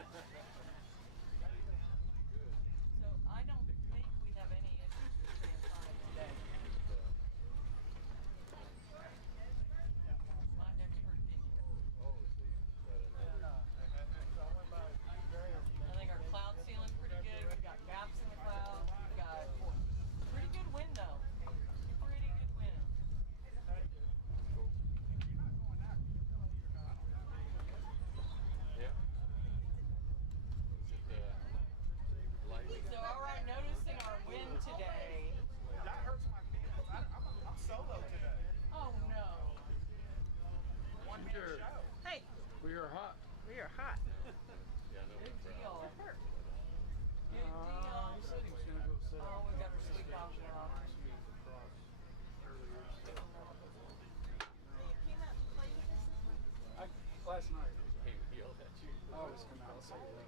So I don't think we have any issues with transonic today. My expert opinion. I think our cloud ceiling's pretty good. We've got gaps in the cloud. We've got pretty good wind though. Pretty good wind. Yeah. So alright, noticing our wind today. That hurts my feelings. I'm solo today. Oh no. One man show. Hey, We are hot. we are hot. Yeah, no, Good deal. Good He deal. said he was going to go sit Oh, we got our sweet house now. across earlier. You came out to play with us this week? Last night. he yelled at you. I always come out and say that.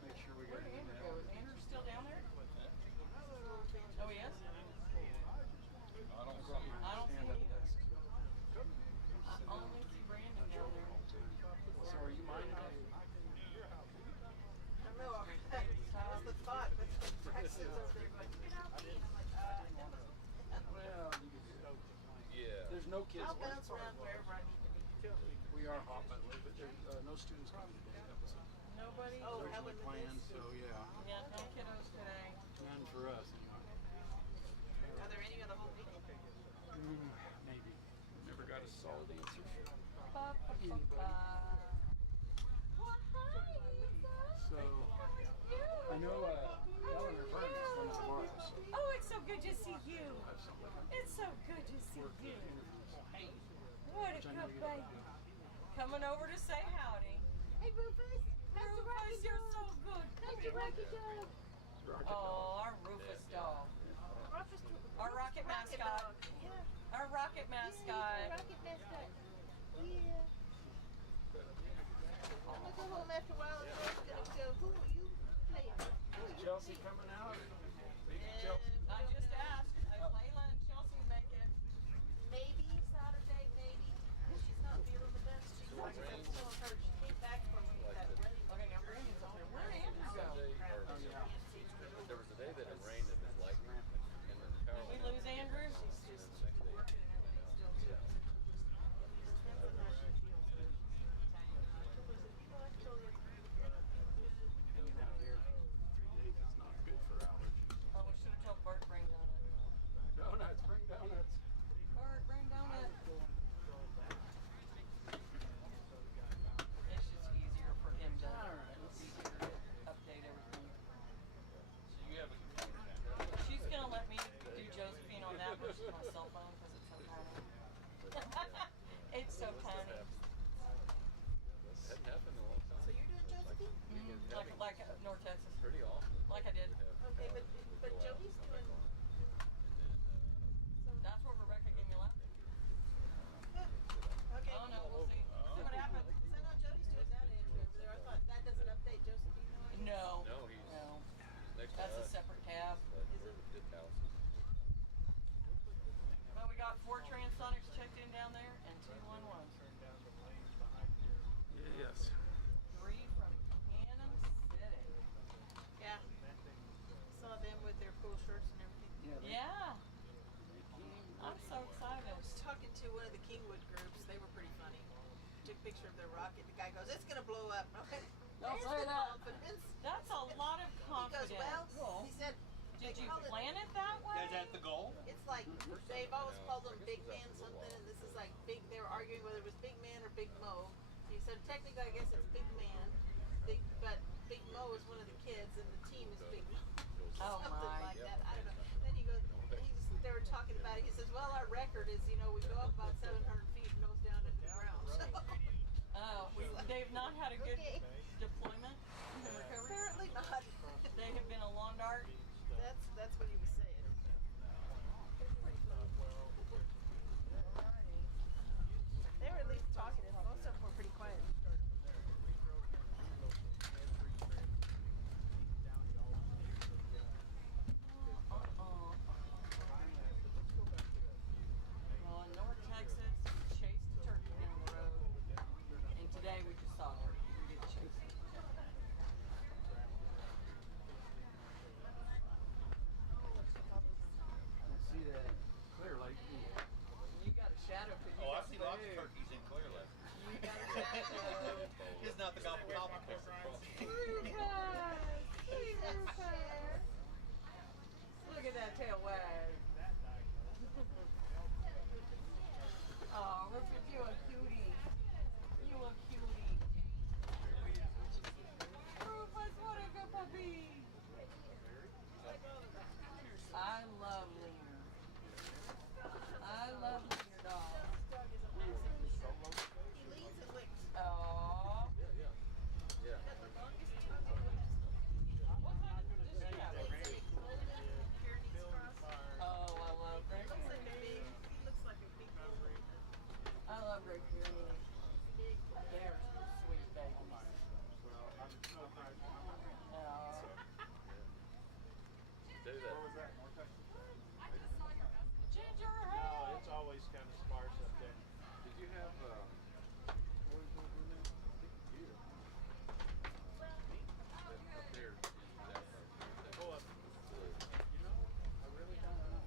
Make sure we Where got did it in Andrew go? Is there. Andrew still down there? Oh, he is? I don't see I don't see him either. desk. I only see Brandon down there. So are you minding it? I don't know. That was the thought, but Texas over there going, get out me. I'm like, Well, you can do it. Yeah. There's no kids. I'll bounce around wherever I need to be. We are hot, by the way, but there's no students coming today. That was Nobody? Oh, originally planned, so yeah. Yeah, no kiddos today. None for us, anyway. Are there any of the whole week? Maybe. Never got a solid answer. Ba, ba, ba, ba. Well, hi, Lisa. So, I know Ellen and her friends is coming tomorrow, so Oh, it's so good to see you. I have something like It's so good to see work you. interviews. Hey, what a Which I know good you baby. don't. Coming over to say howdy. Hey, Rufus. How's the Rufus, rocket you're dog? so good. How's the rocket dog? Oh, our Rufus dog. Our rocket mascot. dog. Yeah. Our rocket Yeah, mascot. rocket mascot. Yeah. I'm gonna go home after a while and I'm gonna go, who are you playing with? Who are you Chelsea playing coming out? with? Chelsea. I just asked. If Layla and Chelsea make it. Maybe Saturday, maybe. She's not feeling the best. She's like, I'm telling her, she came back from that wedding. Okay, now Brandon's up there. Where did Andrew go? There was a day that it rained and it was like, and then the power Did we went lose Andrew? out, and then the next day. Hanging out here 3 days is not good for allergy. Oh, we should have told Bert bring donut. Donuts, bring donuts. Bert, bring donut. It's just easier for him to update everything. So you have a computer now. She's gonna let me do Josephine on that versus my cell phone because it's so tiny. It's so tiny. Hadn't happened in a long time. So you're doing Josephine? Like North Texas, Pretty awful. like I did. Okay, but Joey's doing, That's where Rebecca gave me last. okay. Oh no, we'll see. See what happens. So no, Jody's doing that entry over there. I thought that doesn't update Josephine. No. No, he's No. next to That's a us, separate tab. but we're his house. But we got 4 transonics checked in down there and 2 1-1s. Yes. 3 from Cannon City. Yeah. Saw them with their cool shirts and everything. Yeah. I'm so excited. I was talking to one of the Kingwood groups. They were pretty funny. Took a picture of their rocket. The guy goes, "It's gonna blow up." I'm like, Don't "There's say the that. confidence." That's a lot of He confidence. goes, "Well," he said, Did they you call it- plan it that way? Is that the goal? It's like they've always called them Big Man something, and this is like Big. They were arguing whether it was Big Man or Big Mo. He said technically, I guess it's Big Man, but Big Mo is one of the kids, and the team is Big Mo. Oh, Something my. like that. I don't know. Then he goes. They were talking about it. He says, "Well, our record is, we go up about 700 feet and goes down into the ground." Oh, they've not had a good Okay. deployment in the recovery. Apparently not. They have been a lawn dart. That's what he was saying. They were at least talking. Most of them were pretty quiet. Well, in North Texas, we chased a turkey down the road, and today we just saw a turkey. We didn't chase it. tail wag. Oh, Rufus, you a cutie. You a cutie. Rufus, what a good puppy. I love Leaner. I love Leaner dogs. He leads and licks. Oh. Yeah. Got the longest tongue. What kind does she have? Big golden Pyrenees cross. Oh, I love Great He looks like a big. Pyrenees. He looks like a big golden. I love Great Pyrenees. Big. They're some sweet babies. Do that. Where was that? North Texas? Ginger No, hair. it's always kind of sparse up there. Did you have what was the one there? I think it's here. Up there. Pull up. You know, I really don't know.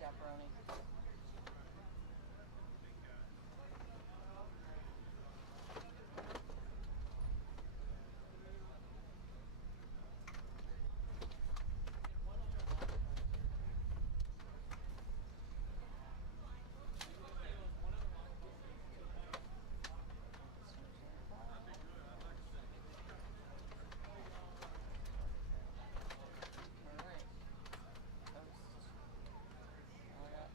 chaperone. Alright. Toast. Now I got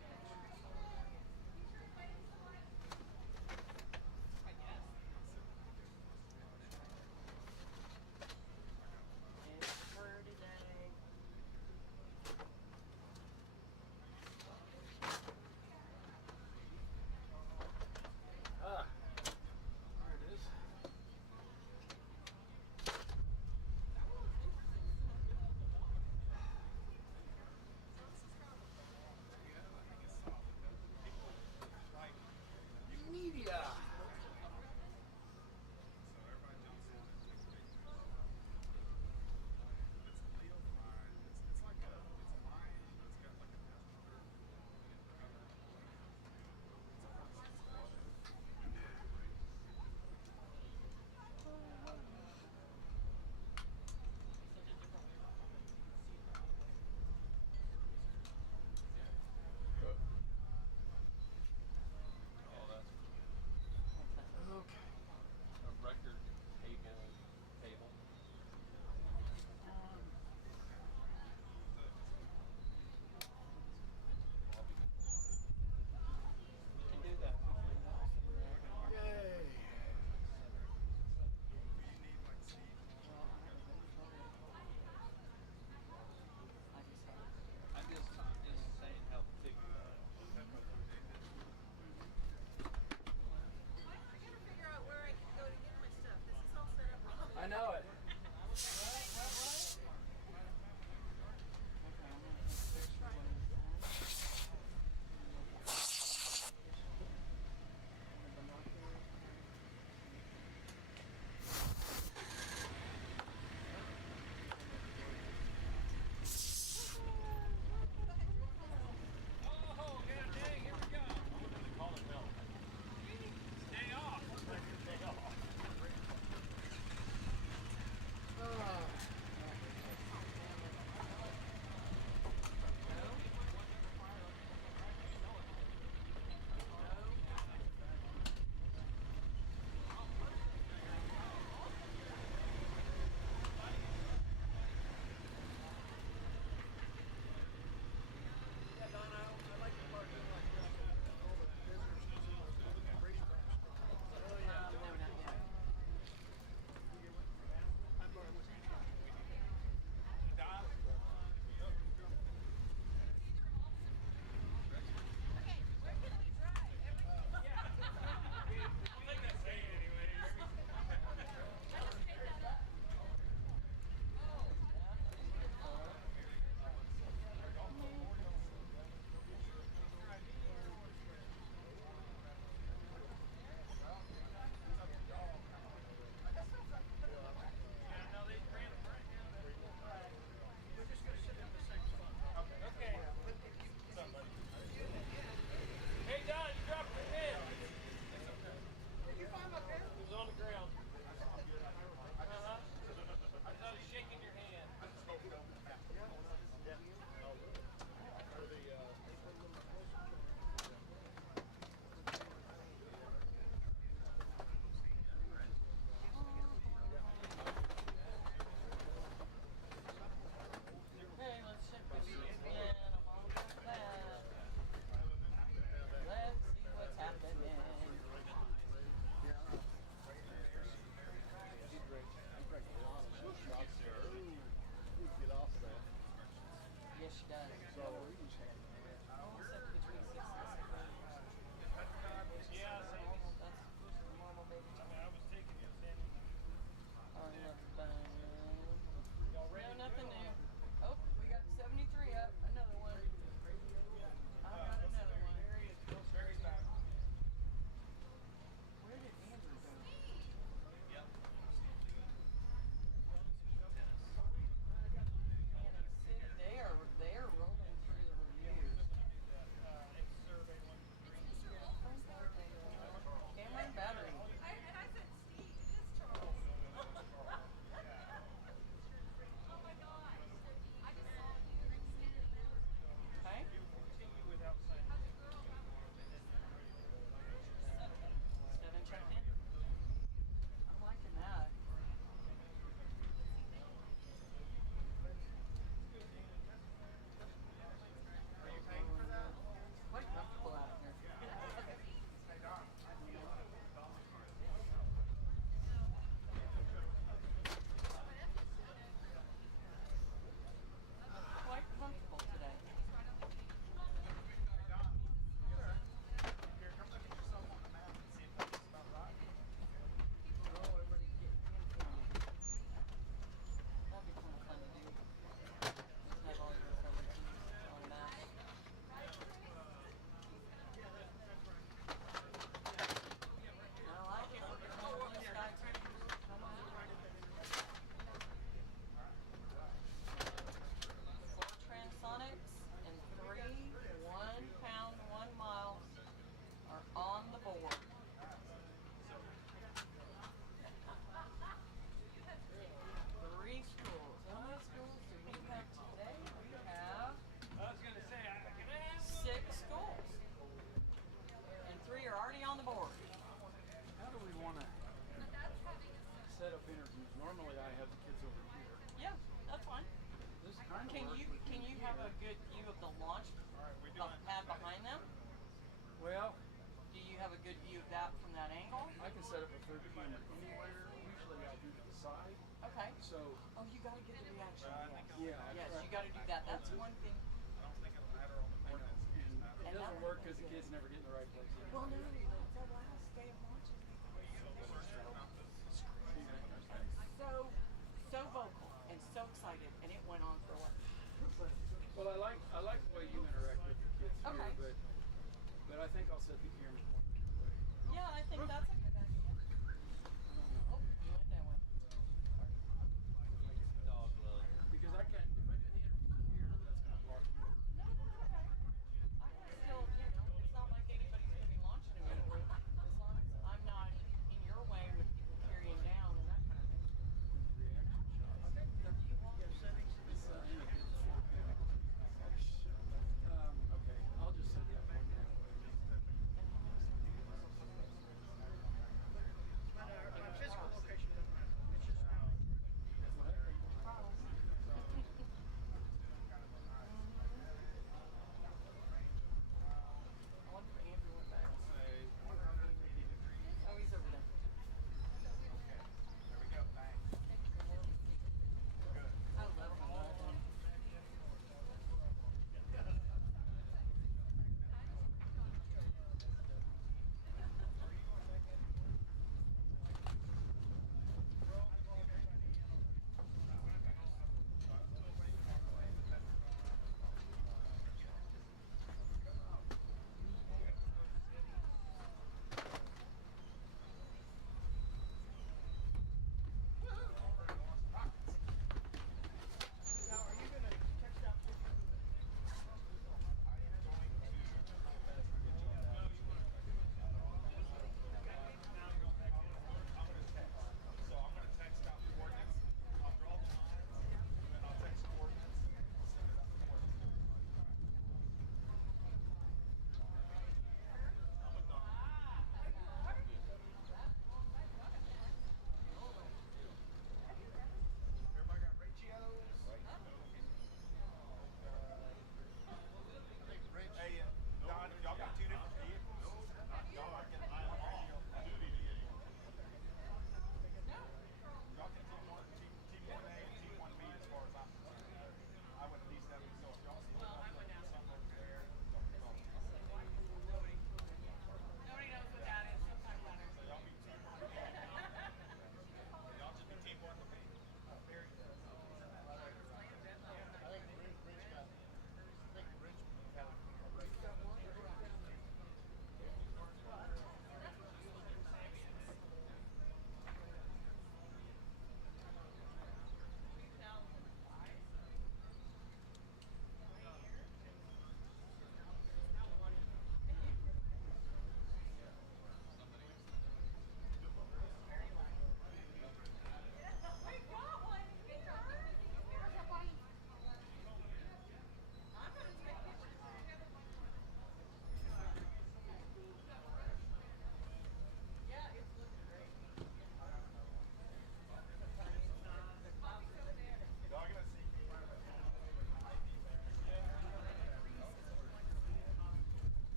normally I have the kids over here. Yeah, that's fine. This kind of Can works you with can me you have a here. good view of the launch pad behind them? Well, Do you have a good view of that from that angle? I can set up a third camera anywhere. Usually I do to the side. Okay. So, Oh, you got to get the reaction. yeah. Yes, you got to do that. That's one thing. I don't think it'll matter on the I know. ordinance. And it And that doesn't would work be because the good. kids never get in the right place. Well, no, the last day of launching. So vocal and so excited, and it went on for what? Well, I like the way you interact with the kids here, Okay. but I think I'll set the camera point way. Yeah, I think that's a good idea. Oh, you went that way. Dog love. Because I can't, if I do the interview here, that's going to block your. No, okay. I can still, it's not like anybody's going to be launching a minute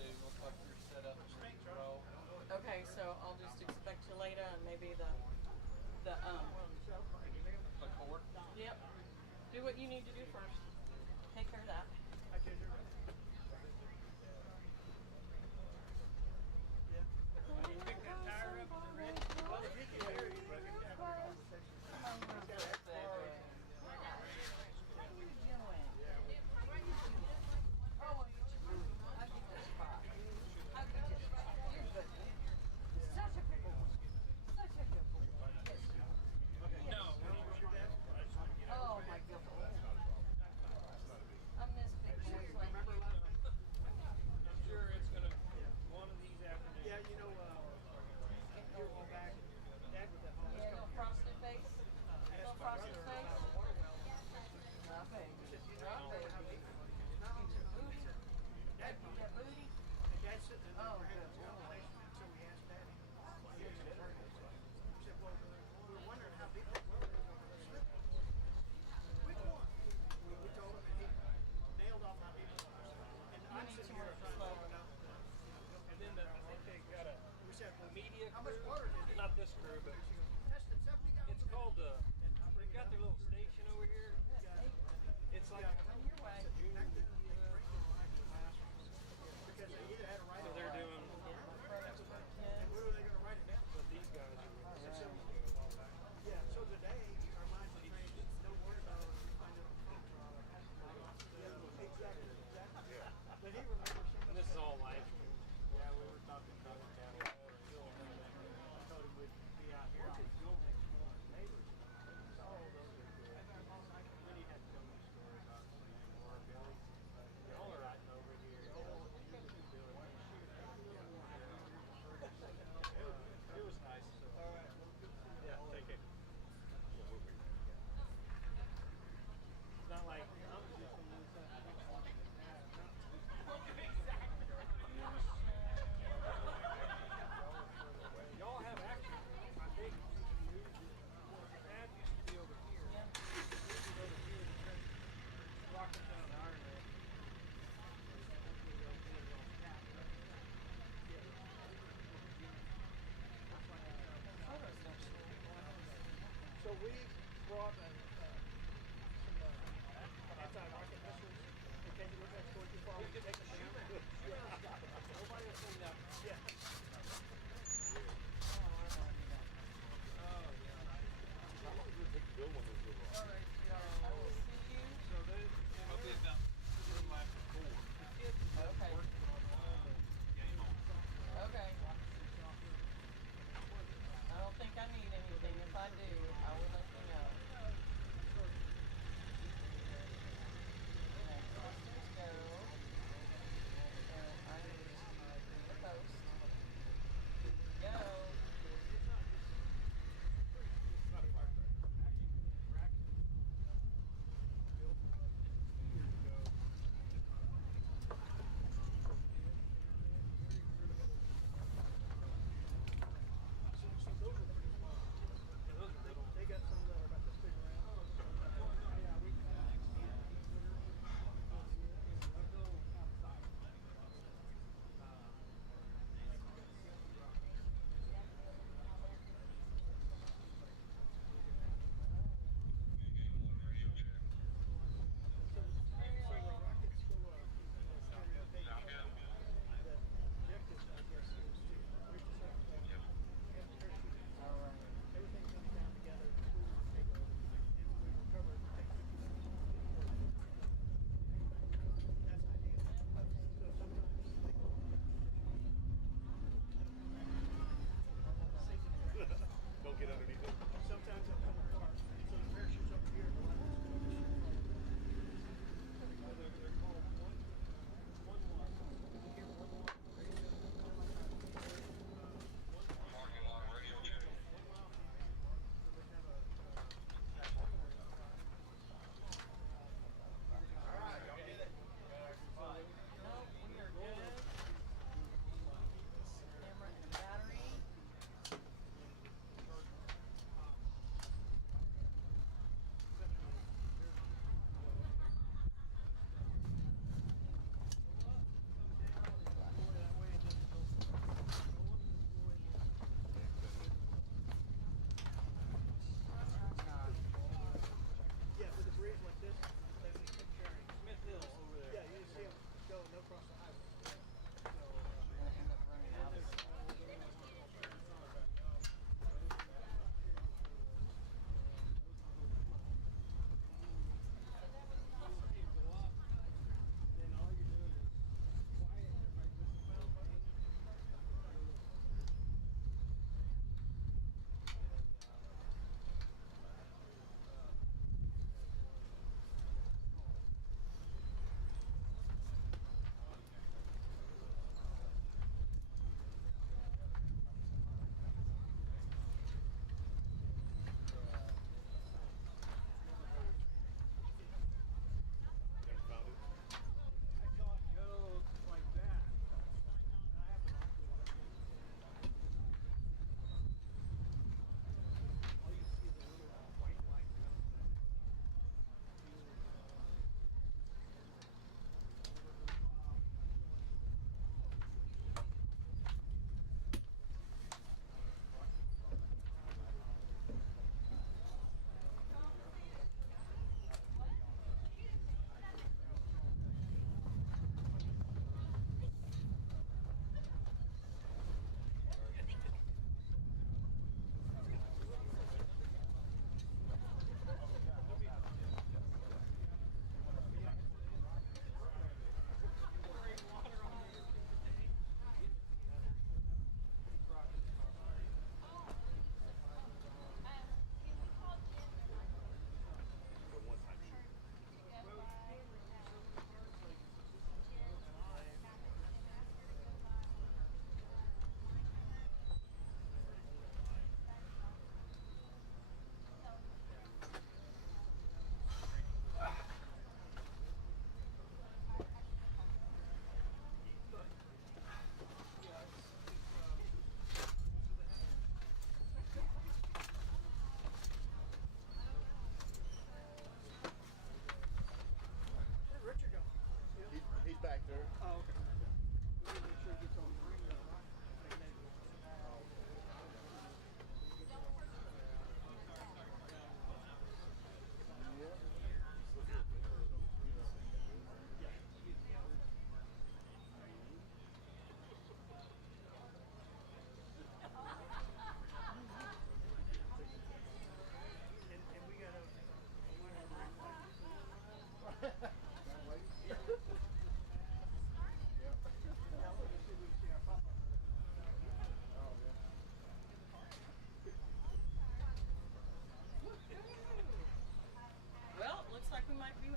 do. Looks like you're set up and ready to roll. Okay, so I'll just expect you later and maybe the The cord. yep. Do what you need to do first. Take care of that. Pick that tire up and ready. Well, if he can hear you, but he can have a conversation. What are you doing? Oh, I'll give you a spot. I'll give you a spot. You're good. Such a good boy. Such a good boy. Yes. No, when he was your dad? Oh my goodness. I miss big boys like Remember you. last night? I'm sure it's gonna one of these afternoons. Yeah, you know, years ago back, Dad was at home. Yeah, little frosted face. Little frosted face. Not baby. Not baby. Get your booty. Dad, Get that booty. and Dad sitting in Oh, there had good this Lord. conversation, and so we asked Daddy. He said, well, we were wondering how deep the well is over the slip. Which one? We told him, and he nailed off how deep it was. And I'm need sitting to here work trying to slower. figure it out. And then I think they got a We said, well, media how much crew. water did he? Not this crew, but Tested 70 gallons. it's called they've got their little station over here. It's like Come your way. Because they either had to write so it they're down, doing and where were they going to write it down? what these guys are. Yeah, so today, our minds are trained, don't worry about it, find it on the phone. Yeah, exactly. But he remembers some of And this is all live stream. Yeah, we were talking about it down there. I told him we'd be out here. Neighbors. All those are good. Then he had to tell me a story about Laura Billy. Y'all are riding over here. It was nice. All right. Yeah, take it. It's not like I'm just y'all have action. I think Dad used to be over here. Yeah. He used to go over here to turn rockets down the iron there. Photos don't show. So we brought some anti-rocket missiles. And can you look at going too far? We can take them down. Nobody will clean up. Yeah. Bill one was good. All right, I will see you. So they Probably about a little after 4. the kids Okay. working on Game on. Okay. I don't think I need anything. If I do, I will let you know.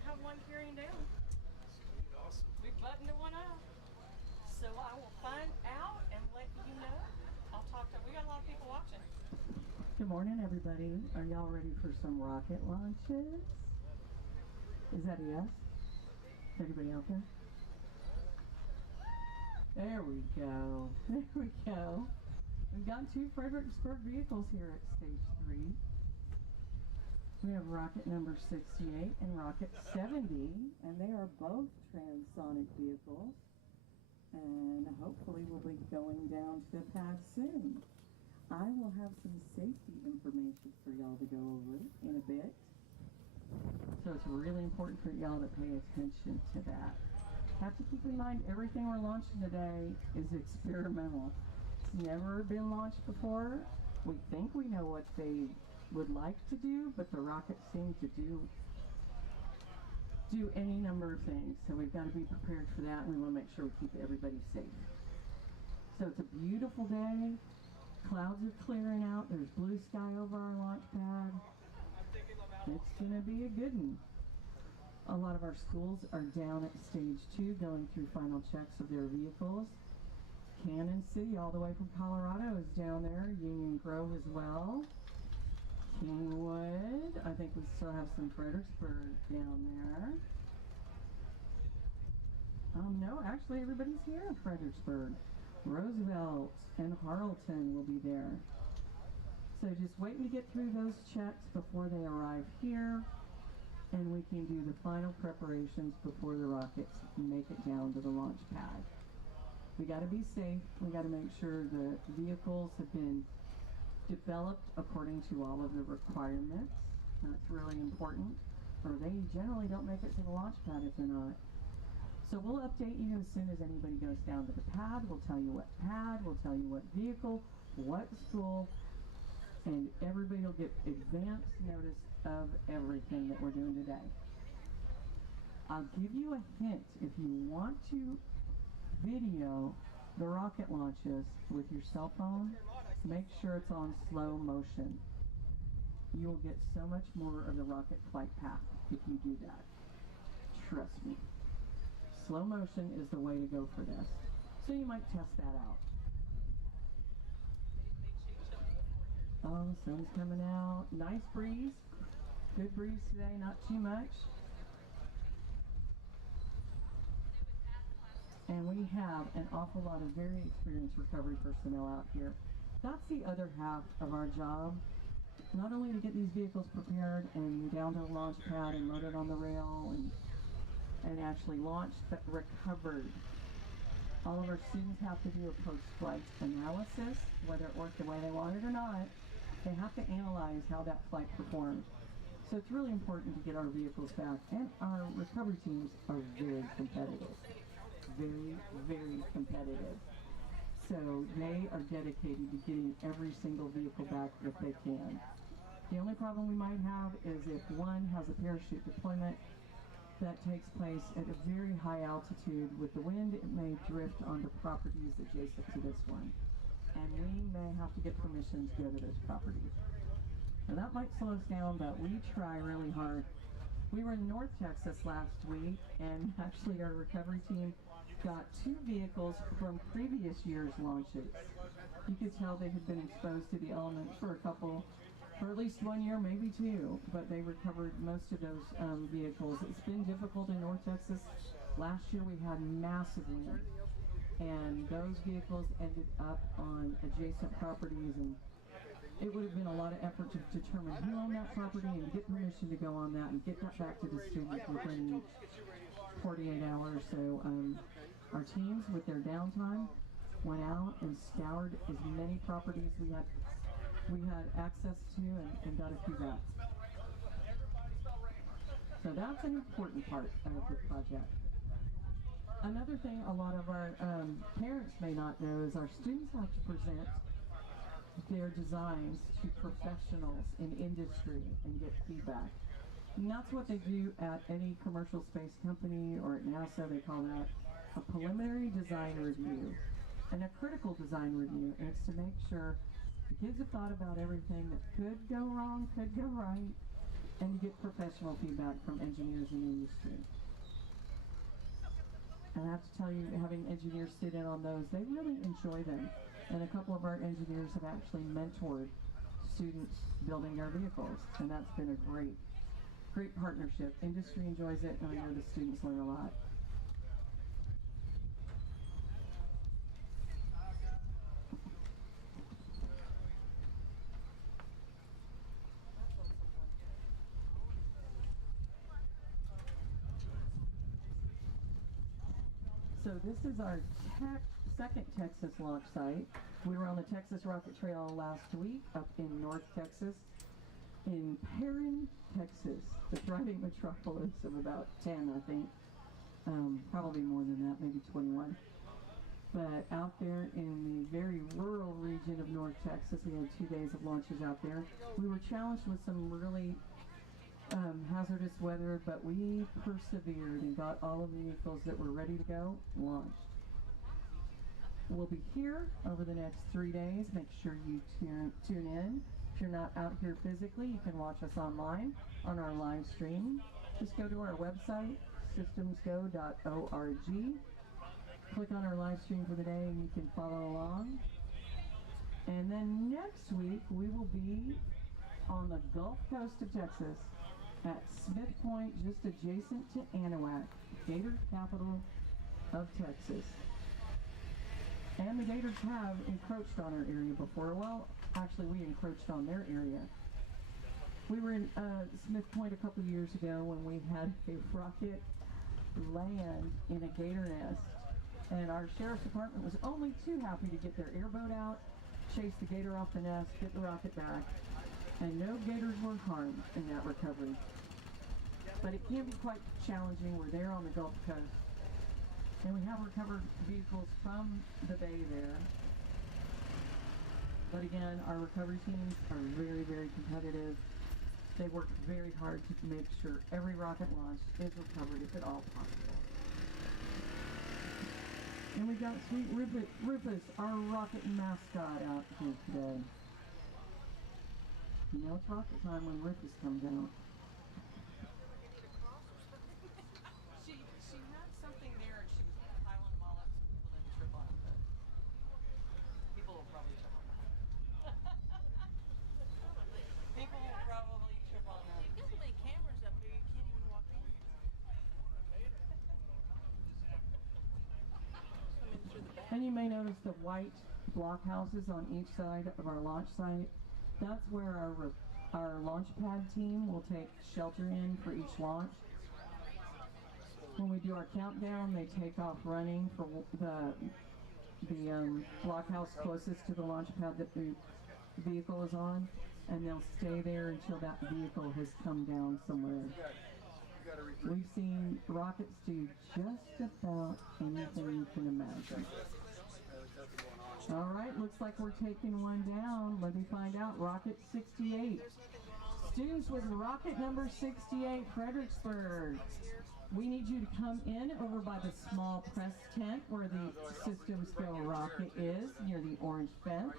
have one carrying down. Awesome. We buttoned one up. So I will find out and let you know. I'll talk to, we got a lot of people watching. Good morning, everybody. Are y'all ready for some rocket launches? Is that a yes? Everybody out there? There we go. There we go. We've got 2 Fredericksburg vehicles here at stage 3. We have rocket number 68 and rocket 70, and they are both transonic vehicles. And hopefully we'll be going down to the pad soon. I will have some safety information for y'all to go over in a bit. So it's really important for y'all to pay attention to that. Have to keep in mind everything we're launching today is experimental. It's never been launched before. We think we know what they would like to do, but the rockets seem to do any number of things. So we've got to be prepared for that, and we want to make sure we keep everybody safe. So it's a beautiful day. Clouds are clearing out. There's blue sky over our launch pad. It's going to be a good one. A lot of our schools are down at stage 2 going through final checks of their vehicles. Cannon City, all the way from Colorado, is down there. Union Grove as well. Kingwood. I think we still have some Fredericksburg down there. No, actually everybody's here in Fredericksburg. Roosevelt and Harleton will be there. So just waiting to get through those checks before they arrive here, and we can do the final preparations before the rockets make it down to the launch pad. We got to be safe. We got to make sure the vehicles have been developed according to all of the requirements. That's really important, or they generally don't make it to the launch pad if they're not. So we'll update you as soon as anybody goes down to the pad. We'll tell you what pad, we'll tell you what vehicle, what school, and everybody will get advance notice of everything that we're doing today. I'll give you a hint. If you want to video the rocket launches with your cell phone, make sure it's on slow motion. You will get so much more of the rocket flight path if you do that. Trust me. Slow motion is the way to go for this. So you might test that out. Oh, the sun's coming out. Nice breeze. Good breeze today, not too much. And we have an awful lot of very experienced recovery personnel out here. That's the other half of our job. Not only to get these vehicles prepared and down to the launch pad and loaded on the rail and actually launched, but recovered. All of our students have to do a post-flight analysis, whether it worked the way they wanted or not. They have to analyze how that flight performed. So it's really important to get our vehicles back, and our recovery teams are very competitive. Very, very competitive. So they are dedicated to getting every single vehicle back if they can. The only problem we might have is if one has a parachute deployment that takes place at a very high altitude. With the wind, it may drift onto properties adjacent to this one. And we may have to get permission to go to those properties. Now that might slow us down, but we try really hard. We were in North Texas last week, and actually our recovery team got 2 vehicles from previous year's launches. You could tell they had been exposed to the elements for at least 1 year, maybe 2, but they recovered most of those vehicles. It's been difficult in North Texas. Last year we had massive wind, and those vehicles ended up on adjacent properties, and it would have been a lot of effort to determine who owned that property and get permission to go on that and get that back to the students within 48 hours. So our teams, with their downtime, went out and scoured as many properties we had access to and got a few back. So that's an important part of the project. Another thing a lot of our parents may not know is our students have to present their designs to professionals in industry and get feedback. And that's what they do at any commercial space company, or at NASA. They call that a preliminary design review and a critical design review. And it's to make sure the kids have thought about everything that could go wrong, could go right, and you get professional feedback from engineers in the industry. And I have to tell you, having engineers sit in on those, they really enjoy them. And a couple of our engineers have actually mentored students building their vehicles, and that's been a great partnership. Industry enjoys it, and I know the students learn a lot. So this is our second Texas launch site. We were on the Texas Rocket Trail last week up in North Texas, in Perrin, Texas, the thriving metropolis of about 10, I think. Probably more than that, maybe 21. But out there in the very rural region of North Texas, we had 2 days of launches out there. We were challenged with some really hazardous weather, but we persevered and got all of the vehicles that were ready to go launched. We'll be here over the next 3 days. Make sure you tune in. If you're not out here physically, you can watch us online on our live stream. Just go to our website, systemsgo.org. Click on our live stream for the day and you can follow along. And then next week we will be on the Gulf Coast of Texas at Smith Point, just adjacent to Anahuac, Gator capital of Texas. And the Gators have encroached on our area before. Well, actually we encroached on their area. We were in Smith Point a couple years ago when we had a rocket land in a gator nest. And our sheriff's department was only too happy to get their airboat out, chase the gator off the nest, get the rocket back. And no gators were harmed in that recovery. But it can be quite challenging. We're there on the Gulf Coast. And we have recovered vehicles from the bay there. But again, our recovery teams are very, very competitive. They work very hard to make sure every rocket launch is recovered if at all possible. And we've got sweet Rufus, our rocket mascot, out here today. You know it's rocket time when Rufus comes out. She had something there and she was piling them all up so people didn't trip on them, but people will probably trip on them. People will probably trip on them. You've got so many cameras up here, you can't even walk in. And you may notice the white blockhouses on each side of our launch site. That's where our launch pad team will take shelter in for each launch. When we do our countdown, they take off running for the blockhouse closest to the launch pad that the vehicle is on, and they'll stay there until that vehicle has come down somewhere. We've seen rockets do just about anything you can imagine. All right, looks like we're taking one down. Let me find out. Rocket 68. Students with rocket number 68, Fredericksburg. We need you to come in over by the small press tent where the Systems Go rocket is, near the orange fence.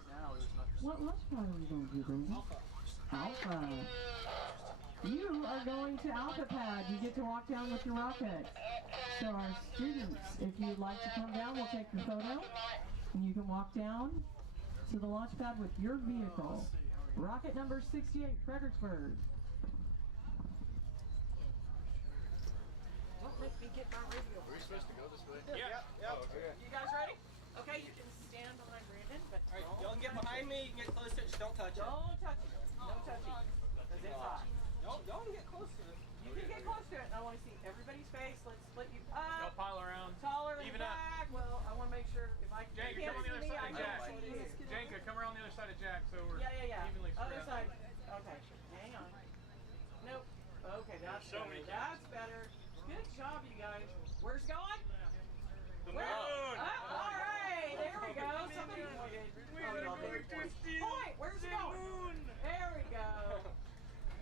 What launch pad are we going to do, baby? Alpha. You are going to Alpha Pad. You get to walk down with your rocket. So our students, if you'd like to come down, we'll take your photo. And you can walk down to the launch pad with your vehicle. Rocket number 68, Fredericksburg. Don't make me get my radio. Are we supposed to go this way? Yeah. Oh, okay. You guys ready? Okay, you can stand behind Brandon, but All right, y'all get behind me. You can get close to it. Just don't touch it. don't touch it. No touching. Because it's hot. Y'all can get close to it. You can get close to it. I want to see everybody's face. Let's split you up. Don't pile around. Taller in Even the up. back. Well, I want to make sure if I Janka, can't come on the other see me, side I of Jack. can't see you. Janka, come around the other side of Jack so we're Yeah. evenly spread. Other side. Okay. Hang on. Nope. Okay, that's So better. many That's better. Good job, you guys. Where's it going? The Where? moon! All right. There we go. Somebody pointed. Y'all did. Point. Where's it going? There we go.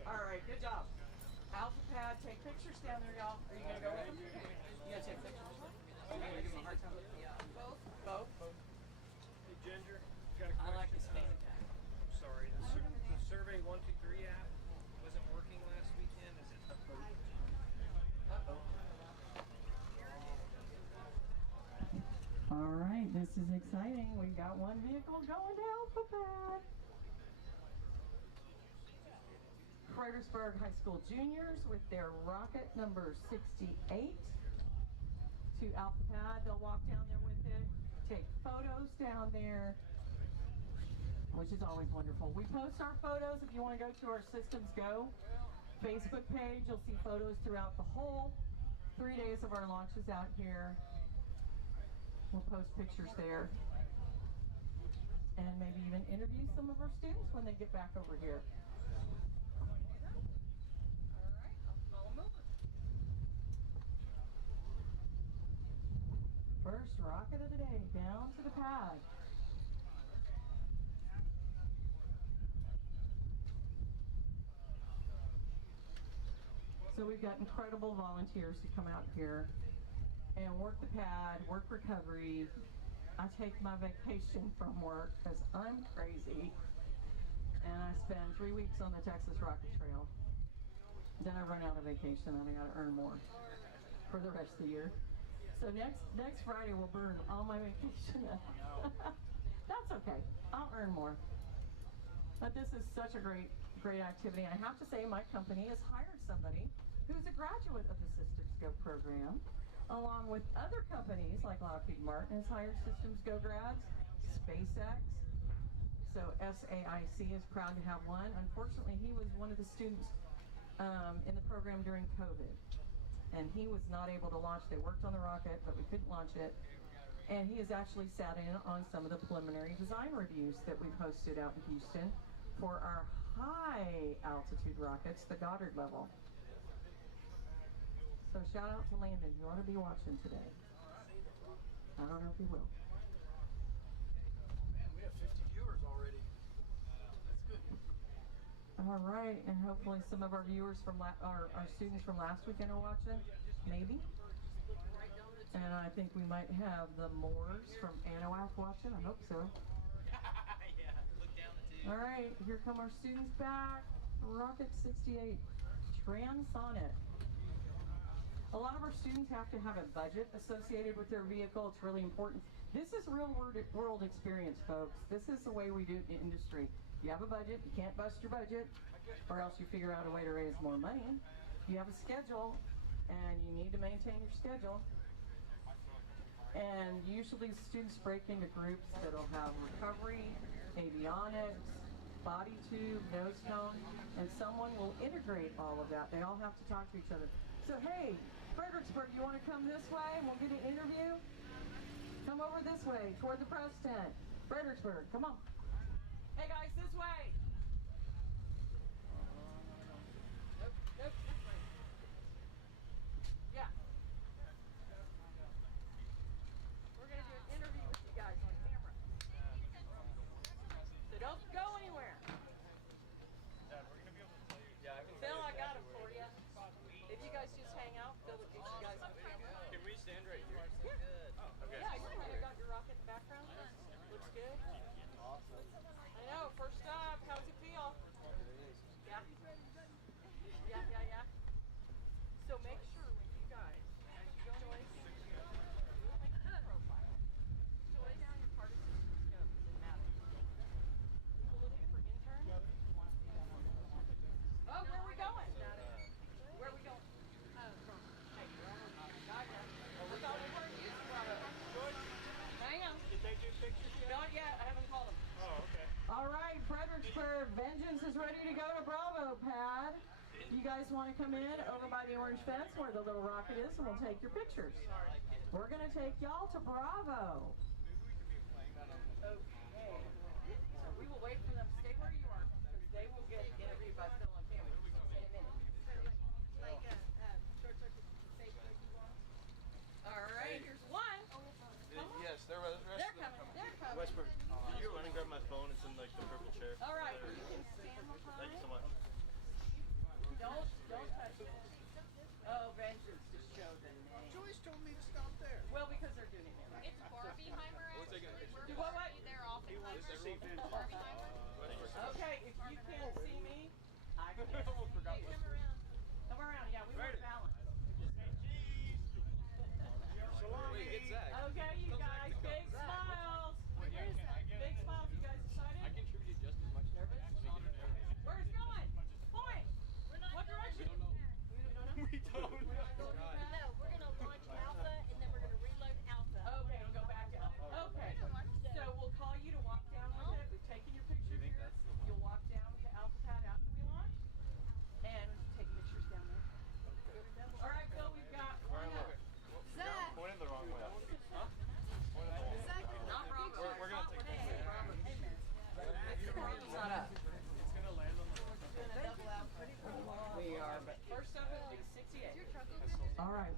All right. Good job. Alpha Pad, take pictures down there, y'all. Are you going to go with them? You going to take pictures? Are you going to give them a hard time? Both? Hey, Ginger, got a I like question. this fan jack. Sorry, the Survey 123 app wasn't working last week This is exciting. We've got one vehicle going to Alphabet. Fredericksburg High School juniors with their rocket number 68 to Alphabet. They'll walk down there with it, take photos down there, which is always wonderful. We post our photos. If you want to go to our Systems Go Facebook page, you'll see photos throughout the whole 3 days of our launches out here. We'll post pictures there and maybe even interview some of our students when they get back over here. First rocket of the day, down to the pad. So we've got incredible volunteers who come out here and work the pad, work recovery. I take my vacation from work because I'm crazy. And I spend 3 weeks on the Texas Rocket Trail. Then I run out of vacation and I gotta earn more for the rest of the year. So next Friday we'll burn all my vacation. That's okay, I'll earn more. But this is such a great activity. And I have to say my company has hired somebody who's a graduate of the Systems Go program, along with other companies like Lockheed Martin has hired Systems Go grads, SpaceX. So SAIC is proud to have one. Unfortunately, he was one of the students in the program during COVID. And he was not able to launch. They worked on the rocket, but we couldn't launch it. And he has actually sat in on some of the preliminary design reviews that we've hosted out in Houston for our high altitude rockets, the Goddard level. So shout out to Landon, you ought to be watching today. I don't know if he will. Man, we have 50 viewers already. That's good. All right, and hopefully some of our viewers from our students from last weekend are watching, maybe. And I think we might have the Moors from Anahuac watching, I hope so. Yeah, look down the tube. All right, here come our students back. Rocket 68, transonic. A lot of our students have to have a budget associated with their vehicle. It's really important. This is real world experience, folks. This is the way we do it in industry. You have a budget, you can't bust your budget, or else you figure out a way to raise more money. You have a schedule, and you need to maintain your schedule. And usually students break into groups that'll have recovery, avionics, body tube, nose cone, and someone will integrate all of that. They all have to talk to each other. So hey, Fredericksburg, you want to come this way and we'll get an interview? Come over this way, toward the press tent. Fredericksburg, come on. Hey guys, this way. Nope, nope, this way. Yeah. We're going to do an interview with you guys on camera. So don't go anywhere. Dad, we're gonna be able to tell you. Yeah, I can Phil, I got it for you. If you guys just hang out, Phil will get you guys a video. Can we stand right here? Yeah. Oh, okay. Yeah, you got your rocket in the background. Looks good. Awesome. I know, first up, how does it feel? Yeah. Yeah. So make sure when you guys, as you go away, you'll make a profile. So lay down your part of Systems Go, because it matters. A little bit for intern. Oh, where are we going? Where are we going? Hey, got ya. We thought we weren't using Bravo. Hang on. Did they do pictures yet? Not yet, I haven't called them. Oh, okay. All right, Fredericksburg, Vengeance is ready to go to Bravo pad. You guys want to come in over by the orange fence where the little rocket is and we'll take your pictures. We're going to take y'all to Bravo. Okay. So we will wait for them to stay where you are because they will get interviewed by Phil and Tammy in a minute. Like short circuit safe like you want. All right, here's one. Yes, there was. They're coming. They're coming. Westbrook, can you run and grab my phone? It's in like the purple chair. All right, you can stand behind. Thank you so much. Don't touch it. Oh, Vengeance just showed the name. Joyce told me to stop there. Well, because they're doing it now. It's Barbieheimer, actually. Do what? They're off in Barbieheimer. Okay, if you can't see me, I can. Come around. Come around. Yeah, we want balance. Wait, get Zach. Okay, you guys, big smile.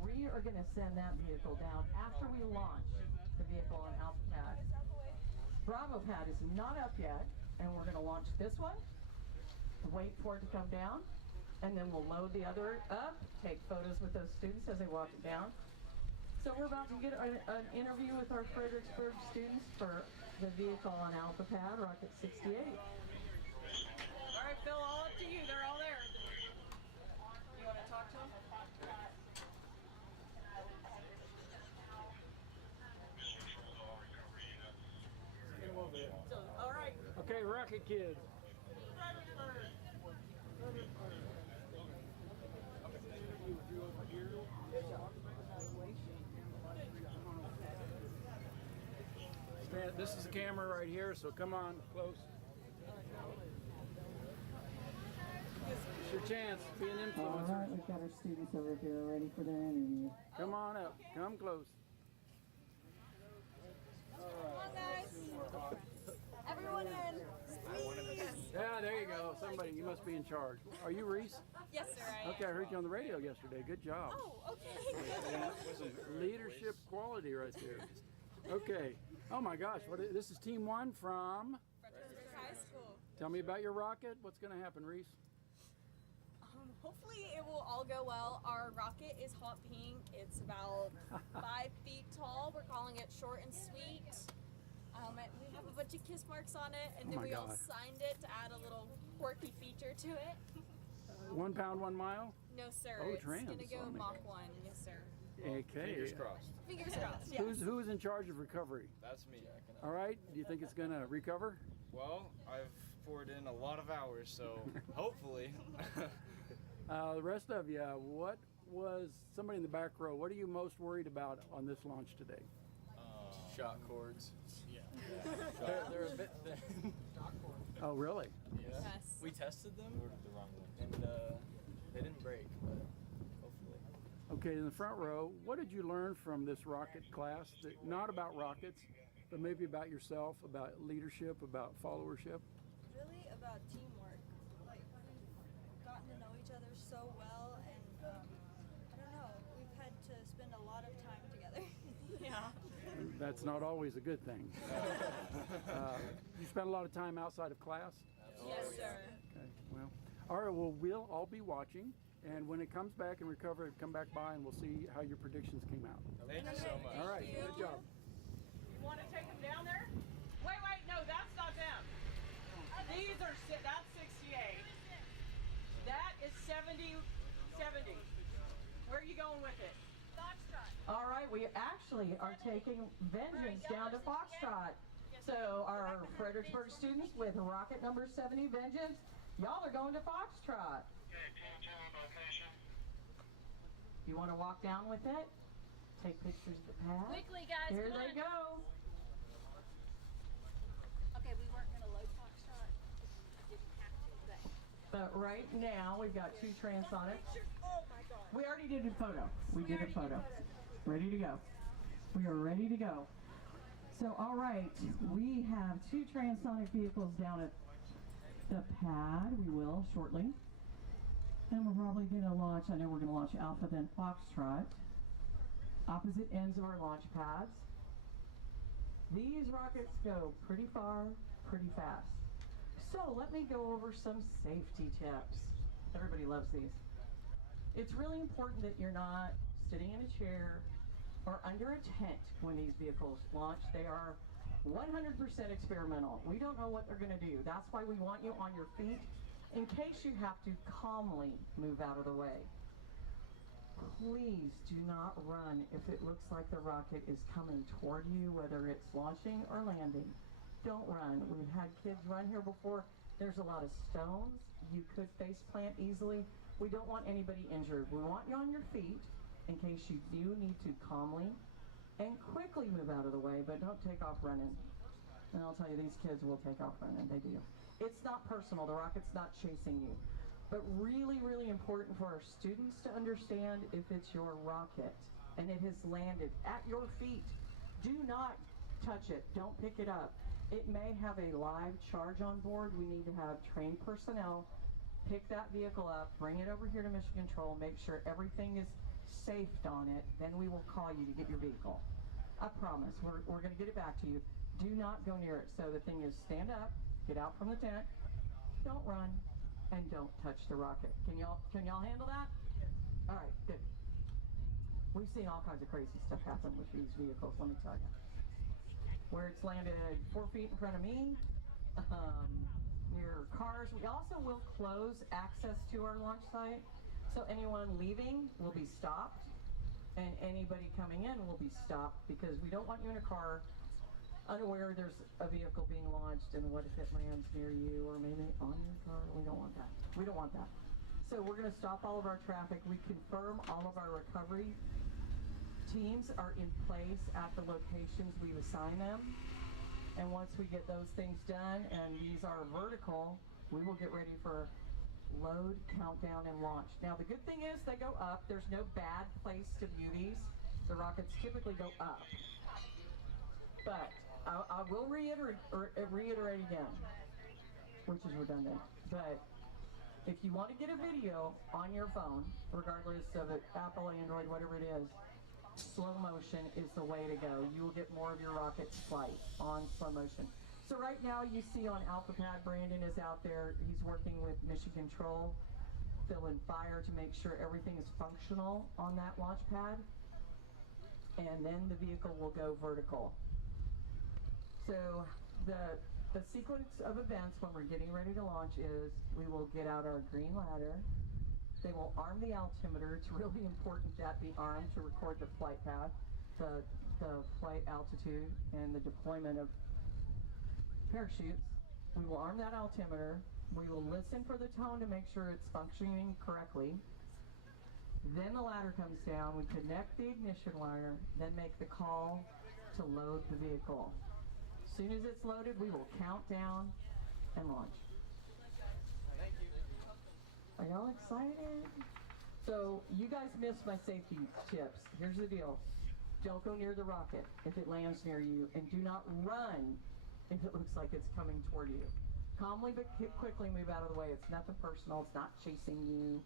We are going to send that vehicle down after we launch the vehicle on Alpha Pad. Bravo Pad is not up yet, and we're going to launch this one, wait for it to come down, and then we'll load the other up, take photos with those students as they walk it down. So we're about to get an interview with our Fredericksburg students for the vehicle on Alpha Pad, Rocket2025. All right, Phil, all up to you. They're all there. You want to talk to them? So, all right. Okay, Rocket Kids. This is the camera right here, so come on close. It's your chance. Be an All influencer. right, we've got our students over here ready for their interview. Come on up. Come close. Come on, guys. Everyone in. Squeeze. Yeah, there you go. Somebody, you must be in charge. Are you Reese? Yes, sir, I am. Okay, I heard you on the radio yesterday. Good job. Oh, okay. Leadership quality right there. Okay. Oh my gosh, this is team 1 from? Fredericksburg High School. Tell me about your rocket. What's going to happen, Reese? Hopefully it will all go well. Our rocket is hot pink. It's about 5 feet tall. We're calling it short and sweet. We have a bunch of kiss marks on it, and then Oh my we all God. signed it to add a little quirky feature to it. 1 pound, 1 mile? No, sir. Oh, It's trans gonna go on me. Mach 1. Yes, sir. Okay. Fingers crossed. Fingers crossed. Yes. Who's in charge of recovery? That's me. All right. Do you think it's going to recover? Well, I've poured in a lot of hours, so hopefully. The rest of you, what was somebody in the back row? What are you most worried about on this launch today? Shot cords. Yeah. They're a bit thin. Oh, really? Yeah. Yes. We tested them. Ordered the wrong ones. And they didn't break, but hopefully. Okay, in the front row, what did you learn from this rocket class? Not about rockets, but maybe about yourself, about leadership, about followership? Really about teamwork. Like, we've gotten to know each other so well, and I don't know, we've had to spend a lot of time together. Yeah. That's not always a good thing. You spend a lot of time outside of class? Yes, sir. Okay, well, all right, well, we'll all be watching, and when it comes back and recover, come back by and we'll see how your predictions came out. Thank you so much. All right, good job. You want to take them down there? Wait, no, that's not them. These are, that's 68. That is 70. Where are you going with it? All right, we actually are taking Vengeance down to Foxtrot. So our Fredericksburg students with rocket number 70 Vengeance, y'all are going to Foxtrot. You want to walk down with it? Take pictures of the pad? Quickly, guys. Here come they on. go. Okay, we weren't going to load Foxtrot. Didn't have to, but... But right now, we've got 2 transonics. Oh my god. We already did a photo. We did a photo. Ready to go. We are ready to go. So, all right, we have 2 transonic vehicles down at the pad. We will shortly. And we're probably going to launch, I know we're going to launch Alpha, then Foxtrot. Opposite ends of our launch pads. These rockets go pretty far, pretty fast. So let me go over some safety tips. Everybody loves these. It's really important that you're not sitting in a chair or under a tent when these vehicles launch. They are 100% experimental. We don't know what they're going to do. That's why we want you on your feet in case you have to calmly move out of the way. Please do not run if it looks like the rocket is coming toward you, whether it's launching or landing. Don't run. We've had kids run here before. There's a lot of stones. You could face plant easily. We don't want anybody injured. We want you on your feet in case you do need to calmly and quickly move out of the way, but don't take off running. And I'll tell you, these kids will take off running. They do. It's not personal. The rocket's not chasing you. But really, really important for our students to understand, if it's your rocket and it has landed at your feet, do not touch it. Don't pick it up. It may have a live charge on board. We need to have trained personnel pick that vehicle up, bring it over here to Mission Control, make sure everything is safed on it, then we will call you to get your vehicle. I promise. We're going to get it back to you. Do not go near it. So the thing is, stand up, get out from the tent, don't run, and don't touch the rocket. Can y'all handle that? All right, good. We've seen all kinds of crazy stuff happen with these vehicles, let me tell you. Where it's landed 4 feet in front of me, near cars. We also will close access to our launch site, so anyone leaving will be stopped, and anybody coming in will be stopped, because we don't want you in a car unaware there's a vehicle being launched, and what if it lands near you or maybe on your car? We don't want that. We don't want that. So we're going to stop all of our traffic. We confirm all of our recovery teams are in place at the locations we've assigned them. And once we get those things done, and these are vertical, we will get ready for load, countdown, and launch. Now the good thing is they go up. There's no bad place to view these. The rockets typically go up. But I will reiterate again, which is redundant, but if you want to get a video on your phone, regardless of it, Apple, Android, whatever it is, slow motion is the way to go. You will get more of your rocket's flight on slow motion. So right now you see on AlphaPad, Brandon is out there. He's working with Mission Control, Phil and Fire, to make sure everything is functional on that launch pad. And then the vehicle will go vertical. So the sequence of events when we're getting ready to launch is we will get out our green ladder. They will arm the altimeter. It's really important that be armed to record the flight path, the flight altitude, and the deployment of parachutes. We will arm that altimeter. We will listen for the tone to make sure it's functioning correctly. Then the ladder comes down. We connect the ignition wire, then make the call to load the vehicle. As soon as it's loaded, we will count down and launch. Thank you. Are y'all excited? So you guys missed my safety tips. Here's the deal. Don't go near the rocket if it lands near you, and do not run if it looks like it's coming toward you. Calmly but quickly move out of the way. It's nothing personal. It's not chasing you.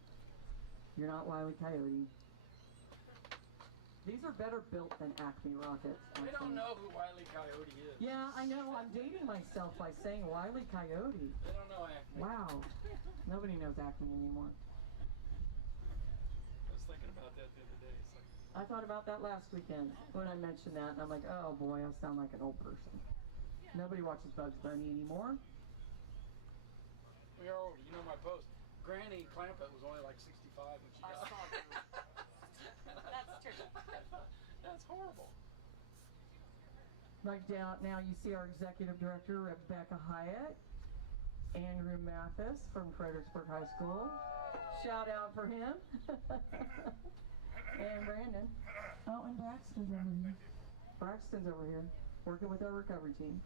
You're not Wile E. Coyote. These are better built than Acme rockets. They don't know who Wile E. Coyote is. Yeah, I know. I'm dating myself by saying Wile E. Coyote. They don't know Acme. Wow. Nobody knows Acme anymore. I was thinking about that the other day. It's like, I thought about that last weekend when I mentioned that, and I'm like, oh boy, I sound like an old person. Nobody watches Bugs Bunny anymore. we are old. You know my post. Granny Clampett was only like 65 when she died. I saw that. That's true. That's horrible. Right down now, you see our executive director, Rebecca Hyatt, Andrew Mathis from Fredericksburg High School. Shout out for him. And Brandon. Oh, and Braxton's over here. Braxton's over here, working with our recovery team.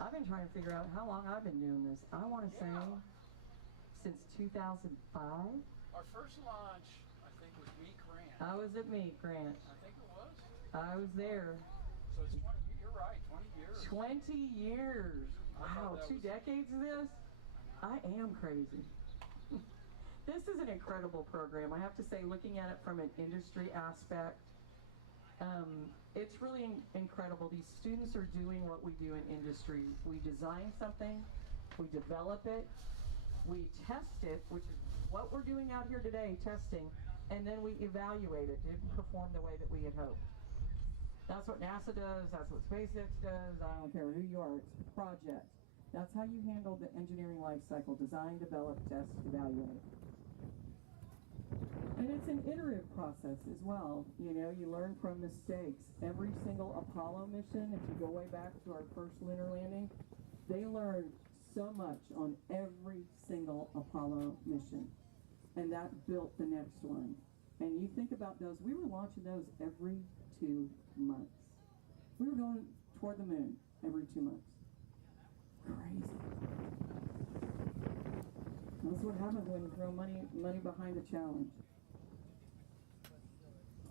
I've been trying to figure out how long I've been doing this. I want to say since 2005. Our first launch, I think, was Meek Grant. I was at Meek Grant. I think it was. I was there. So it's 20, you're right, 20 years. 20 years. Wow, 2 decades of this? I am crazy. This is an incredible program. I have to say, looking at it from an industry aspect, it's really incredible. These students are doing what we do in industry. We design something, we develop it, we test it, which is what we're doing out here today, testing, and then we evaluate it to perform the way that we had hoped. That's what NASA does, that's what SpaceX does, I don't care who you are, it's a project. That's how you handle the engineering life cycle: design, develop, test, evaluate. And it's an iterative process as well. You know, you learn from mistakes. Every single Apollo mission, if you go way back to our first lunar landing, they learned so much on every single Apollo mission. And that built the next one. And you think about those, we were launching those every 2 months. We were going toward the moon every 2 months. Crazy. That's what happens when you throw money behind a challenge.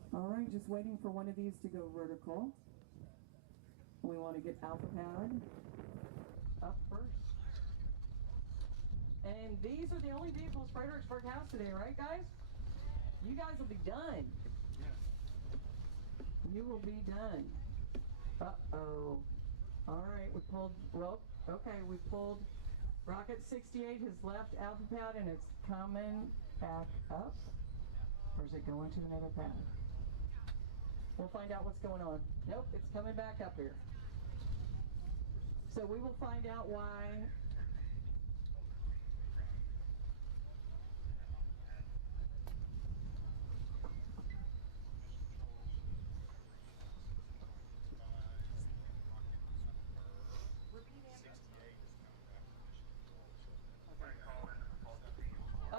All right, just waiting for one of these to go vertical. We want to get AlphaPad up first. And these are the only vehicles Fredericksburg has today, right, guys? You guys will be done. You will be done. Uh-oh. All right, we pulled, well, okay, we pulled, Rocket68 has left Alpha Pad and it's coming back up. Or is it going to another pad? We'll find out what's going on. Nope, it's coming back up here. So we will find out why.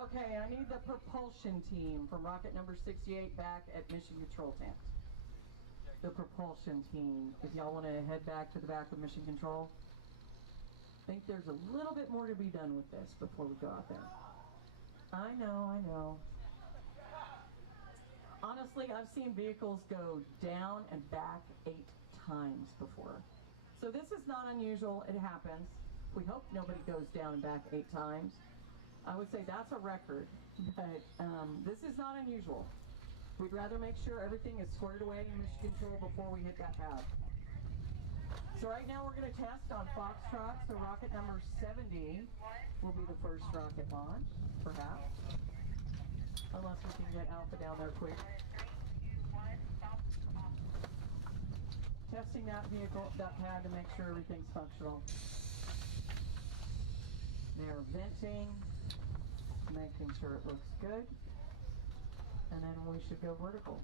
Okay, I need the propulsion team from rocket number 68 back at Mission Control Tent. The propulsion team, if y'all want to head back to the back of Mission Control. I think there's a little bit more to be done with this before we go out there. I know. Honestly, I've seen vehicles go down and back 8 times before. So this is not unusual, it happens. We hope nobody goes down and back 8 times. I would say that's a record, but this is not unusual. We'd rather make sure everything is squared away in Mission Control before we hit that pad. So right now we're going to test on Foxtrot, so rocket number 70 will be the first rocket launch, perhaps. Unless we can get Alpha down there quick. Testing that vehicle, that pad to make sure everything's functional. They're venting, making sure it looks good, and then we should go vertical.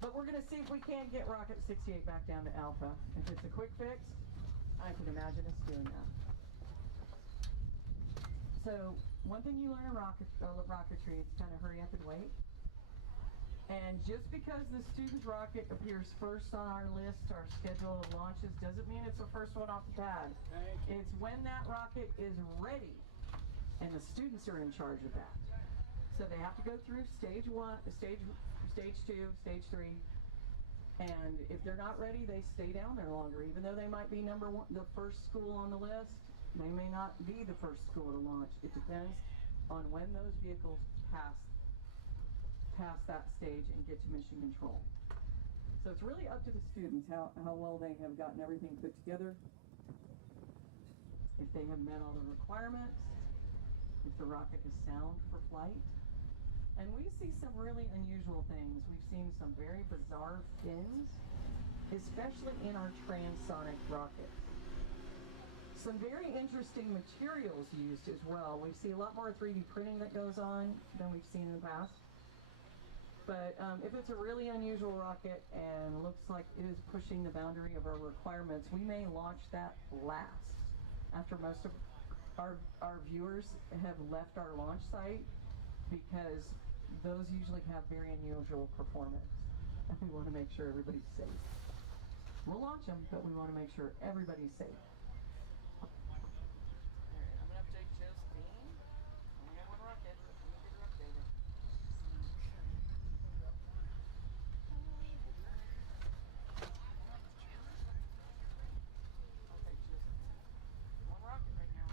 But we're going to see if we can get Rocket 68 back down to Alpha. If it's a quick fix, I can imagine us doing that. So one thing you learn in rocketry is kind of hurry up and wait. And just because the student rocket appears first on our list, our schedule of launches, doesn't mean it's the first one off the pad. It's when that rocket is ready, and the students are in charge of that. So they have to go through stage 1, stage 2, stage 3, and if they're not ready, they stay down there longer. Even though they might be number 1, the first school on the list, they may not be the first school to launch. It depends on when those vehicles pass that stage and get to mission control. So it's really up to the students how well they have gotten everything put together, if they have met all the requirements, if the rocket is sound for flight. And we see some really unusual things. We've seen some very bizarre fins, especially in our transonic rockets. Some very interesting materials used as well. We see a lot more 3D printing that goes on than we've seen in the past. But if it's a really unusual rocket and looks like it is pushing the boundary of our requirements, we may launch that last. After most of our viewers have left our launch site, because those usually have very unusual performance. And we want to make sure everybody's safe. We'll launch them, but we want to make sure everybody's safe. Alright, I'm going to update Justine. Only got one rocket, but let me get her updated. Okay, Justine. One rocket right now.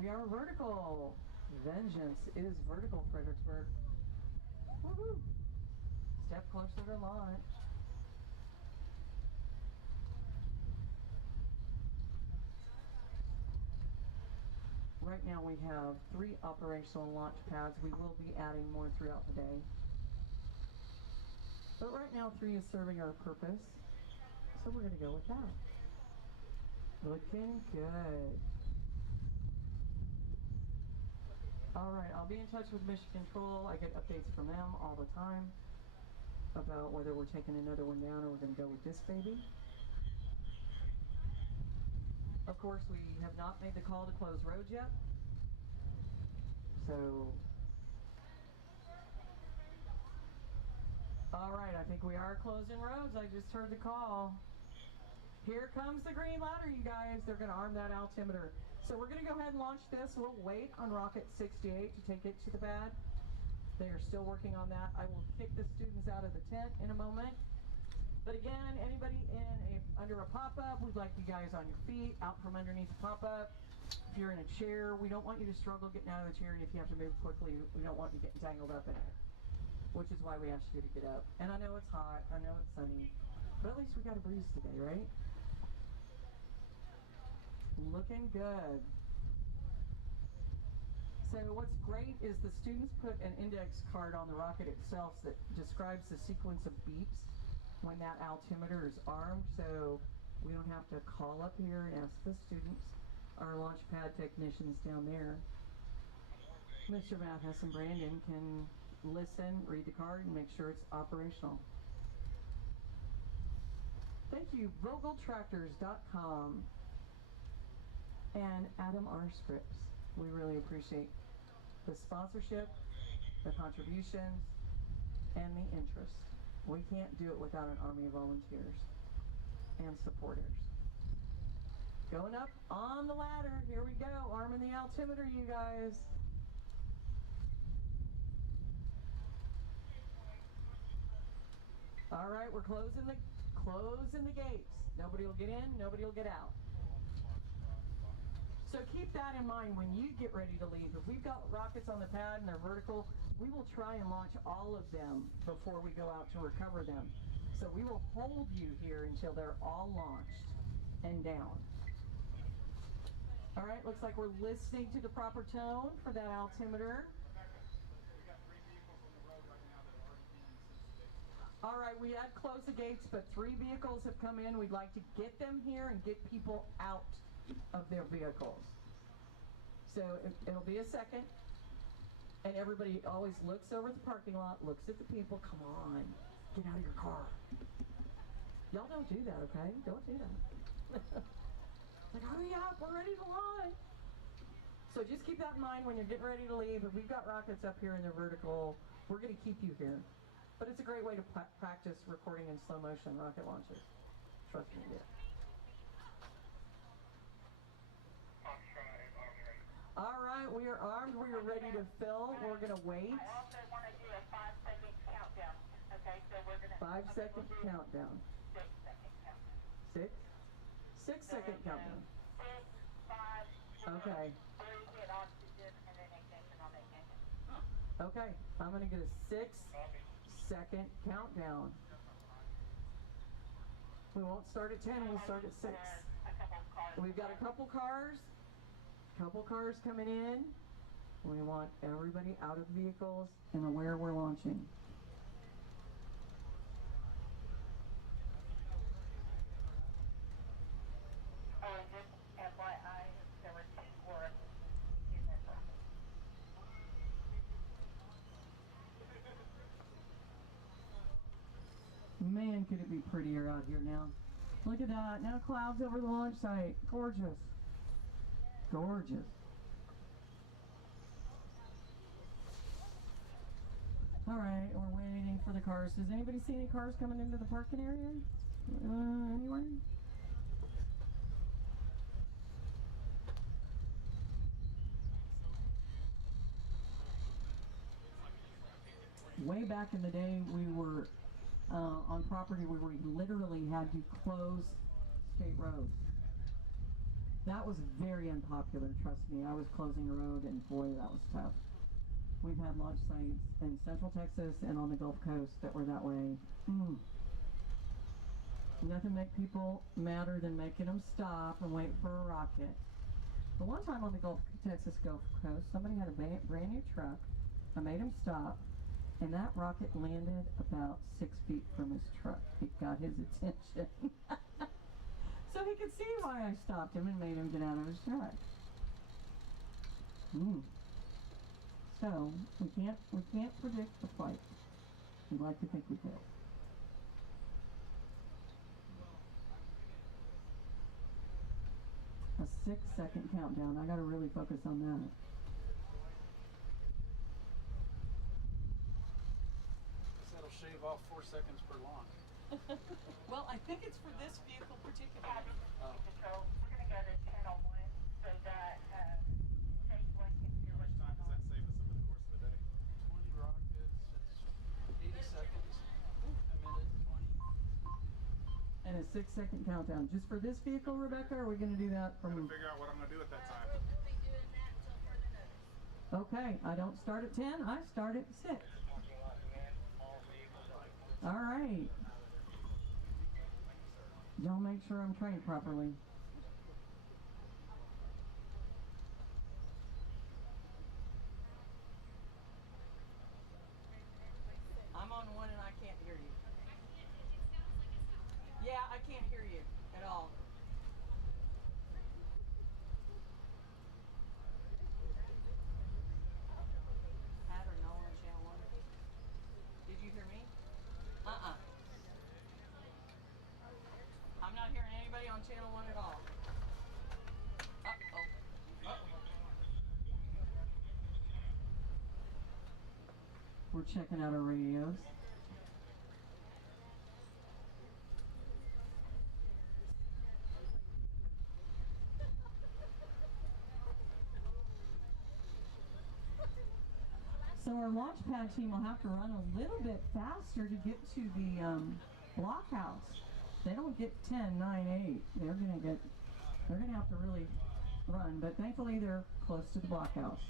We are vertical. Vengeance is vertical, Fredericksburg. Woohoo! Step closer to launch. Right now we have 3 operational launch pads. We will be adding more throughout the day. But right now 3 is serving our purpose. So we're going to go with that. Looking good. Alright, I'll be in touch with Mission Control. I get updates from them all the time about whether we're taking another one down or we're going to go with this baby. Of course, we have not made the call to close roads yet. So, alright, I think we are closing roads. I just heard the call. Here comes the green ladder, you guys. They're going to arm that altimeter. So we're going to go ahead and launch this. We'll wait on Rocket68 to take it to the pad. They are still working on that. I will kick the students out of the tent in a moment. But again, anybody under a pop-up, we'd like you guys on your feet, out from underneath the pop-up. If you're in a chair, we don't want you to struggle getting out of the chair, and if you have to move quickly, we don't want you getting tangled up in it, which is why we asked you to get up. And I know it's hot, I know it's sunny, but at least we got a breeze today, right? Looking good. So what's great is the students put an index card on the rocket itself that describes the sequence of beeps when that altimeter is armed, so we don't have to call up here and ask the students. Our launch pad technicians down there, Mr. Mathis and Brandon, can listen, read the card, and make sure it's operational. Thank you, VogelTractors.com and Adam R. Scripps. We really appreciate the sponsorship, the contributions, and the interest. We can't do it without an army of volunteers and supporters. Going up on the ladder. Here we go. Arming the altimeter, you guys. All right, we're closing the gates. Nobody will get in, nobody will get out. So keep that in mind when you get ready to leave. If we've got rockets on the pad and they're vertical, we will try and launch all of them before we go out to recover them. So we will hold you here until they're all launched and down. All right, looks like we're listening to the proper tone for that altimeter. All right, we had closed the gates, but 3 vehicles have come in. We'd like to get them here and get people out of their vehicles. So it'll be a second, and everybody always looks over at the parking lot, looks at the people. Come on, get out of your car. Y'all don't do that, okay? Don't do that. Like, hurry up, we're ready to launch. So just keep that in mind when you're getting ready to leave. If we've got rockets up here and they're vertical, we're going to keep you here. But it's a great way to practice recording in slow motion rocket launches. Trust me, yeah. All right, we are armed. We are ready to fill. We're going to wait. I also want to do a 5-second countdown. Okay, so we're going to 5-second countdown. 6-second countdown. 6-second countdown. 6, 5, Okay. 3, get oxygen, and then ignition on ignition. Okay, I'm going to get a 6-second countdown. We won't start at 10, we'll start at 6. We've got a couple cars. Coming in. We want everybody out of vehicles and aware we're launching. Oh, and just FYI, there were 2 words in this rocket. Man, could it be prettier out here now. Look at that. Now clouds over the launch site. Gorgeous. Gorgeous. All right, we're waiting for the cars. Does anybody see any cars coming into the parking area? Anywhere? Way back in the day, we were on property where we literally had to close state roads. That was very unpopular, trust me. I was closing a road, and boy, that was tough. We've had launch sites in Central Texas and on the Gulf Coast that were that way. Nothing make people madder than making them stop and wait for a rocket. But one time on the Texas Gulf Coast, somebody had a brand new truck. I made him stop, and that rocket landed about 6 feet from his truck. It got his attention. So he could see why I stopped him and made him get out of his truck. So we can't predict the flight. We'd like to think we could. A 6-second countdown. I gotta really focus on that. That'll shave off 4 seconds per launch. Well, I think it's for this vehicle particularly. Control. We're going to go to channel 1 so that stage 1 can hear what's How much time does that save us over the course of the day? 20 rockets, it's 80 seconds, a minute, 20. And a 6-second countdown. Just for this vehicle, Rebecca, or are we going to do that from... Gotta figure out what I'm going to do at that time. We'll be doing that until further notice. Okay, I don't start at 10, I start at 6. All right. Y'all make sure I'm trained properly. I'm on one and I can't hear you. Yeah, I can't hear you at all. Pat or Nolan on channel 1? Did you hear me? I'm not hearing anybody on channel 1 at all. We're checking out our radios. So our launch pad team will have to run a little bit faster to get to the blockhouse. They don't get 10, 9, 8. They're gonna have to really run, but thankfully they're close to the blockhouse.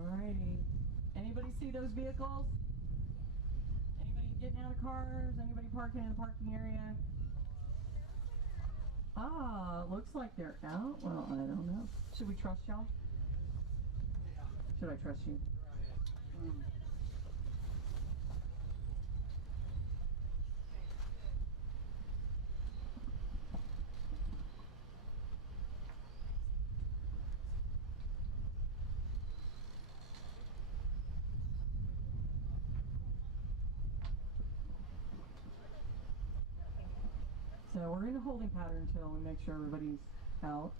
Alrighty. Anybody see those vehicles? Anybody getting out of cars? Anybody parking in the parking area? Looks like they're out. Well, I don't know. Should we trust y'all? Should I trust you? So we're in a holding pattern until we make sure everybody's out.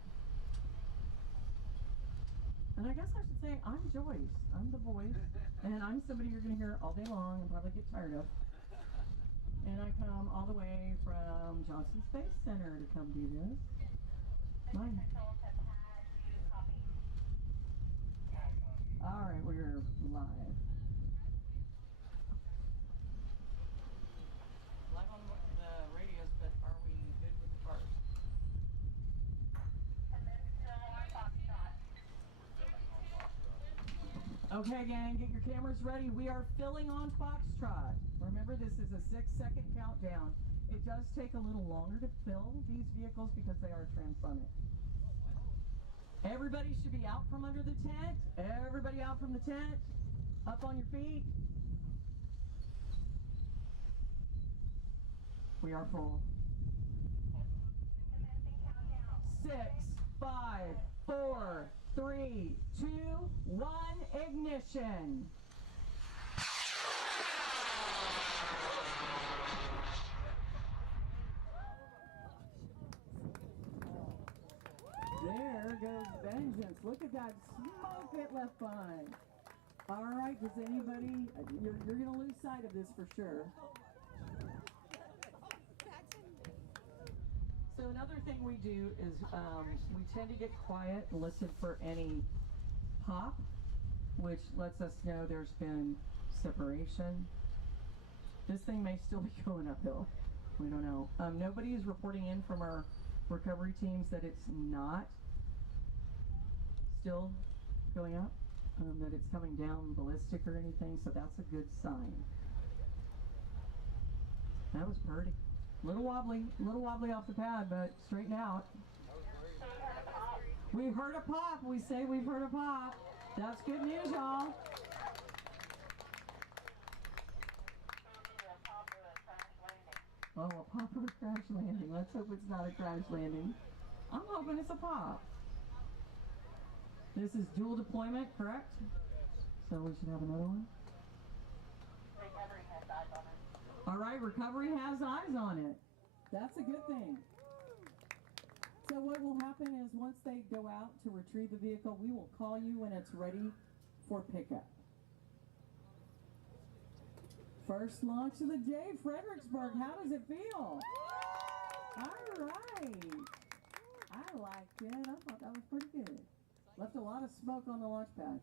And I guess I should say I'm Joyce. I'm the voice. And I'm somebody you're going to hear all day long and probably get tired of. And I come all the way from Johnson Space Center to come do this. Mine. All right, we're live. Live on the radios, but are we good with the cars? Okay, gang, get your cameras ready. We are filling on Foxtrot. Remember, this is a 6-second countdown. It does take a little longer to fill these vehicles because they are transonic. Everybody should be out from under the tent. Everybody out from the tent. Up on your feet. We are full. 6, 5, 4, 3, 2, 1, ignition. There goes vengeance. Look at that smoke it left behind. All right, does anybody, you're going to lose sight of this for sure. So another thing we do is we tend to get quiet and listen for any pop, which lets us know there's been separation. This thing may still be going uphill. We don't know. Nobody is reporting in from our recovery teams that it's not still going up, that it's coming down ballistic or anything, so that's a good sign. That was pretty. Little wobbly off the pad, but straighten out. We heard a pop. We say we've heard a pop. That's good news, y'all. Oh, a pop or a crash landing. Let's hope it's not a crash landing. I'm hoping it's a pop. This is dual deployment, correct? So we should have another one. Recovery has eyes on it. All right, recovery has eyes on it. That's a good thing. So what will happen is once they go out to retrieve the vehicle, we will call you when it's ready for pickup. First launch of the day, Fredericksburg. How does it feel? All right. I liked it. I thought that was pretty good. Left a lot of smoke on the launch pad.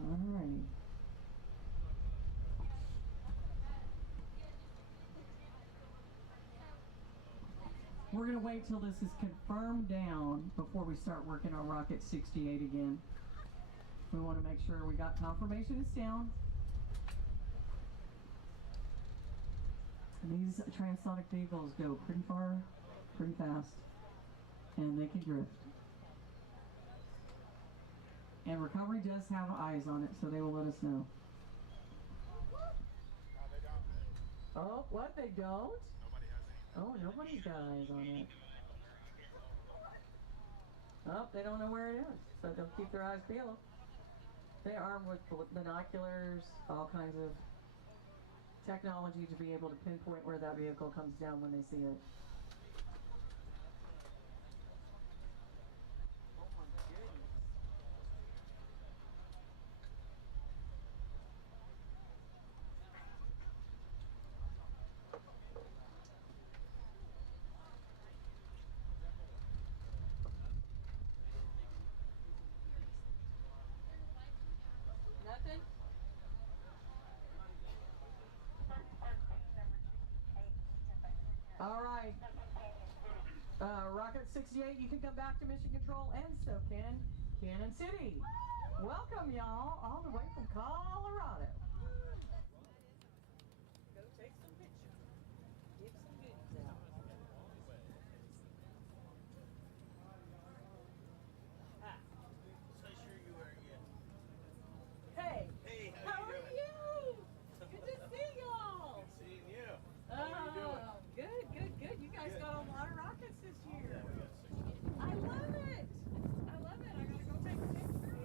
All right. We're going to wait till this is confirmed down before we start working on Rocket 68 again. We want to make sure we got confirmation it's down. These transonic vehicles go pretty far, pretty fast, and they can drift. And recovery does have eyes on it, so they will let us know. Oh, what? They don't? Oh, nobody's got eyes on it. Oh, they don't know where it is, so they'll keep their eyes peeled. They're armed with binoculars, all kinds of technology to be able to pinpoint where that vehicle comes down when they see it. Nothing? All right. Rocket 68, you can come back to Mission Control, and so can Cannon City. Welcome, y'all, all the way from Colorado. Go take some pictures. Give some goodies out. So sure you are again. Hey, Hey, how are you? Good to see y'all. Good seeing you. Oh, How are you doing? good, good, good. You guys got a lot of rockets this year. We got 6. I love it. I love it. I gotta go take a picture.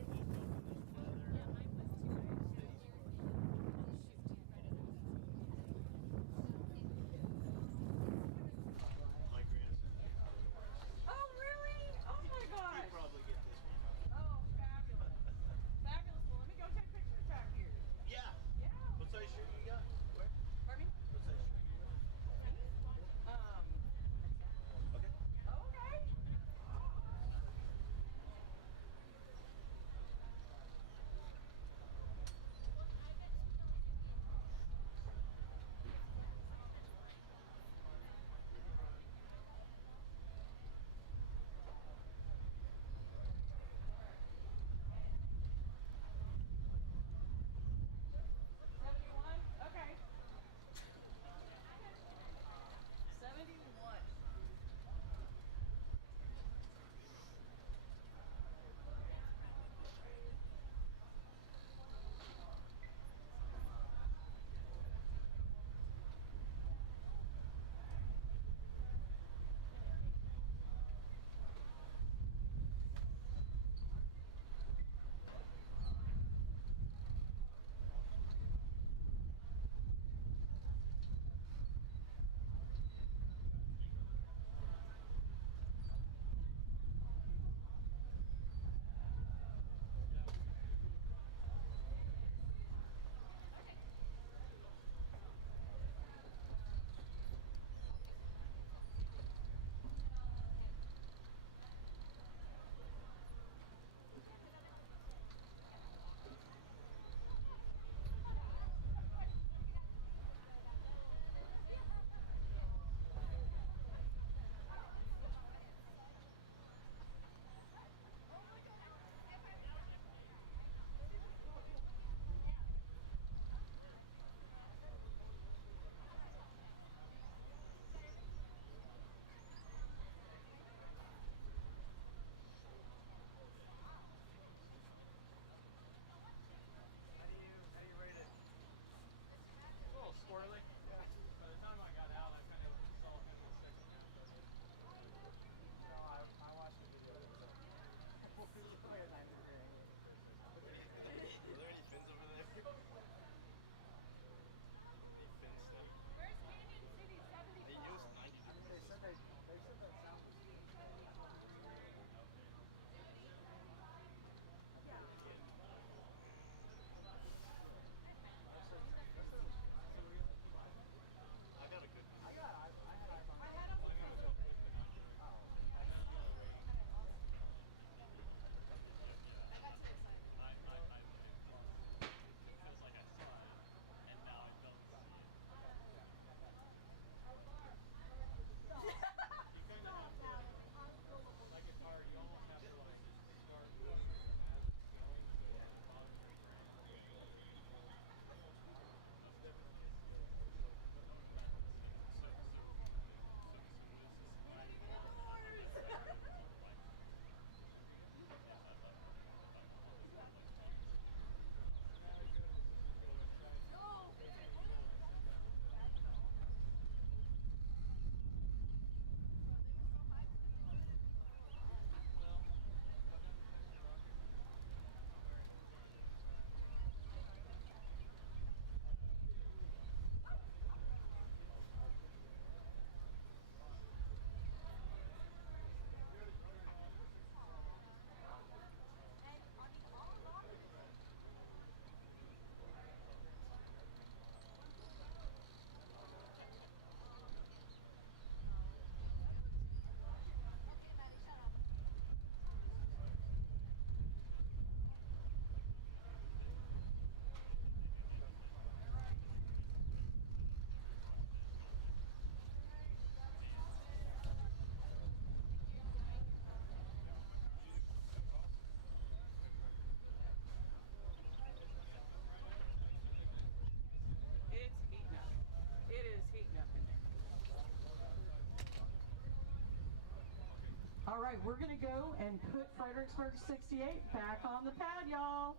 right, we're going to go and put Fredericksburg 68 back on the pad, y'all.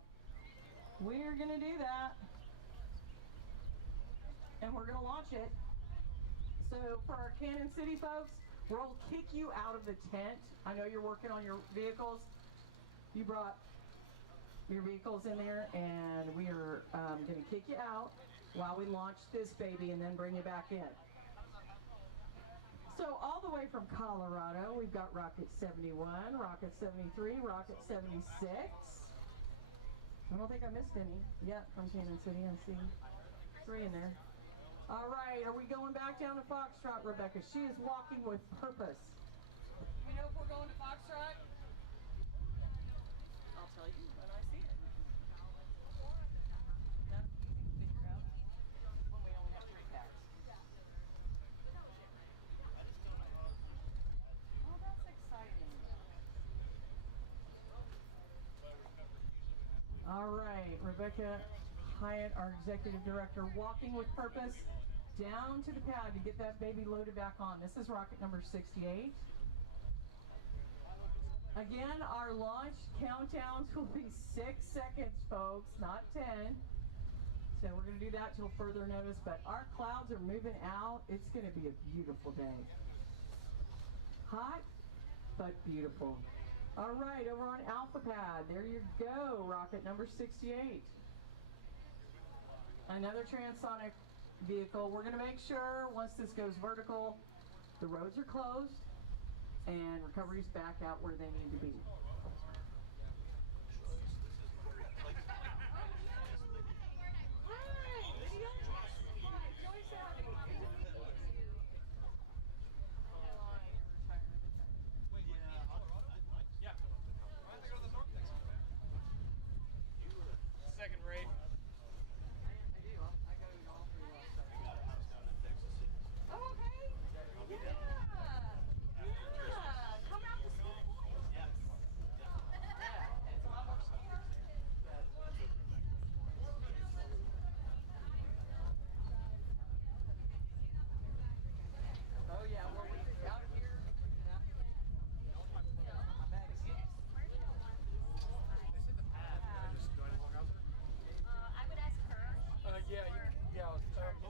We're going to do that. And we're going to launch it. So for our Kansas City folks, we'll kick you out of the tent. I know you're working on your vehicles. You brought your vehicles in there, and we are going to kick you out while we launch this baby and then bring you back in. So all the way from Colorado, we've got Rocket21, Rocket73, Rocket76. I don't think I missed any yet from Kansas City. I see 3 in there. All right, are we going back down to Foxtrot, Rebecca? She is walking with purpose. You know if we're going to Foxtrot? I'll tell you when I see it. That's easy to figure out when we only have 3 packs. Oh, that's exciting. All right, Rebecca Hyatt, our executive director, walking with purpose down to the pad to get that baby loaded back on. This is rocket number 68. Again, our launch countdowns will be 6 seconds, folks, not 10. So we're going to do that till further notice, but our clouds are moving out. It's going to be a beautiful day. Hot, but beautiful. All right, over on Alpha Pad, there you go, rocket number 68. Another transonic vehicle. We're going to make sure once this goes vertical, the roads are closed and recovery's back out where they need to be. Second rate.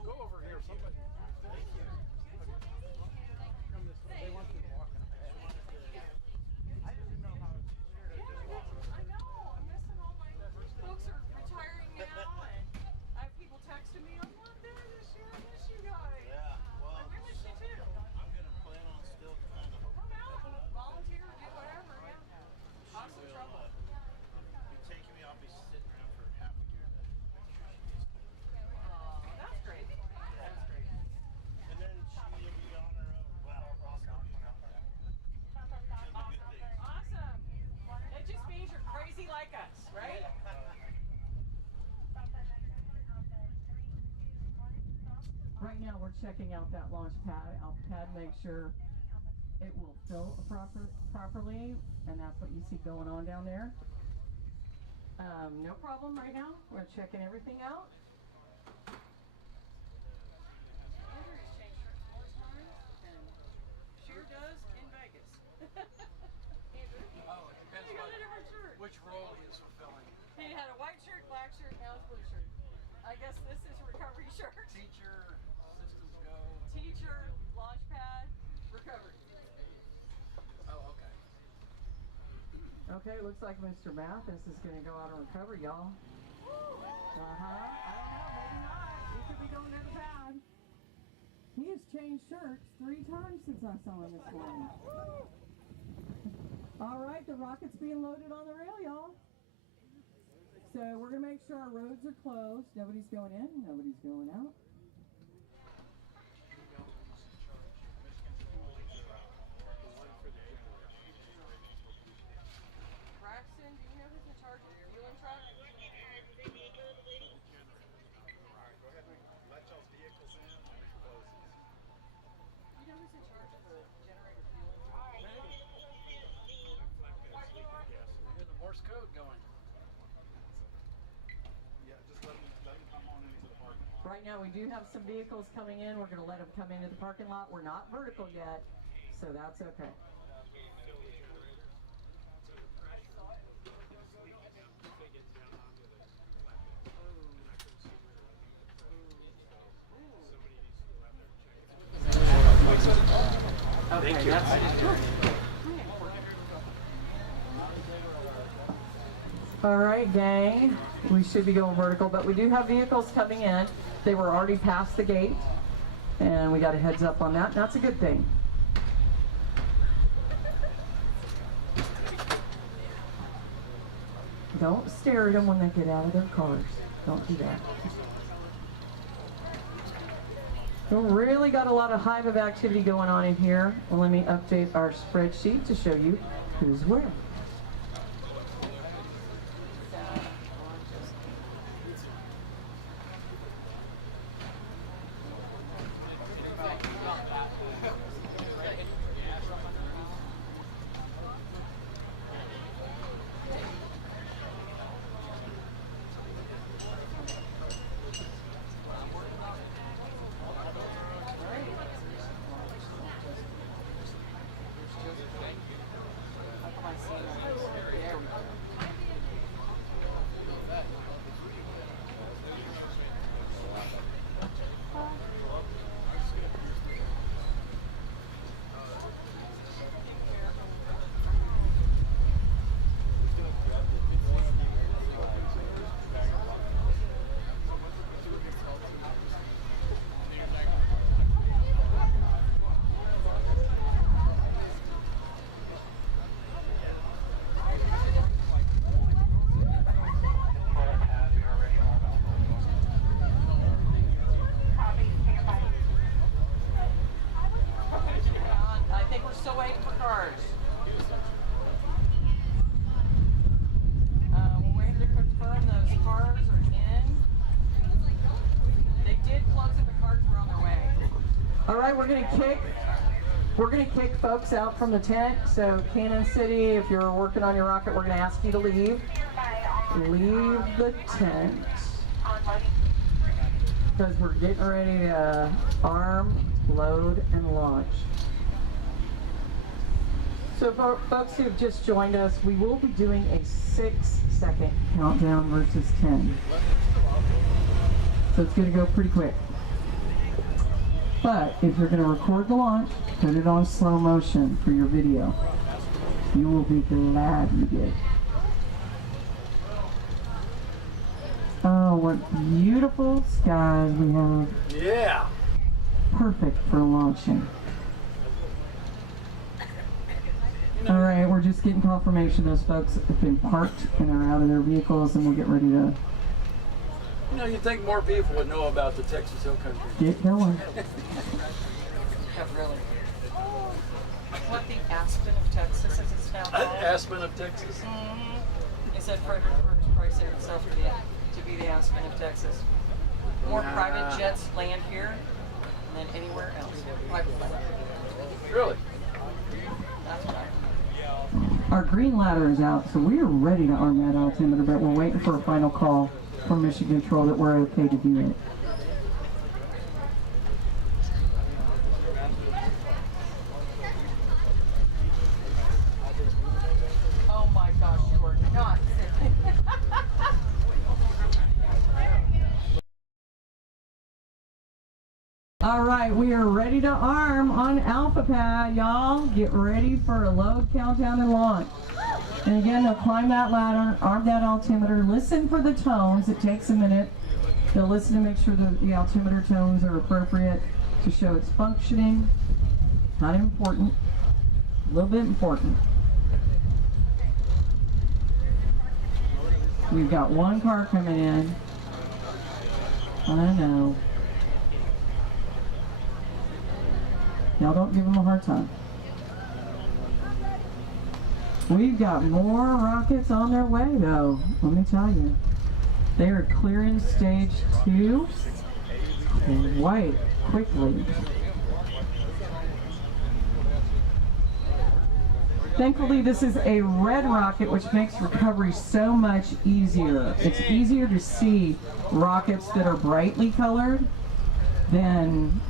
Go over here. Somebody. Thank you. Come this way. They want you to walk in the pad. I didn't know how it's easier to just walk. I know. I'm missing all my folks are retiring now, and I have people texting me, I'm not there this year. I miss you guys. Yeah, well, I miss you too. I'm going to plan on still kind of Come out and volunteer, do whatever. Yeah. Cause some trouble. be taking me. I'll be sitting around for half a year to make sure she gets That's great. That's great. and then she'll be on her own. Well, I'll still be in contact. Awesome. It just means you're crazy like us, right? Right now we're checking out that launch pad. Alpha Pad, make sure it will fill properly, and that's what you see going on down there. No problem right now. We're checking everything out. Andrew's changed shirts 4 times, and sure does in Vegas. Andrew, Oh, it depends he got on a different shirt. which role he is fulfilling. He had a white shirt, black shirt, now it's blue shirt. I guess this is a recovery shirt. Teacher, systems go. Teacher, launch pad, recovery. Oh, okay. Okay, looks like Mr. Mathis is going to go out on recovery, y'all. I don't know, maybe not. He could be going to the pad. He has changed shirts 3 times since I saw him this morning. All right, the rocket's being loaded on the rail, y'all. So we're going to make sure our roads are closed. Nobody's going in, nobody's going out. Braxton, do you know who's in charge of the fueling truck? Go ahead and let y'all's vehicles in and it closes. Do you know who's in charge of the generator fueling truck? Hear the Morse code going. Yeah, just let them come on into the parking lot. Right now we do have some vehicles coming in. We're going to let them come into the parking lot. We're not vertical yet, so that's okay. All right, gang. We should be going vertical, but we do have vehicles coming in. They were already past the gate, and we got a heads up on that. That's a good thing. Don't stare at them when they get out of their cars. Don't do that. We really got a lot of hive of activity going on in here. Well, let me update our spreadsheet to show you who's where. We're gonna kick folks out from the tent. So Cannon City, if you're working on your rocket, we're gonna ask you to leave. Leave the tent. Because we're getting ready to arm, load, and launch. So for folks who've just joined us, we will be doing a 6-second countdown versus 10. So it's gonna go pretty quick. But if you're going to record the launch, put it on slow motion for your video. You will be glad you did. Oh, what beautiful skies we have. Yeah. Perfect for launching. All right, we're just getting confirmation those folks have been parked and are out of their vehicles, and we'll get ready to... You know, you'd think more people would know about the Texas Hill Country. Get going. Really. What the Aspen of Texas, as it's now called? Aspen of Texas. Mm-hmm. They said Fredericksburg is pricing itself to be the Aspen of Texas. More private jets land here than anywhere else. Private flight. Really? That's what I heard. Our green ladder is out, so we are ready to arm that altimeter, but we're waiting for a final call from Mission Control that we're okay to do it. Oh my gosh, you are not sick. All right, we are ready to arm on Alpha Pad, y'all. Get ready for a load, countdown, and launch. And again, they'll climb that ladder, arm that altimeter, listen for the tones. It takes a minute. They'll listen to make sure that the altimeter tones are appropriate to show it's functioning. Not important, a little bit important. We've got one car coming in. I know. Y'all don't give them a hard time. We've got more rockets on their way, though. Let me tell you. They are clearing stage 2 quite quickly. Thankfully, this is a red rocket, which makes recovery so much easier. It's easier to see rockets that are brightly colored than,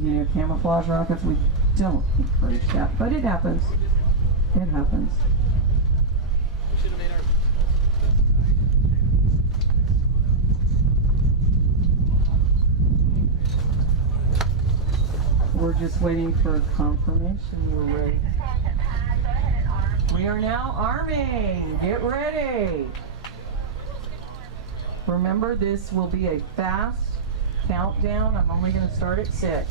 you know, camouflage rockets. We don't encourage that, but it happens. It happens. we're just waiting for confirmation we're ready. We are now arming. Get ready. Remember, this will be a fast countdown. I'm only going to start at 6.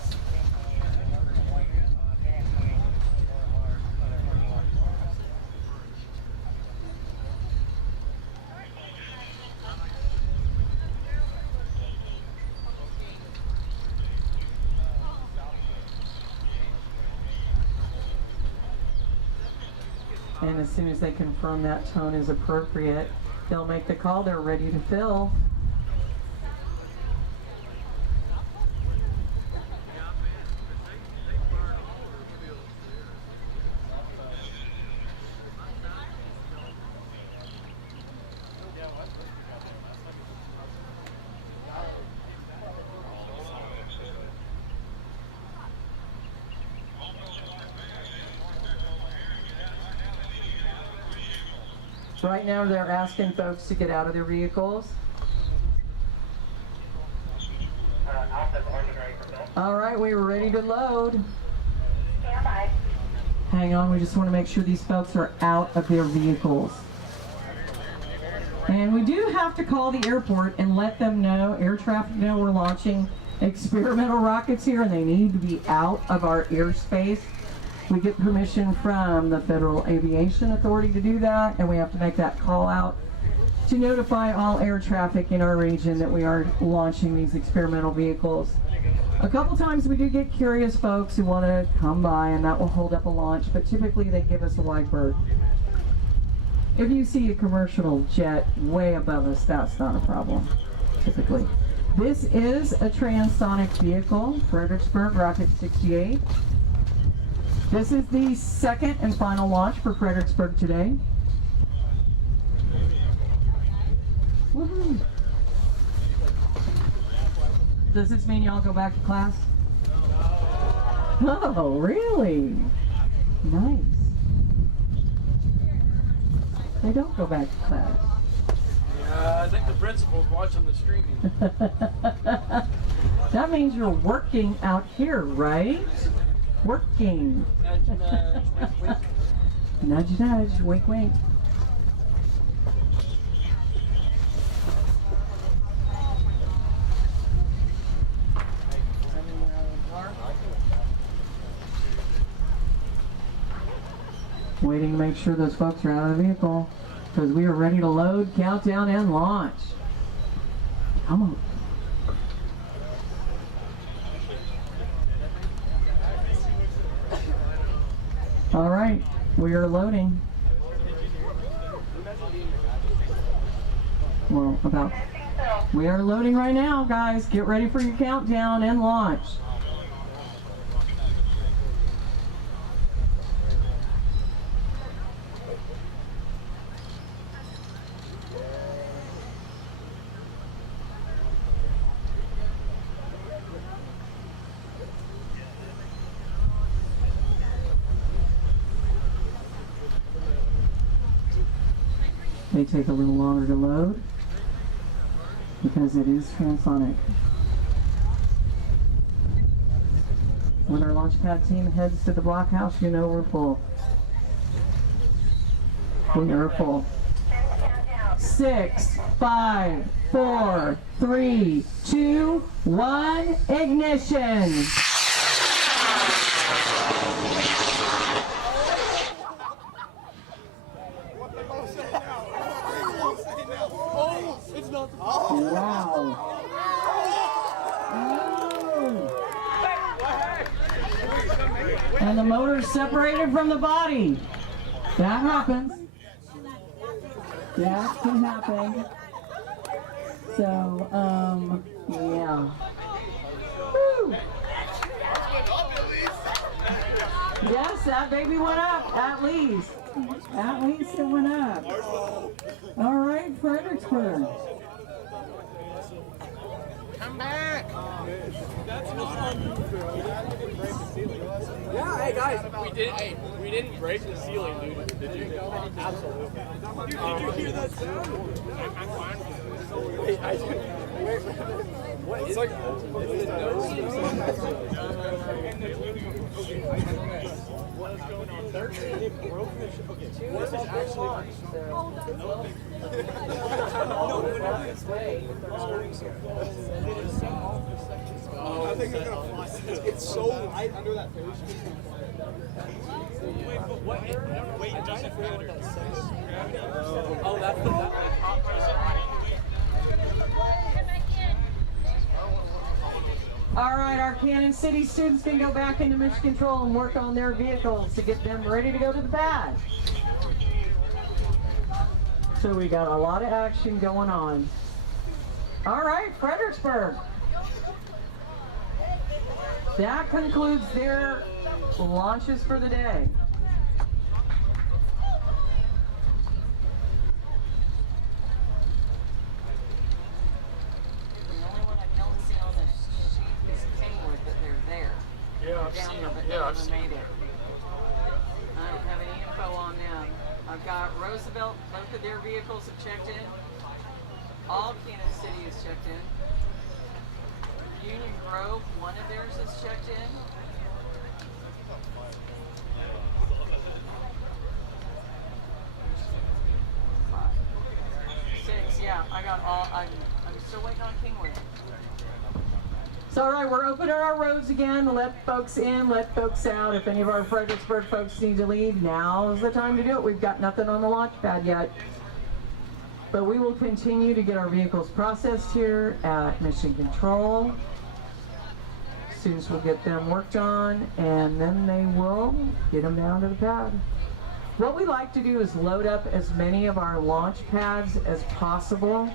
And as soon as they confirm that tone is appropriate, they'll make the call. They're ready to fill. Right now they're asking folks to get out of their vehicles. All right, we were ready to load. Hang on, we just want to make sure these folks are out of their vehicles. And we do have to call the airport and let them know, air traffic know we're launching experimental rockets here and they need to be out of our airspace. We get permission from the Federal Aviation Authority to do that, and we have to make that call out to notify all air traffic in our region that we are launching these experimental vehicles. A couple times we do get curious folks who want to come by, and that will hold up a launch, but typically they give us a white bird. If you see a commercial jet way above us, that's not a problem, typically. This is a transonic vehicle, Fredericksburg Rocket 68. This is the second and final launch for Fredericksburg today. Woohoo! Does this mean y'all go back to class? Oh, really? Nice. They don't go back to class. I think the principal's watching the streaming. That means you're working out here, right? Working. Nudge, nudge, wink, wink. Nudge, nudge, wink, wink. Waiting to make sure those folks are out of the vehicle because we are ready to load, countdown, and launch. Come on. All right, we are loading. Well, we are loading right now, guys. Get ready for your countdown and launch. They take a little longer to load because it is transonic. When our launch pad team heads to the blockhouse, you know we're full. We are full. 6, 5, 4, 3, 2, 1, ignition! Wow. Oh. And the motor's separated from the body. That happens. That can happen. So, yeah. Woo. Yes, that baby went up, at least. At least it went up. All right, Fredericksburg. Come back! That's not unusual. Yeah, hey guys, we didn't break the ceiling, dude. Did you? Absolutely. Did you hear that sound? I'm fine with it. Wait, It's like I think they're gonna fly. It's so light under that parachute. Wait, it doesn't matter what that says. Oh, that's the that All right, our Kansas City students can go back into mission control and work on their vehicles to get them ready to go to the pad. So we got a lot of action going on. All right, Fredericksburg. That concludes their launches for the day. Yeah, I've Down seen there, them. but Yeah, none I've of them seen made it. I don't have any info on them. I've got Roosevelt, both of their vehicles have checked in. All Kansas City is checked in. Union Grove, one of theirs is checked in. Six, yeah, I got all. I'm still waiting on Kingwood. So, all right, we're opening our roads again. Let folks in, let folks out. If any of our Fredericksburg folks need to leave, now's the time to do it. We've got nothing on the launch pad yet. But we will continue to get our vehicles processed here at Mission Control. Students will get them worked on, and then they will get them down to the pad. What we like to do is load up as many of our launch pads as possible.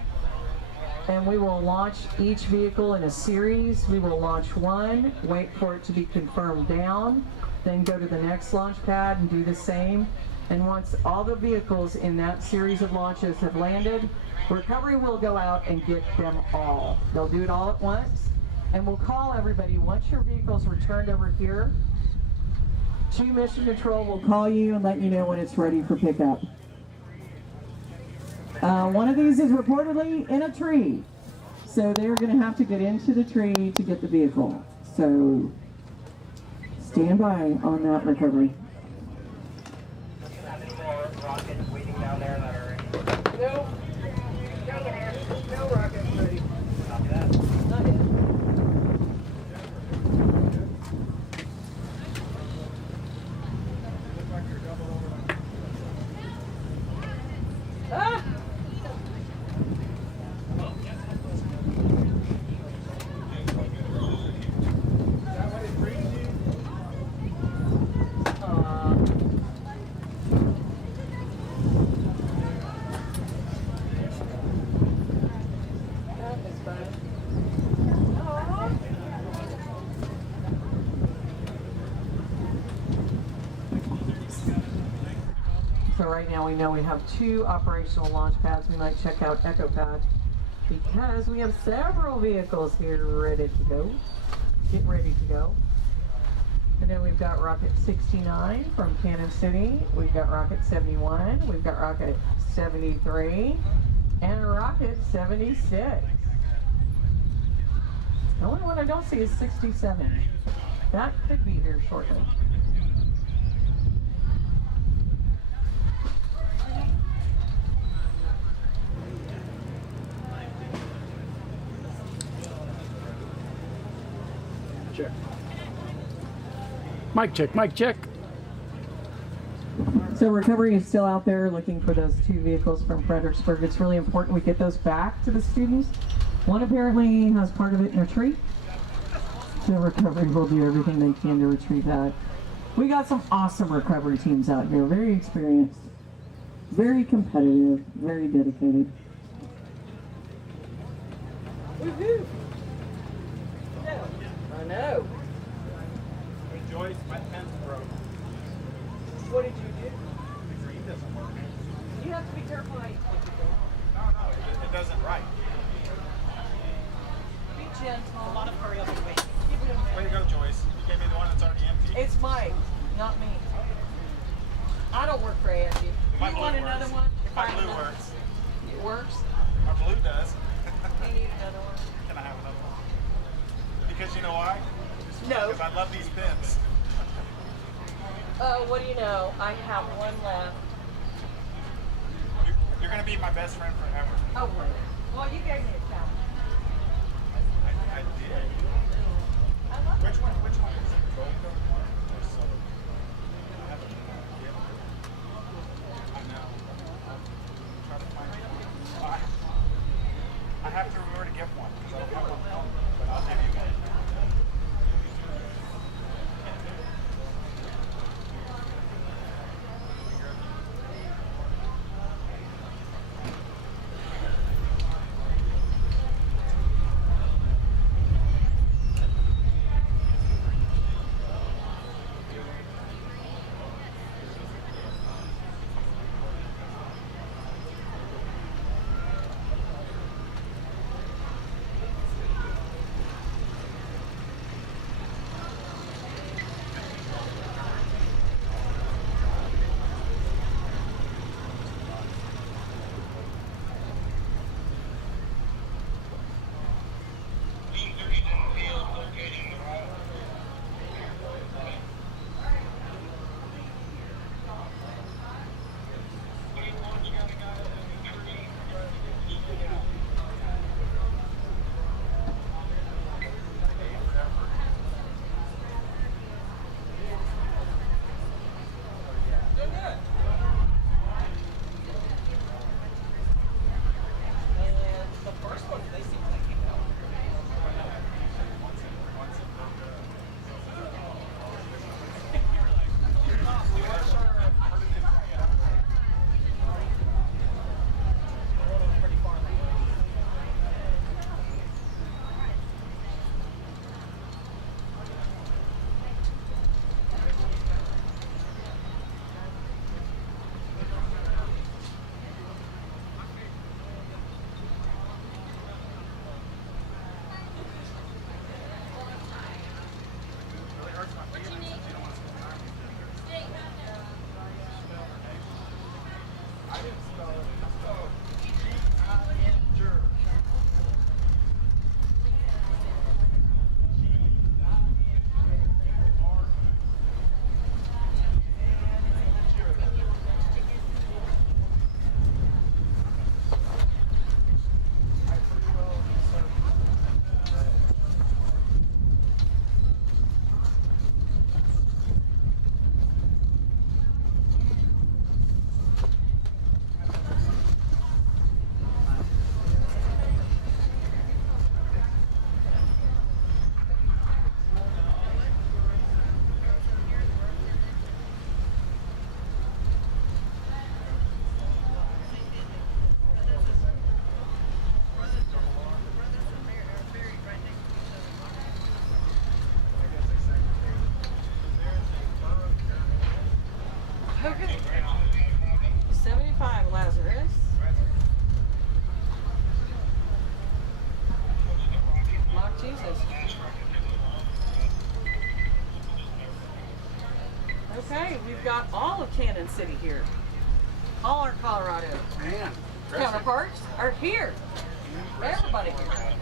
And we will launch each vehicle in a series. We will launch one, wait for it to be confirmed down, then go to the next launch pad and do the same. And once all the vehicles in that series of launches have landed, recovery will go out and get them all. They'll do it all at once, and we'll call everybody. Once your vehicle's returned over here to Mission Control, we'll call you and let you know when it's ready for pickup. One of these is reportedly in a tree, so they're going to have to get into the tree to get the vehicle. So stand by on that recovery. Have any more rockets waiting down there that are ready? No. No rockets ready. Copy that. Not yet. Ah! So right now we know we have 2 operational launch pads. We might check out Echo Pad because we have several vehicles here ready to go. Get ready to go. And then we've got Rocket 69 from Kansas City. We've got Rocket 71. We've got Rocket 73 and Rocket 76. The only one I don't see is 67. That could be here shortly. check. Mic check, mic check. So recovery is still out there looking for those 2 vehicles from Fredericksburg. It's really important we get those back to the students. One apparently has part of it in a tree. So recovery will do everything they can to retrieve that. We got some awesome recovery teams out here, very experienced, very competitive, very dedicated. Woohoo! Yeah, I know. Hey Joyce, my pen's broke. What did you do? The green doesn't work. You have to be careful how you click it. No, it doesn't right. Be gentle. A lot of hurry up and wait. Give it a Way to minute. go, Joyce. You gave me the one that's already empty. It's Mike, not me. I don't work for Angie. My You blue want works. another one? My Find blue another. works. It works? My blue does. You need another one. Can I have another one? because I love these pins. Oh, what do you know? I have one left. You're going to be my best friend forever. Oh, wait. Well, you gave me a challenge. I did. Which one is it? Gold code one or silver? I haven't given it. I know. I'm trying to find it. I have to remember to get one because I don't have one home, but I'll give you one. Okay. 75, Lazarus. Mock Jesus. Okay, we've got all of Cannon City here. All our Colorado counterparts are here. Everybody here.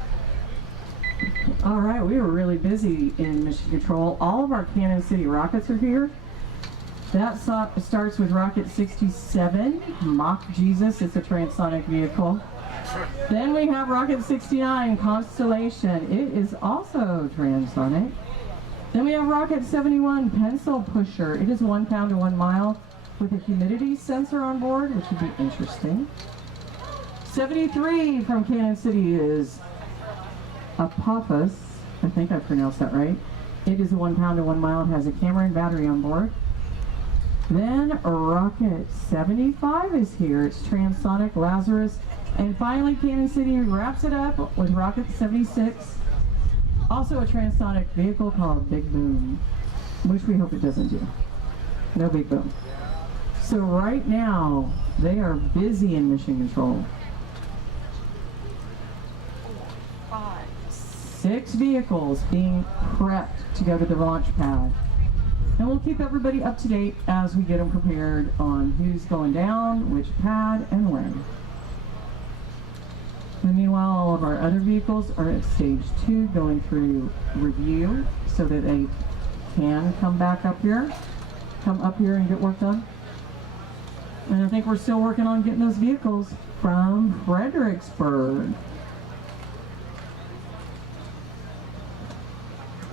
All right, we were really busy in Mission Control. All of our Cannon City Rockets are here. That starts with Rocket 67, Mock Jesus. It's a transonic vehicle. Then we have Rocket 69, Constellation. It is also transonic. Then we have Rocket 71, Pencil Pusher. It is 1 pound to 1 mile with a humidity sensor on board, which would be interesting. 73 from Cannon City is Apophis. I think I pronounced that right. It is a 1 pound to 1 mile. It has a camera and battery on board. Then Rocket 75 is here. It's transonic, Lazarus. And finally, Cannon City wraps it up with Rocket 76. Also a transonic vehicle called Big Boom, which we hope it doesn't do. No Big Boom. So right now, they are busy in Mission Control. 6 vehicles being prepped to go to the launch pad. And we'll keep everybody up to date as we get them prepared on who's going down, which pad, and when. And meanwhile, all of our other vehicles are at stage 2 going through review so that they can come up here and get work done. And I think we're still working on getting those vehicles from Fredericksburg.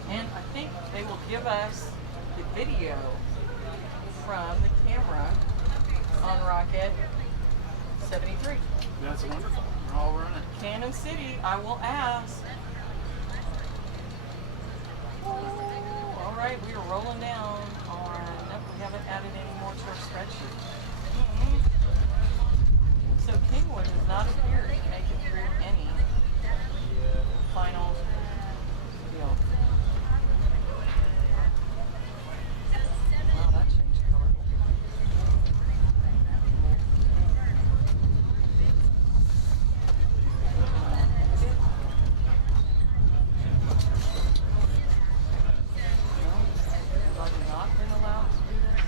And I think they will give us the video from the camera on Rocket 73. That's wonderful. We're all running. Cannon City, I will ask. All right, we are rolling down on, nope, we haven't added any more to our spreadsheet. So Kingwood does not appear to make it through any final deal. Wow, that changed color. I've not been allowed to do this.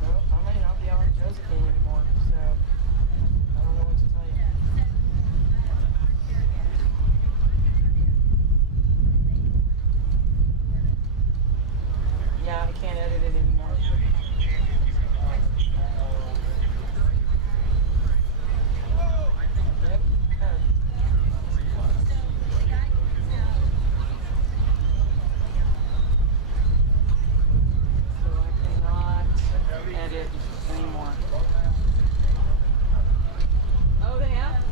Well, I may not be on Josephine anymore, so I don't know what to tell you. Yeah, I can't edit it anymore. Yep. So I cannot edit anymore. Oh, they have?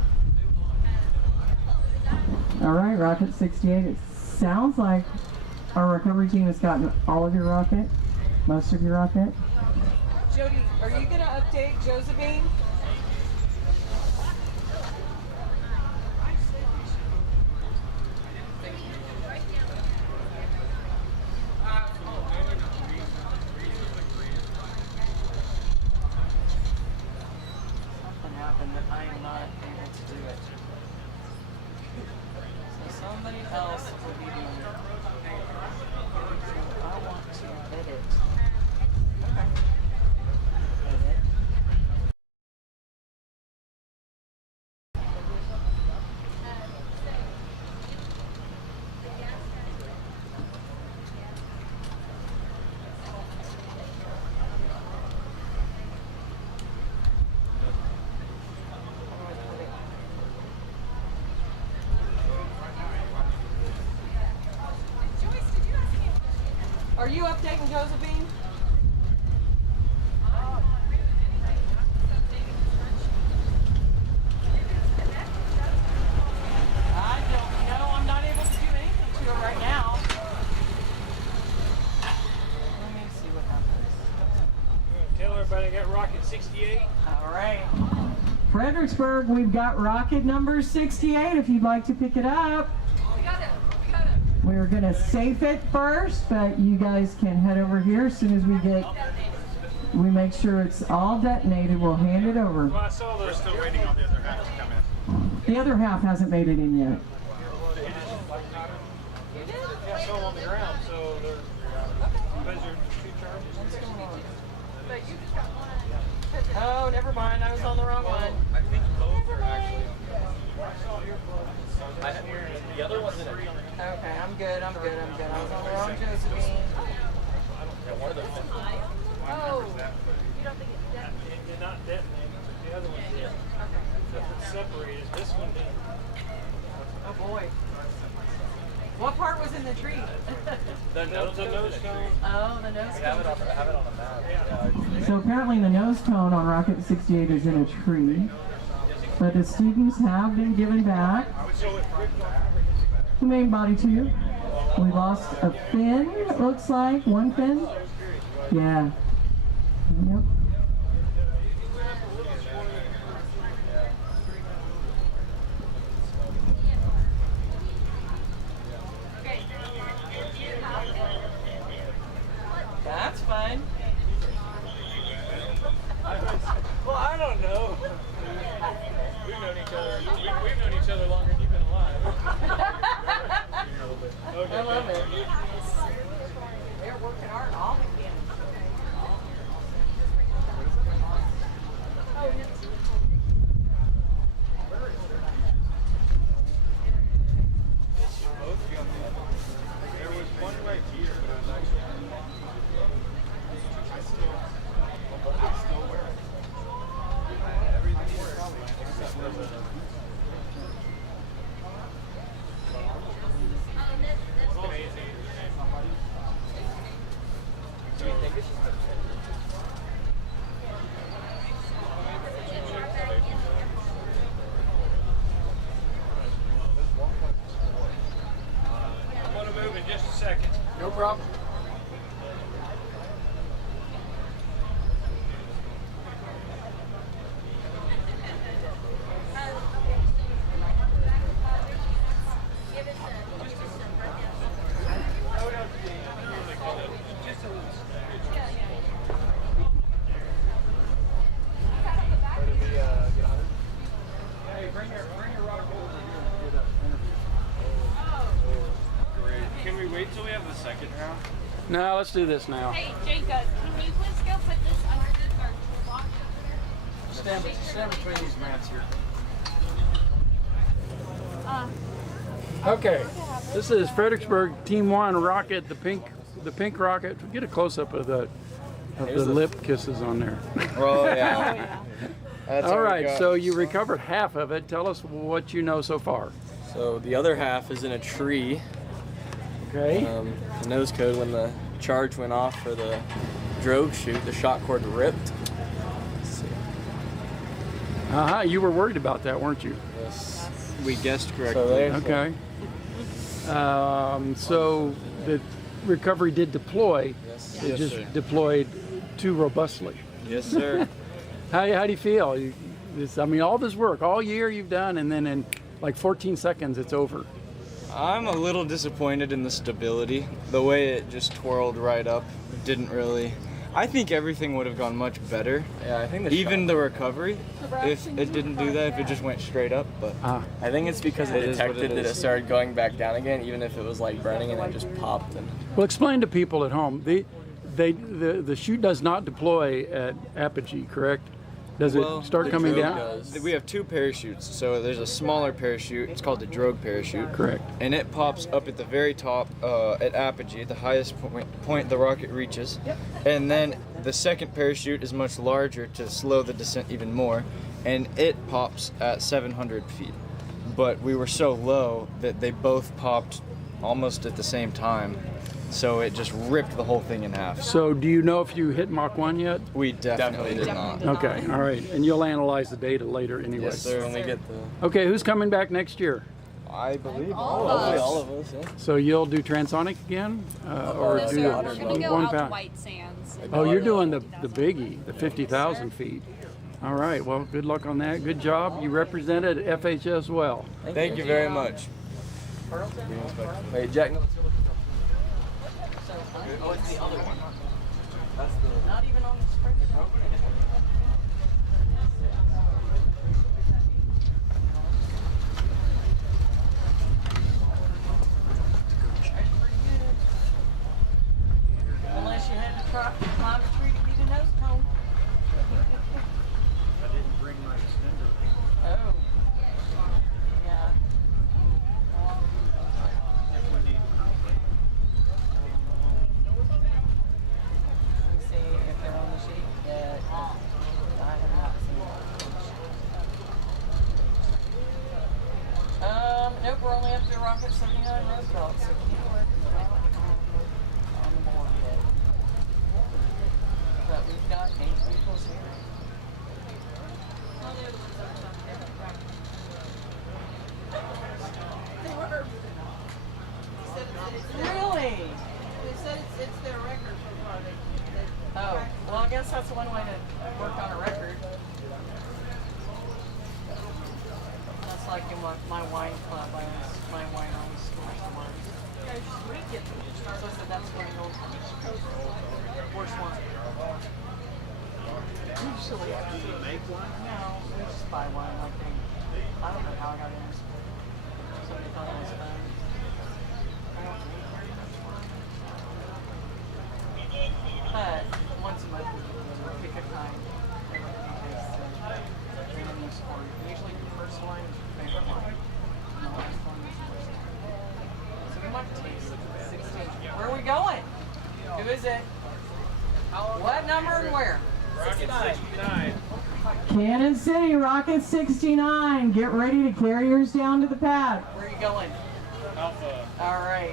All right, Rocket 68. It sounds like our recovery team has gotten all of your rocket, most of your rocket. Jody, are you going to update Josephine? Something happened that I am not able to do it. So somebody else will be doing it. So I want to edit. Okay. Edit. Are you updating Josephine? I don't know. I'm not able to do anything to it right now. Let me see what happens. Tell everybody I got Rocket 68. All right. Fredericksburg, we've got rocket number 68 if you'd like to pick it up. We're going to safe it first, but you guys can head over here as soon as we make sure it's all detonated. We'll hand it over. Well, I saw those. We're still waiting on the other half to come in. The other half hasn't made it in yet. Yeah, I saw them on the ground, so they're. Those are two charges. Oh, never mind. I was on the wrong one. I think both are actually. The other one's in it. Okay, I'm good. I was on the wrong Josephine. Yeah, one of them. Oh, you don't think it's dead? You're not detonating, but the other one's did. So if it's separated, this one did. Oh boy. What part was in the tree? The nose cone. Oh, the nose We have it on the map. So apparently the nose cone on Rocket 68 is in a tree, but the students have been given back the main body tube. We lost a fin, it looks like, one fin. Yeah. Yep. That's fun. problem. Hey, bring your rock over here and get an interview. Great. Can we wait till we have the second round? No, let's do this now. Hey, Jacob, can you please go put this underneath our toolbox over there? Stand between these mats here. Uh, Okay, this is Fredericksburg Team 1 Rocket, the pink rocket. Get a close up of the lip kisses on there. Oh yeah. That's All what we right, got. so you recovered half of it. Tell us what you know so far. So the other half is in a tree. Okay. The nose code, when the charge went off for the drogue chute, the shot cord ripped. You were worried about that, weren't you? Yes. We guessed correctly. Okay. So the recovery did deploy. Yes. It Yes, just sir. deployed too robustly. Yes, sir. How do you feel? All this work, all year you've done, and then in like 14 seconds it's over. I'm a little disappointed in the stability. The way it just twirled right up didn't really. I think everything would have gone much better. Yeah, I think even the recovery, if it didn't do that, if it just went straight up. But I think it's because it It is what detected it that it is. started going back down again, even if it was like burning and it just popped. And Well, explain to people at home. The chute does not deploy at apogee, correct? Does it start the coming drogue down? does. We have two parachutes. So there's a smaller parachute. It's called the drogue parachute. Correct. And it pops up at the very top at apogee, at the highest point the rocket reaches. And then the second parachute is much larger to slow the descent even more, and it pops at 700 feet. But we were so low that they both popped almost at the same time. So it just ripped the whole thing in half. So do you know if you hit Mach 1 yet? We definitely did not. Okay, all right. And you'll analyze the data later anyway. Yes, sir. When we get the. Okay, who's coming back next year? I believe all of us. all of us. Yeah. So you'll do transonic again? Or no, do sir. We're going to go one out to pound? White Sands. Oh, you're doing the biggie, the 50,000 feet. All right, well, good luck on that. Good job. You represented FHS well. Thank you very much. wait, Jack. No, Oh, it's the other one. That's the. Not even on the spring. Unless you had to climb a tree to get a nose cone. I didn't bring my extender. Oh. Yeah. If we need one, I'll bring it. Let me see if they're on the sheet yet. I have not seen it. Nope, we're only up to Rockets2025 Roosevelt, so keyword is not on the board yet. But we've got 8 vehicles here. Really? They said it's their record so far. Oh, well, I guess that's one way to work on a record. That's like in my wine club. My wine always scores the wine. So I said that's where you go. Worst one. Usually I do. Make one? No, we just buy one. I think. I don't know how I got in this. Somebody thought it was fun. I don't drink very much wine. But once a month we pick a kind. Usually the first one is your favorite one. And the last one is the worst one. So we might taste 16. Where are we going? Who is it? What number and where? 69. Kansas City, Rockets2025. Get ready to carry yours down to the pad. Where are you going? Alpha. All right.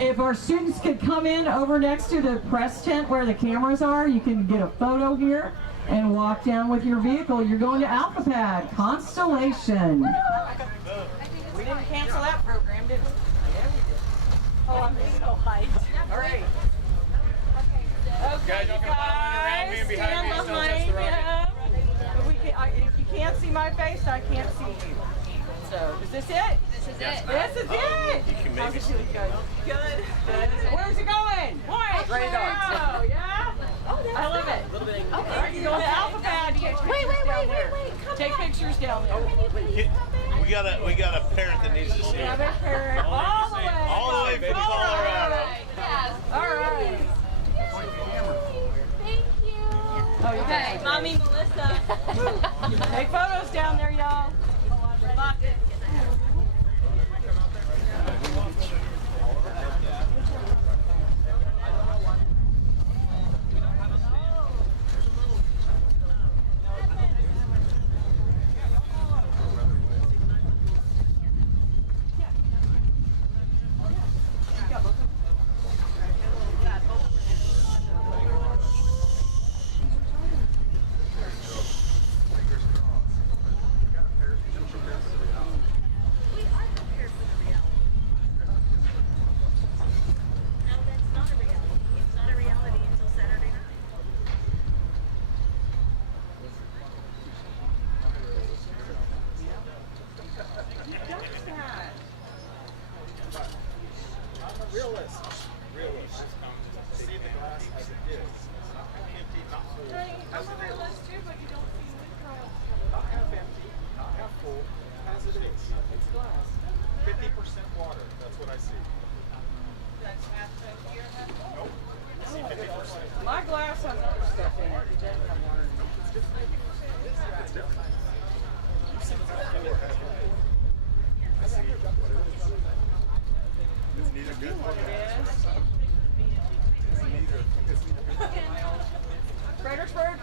If our students could come in over next to the press tent where the cameras are, you can get a photo here and walk down with your vehicle. You're going to Alpha Pad, Constellation. We didn't cancel that program, did we? Yeah, we Oh, I'm so hyped. All right. Okay, Guys, y'all can follow me around me and behind me. Just don't touch the rocket. If you can't see my face, I can't see you. So, is this it? This is it. This is it. You can How's maybe it see. feeling, guys? Good. Where's it going? Point. Ready, dogs. Oh, yeah? I love it. Okay. All right, you go to Alpha Pad. Wait. Take pictures down there. We got a parent that needs to see We have it. a parent all the way. All the way from Colorado. Yes. All right. Thank you. Oh, you Okay, Mommy Melissa. Take photos down there, y'all. Realist. See the glass as it is. Not empty, not full. I'm a realist too, but you don't see wind curls. Not half empty, not half full, as it is. It's glass. 50% water, that's what I see. That's half empty or half full. Nope. I see 50%. My glass has other stuff in it. It doesn't have water in it. It's different. It's different. You see it's not full or half empty. I see what it is. It's neither good nor bad. It's neither good. Fredericksburg.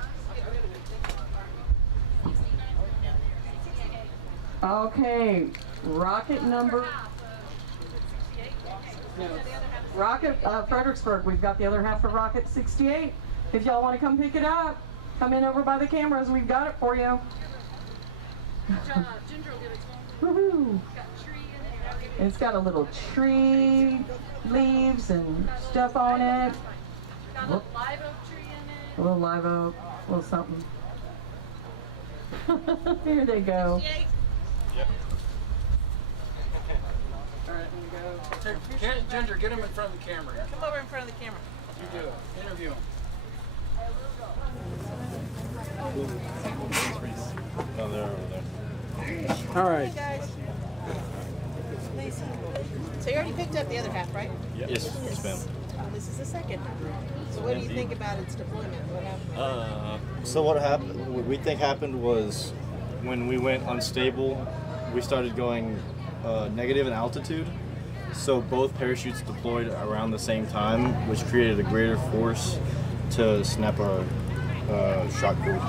Okay, rocket number. No. Rocket Fredericksburg. We've got the other half of Rocket 68. If y'all want to come pick it up, come in over by the cameras. We've got it for you. Woohoo! It's got a little tree, leaves and stuff on it. Got a live oak tree in it. A little live oak, a little something. Here they go. Yep. All right, here we go. Ginger, get him in front of the camera. Come over in front of the camera. You do it. Interview him. No, they're over there. All right. Hey guys. So you already picked up the other half, right? Yes, ma'am. This is the second half. So what do you think about its deployment? What happened? So what happened? What we think happened was when we went unstable, we started going negative in altitude. So both parachutes deployed around the same time, which created a greater force to snap our shock cord.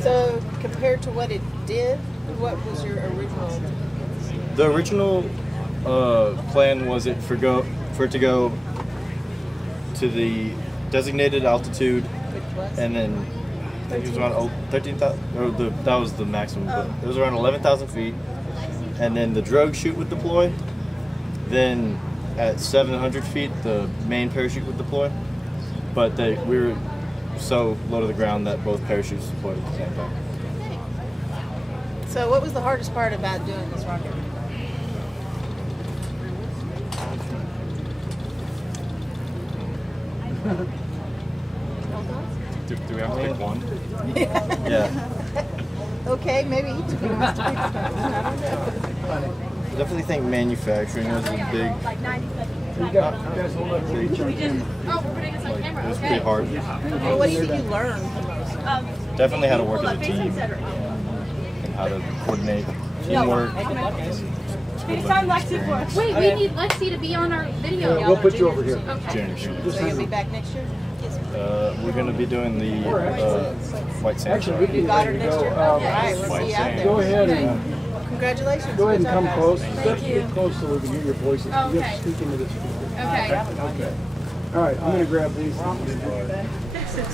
So compared to what it did, what was your original? The original plan was for it to go to the designated altitude, and then I think it was around 13,000. That was the maximum. But it was around 11,000 feet, and then the drogue chute would deploy. Then at 700 feet, the main parachute would deploy. But we were so low to the ground that both parachutes deployed at the same time. So what was the hardest part about doing this rocket? Do we have to pick one? Yeah. Okay, maybe each of you wants to pick something. I don't know. I definitely think manufacturing was a big. You guys hold up for each other. Oh, we're putting this on camera. It was pretty hard. Well, what do you think you learned the most? Definitely how to work as a team and how to coordinate teamwork. Wait, we need Lexi to be on our video. We'll put you over here. Junior. So you'll be back next year? We're going to be doing the white sand. Actually, we You got her can next year? All right, we'll see you out there. go ahead and Congratulations. go ahead and Good come job, close. guys. Step get close so we can hear your voices. You have Okay. to speak into this speaker. Okay. Okay. All right, I'm going to grab these.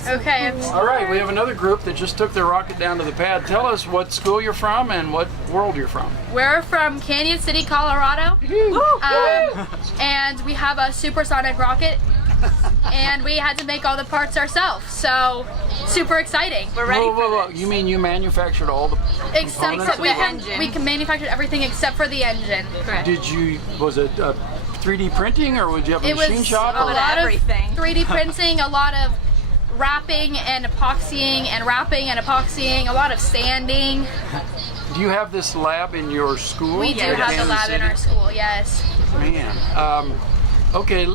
Okay. All right, we have another group that just took their rocket down to the pad. Tell us what school you're from and what world you're from. We're from Canyon City, Colorado. And we have a supersonic rocket. And we had to make all the parts ourselves. So, super exciting. We're ready Whoa. You mean you manufactured all the components? We can manufacture everything except for the engine. Correct. Was it 3D printing or would you have a machine shop? A lot of 3D printing, a lot of wrapping and epoxying and wrapping and epoxying, a lot of sanding. Do you have this lab in your school? We do have the lab in our school, yes. Man, okay,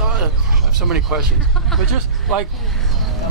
I have so many questions, but just like,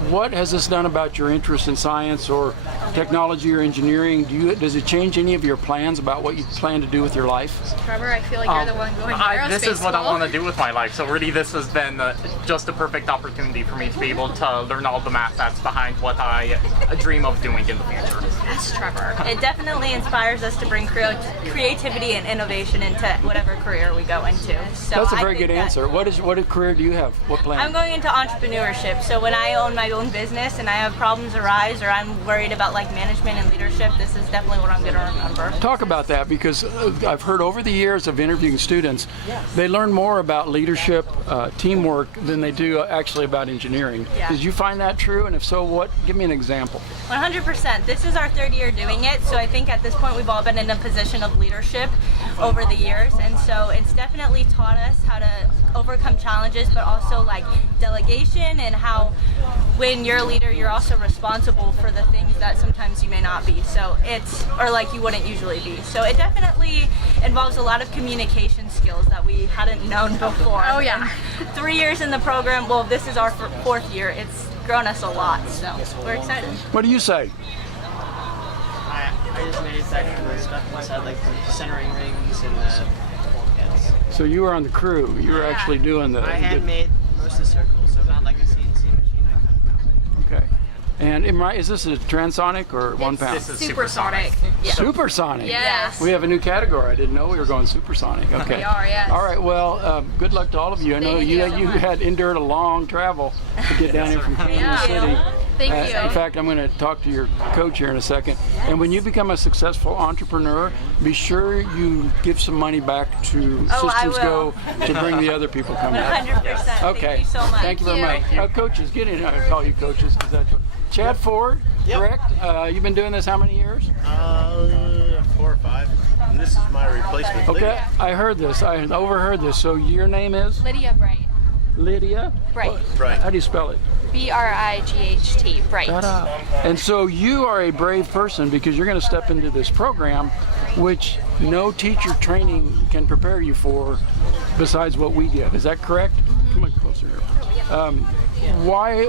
what has this done about your interest in science or technology or engineering? Does it change any of your plans about what you plan to do with your life? Trevor, I feel like you're the one going to aerospace This is what school. I want to do with my life. So really, this has been just a perfect opportunity for me to be able to learn all the math that's behind what I dream of doing in the future. Yes, Trevor. It definitely inspires us to bring creativity and innovation into whatever career we go into. So that's a very good answer. What career do you have? What plan? I'm going into entrepreneurship. So when I own my own business and I have problems arise or I'm worried about like management and leadership, this is definitely what I'm going to remember. Talk about that, because I've heard over the years of interviewing students, they learn more about leadership, teamwork than they do actually about engineering. Yeah. Did you find that true? And if so, what? Give me an example. 100%. This is our third year doing it, so I think at this point we've all been in a position of leadership over the years, and so it's definitely taught us how to overcome challenges, but also like delegation and how when you're a leader you're also responsible for the things that sometimes you may not be, so it's, or like you wouldn't usually be. So it definitely involves a lot of communication skills that we hadn't known before. Oh yeah. And 3 years in the program, well this is our fourth year, it's grown us a lot, so we're excited. What do you say? I just manufactured stuff inside, like the centering rings and the bulkheads. So you were on the crew. You were actually doing the. I handmade most of the circles, so not like a CNC machine. I cut them out. Okay. And is this a transonic or 1 pound? This is supersonic. Yeah. Supersonic? Yes. We have a new category. I didn't know we were going supersonic. Okay. We are, yes. All right, well, good luck to all of you. I know Thank you you. had endured a long travel to get down here from Kansas City. Thank you. In fact, I'm going to talk to your coach here in a second. And when you become a successful entrepreneur, be sure you give some money back to Systems Go to bring the other people coming up. 100%. Okay. Thank you so much. Thank you very much. Coaches, get in. I call you coaches. Is that Chad Ford, correct? You've been doing this how many years? 4 or 5. And this is my replacement. Okay, I heard this. I overheard this. So your name is? Lydia Bright. Lydia? Bright. Right. How do you spell it? B-R-I-G-H-T. Bright. Ta-da. And so you are a brave person because you're going to step into this program which no teacher training can prepare you for besides what we give. Is that correct? Come on closer here.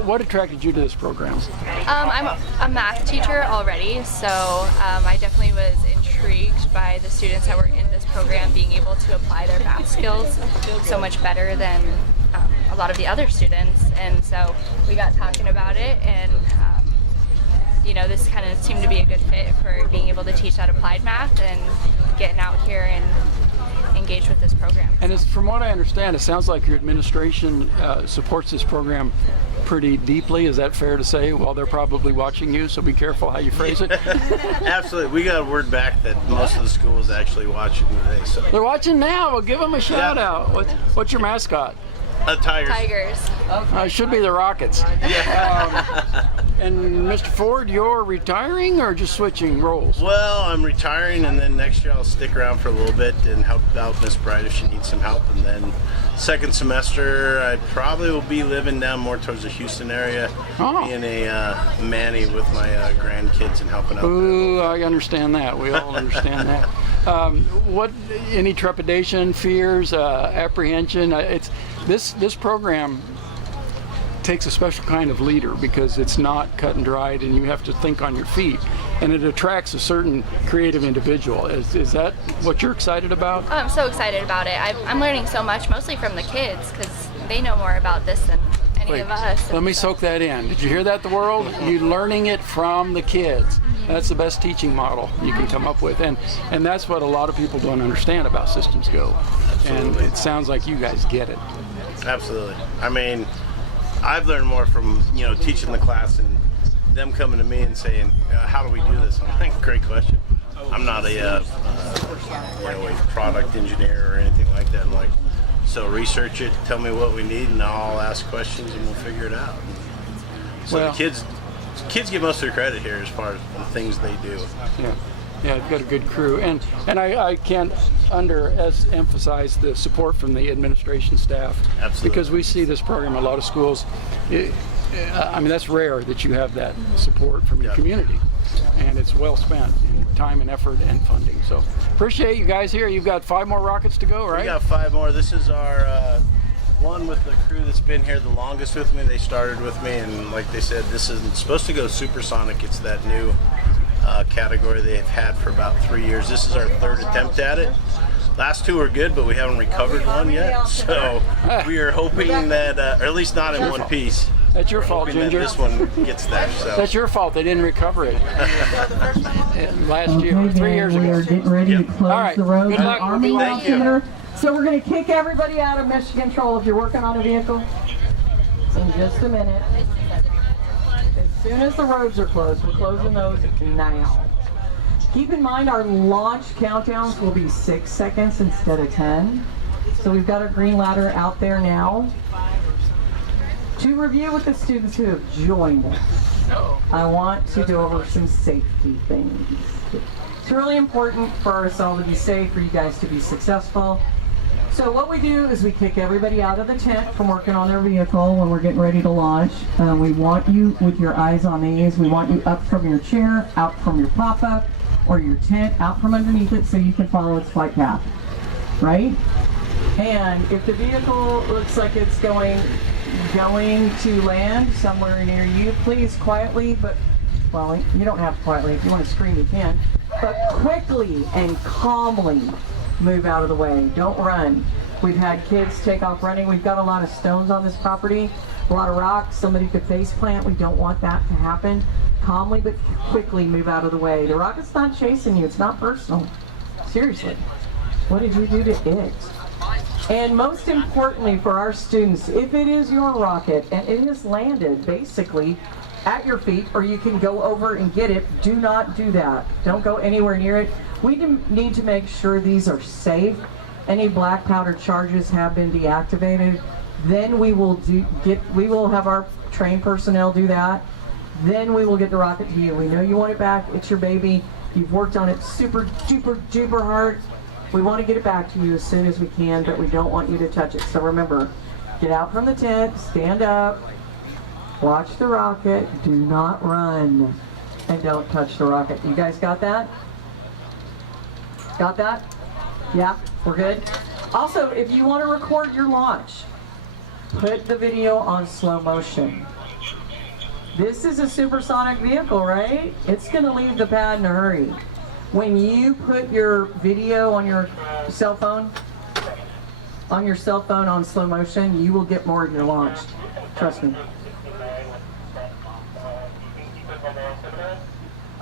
What attracted you to this program? I'm a math teacher already, so I definitely was intrigued by the students that were in this program being able to apply their math skills so much better than a lot of the other students, and so we got talking about it, and this kind of seemed to be a good fit for being able to teach that applied math and getting out here and engage with this program. And from what I understand, it sounds like your administration supports this program pretty deeply. Is that fair to say? Well, they're probably watching you, so be careful how you phrase it. Absolutely. We got word back that most of the schools actually watching today. So they're watching now. Well, give them a shout out. What's your mascot? Tigers. Tigers. It should be the Rockets. Yeah. And Mr. Ford, you're retiring or just switching roles? Well, I'm retiring, and then next year I'll stick around for a little bit and help out Miss Bright if she needs some help. And then second semester, I probably will be living down more towards the Houston area, being a Manny with my grandkids and helping out. Ooh, I understand that. We all understand that. Any trepidation, fears, apprehension? This program takes a special kind of leader because it's not cut and dried and you have to think on your feet, and it attracts a certain creative individual. Is that what you're excited about? Oh, I'm so excited about it. I'm learning so much, mostly from the kids, because they know more about this than any of us. Let me soak that in. Did you hear that, the world? You're learning it from the kids. That's the best teaching model you can come up with, and that's what a lot of people don't understand about Systems Go. Absolutely. And it sounds like you guys get it. Absolutely. I mean, I've learned more from, you know, teaching the class and them coming to me and saying, how do we do this? I'm like, great question. I'm not a, you know, a product engineer or anything like that. I'm like, so research it, tell me what we need, and I'll ask questions and we'll figure it out. So Well, the kids get most of their credit here as far as the things they do. Yeah. Yeah, you've got a good crew, and I can't emphasize the support from the administration staff. Absolutely. Because we see this program in a lot of schools. I mean, that's rare that you have that support from your community, and it's well spent in time and effort and funding. So appreciate you guys here. You've got 5 more rockets to go, right? We got 5 more. This is our one with the crew that's been here the longest with me. They started with me, and like they said, this isn't supposed to go supersonic. It's that new category they've had for about 3 years. This is our 3rd attempt at it. Last 2 are good, but we haven't recovered one yet. So we are hoping that, or at least not in one piece. That's your fault, Ginger. This one gets there. So. That's your fault. They didn't recover it last year, Okay, 3 years ago. we are getting ready to close All right. the road. Good luck. Army Thank you. altimeter. So we're going to kick everybody out of mission control if you're working on a vehicle in just a minute. As soon as the roads are closed, we're closing those now. Keep in mind our launch countdowns will be 6 seconds instead of 10. So we've got our green ladder out there now. To review with the students who have joined us, I want to go over some safety things. It's really important for us all to be safe, for you guys to be successful. So what we do is we kick everybody out of the tent from working on their vehicle when we're getting ready to launch. We want you with your eyes on these. We want you up from your chair, out from your pop-up, or your tent, out from underneath it so you can follow its flight path, right? And if the vehicle looks like it's going to land somewhere near you, please quietly, but, well, you don't have to quietly. If you want to scream, you can. But quickly and calmly move out of the way. Don't run. We've had kids take off running. We've got a lot of stones on this property, a lot of rocks. Somebody could face plant. We don't want that to happen. Calmly but quickly move out of the way. The rocket's not chasing you. It's not personal. Seriously. What did you do to it? And most importantly for our students, if it is your rocket and it has landed basically at your feet, or you can go over and get it, do not do that. Don't go anywhere near it. We need to make sure these are safe. Any black powder charges have been deactivated. Then we will have our trained personnel do that. Then we will get the rocket to you. We know you want it back. It's your baby. You've worked on it super duper hard. We want to get it back to you as soon as we can, but we don't want you to touch it. So remember, get out from the tent, stand up, watch the rocket, do not run, and don't touch the rocket. You guys got that? Got that? Yeah, we're good? Also, if you want to record your launch, put the video on slow motion. This is a supersonic vehicle, right? It's going to leave the pad in a hurry. When you put your video on your cell phone on slow motion, you will get more of your launch. Trust me.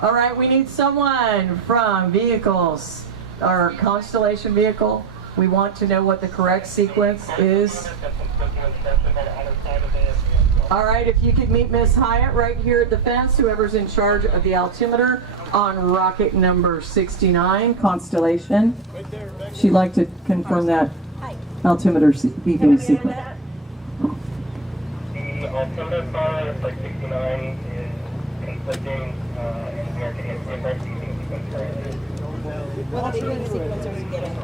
All right, we need someone from vehicles, our Constellation vehicle. We want to know what the correct sequence is. All right, if you could meet Miss Hyatt right here at the fence, whoever's in charge of the altimeter on rocket number 69, Constellation. She'd like to confirm that altimeter beeping sequence. The altimeter for flight 69 is conflicting American Airplane sequence currently. What beeping sequence are we getting?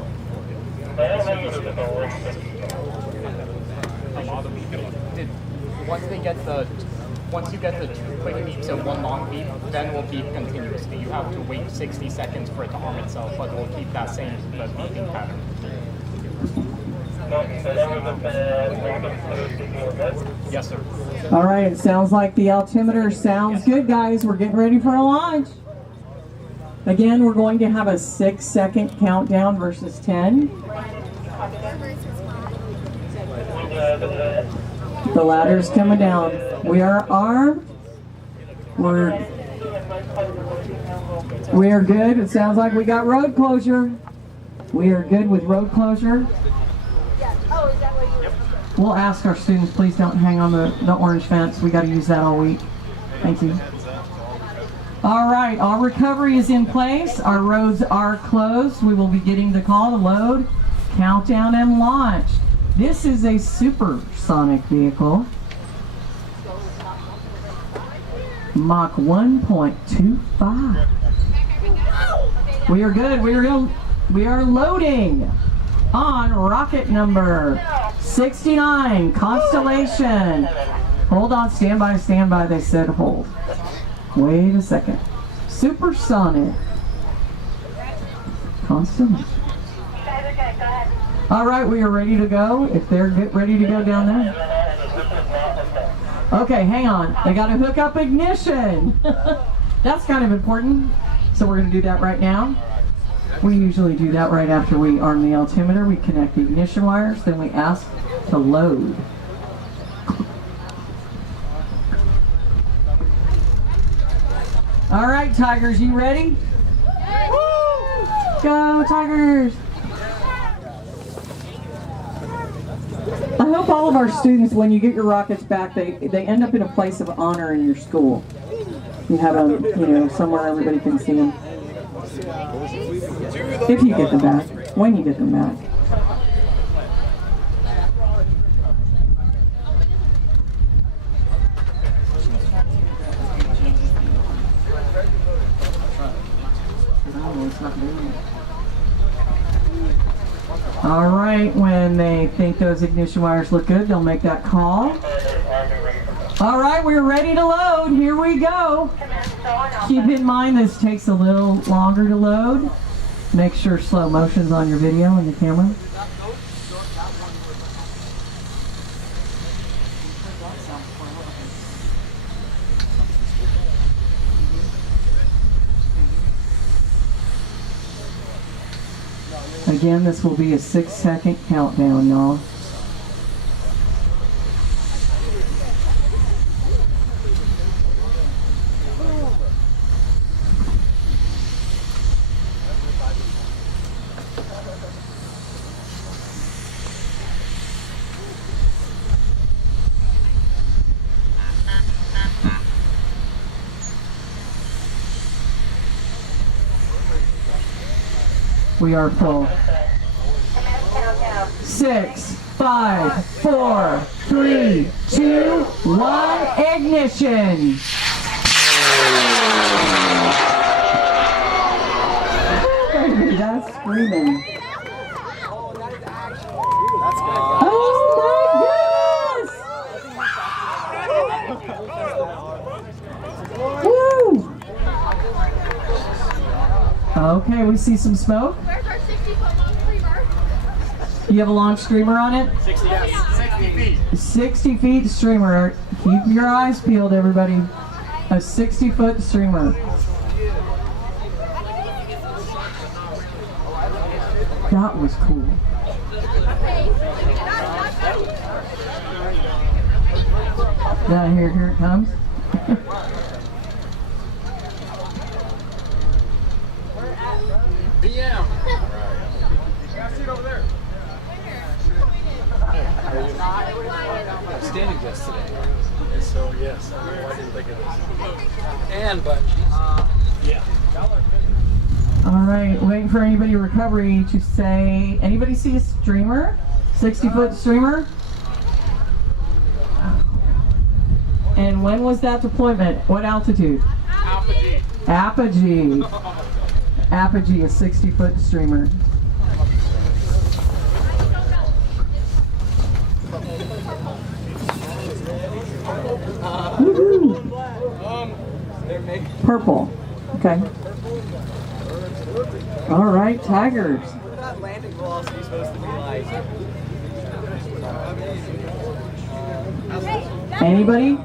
Once you get the 2 quick beeps and 1 long beep, then we'll beep continuously. You have to wait 60 seconds for it to arm itself, but we'll keep that same beeping pattern. Yes, sir. All right, it sounds like the altimeter sounds good, guys. We're getting ready for a launch. Again, we're going to have a 6-second countdown versus 10. The ladder's coming down. We are armed. We are good. It sounds like we got road closure. We are good with road closure. We'll ask our students, please don't hang on the orange fence. We got to use that all week. Thank you. All right, our recovery is in place. Our roads are closed. We will be getting the call to load, countdown, and launch. This is a supersonic vehicle. Mach 1.25. We are good. We are loading on rocket number 69, Constellation. Hold on, stand by, they said hold. Wait a second. Supersonic Constellation. All right, we are ready to go. If they're ready to go down there. Okay, hang on. They got to hook up ignition. That's kind of important. So we're going to do that right now. We usually do that right after we arm the altimeter. We connect the ignition wires, then we ask to load. All right, Tigers, you ready? Go, Tigers! I hope all of our students, when you get your rockets back, they end up in a place of honor in your school. You have them, somewhere everybody can see them. If you get them back, when you get them back. All right, when they think those ignition wires look good, they'll make that call. All right, we're ready to load. Here we go. Keep in mind this takes a little longer to load. Make sure slow motion's on your video and the camera. Again, this will be a 6-second countdown, y'all. We are full. 6, 5, 4, 3, 2, 1, ignition! That's screaming. Woo! Okay, we see some smoke. Where's our 60-foot long streamer? You have a long streamer on it? 60 feet. 60 feet streamer. Keep your eyes peeled, everybody. A 60-foot streamer. That was cool. Now here it comes. BM. Sit over there. Standing desk today. So yes, I didn't think of this. And bungees. Yeah. All right, waiting for anybody recovery to say. Anybody see a streamer? 60-foot streamer? And when was that deployment? What altitude? Apogee. Apogee. Apogee, a 60-foot streamer. Purple. Okay. All right, Tigers. Landing velocity is supposed to be like. Anybody?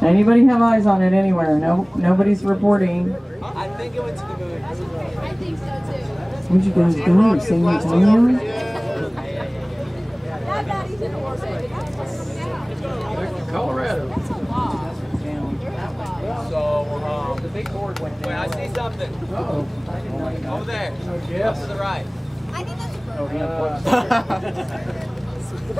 Anybody have eyes on it anywhere? No, nobody's reporting. I think it went to the moon. I think so too. What'd you guys do? You sing your time? That Maddie's in orbit. Colorado. So, the big board went down. Wait, I see something. Uh-oh. Over there. Yes. Up to the right. I think that's a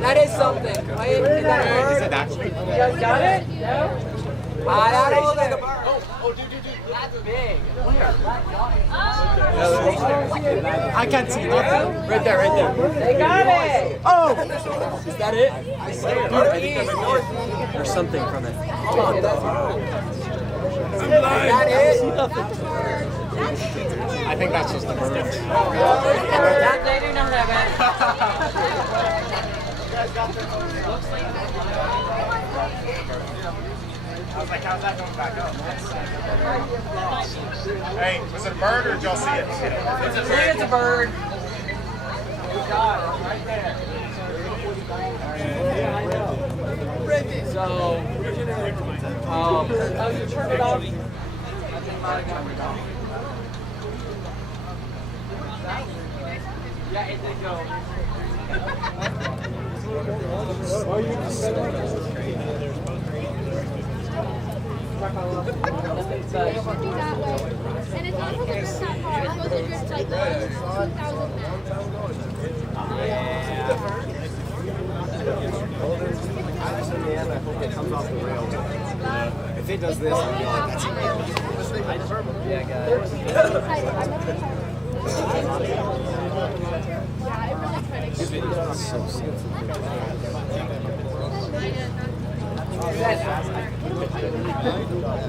That is something. Wait, is that a bird? Is it actually? You guys got it? No? That looks like a bird. That's big. Where? I can't see nothing. Right there, right there. They got it! Oh! Is that it? Dude, I think that's north. There's something from it. Hold on. Is that it? I think that's just a bird. That they do not have I was like, how's that going back up? Hey, was it a bird or did y'all see it? It's a bird. We got it right there. So, oh, you turned it off? I think mine got it off. Yeah, it did go. That way. And it's not supposed to drift that far. It's supposed to drift like 2,000 I hope it comes off the rail. If it does this, I'll be like, that's illegal. Yeah, I got it.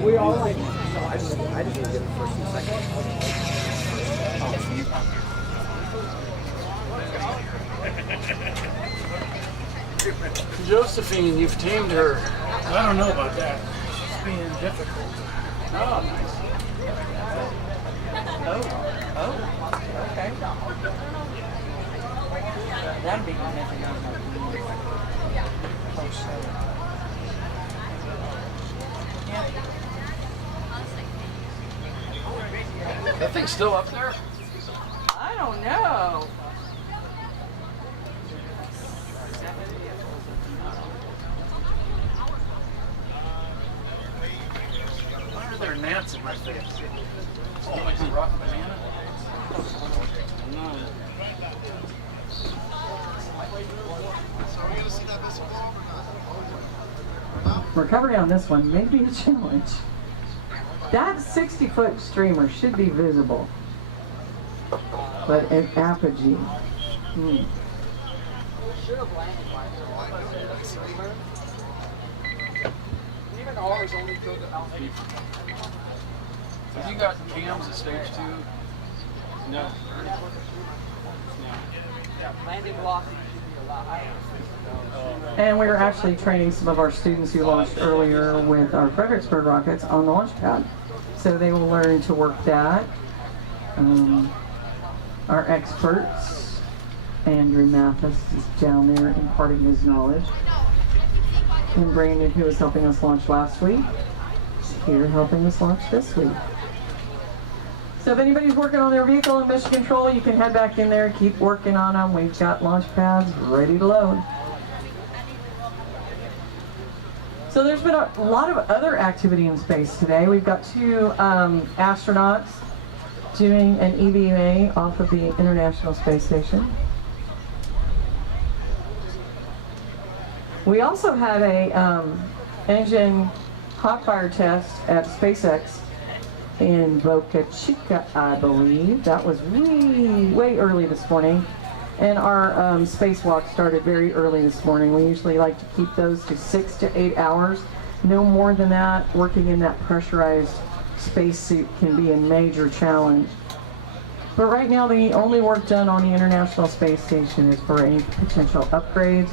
We all like. I just didn't get the first and second. Josephine, you've tamed her. I don't know about that. It's being difficult. Oh, nice. Oh, okay. That'd be good. That thing's still up there? I don't know. Why are there gnats in my face? Always a rotten banana? No. Recovery on this one may be a challenge. That 60-foot streamer should be visible, but at apogee. Even ours only goes about 50. Have you got cams at stage 2? No. Yeah, landing velocity should be a lot higher. And we were actually training some of our students who launched earlier with our Fredericksburg Rockets on the launch pad. So they will learn to work that. Our experts, Andrew Mathis is down there imparting his knowledge. And Brandon, who was helping us launch last week, is here helping us launch this week. So if anybody's working on their vehicle in mission control, you can head back in there, keep working on them. We've got launch pads ready to load. So there's been a lot of other activity in space today. We've got 2 astronauts doing an EVA off of the International Space Station. We also had a engine hot fire test at SpaceX in Boca Chica, I believe. That was way early this morning. And our spacewalk started very early this morning. We usually like to keep those to 6 to 8 hours. No more than that. Working in that pressurized spacesuit can be a major challenge. But right now, the only work done on the International Space Station is for any potential upgrades,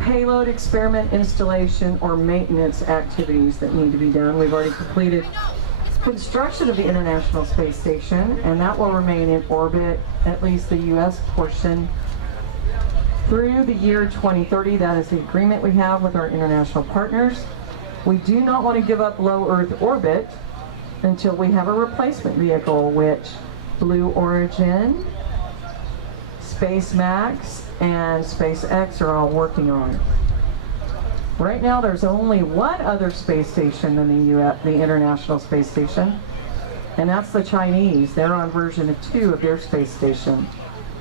payload experiment installation, or maintenance activities that need to be done. We've already completed construction of the International Space Station, and that will remain in orbit, at least the U.S. portion, through the year 2030. That is the agreement we have with our international partners. We do not want to give up low Earth orbit until we have a replacement vehicle, which Blue Origin, SpaceMax, and SpaceX are all working on. Right now, there's only one other space station than the International Space Station, and that's the Chinese. They're on version 2 of their space station.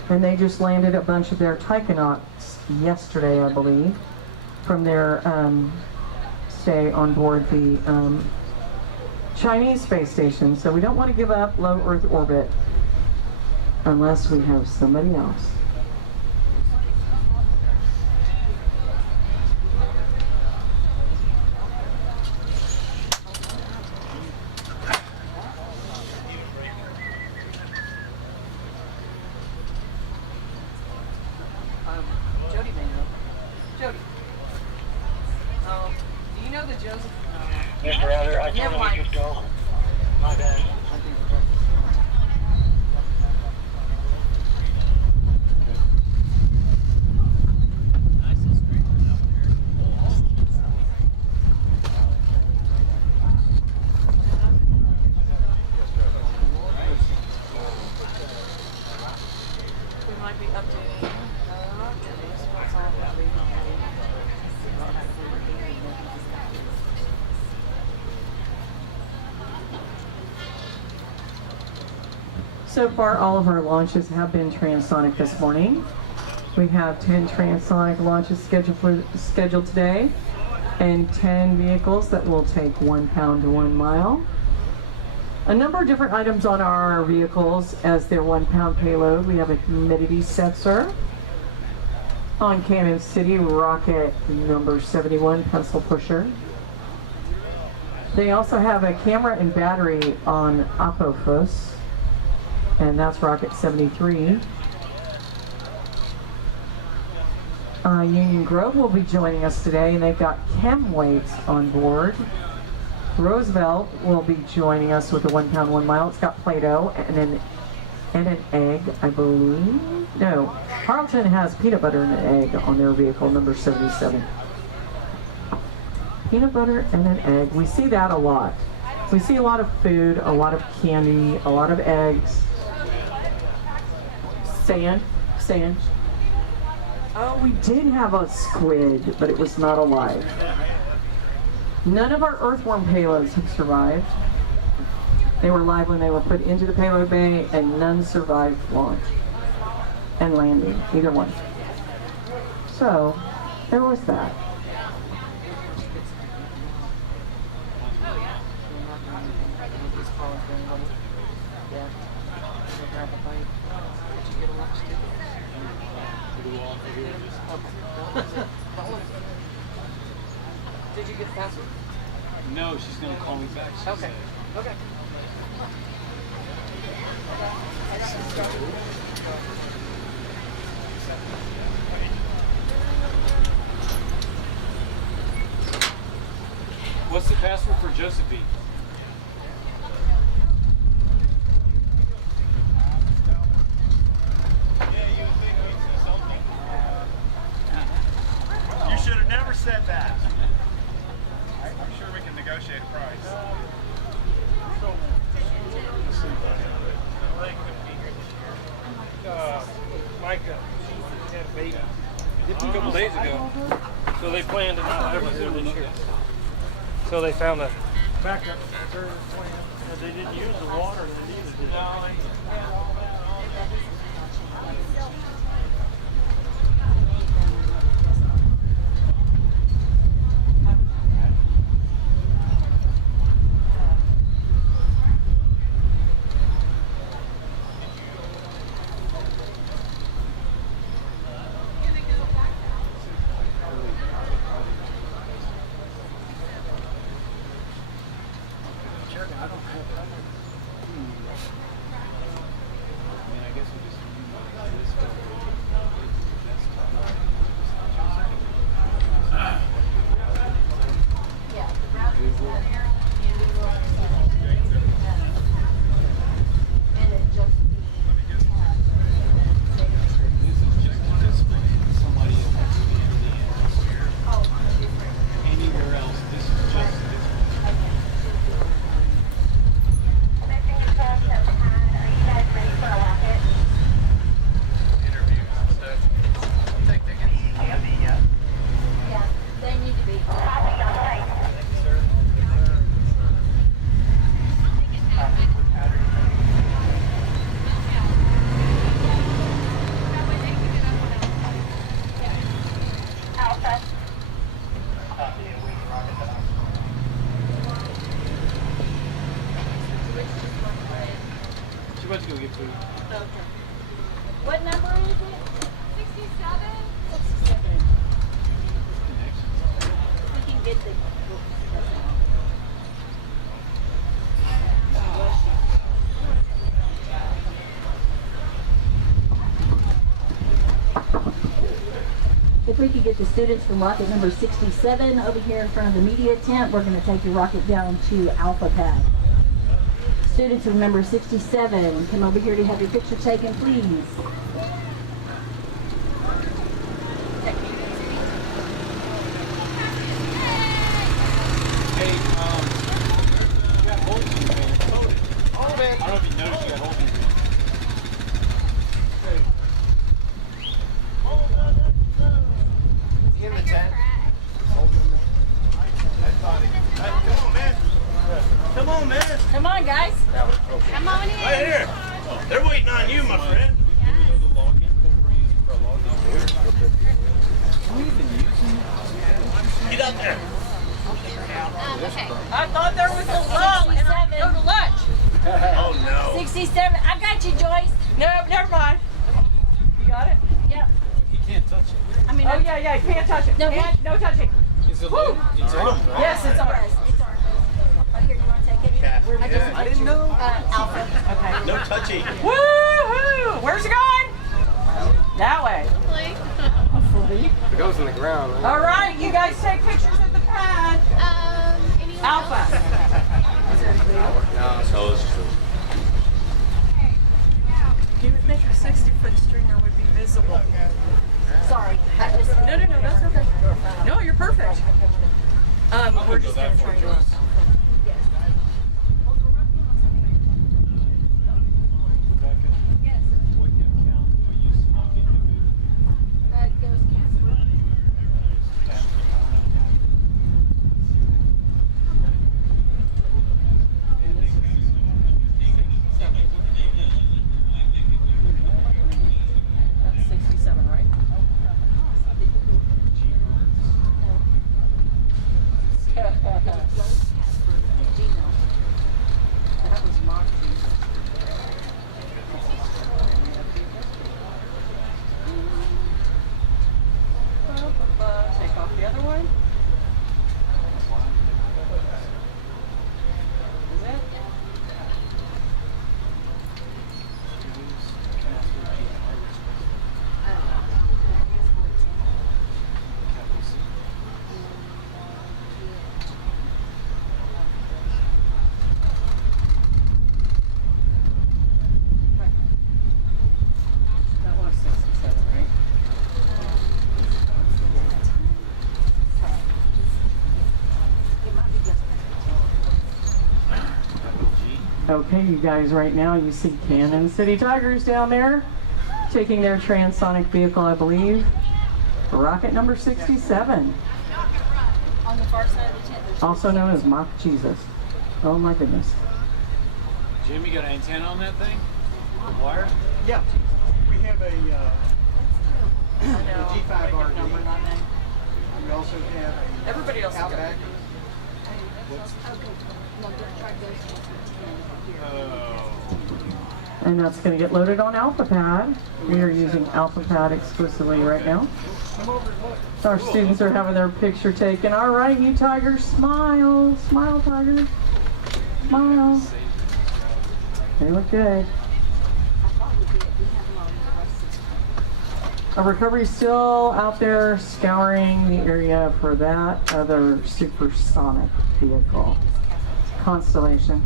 And they just landed a bunch of their taikonauts yesterday, I believe, from their stay on board the Chinese space station. So we don't want to give up low Earth orbit unless we have somebody else. Jody may know. Jody. Do you know the Joseph? Mr. Router, I Never told him mind. we could go. My bad. We might be updating the rocket. That's all about it. So far, all of our launches have been transonic this morning. We have 10 transonic launches scheduled today, and 10 vehicles that will take 1 pound to 1 mile. A number of different items on our vehicles as their 1 pound payload. We have a humidity sensor on Cannon City rocket number 71 pencil pusher. They also have a camera and battery on Apophos, and that's rocket 73. Union Grove will be joining us today, and they've got chem weights on board. Roosevelt will be joining us with the 1 pound 1 mile. It's got Play-Doh and an egg, I believe. No, Harleton has peanut butter and an egg on their vehicle, number 77. Peanut butter and an egg. We see that a lot. We see a lot of food, a lot of candy, a lot of eggs. Sand. Oh, we did have a squid, but it was not alive. None of our earthworm payloads have survived. They were live when they were put into the payload bay, and none survived launch and landing, either one. So, there was that. Did you get the password? No, she's gonna call me back. She Okay. said. Okay. What's the password for Josephine? You should have never said that. I'm sure we can negotiate a price. Micah had a baby a couple days ago, so they planned to not have her this year. So they found a backup plan. They didn't use the water they needed, did they? altitude. Okay. What number is it? 67. 67. We can get the. If we could get the students from rocket number 67 over here in front of the media tent, we're going to take the rocket down to Alpha Pad. Students from number 67, come over here to have your picture taken, please. Hey, you got holes in your pants. Oh, man. I don't know if you noticed you got holes in your pants. In the tent. Come on, man. Come on, man. Come on, guys. Come on in. Right here. They're waiting on you, my friend. Get up there. Okay. I thought there was a lull and I go to lunch. Oh, no. 67. I got you, Joyce. No, never mind. You got it? Yep. He can't touch it. I mean, oh, yeah, you can't touch it. No, No touching. Is it loaded? It's on. Yes, it's ours. It's ours. Oh, here, you want to take it? I didn't know. Alpha. Okay. No touching. Woohoo! Where's it going? That way. Hopefully. It goes in the ground. Right? All right, you guys take pictures of the pad. Anyone Alpha. else? No, so it's true. You would think a 60-foot stringer would be visible. Sorry. I just... No, that's okay. No, you're perfect. We're just going to try to... That's 67, right? That was Mach Jesus. Take off the other one. Is it? That was 67, right? Okay, you guys, right now you see Cannon City Tigers down there taking their transonic vehicle, I believe, rocket number 67, On the far side of the tent, there's also known as Mach Jesus. Oh my goodness. Jimmy, got an antenna on that thing? Wire? Yeah. We have a I know. G5 RD. Number, not name. We also have a Everybody else is good. Outback. And that's going to get loaded on Alpha Pad. We are using Alpha Pad exclusively right now. Our students are having their picture taken. All right, you tigers, smile. Smile, tigers. Smile. They look good. Our recovery's still out there scouring the area for that other supersonic vehicle. Constellation.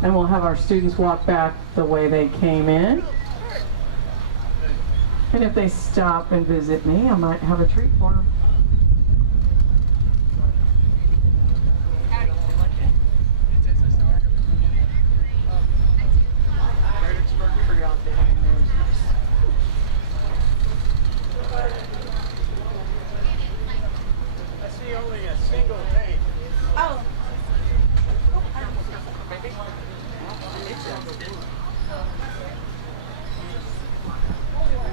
And we'll have our students walk back the way they came in. And if they stop and visit me, I might have a treat for them. I see only a single tank.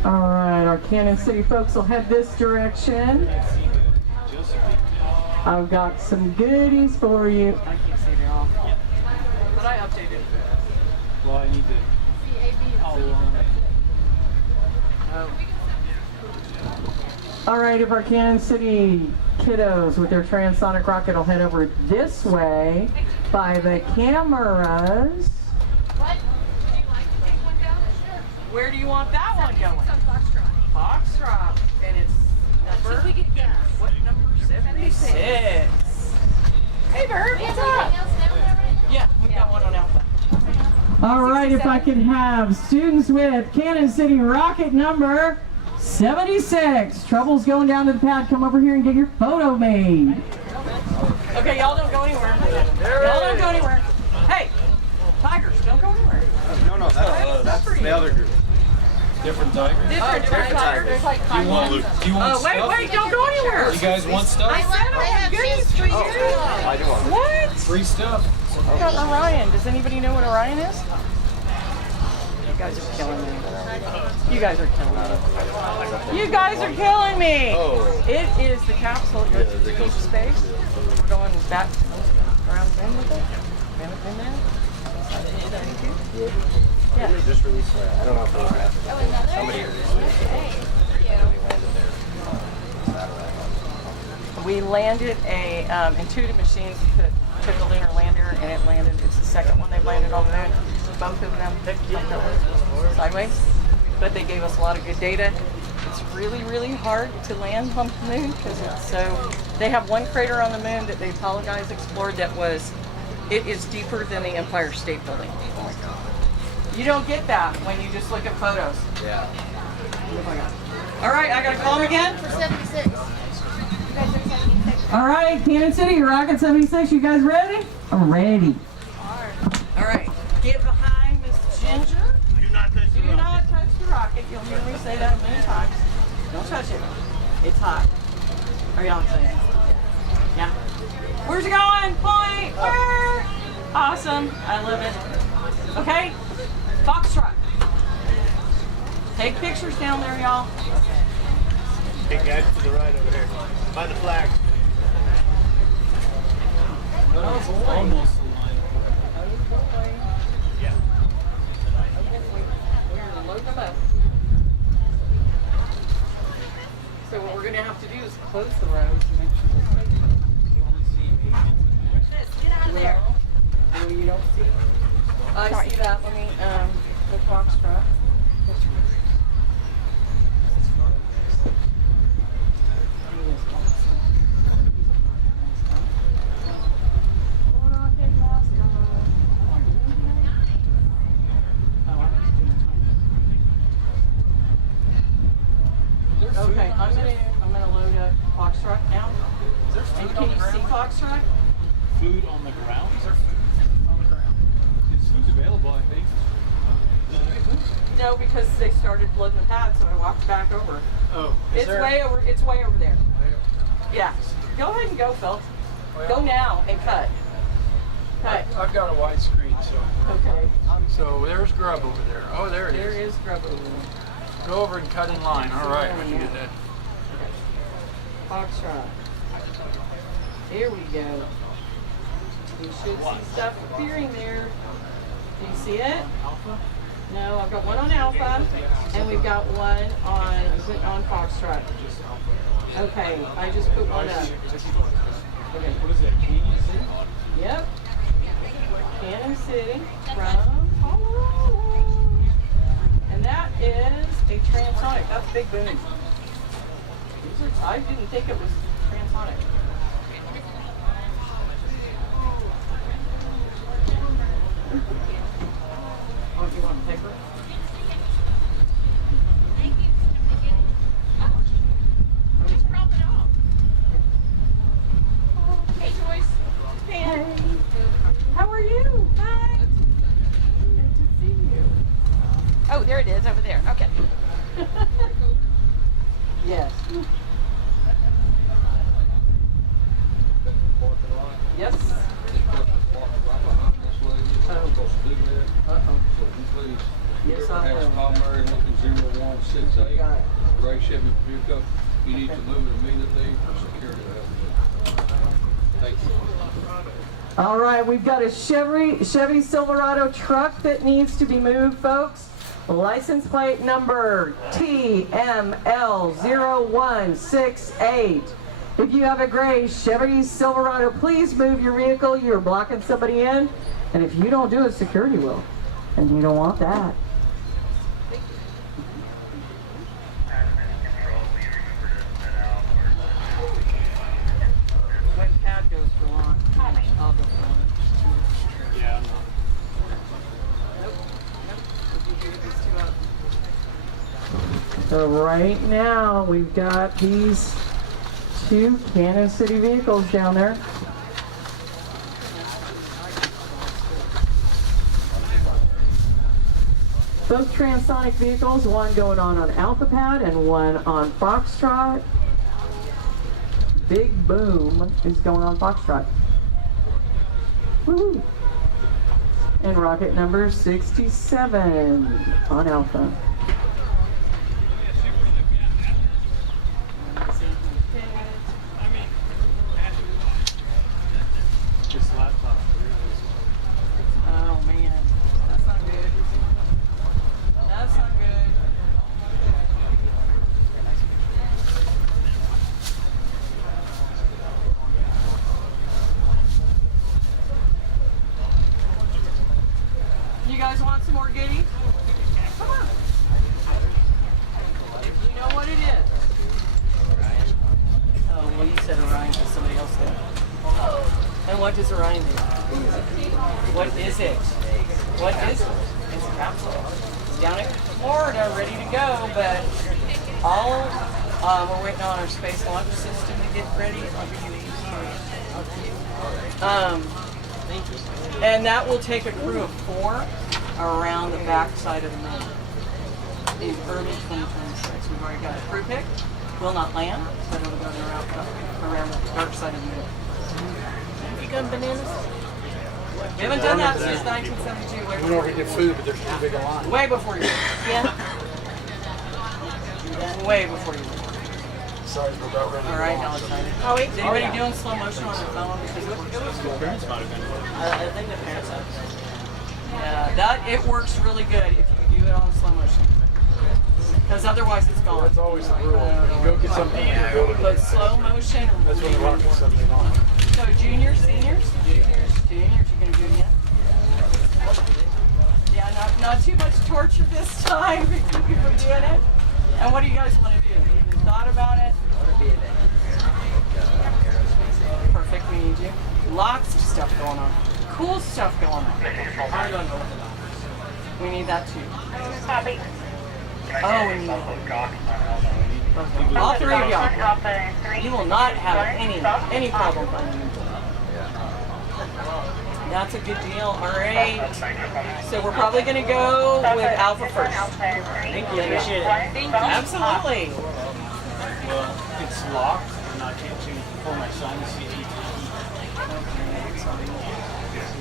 All right, our Kansas City folks will head this direction. I've got some goodies for you. I can't see it all. But I updated. Well, I need to. All right, if our Kansas City kiddos with their transonic rocket will head over this way by the cameras. What? Would you like to take one down? Sure. Where do you want that one going? Foxtrot. Foxtrot. And it's number? See if we can guess. What number? 76. Hey, Bert, what's up? Yeah, we got one on Alpha. All right, if I could have students with Kansas City rocket number 76. Trouble's going down to the pad. Come over here and get your photo made. Okay, y'all don't go anywhere. Y'all don't go anywhere. Hey, Tigers, don't go anywhere. No, that's the other group. Different tigers? Different tigers. There's like Do you want stuff? wait, don't go anywhere. You guys want stuff? I said I have goodies for you. I do want What? free stuff. We got Orion. Does anybody know what Orion is? You guys are killing me. You guys are killing me. You guys are killing me. Oh. It is the capsule that goes to deep space. We're going back around the bend with it. Been there? Yeah. They just released that. I don't know if they were after somebody We landed a Intuitive Machines that took a lunar lander, and it landed. It's the second one they've landed on the moon. Both of them sideways, but they gave us a lot of good data. It's really, really hard to land on the moon because it's so. They have one crater on the moon that the Apollo guys explored that was. It is deeper than the Empire State Building. Oh my God. You don't get that when you just look at photos. Yeah. Oh my God. All right, I gotta call them again. For 76. All right, Kansas City, Rocket 76, you guys ready? I'm ready. All right, get behind Miss Ginger. Do not touch the Do rocket. not touch the rocket. You'll hear me say that many times. Don't touch it. It's hot. Are y'all saying it? Yeah. Where's it going? Point. Where? Awesome. I love it. Okay. Foxtrot. Take pictures down there, y'all. Hey guys, to the right over there. By the flag. Almost aligned. Yeah. Load them up. So what we're going to have to do is close the roads and make sure they're safe. Get out of there. No, you don't see. I see that. Let me the Foxtrot. Okay, I'm gonna load up Foxtrot now. And can you see Foxtrot? Food on the ground? Is there food on the ground? Is food available, I think? No, because they started loading the pad, so I walked back over. Oh, It's way over. It's way over there. Yeah. Go ahead and go, Phil. Go now and cut. Cut. I've got a wide screen, so. Okay. So there's grub over there. Oh, there it is. There is grub over there. Go over and cut in line. All right, I can get that. Foxtrot. There we go. You should see stuff appearing there. Do you see it? Alpha? No, I've got one on Alpha, and we've got one on Foxtrot. Okay, I just put one up. Okay. What is that, Canyon City? Yep. Kansas City from Colorado. And that is a transonic. That's Big Boom. I didn't think it was transonic. Oh, do you want paper? Just prop it off. Hey, Joyce. Hey. How are you? Hi. Good to see you. Oh, there it is over there. Okay. Yes. Yes. Oh. Uh-oh. Whoever has Tom Murray looking 0168, gray Chevy pickup, you need to move it immediately for security help. Thank you. All right, we've got a Chevy Silverado truck that needs to be moved, folks. License plate number TML0168. If you have a gray Chevy Silverado, please move your vehicle. You're blocking somebody in. And if you don't do it, security will. And you don't want that. When Pat goes for launch, I'll go for launch. Yeah, I'm not. So right now, we've got these 2 Kansas City vehicles down there. Both transonic vehicles, one going on Alpha Pad and one on Foxtrot. Big Boom is going on Foxtrot. Woo! And rocket number 67 on Alpha. Oh man, that's not good. That's not good. You guys want some more goodies? Come on. If you know what it is. Oh, well, you said Orion because somebody else did. And what does Orion do? What is it? What is it? It's a capsule. It's down in Florida, ready to go, but we're waiting on our space launch system to get ready. And that will take a crew of 4 around the back side of the moon in early 2026. We've already got a crew pick. Will not land, but it'll go around the dark side of the moon. Have you done bananas? We haven't done that since 1972. We don't get food, but there's too big a line. Way before you. Yeah. Way before you. Sorry for about running. All right, now excited. Oh, wait. Is anybody doing slow motion on their phone? Because it works. The parents might have been. I think the parents have. Yeah, it works really good if you do it on slow motion. Because otherwise it's gone. That's always the rule. Go get something and build it. But slow motion. That's when the rockets suddenly on. So juniors, seniors, you can do it again. Yeah, not too much torture this time. We keep people doing it. And what do you guys want to do? Have you thought about it? Perfect, we need you. Lots of stuff going on. Cool stuff going on. We need that too. Oh, we need that. All 3 of y'all. You will not have any problem finding them. That's a good deal. All right. So we're probably going to go with Alpha first. Thank you. Appreciate it. Thank you. Absolutely. Well, it's locked, and I can't change before my son sees it.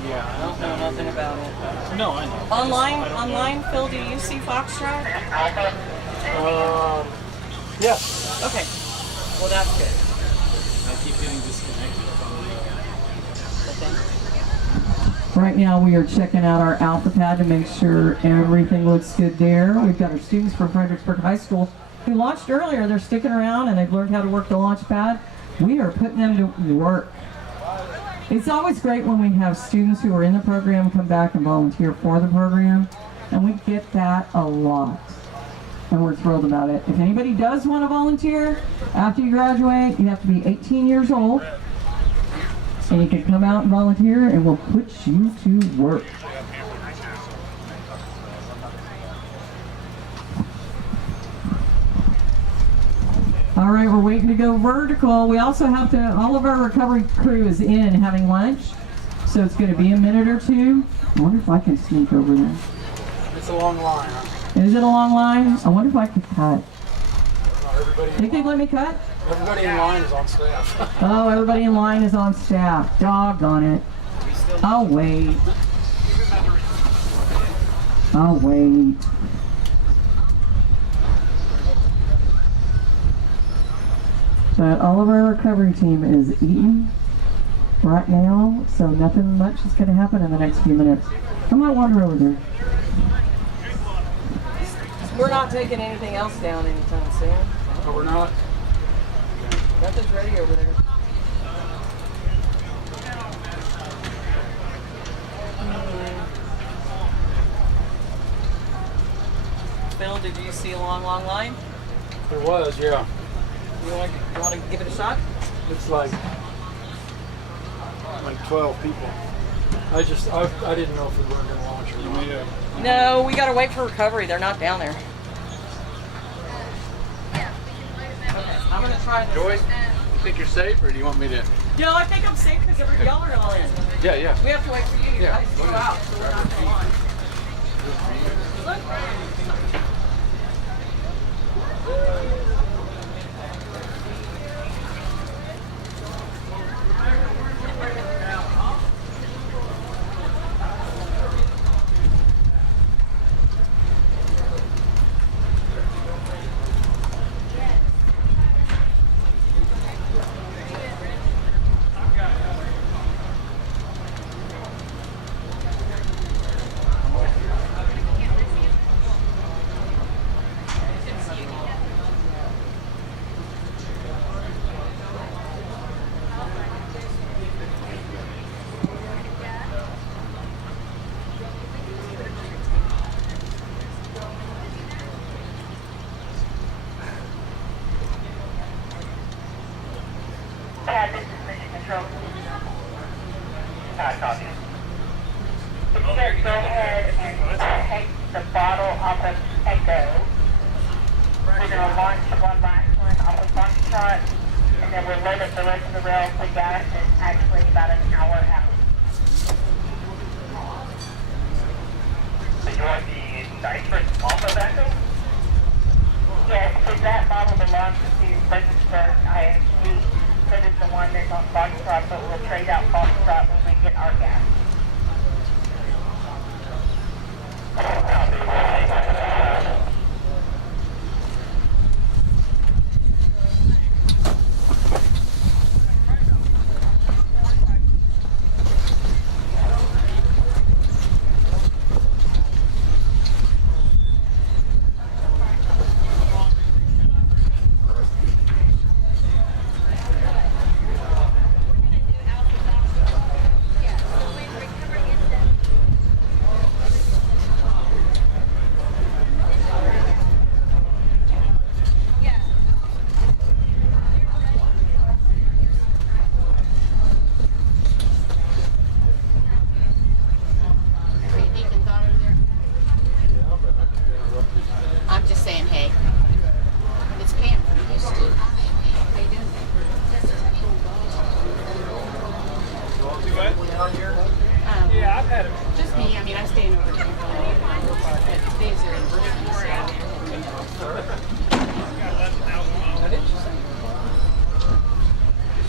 Yeah, I don't know nothing about it. No, I know. Online, Phil, do you see Foxtrot? Yes. Okay. Well, that's good. I keep getting disconnected from the Right now we are checking out our Alpha Pad to make sure everything looks good there. We've got our students from Fredericksburg High School who launched earlier. They're sticking around and they've learned how to work the launch pad. We are putting them to work. It's always great when we have students who are in the program come back and volunteer for the program, and we get that a lot. And we're thrilled about it. If anybody does want to volunteer after you graduate, you have to be 18 years old. And you can come out and volunteer and we'll put you to work. All right, we're waiting to go vertical. We also have to, all of our recovery crew is in having lunch. So it's going to be a minute or 2. I wonder if I can sneak over there. It's a long line, huh? Is it a long line? I wonder if I could cut. Think they'd let me cut? Everybody in line is on staff. Oh, everybody in line is on staff. Doggone it. I'll wait. I'll wait. But all of our recovery team is eating right now, so nothing much is going to happen in the next few minutes. I might wander over there. We're not taking anything else down anytime soon. Oh, we're not? Nothing's ready over there. Phil, did you see a long line? There was, yeah. You want to give it a shot? It's like 12 people. I didn't know if we weren't going to launch or not. No, we got to wait for recovery. They're not down there. Okay, I'm going to try this. Joyce, you think you're safe, or do you want me to? No, I think I'm safe because y'all are all in. Yeah, yeah. We have to wait for you. You guys to go out, so we're not going on. This is Mission Control. Copy. If you guys go ahead and take the bottle off of Echo, we're going to launch one last one off of Foxtrot, and then we'll load up the rest of the rails. We got it. It's actually about an hour out. So you want the nitrous off of Echo? Yes, because that bottle belongs to Register ISG. That is the one that's on Foxtrot, but we'll trade out Foxtrot when we get our gas. I'm just saying, hey, it's Pam from Houston. How you doing? Yeah, I've had it. Just me. I mean, I'm staying over here. Today's their anniversary,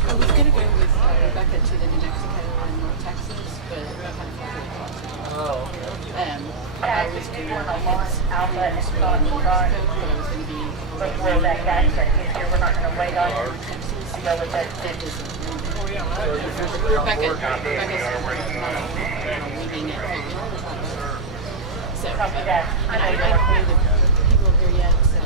I was going to go with Rebecca to the New Mexico and North Texas, but I was going to outlet and Foxtrot. Before that gas station, we're not going to wait on you to go with that. Copy that. And I don't know the people here yet, so.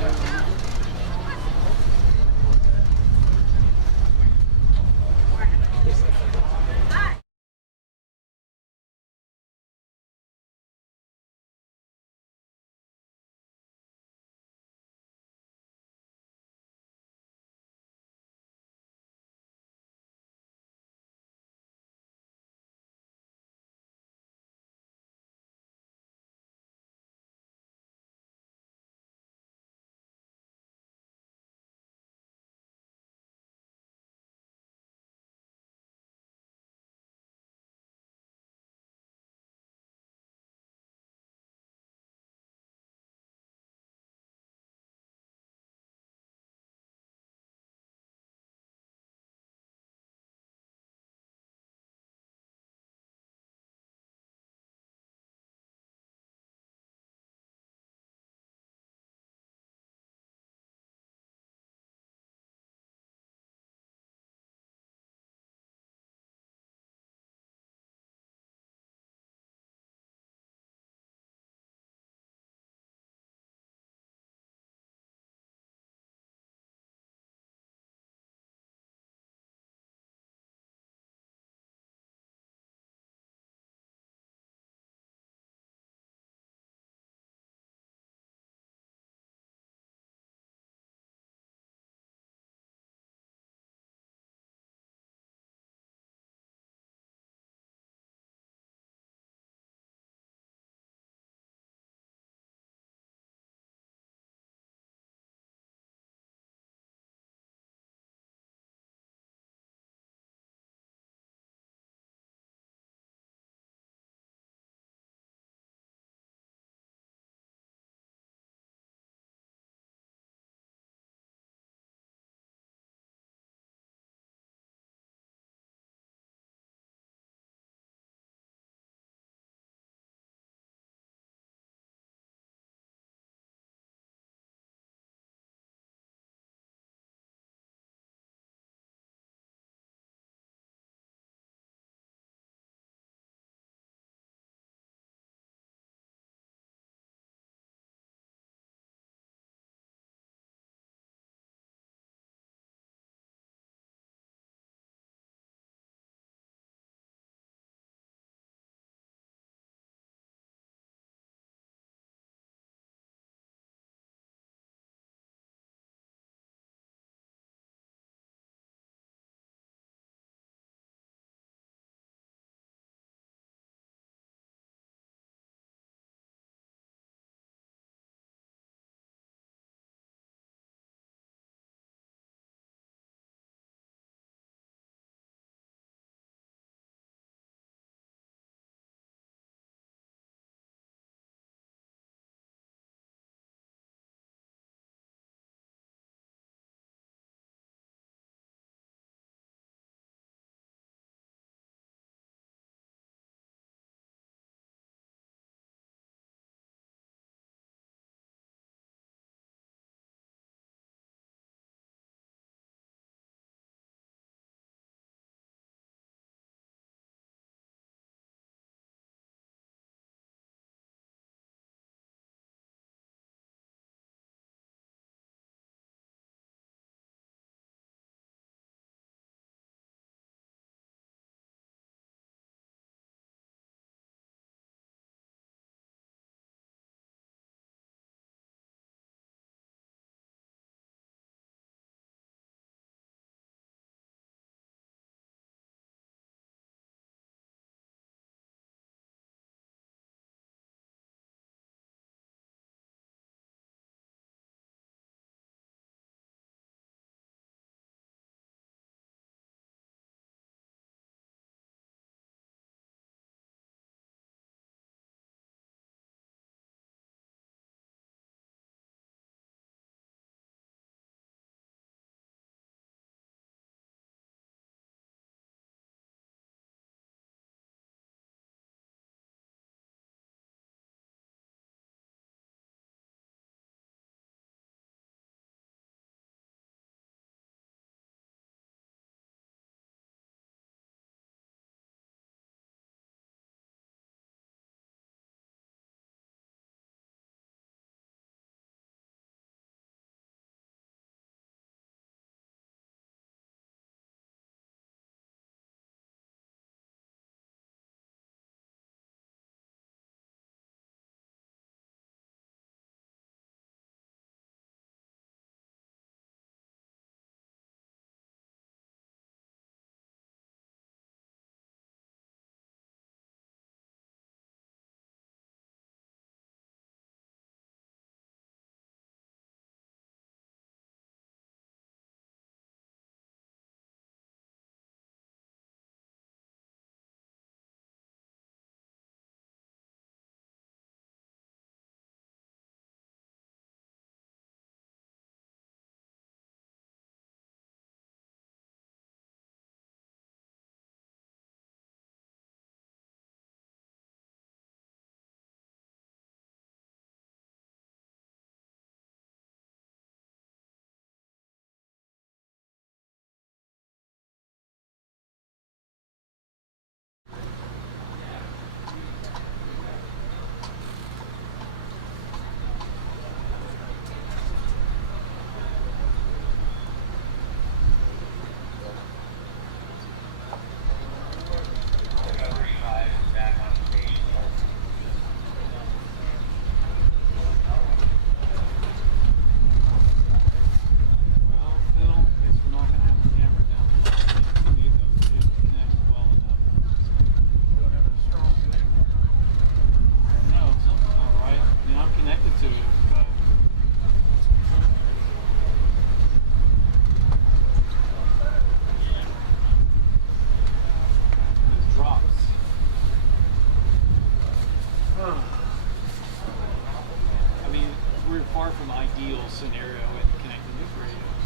far from ideal scenario in connecting these radios,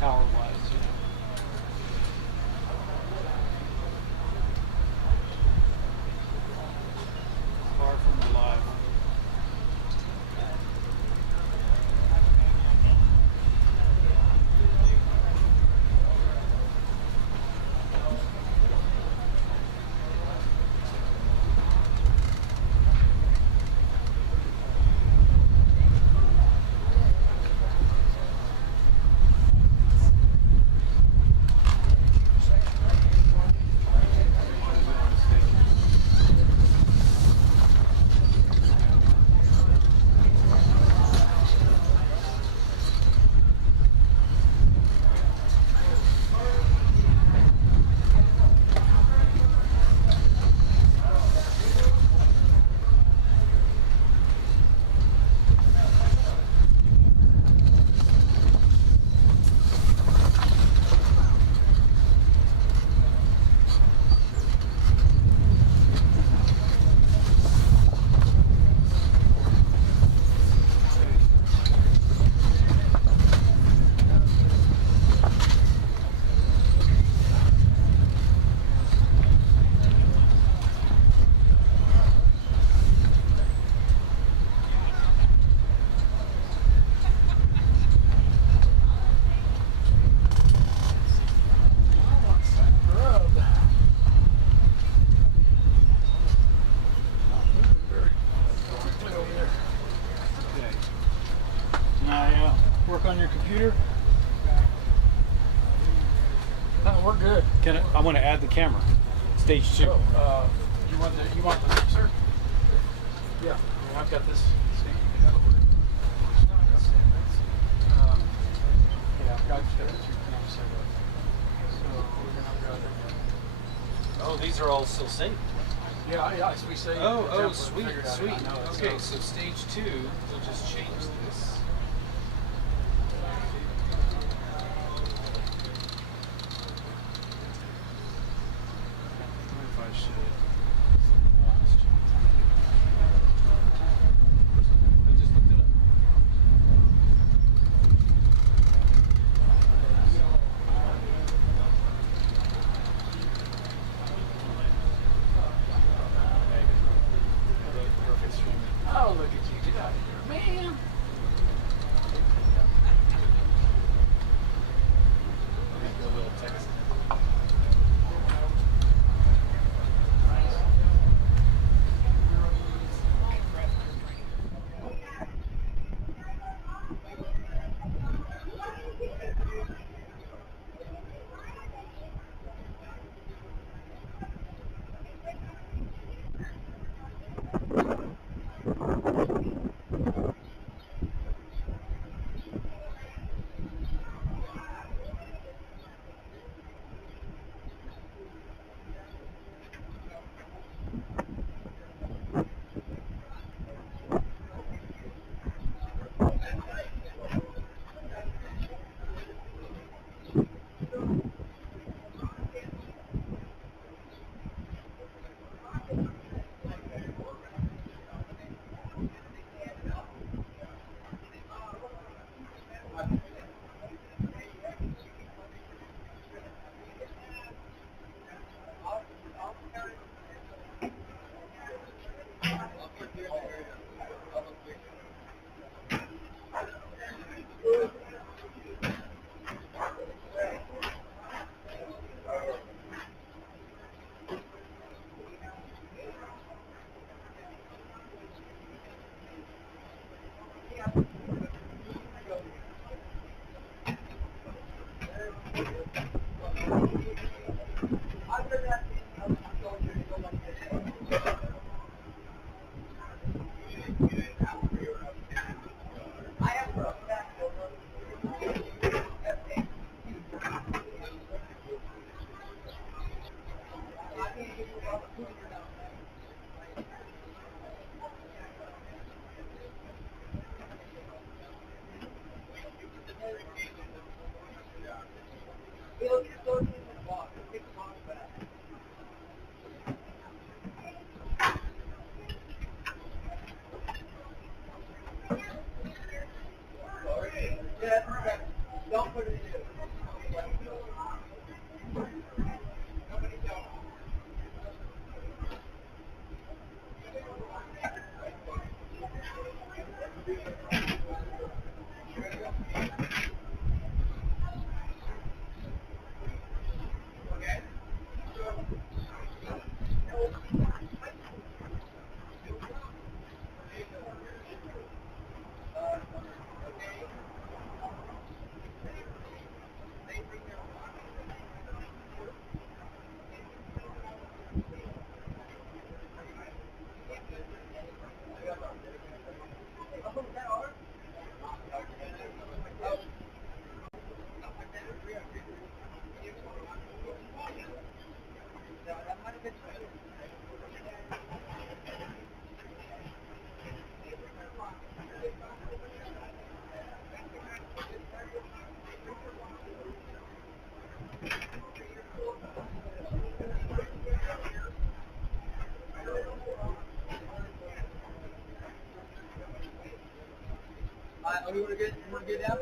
power-wise. You know. Far from reliable. On your computer? No, we're good. I want to add the camera. Stage 2. So, you want the mixer? Yeah, I've got this. Yeah, I've got your camera set up. So we're gonna grab it. Oh, these are all still synced. Yeah, so we say. Oh, sweet. Okay, so stage 2, we'll just change this. Oh, look at you. Get out of here. Man. You want to get down?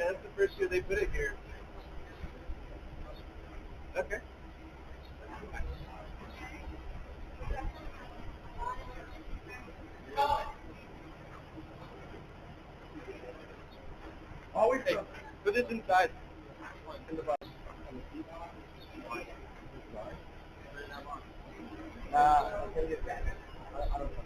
Yeah, that's the first year they put it here. Okay. Always put this inside. In the box. I don't know.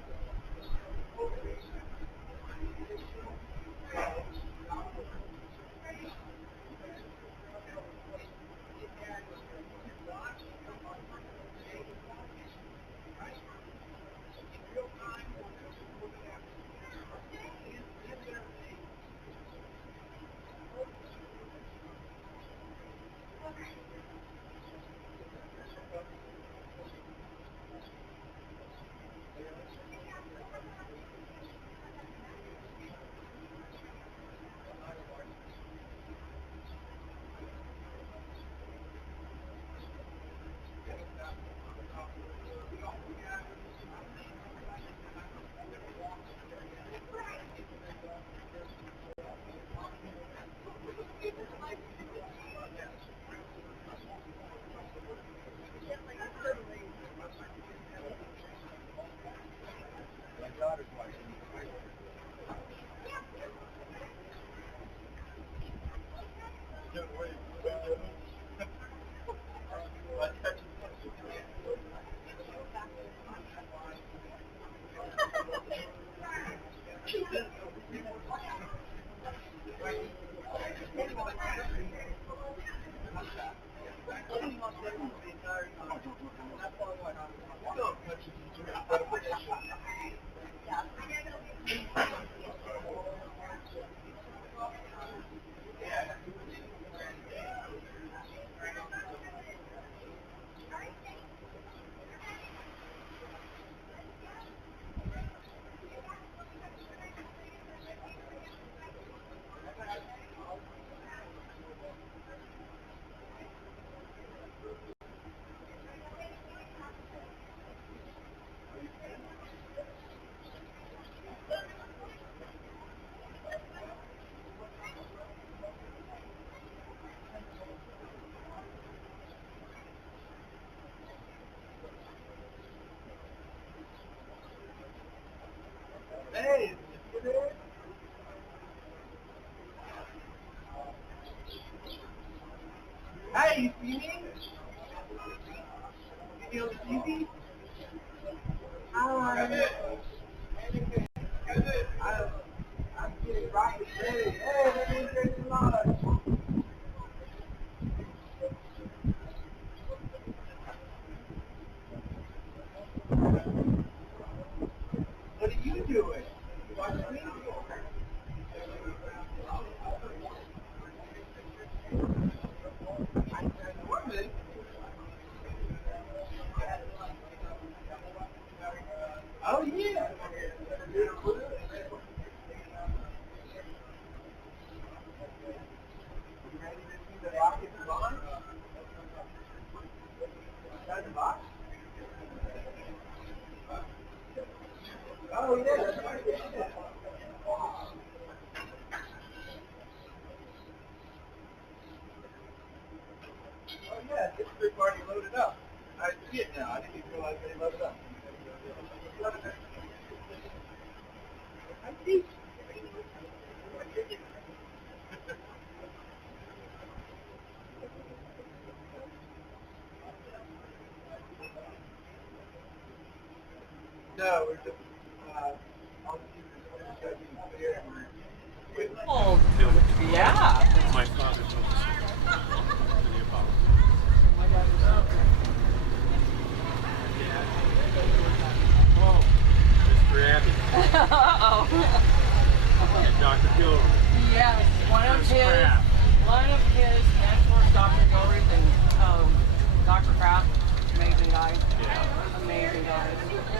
Hey, you there? Hey, you see me? You on the TV? Hi. I'm getting Rockets ready. Hey, let me drink some lunch. What are you doing? Watching me? Oh yeah. The Rockets launch? That's the box? Oh yeah, that's right. Oh yeah, this group already loaded up. I see it now. I didn't even realize they loaded up. I see. No, we're just Oh, yeah. My father built this to the Apollo. Oh, Mr. Abbey. Uh-oh. And Dr. Gilroy. Yes, one of his mentors, Dr. Gilroy and Dr. Kraft, amazing guy. Yeah. Amazing guy.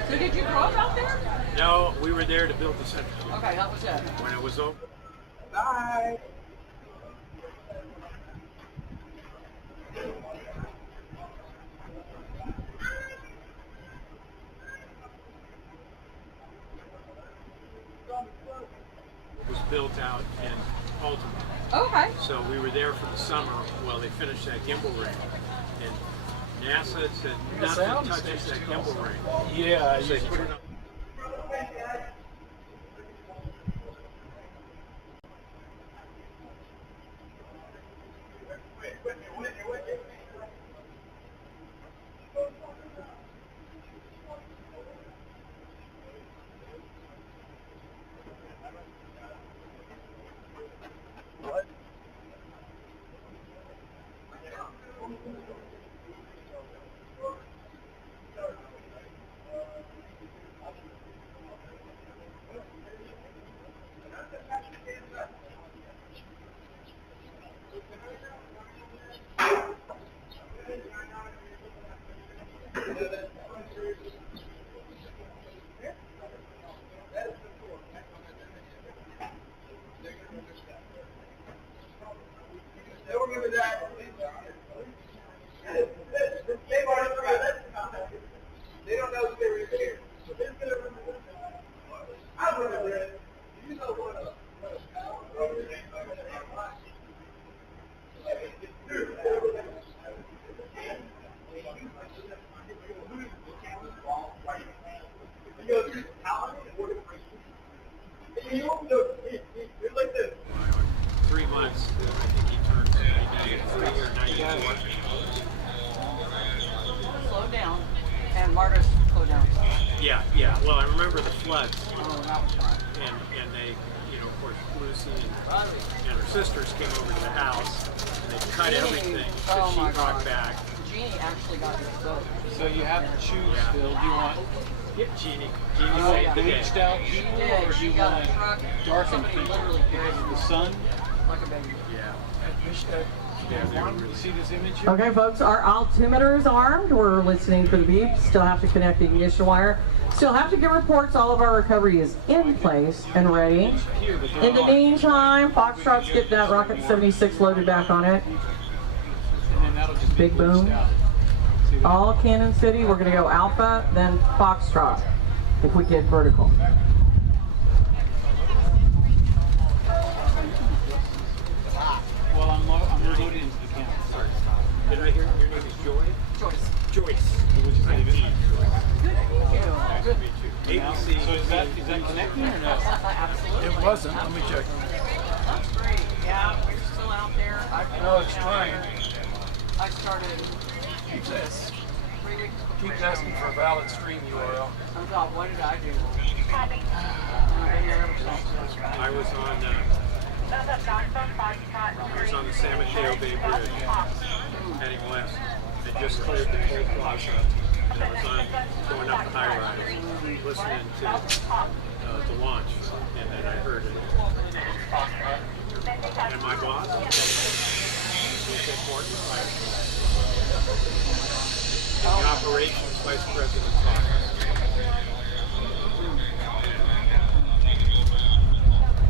So did you grow up out there? No, we were there to build the center. Okay, that was it. When it was over. Bye. Was built out in Baltimore. Okay. So we were there for the summer while they finished that gimbal ring. And NASA said nothing touches that gimbal ring. Yeah. So they put it up. Don't remember that. They don't know they were here. I remember it. You know what up. It's like this. 3 months, I think he turned 93 or 94. Slow down. And Marta's slow down. Yeah, yeah. Well, I remember the floods. Oh, that was fun. And they, you know, of course, Lucy and her sisters came over to the house and they cut everything to sheetrock back. Jeannie actually got here. So you have to choose, Phil. Do you want Genie. you want bleached out people, Yeah, or do she you got want a truck. darkened She people? literally Because of the sun. like a baby. You see this image here? Okay, folks, our altimeter is armed. We're listening for the beep. Still have to connect the ignition wire. Still have to get reports. All of our recovery is in place and ready. In the meantime, Foxtrot's get that Rocket2025 loaded back on it. And then that'll just be Big boom. bleached out. All Cannon City. We're going to go Alpha, then Foxtrot if we get vertical. Well, I'm loading into the camera. Sorry. Did I hear your name is Joy? Joyce. Joyce. Which is nice to meet you. Good. Good to meet you. ABC. So is that connecting or no? Absolutely. It wasn't. Let me check. That's great. Yeah, we're still out there. No, it's trying. I started This 3 weeks before. keeps asking for a valid stream URL. Oh God, what did I do? I was on the San Mateo Bay Bridge heading west. I just cleared the toll plaza. And I was on going up the high rise, listening to the launch, and then I heard it. And my boss, who's important, the operations vice president,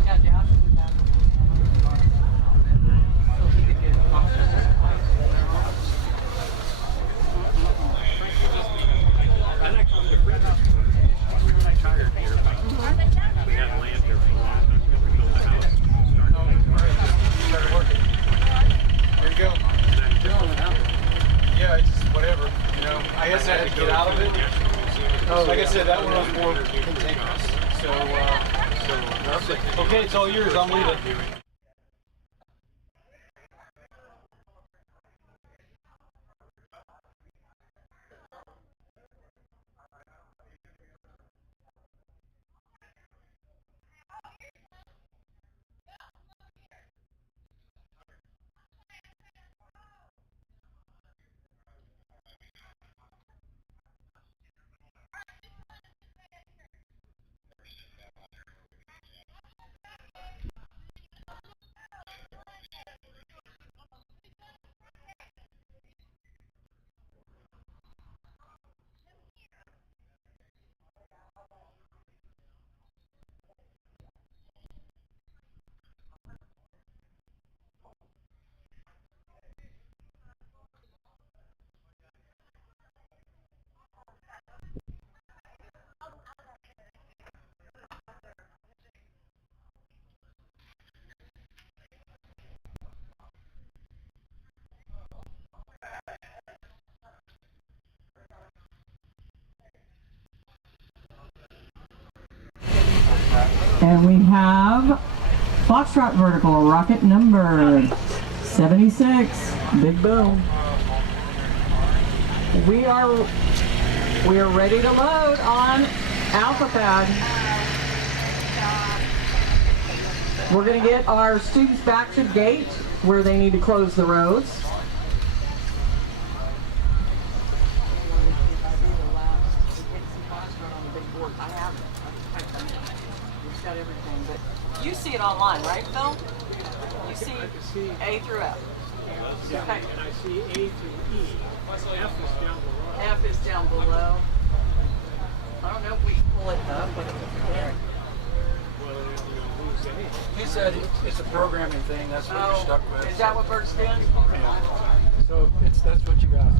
Yeah, Dad would do that. So he could get then I come to Fredericksburg. I'm tired here, but we had land here for a long time because we built a house. Started working. There you go. Yeah, it's just whatever. You know, I guess I had to get out of it. Like I said, that one was more containers. So, okay, it's all yours. I'm leaving. And we have Foxtrot vertical, rocket number 76. Big boom. We are ready to load on Alpha Pad. We're going to get our students back to the gate where they need to close the roads. You see it online, right, Phil? You see A through F. Yeah, Okay. and I see A through E. F is down below. F is down below. I don't know if we can pull it up, but it's Well, who's A? He said it's a programming thing. That's what you're stuck with. Is that what Bert's doing? Yeah. So that's what you got.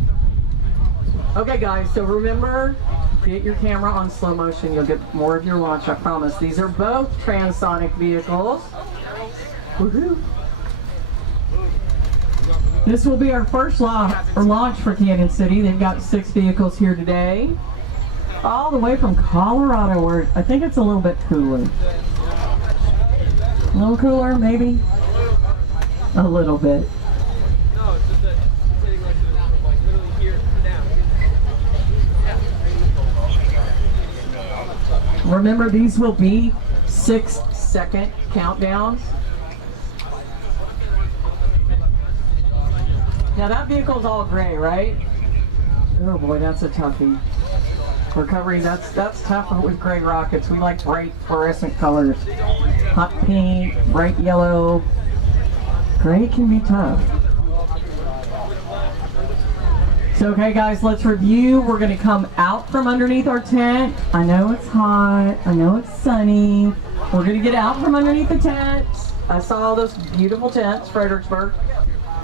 Okay guys, so remember, get your camera on slow motion. You'll get more of your launch, I promise. These are both transonic vehicles. Woohoo! This will be our first launch for Canyon City. They've got 6 vehicles here today. All the way from Colorado, where I think it's a little bit cooler. A little cooler, maybe? A little bit. No, it's just that it's sitting right to the top, like literally here down. Remember, these will be 6-second countdowns. Now that vehicle's all gray, right? Oh boy, that's a toughie. Recovery, that's tough with gray rockets. We like bright fluorescent colors. Hot pink, bright yellow. Gray can be tough. So okay guys, let's review. We're gonna come out from underneath our tent. I know it's hot, I know it's sunny. We're gonna get out from underneath the tent. I saw all those beautiful tents, Fredericksburg.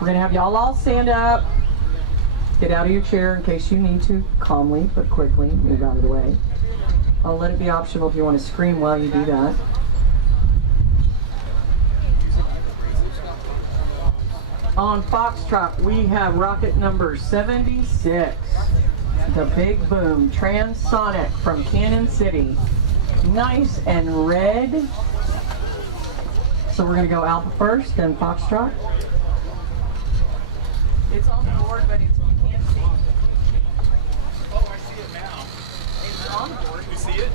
We're gonna have y'all all stand up. Get out of your chair in case you need to, calmly but quickly, move out of the way. I'll let it be optional if you want to scream while you do that. On Foxtrot, we have rocket number 76, the Big Boom Transonic from Cannon City. Nice and red. So we're going to go Alpha first, then Foxtrot. It's on the board, but it's, you can't see. Oh, I see it now. It's on board. You see it?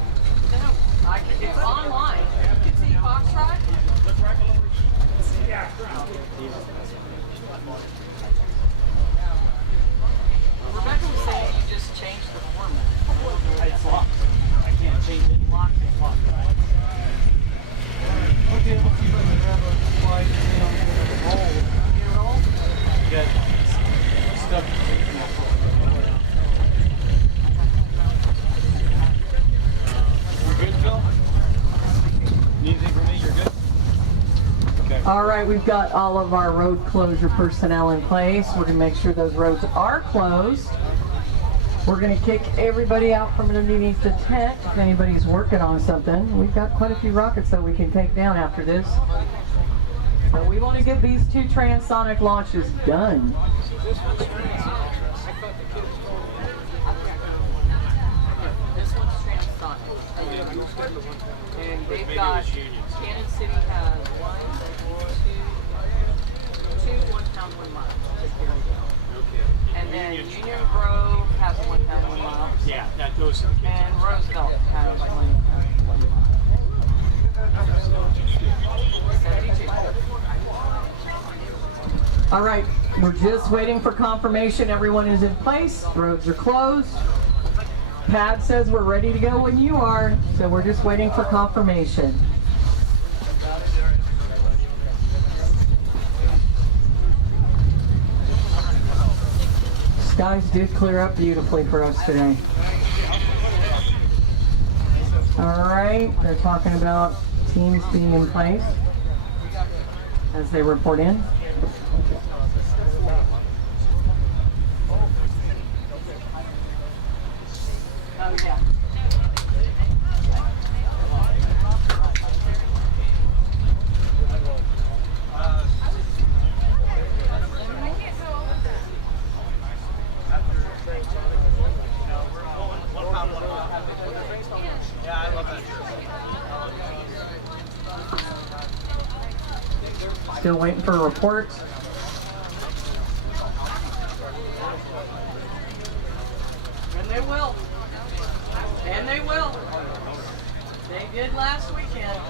No, it's online. You can see Foxtrot. Look right below the yeah. Rebecca was saying you just changed the format. It's locked. I can't change it. It's locked. Okay, let's see if I can grab a slide and roll. You roll? Good. Stuff. We're good, Phil? Need anything from me? You're good? Okay. All right, we've got all of our road closure personnel in place. We're gonna make sure those roads are closed. We're gonna kick everybody out from underneath the tent if anybody's working on something. We've got quite a few rockets that we can take down after this. But we want to get these 2 transonic launches done. This one's transonic. And they've got, Cannon City has 1, 2, 1 pound, 1 mile. And then Union Grove has 1 pound, 1 mile. Yeah, that goes to the kids. And Roosevelt has 1 pound, 1 mile. 72. All right, we're just waiting for confirmation. Everyone is in place. Roads are closed. Pad says we're ready to go when you are, so we're just waiting for confirmation. Skies did clear up beautifully for us today. All right, they're talking about teams being in place as they report in. Oh, yeah. Still waiting for reports. And they will. And they will. They did last weekend.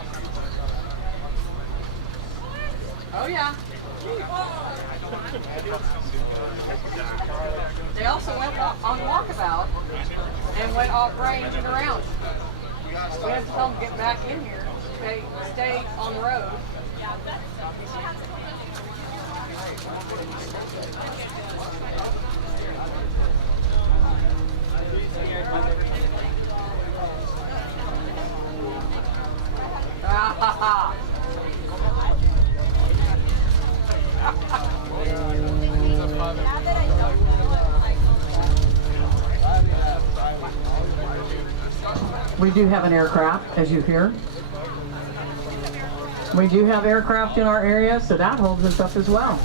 Oh yeah. They also went on walkabout and went off range and around. We had to tell them to get back in here. Okay, stay on the road. We do have an aircraft, as you hear. We do have aircraft in our area, so that holds us up as well.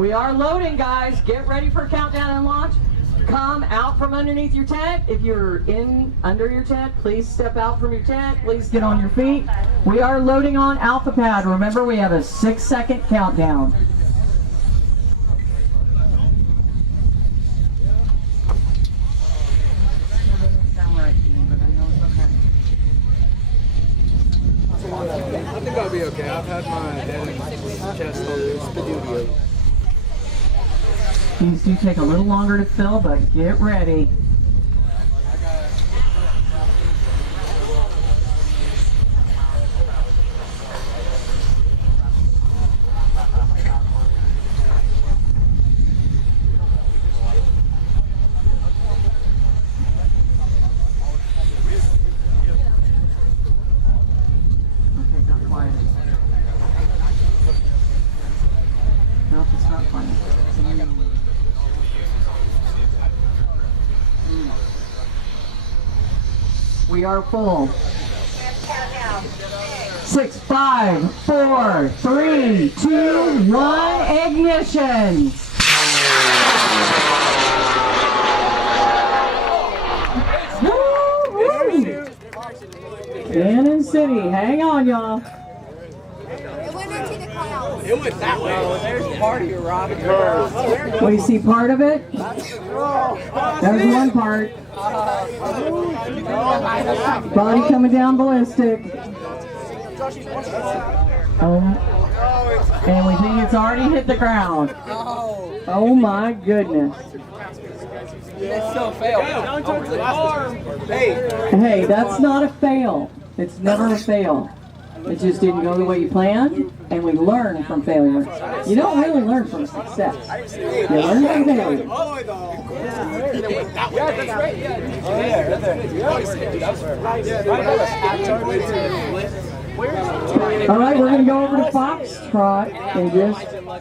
We are loading, guys. Get ready for countdown and launch. Come out from underneath your tent. If you're in under your tent, please step out from your tent. Please get on your feet. We are loading on Alpha Pad. Remember, we have a 6-second countdown. I think I'll be okay. I've had my head and chest on this. These do take a little longer to fill, but get ready. Nope, it's not funny. We are full. 6, 5, 4, 3, 2, 1, ignition! Woo-hoo! Cannon City, hang on, y'all. It went that way. Oh, there's the party, Rob. We see part of it. There's one part. Body coming down ballistic. And we think it's already hit the ground. Oh my goodness. It's still a fail. Down towards the arm. Hey, that's not a fail. It's never a fail. It just didn't go the way you planned, and we learn from failure. You don't really learn from success. You learn from failure. All right, we're going to go over to Foxtrot and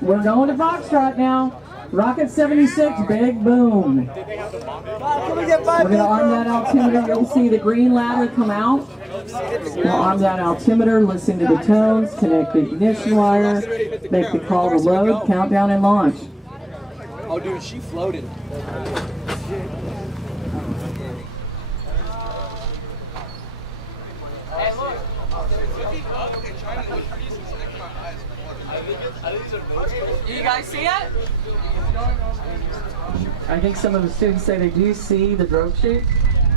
we're going to Foxtrot now. Rockets2025, big boom. We're going to arm that altimeter. You'll see the green ladder come out. We'll arm that altimeter, listen to the tones, connect the ignition wire, make the call to load, countdown, and launch. Oh, dude, she floated. You guys see it? I think some of the students say they do see the drogue chute.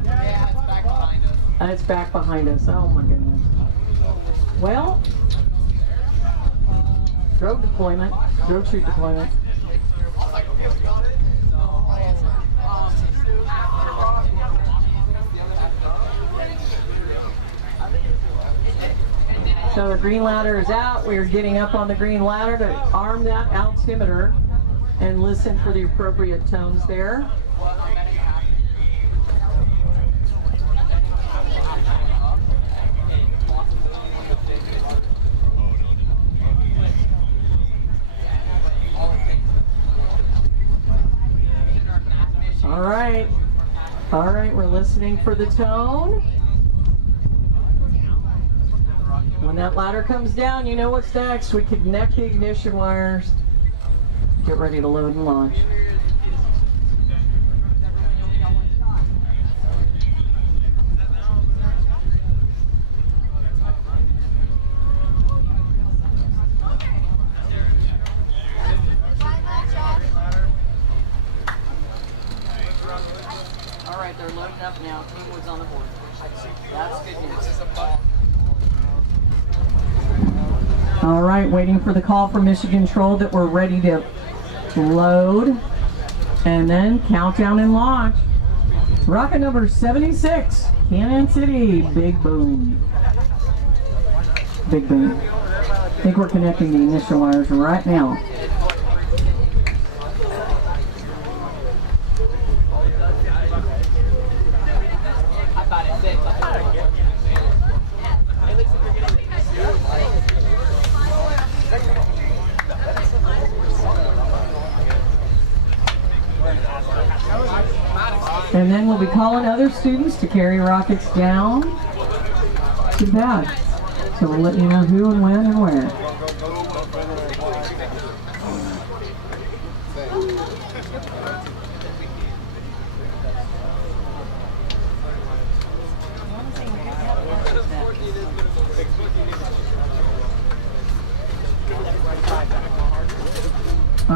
Yeah, it's back behind us. And it's back behind us. Oh my goodness. Well, drogue deployment, drogue chute deployment. So the green ladder is out. We are getting up on the green ladder to arm that altimeter and listen for the appropriate tones there. All right, we're listening for the tone. When that ladder comes down, you know what's next. We connect the ignition wires. Get ready to load and launch. All right, they're loading up now. Teamwood's on the board. That's good news. All right, waiting for the call from Mission Control that we're ready to load and then countdown and launch. Rocket number 76, Cannon City, big boom. Big boom. I think we're connecting the ignition wires right now. And then we'll be calling other students to carry rockets down to the pad. So we'll let you know who and when and where. All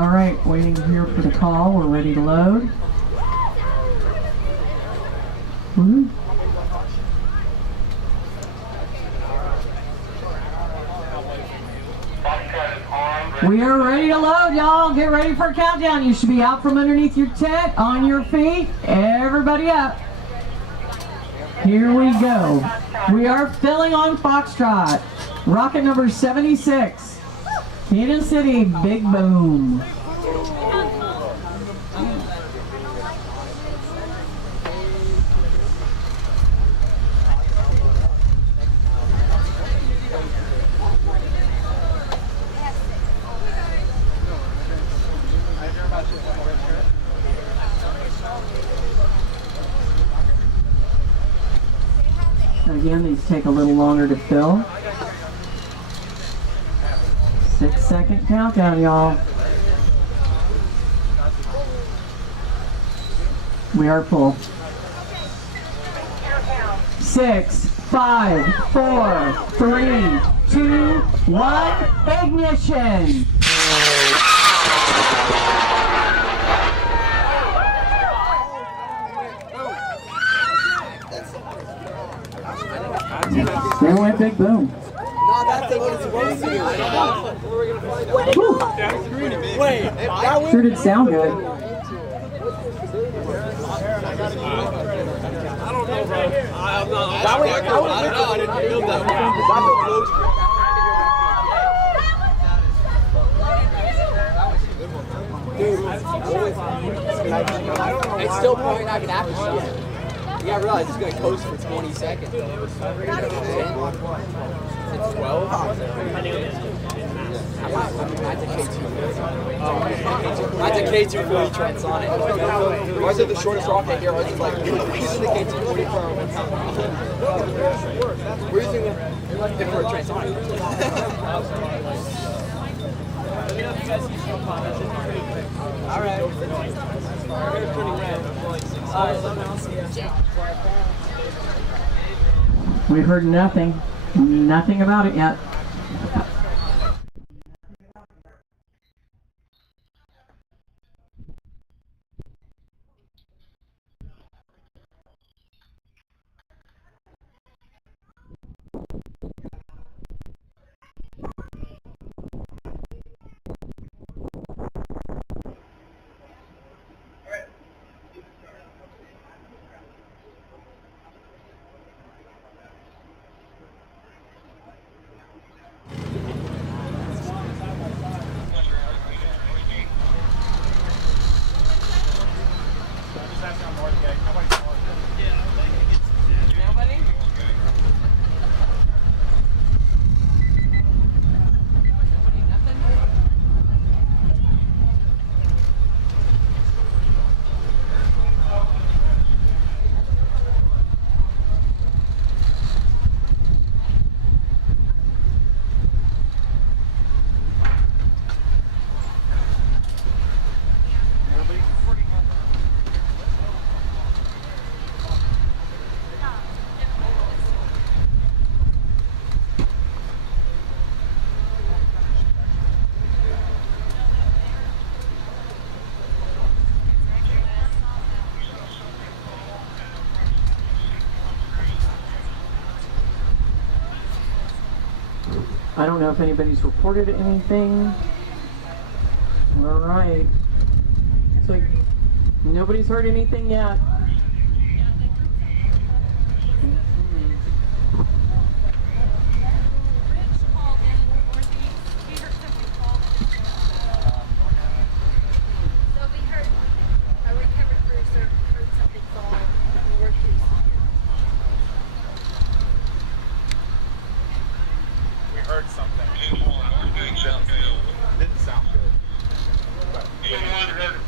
right, waiting here for the call. We're ready to load. Woo. We are ready to load, y'all. Get ready for a countdown. You should be out from underneath your tent, on your feet. Everybody up. Here we go. We are filling on Foxtrot. Rocket number 76. Kansas City, Big Boom. Again, these take a little longer to fill. 6-second countdown, y'all. We are full. 6, 5, 4, 3, 2, 1, ignition! There went Big Boom. No, that's what it's supposed to do. Wait, that sure did sound good. I don't know, bro. I'm not. I don't know. I didn't build that one. Dude, it's still probably not gonna happen. You gotta realize it's gonna coast for 20 seconds. It's 12. That's a K2. That's a K240 transonic. Ours are the shortest rocket here. Ours is like, this is the K240. We're using it for a transonic. Alright. We've heard nothing about it yet. I don't know if anybody's reported anything. All right. So nobody's heard anything yet.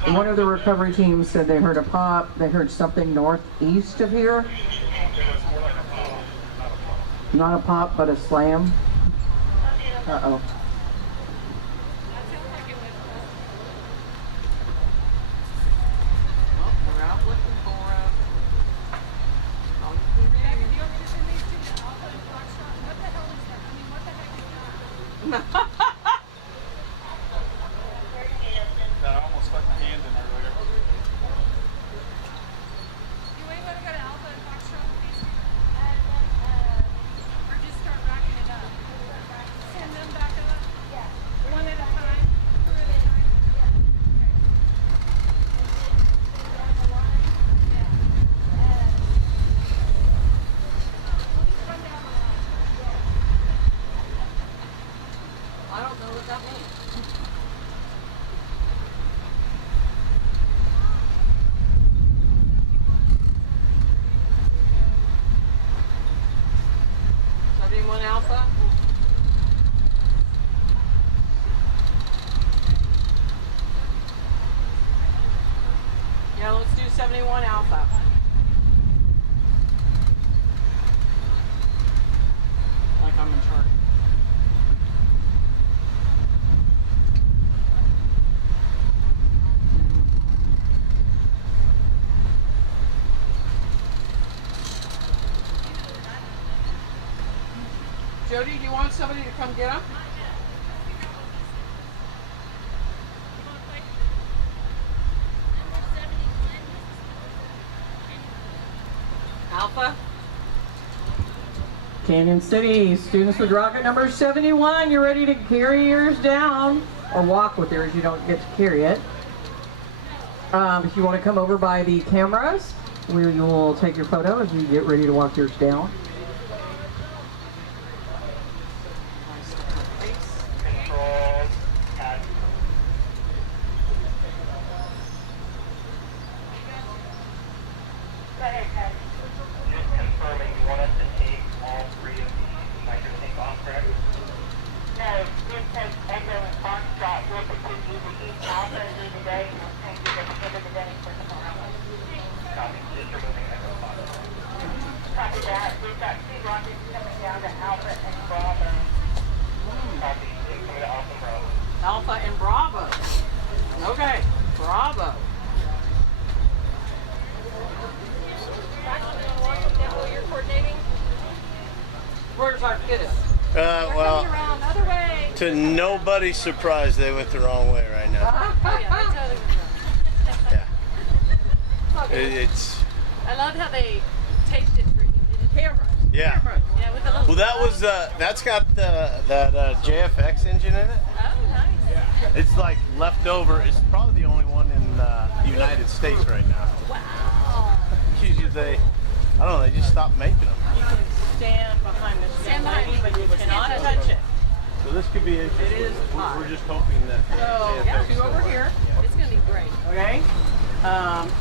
One of the recovery teams said they heard a pop. They heard something northeast of here. Not a pop, but a slam. Uh-oh. That I almost stuck my hand in earlier. You might want to go to Alpha and Foxtrot with these two. Or just start racking it up. Send them back up? Yeah. One at a time? Two at a time? Yeah. I don't know what that means. One Alpha. Yeah, let's do 71 Alpha. Like I'm in charge. Jody, do you want somebody to come get him? Alpha? Canyon City, students with rocket number 71, you're ready to carry yours down, or walk with yours, you don't get to carry it. If you want to come over by the cameras, we will take your photo as you get ready to walk yours down. Copy that. We've got 2 rockets coming down to Alpha and Bravo. Copy. Coming to Alpha and Bravo. Alpha and Bravo. Okay, Bravo. You're coordinating? Where's our kiddo? Well, Around, other way. to nobody's surprise, they went the wrong way right now. Oh, yeah, they totally went wrong. It's. I loved how they taped it for you. Camera. Yeah. Yeah, with the little. Well, that was that's got that JFX engine in it. Oh, nice. It's like leftover. It's probably the only one in the United States right now. Wow. Usually I don't know. They just stopped making them. You can stand behind this Stand behind me. but you cannot touch it. So this could be interesting. It is hot. We're just hoping that. So, JFX two over still here. works. It's going to be great. Okay.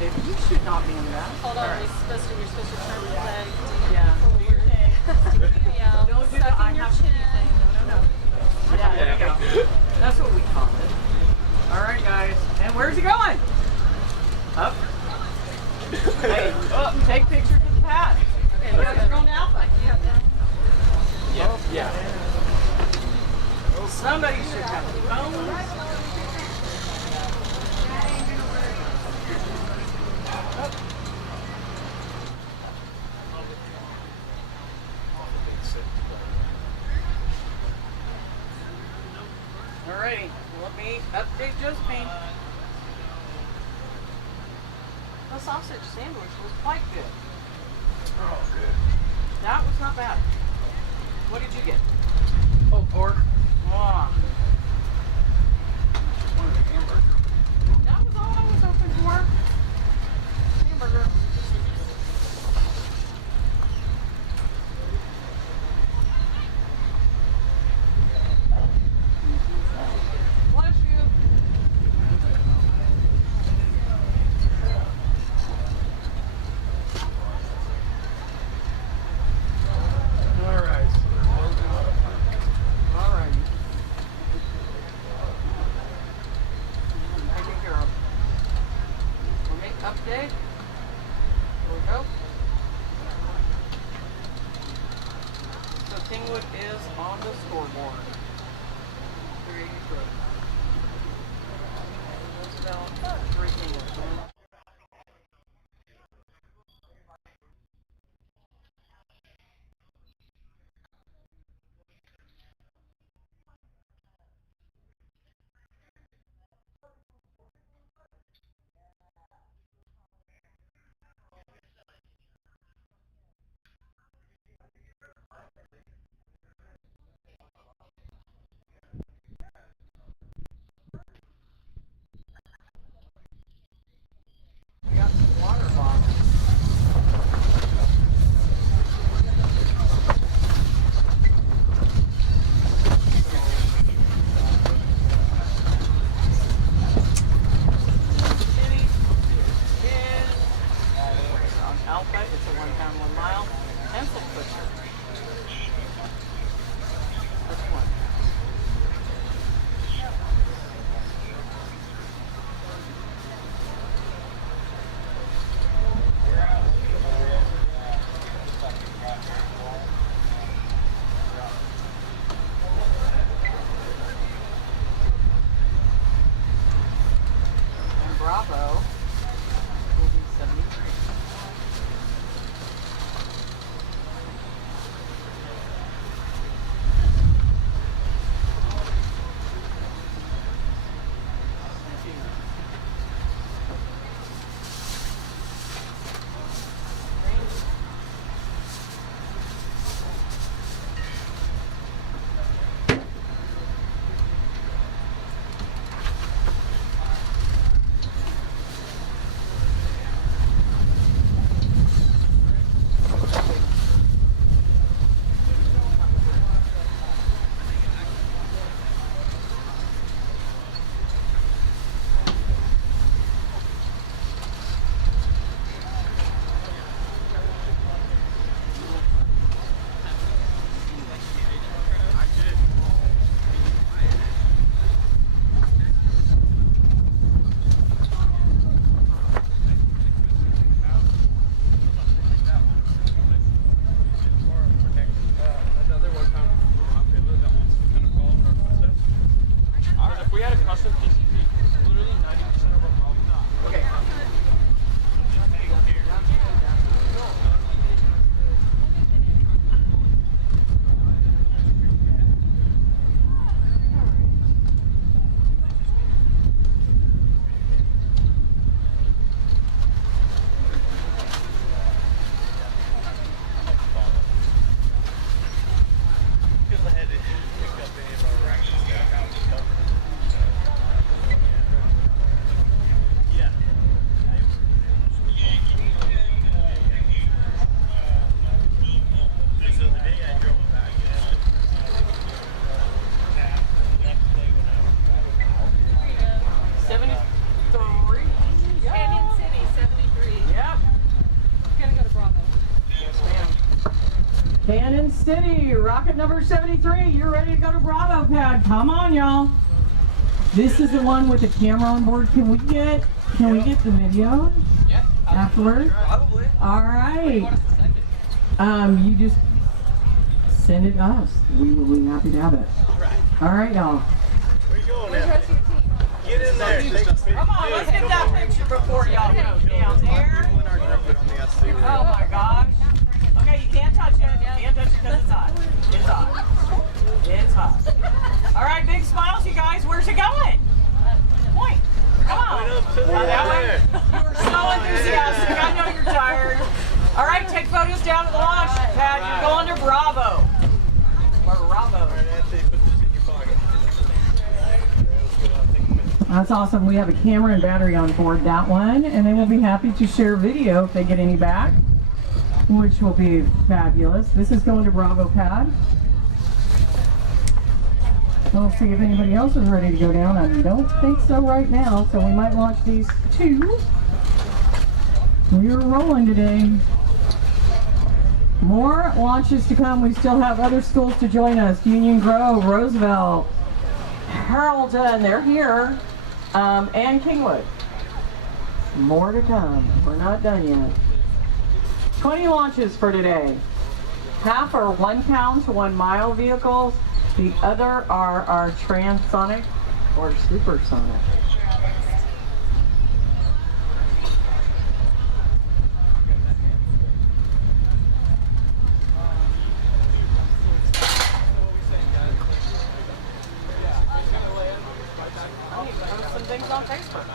If you should not be in that. Hold on, All right. you're supposed to turn your leg. Yeah. Do your thing. Yeah. Don't do the Suck I in your have to chin. thing. No. Yeah, there you go. That's what we call it. All right, guys. And where's he going? Up. Hey, up. Take pictures with the pad. Okay, you guys are going to Alpha. Yeah. Somebody should have a phone. Alrighty, let me update Josephine. The sausage sandwich was quite good. Oh, good. That was not bad. What did you get? Oh, pork. Wow. That was all I was hoping for. Hamburger. Bless you. All right. All right. Taken care of. We'll make update. Here we go. So Kingwood is on the scoreboard. 383. Roosevelt, 3 Kingwood. we had a custom PCB, literally 90% of our problems. Okay. Canyon City, rocket number 73, you're ready to go to Bravo Pad. Come on, y'all. This is the one with the camera on board. Can we get the video afterwards? Probably. All right. You just send it to us. We will be happy to have it. All right, y'all. Where you going now? Get in there. Come on, let's get that picture before y'all go down there. Oh my gosh. Okay, you can't touch it. You can't touch it because it's hot. It's hot. It's hot. All right, big smiles, you guys. Where's it going? Point. Come on. That way. You were so enthusiastic. I know you're tired. All right, take photos down at the launch pad. You're going to Bravo. Bravo. That's awesome. We have a camera and battery on board that one, and they will be happy to share video if they get any back, which will be fabulous. This is going to Bravo Pad. We'll see if anybody else is ready to go down. I don't think so right now, so we might launch these two. We're rolling today. More launches to come. We still have other schools to join us. Union Grove, Roosevelt, Harlton, they're here, and Kingwood. More to come. We're not done yet. 20 launches for today. Half are 1 pound to 1 mile vehicles. The other are our transonic or supersonic. I need to post some things on Facebook.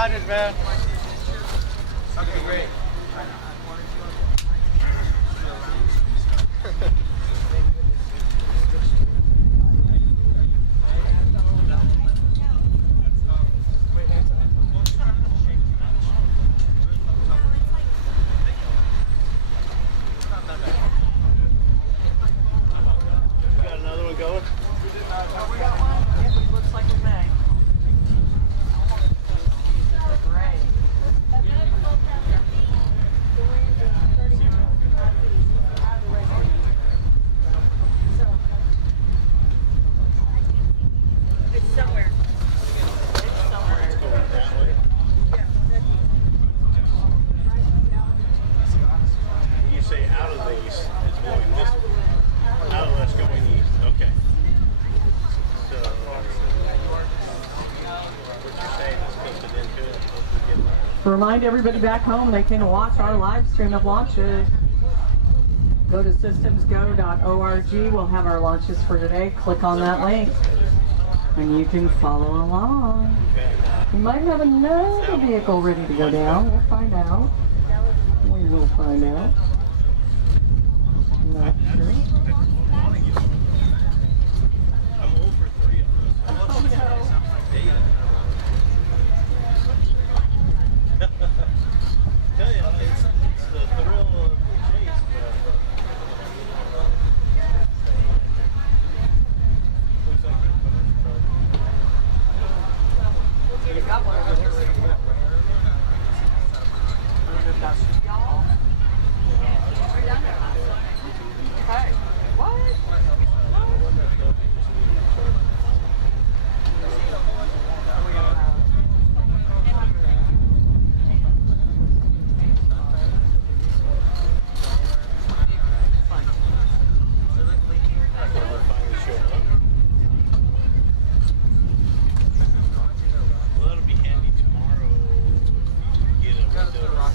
excited, man. Okay, great. Got another one going? We got one? Yeah, it looks like we may. Great. It's somewhere. You say out of the east is going this way. Out of west going east. Okay. So, what you're saying is tilted into it. Remind everybody back home they can watch our live stream of launches. Go to systemsgo.org. We'll have our launches for today. Click on that link and you can follow along. We might have another vehicle ready to go down. We'll find out. We will find out. Not sure. I'm over 3 of those. Oh no. Tell you, it's the thrill of the chase, looks like they're You got one over there. That's y'all. Okay. What? Well, that'll be handy tomorrow if you get a window to launch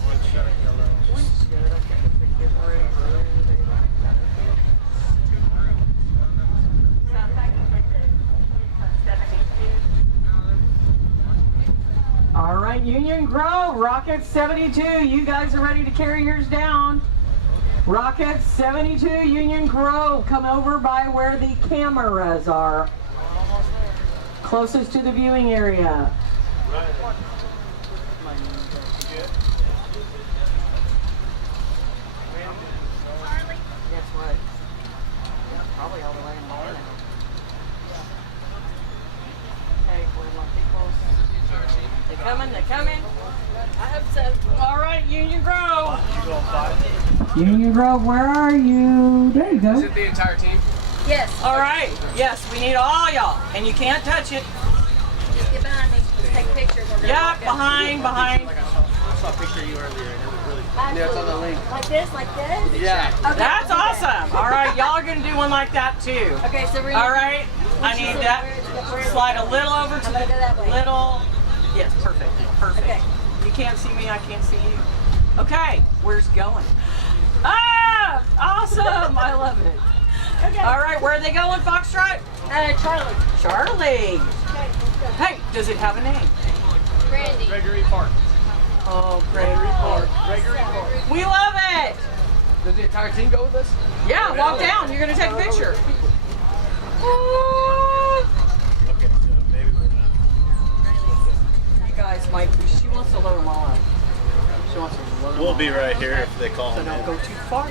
All right, Union Grove, Rockets2025, you guys are ready to carry yours down. Rockets2025, Union Grove, come over by where the cameras are. Closest to the viewing area. Guess what? Probably all the way in there now. Okay, we're lucky close. They're coming, they're coming. I hope so. All right, Union Grove. Union Grove, where are you? There you go. Is it the entire team? Yes. All right. Yes, we need all y'all, and you can't touch it. Get behind me. Let's take pictures. Yeah, behind. I saw a picture of you earlier and it was really cool. Yeah, it's on the link. Like this, like this? Yeah. Okay, That's we'll do that. awesome. All right, y'all are gonna do one like that too. Okay, so we're All right. I need that. Slide a little over to I'm gonna go that way. the little. Yes, perfect. Perfect. Okay. You can't see me. I can't see you. Okay, where's going? Ah, awesome. I love it. Okay. All right, where are they going, Foxtrot? Charlie. Charlie. Okay, let's go. Hey, does it have a name? Randy. Gregory Park. Oh, Gregory Park. Gregory Park. We love it. Does the entire team go with us? Yeah, walk down. You're gonna take a picture. Okay, so maybe we're not. You guys might. She wants to load them all up. She wants to load them We'll all be up. right here if they call So him don't go in. too far.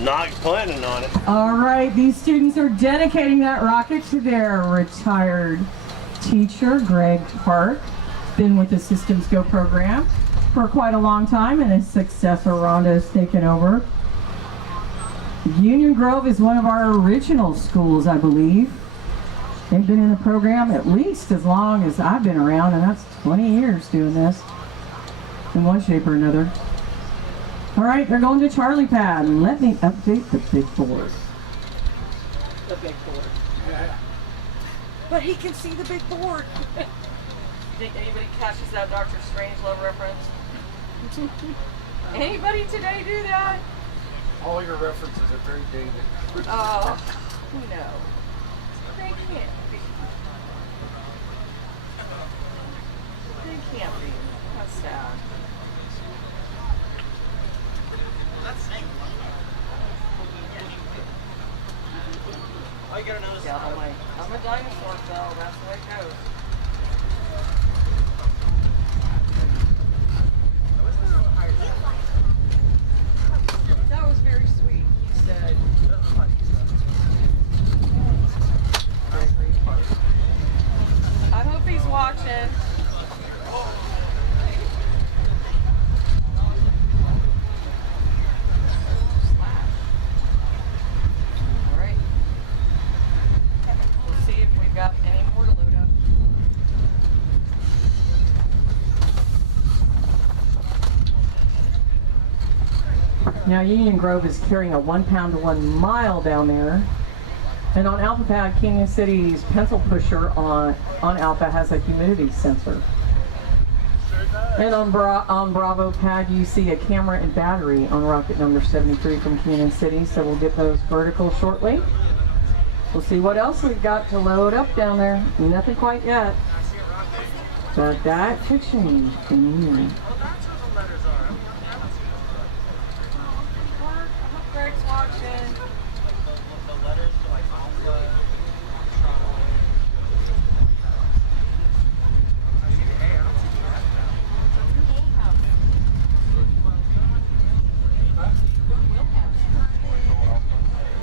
Not planning on it. All right, these students are dedicating that rocket to their retired teacher, Greg Park. Been with the Systems Go program for quite a long time, and his successor, Rhonda, has taken over. Union Grove is one of our original schools, I believe. They've been in the program at least as long as I've been around, and that's 20 years doing this in one shape or another. All right, they're going to Charlie Pad, and let me update the big board. The big board. But he can see the big board. Think anybody catches that Dr. Strangelove reference? Anybody today do that? All your references are very dated. Oh, no. They can't be. They can't be. Yeah, I'm a dinosaur, though. That's the way it goes. That was very sweet. He said, I hope he's watching. All right. We'll see if we've got any more to load up. Now Union Grove is carrying a 1 pound to 1 mile down there. And on Alpha Pad, Canyon City's pencil pusher on Alpha has a humidity sensor. And on Bravo Pad, you see a camera and battery on rocket number 73 from Canyon City. So we'll get those vertical shortly. We'll see what else we've got to load up down there. Nothing quite yet. But that could change in a year. Greg's watching.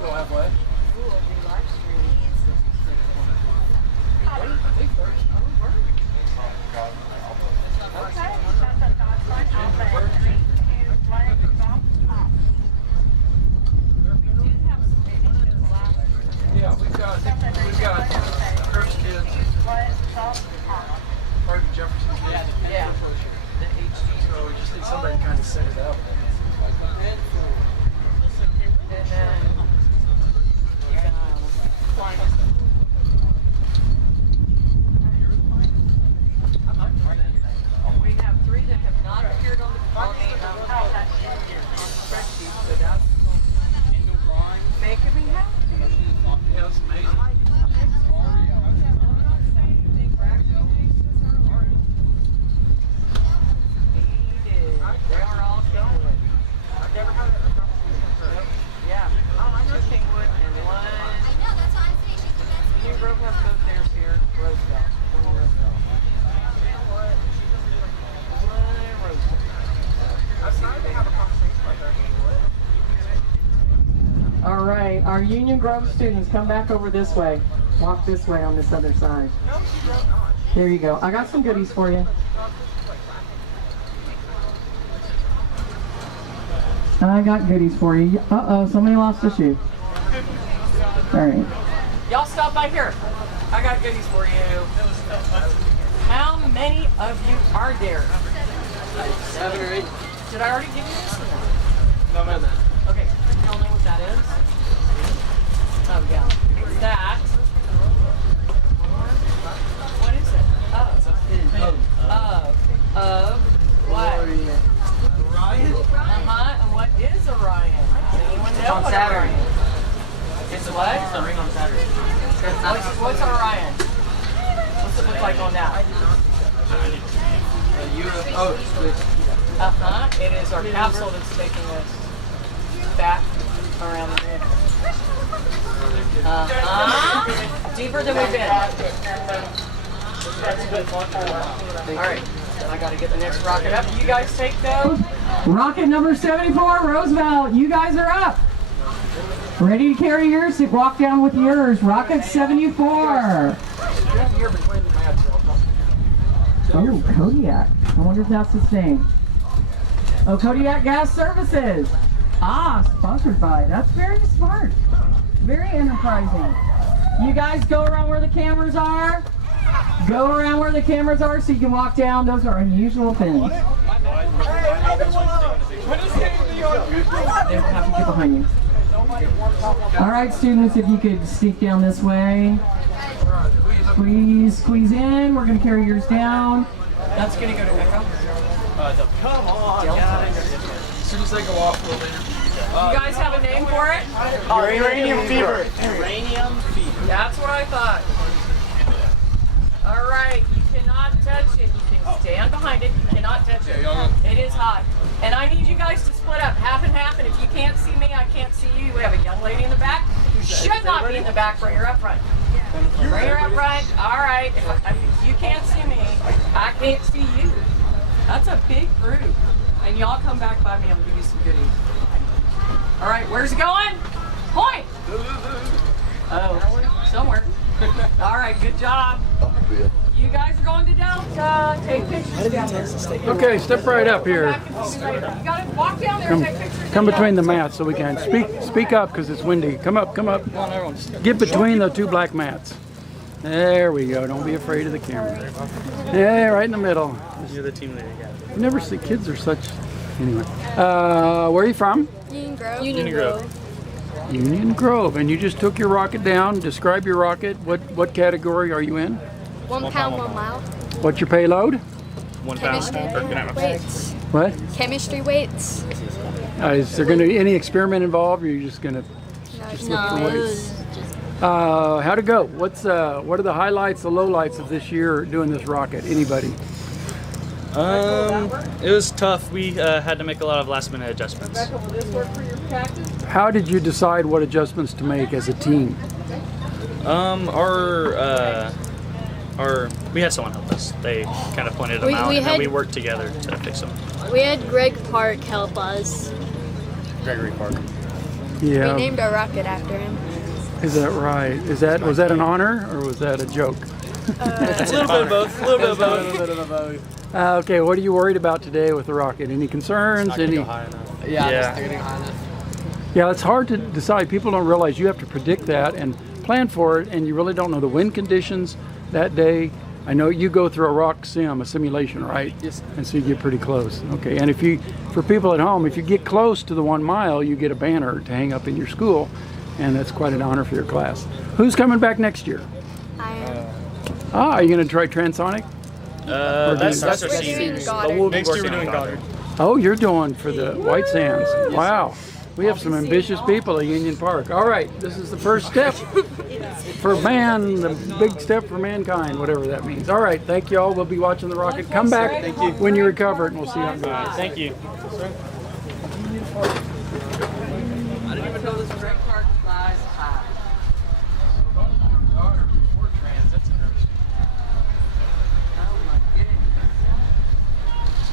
We'll have what? Yeah, we've got Chris kids, part of the Jefferson kids. Yeah. So we just need somebody to kind of set it up. And then we have 3 that have not appeared on the spreadsheet, so that's making me happy. Yeah, that's amazing. They are all Kingwood. Yeah. 2 Kingwood and 1. Union Grove has both theirs here. Roosevelt. 1 Roosevelt. 1 Roosevelt. All right, our Union Grove students, come back over this way. Walk this way on this other side. There you go. I got some goodies for you. I got goodies for you. Uh-oh, somebody lost a shoe. All right. Y'all stop by here. I got goodies for you. How many of you are there? 7 or 8. Did I already give you this or not? No, man. Okay, y'all know what that is? Oh, yeah. It's that. What is it? Of what? Orion? Uh-huh, and what is Orion? Anyone know on what Saturn. Orion is? It's what? It's the ring on Saturn. What's Orion? What's it look like on that? UFO. Uh-huh, it is our capsule that's taking us back around the moon. Uh-huh. Deeper than we've been. All right, I got to get the next rocket up. You guys take those. Rocket number 74, Roosevelt, you guys are up. Ready to carry yours? Walk down with yours. Rocket 74. Oh, Kodiak. I wonder if that's its name. Oh, Kodiak Gas Services. Ah, sponsored by. That's very smart. Very enterprising. You guys go around where the cameras are. Go around where the cameras are so you can walk down. Those are unusual things. They will have to get behind you. All right, students, if you could sneak down this way. Squeeze in. We're going to carry yours down. That's going to go to Echo. Come on, guys. As soon as they go off, we'll leave. You guys have a name for it? Uranium fever. Uranium fever. That's what I thought. All right, you cannot cannot touch it. You can stand behind it. You cannot touch it. It is hot. And I need you guys to split up half and half. And if you can't see me, I can't see you. We have a young lady in the back who should not be in the back. Bring her up front. Bring her up front. All right. If you can't see me, I can't see you. That's a big group. And y'all come back by me. I'll give you some goodies. All right. Where's it going? Point. Oh, somewhere. All right. Good job. You guys are going to Delta. Take pictures down there. Okay, step right up here. You got to walk down there and take pictures. Come between the mats so we can speak up because it's windy. Come up, come up. Get between the two black mats. There we go. Don't be afraid of the camera. Yeah, right in the middle. You're the team leader, yeah. I never see kids are such. Anyway, where are you from? Union Grove. Union Grove. Union Grove. And you just took your rocket down. Describe your rocket. What category are you in? 1 pound, 1 mile. What's your payload? 1 pound. Weights. What? Chemistry weights. Is there going to be any experiment involved, or are you just going to? How'd it go? What are the highlights, the lowlights of this year doing this rocket? Anybody? It was tough. We had to make a lot of last-minute adjustments. How did you decide what adjustments to make as a team? We had someone help us. They kind of pointed them out, and then we worked together to fix them. We had Greg Park help us. Gregory Park. Yeah. We named our rocket after him. Is that right? Was that an honor or was that a joke? It's a little bit of both. A little bit of both. Okay, what are you worried about today with the rocket? Any concerns? Not gonna go high enough. Yeah. Getting high enough. Yeah, it's hard to decide. People don't realize you have to predict that and plan for it, and you really don't know the wind conditions that day. I know you go through a rock sim, a simulation, right? Yes. And so you get pretty close. Okay, and for people at home, if you get close to the 1 mile, you get a banner to hang up in your school, and that's quite an honor for your class. Who's coming back next year? I am. Are you going to try transonic? That's our senior. Next year we're doing Goddard. Oh, you're doing for the White Sands. Wow. We have some ambitious people at Union Park. All right, this is the first step for man, the big step for mankind, whatever that means. All right, thank you all. We'll be watching the rocket. Come back when you recover it, and we'll see how it goes. Thank you. I didn't even know this Greg Park flies high.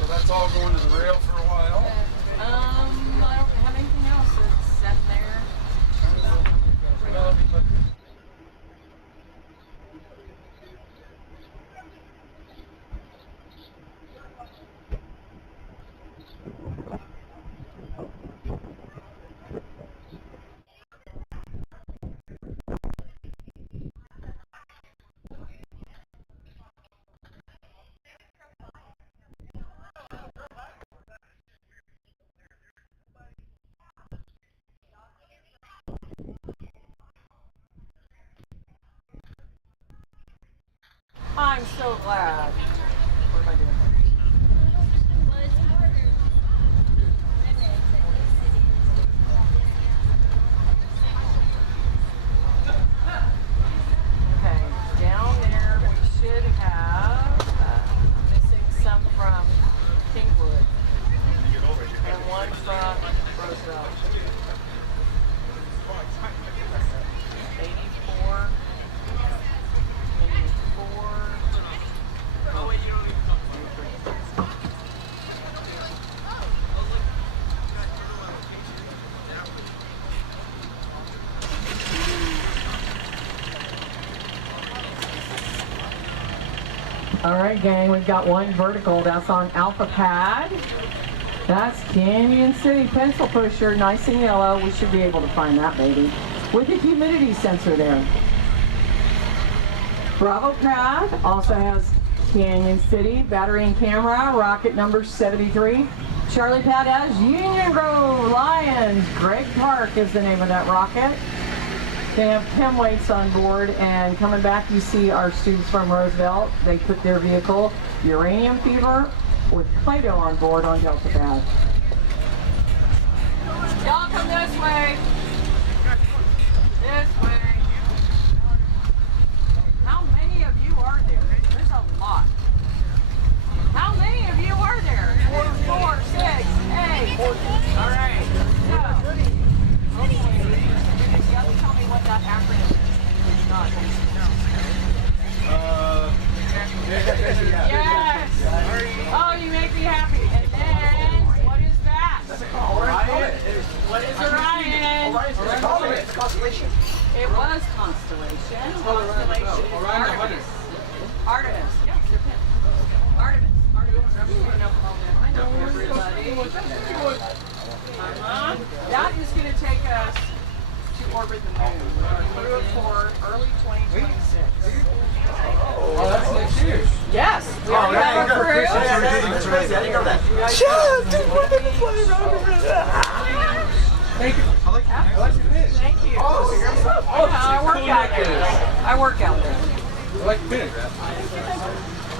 So that's all going to the rail for a while? I don't have anything else that's set there. I'm so glad. What am I doing? Okay, down there we should have, I'm missing some from Kingwood and one from Roosevelt. 84. Oh, wait, you don't even All right, gang, we've got one vertical. That's on Alpha Pad. That's Canyon City pencil pusher, nice and yellow. We should be able to find that baby with a humidity sensor there. Bravo Pad also has Canyon City, battery and camera, rocket number 73. Charlie Pad has Union Grove Lions. Greg Park is the name of that rocket. They have PEM weights on board, and coming back you see our students from Roosevelt. They put their vehicle, Uranium Fever, with Play-Doh on board on Delta Pad. Y'all come this way. This way. How many of you are there? There's a lot. Constellation? It was Constellation. Constellation is Artemis. Artemis. Yes, they're pin. Artemis. Artemis. I know everybody. That is going to take us to orbit the moon. We're going to put it for early 2026. Oh, that's next year. Yes. We already have a crew. That's crazy. I didn't know that. Shut up, dude. We're going to play around over there. Thank you. I like your pitch. Thank you. Oh, I work out there. I work out there. I like your pitch.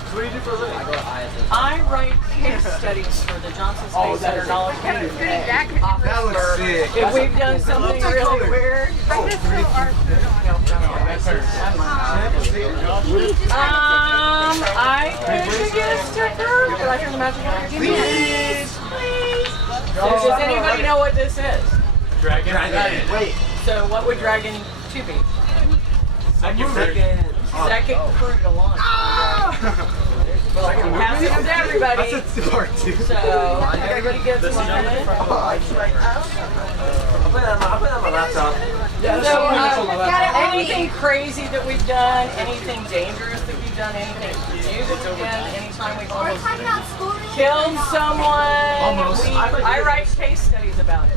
So what do you do for a living? I write case studies for the Johnson Space Center Knowledge Community. That looks sick. If we've done something really weird, I could get a sticker. Can I turn the magic on? Please. Does anybody know what this is? Dragon. Wait. So what would Dragon 2 be? Second crew to launch. Well, pass it to everybody. That's a part 2. So everybody gets one. I'll put that on my laptop. So anything crazy that we've done, anything dangerous that we've done, anything new that we've done, anytime we've almost killed someone, I write case studies about it.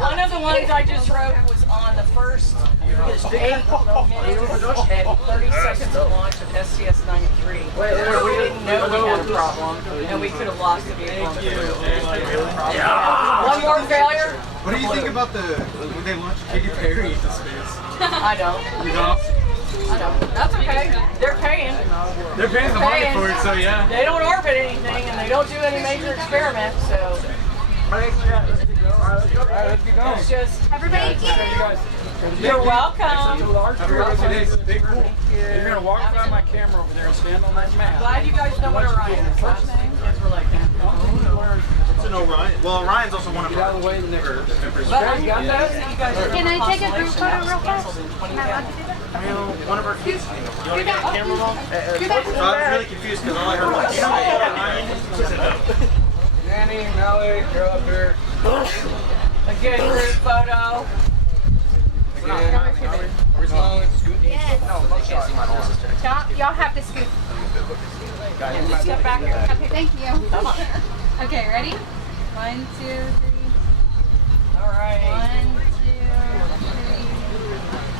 One of the ones I just wrote was on the first 8 minutes and 30 seconds of launch of STS-93, where we didn't know we had a problem and we could have lost the vehicle. One more failure. What do you think about when they launched Katy Perry into space? I don't. You know? I don't. That's okay. They're paying. They're paying the money for it, so yeah. They don't orbit anything and they don't do any major experiments, so. Alright, let's get going. It's just. Everybody, You're welcome. Have a good rest of your day. Stay cool. You're going to walk by my camera over there and stand on that map. Glad you guys know what Orion is. First name? We're like that. It's an Orion. Well, Orion's also one of Get out of the way, Nick. But you got those that you guys are can I take a group photo real fast? Am I allowed to do that? I mean, one of our kids. You want to get a camera roll? I was really confused because all I heard was Orion. Danny, Malik, you're up here. a good group photo. Are we smiling? Yes. Y'all have to scoot. Just step back here. Okay, thank you. Come on. Okay, ready? 1, 2, 3. All right. 1, 2,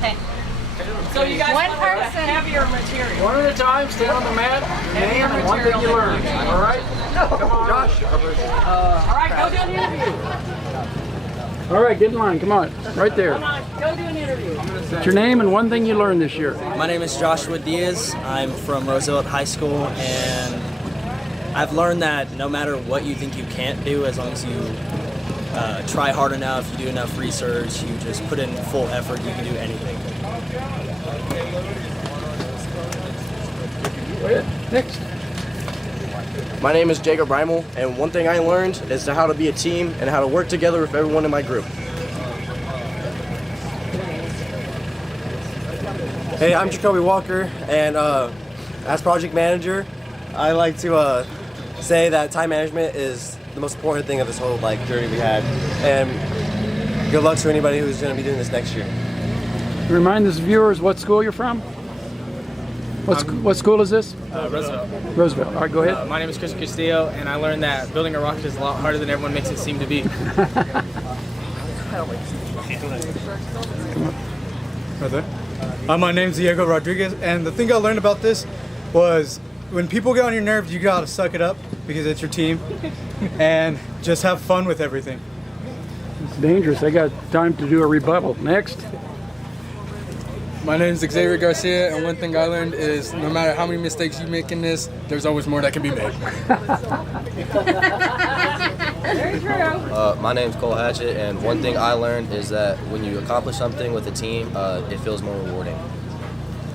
3. Okay. So you guys One want person. heavier material. One at a time, stand on the mat, name and one thing you learned. All right? Come on. Josh. All right, go do an interview. All right, get in line. Come on. Right there. Come on, go do an interview. What's your name and one thing you learned this year? My name is Joshua Diaz. I'm from Roosevelt High School, and I've learned that no matter what you think you can't do, as long as you try hard enough, you do enough research, you just put in full effort, you can do anything. Next. My name is Jacob Reimel, and one thing I learned is how to be a team and how to work together with everyone in my group. Hey, I'm Jacoby Walker, and as project manager, I like to say that time management is the most important thing of this whole journey we had. And good luck to anybody who's going to be doing this next year. Remind the viewers what school you're from. What school is this? Roosevelt. Roosevelt. All right, go ahead. My name is Chris Castillo, and I learned that building a rocket is a lot harder than everyone makes it seem to be. Right there. My name's Diego Rodriguez, and the thing I learned about this was when people get on your nerves, you gotta suck it up because it's your team, and just have fun with everything. It's dangerous. I got time to do a rebuttal. Next. My name is Xavier Garcia, and one thing I learned is no matter how many mistakes you make in this, there's always more that can be made. Very true. My name's Cole Hatchett, and one thing I learned is that when you accomplish something with a team, it feels more rewarding.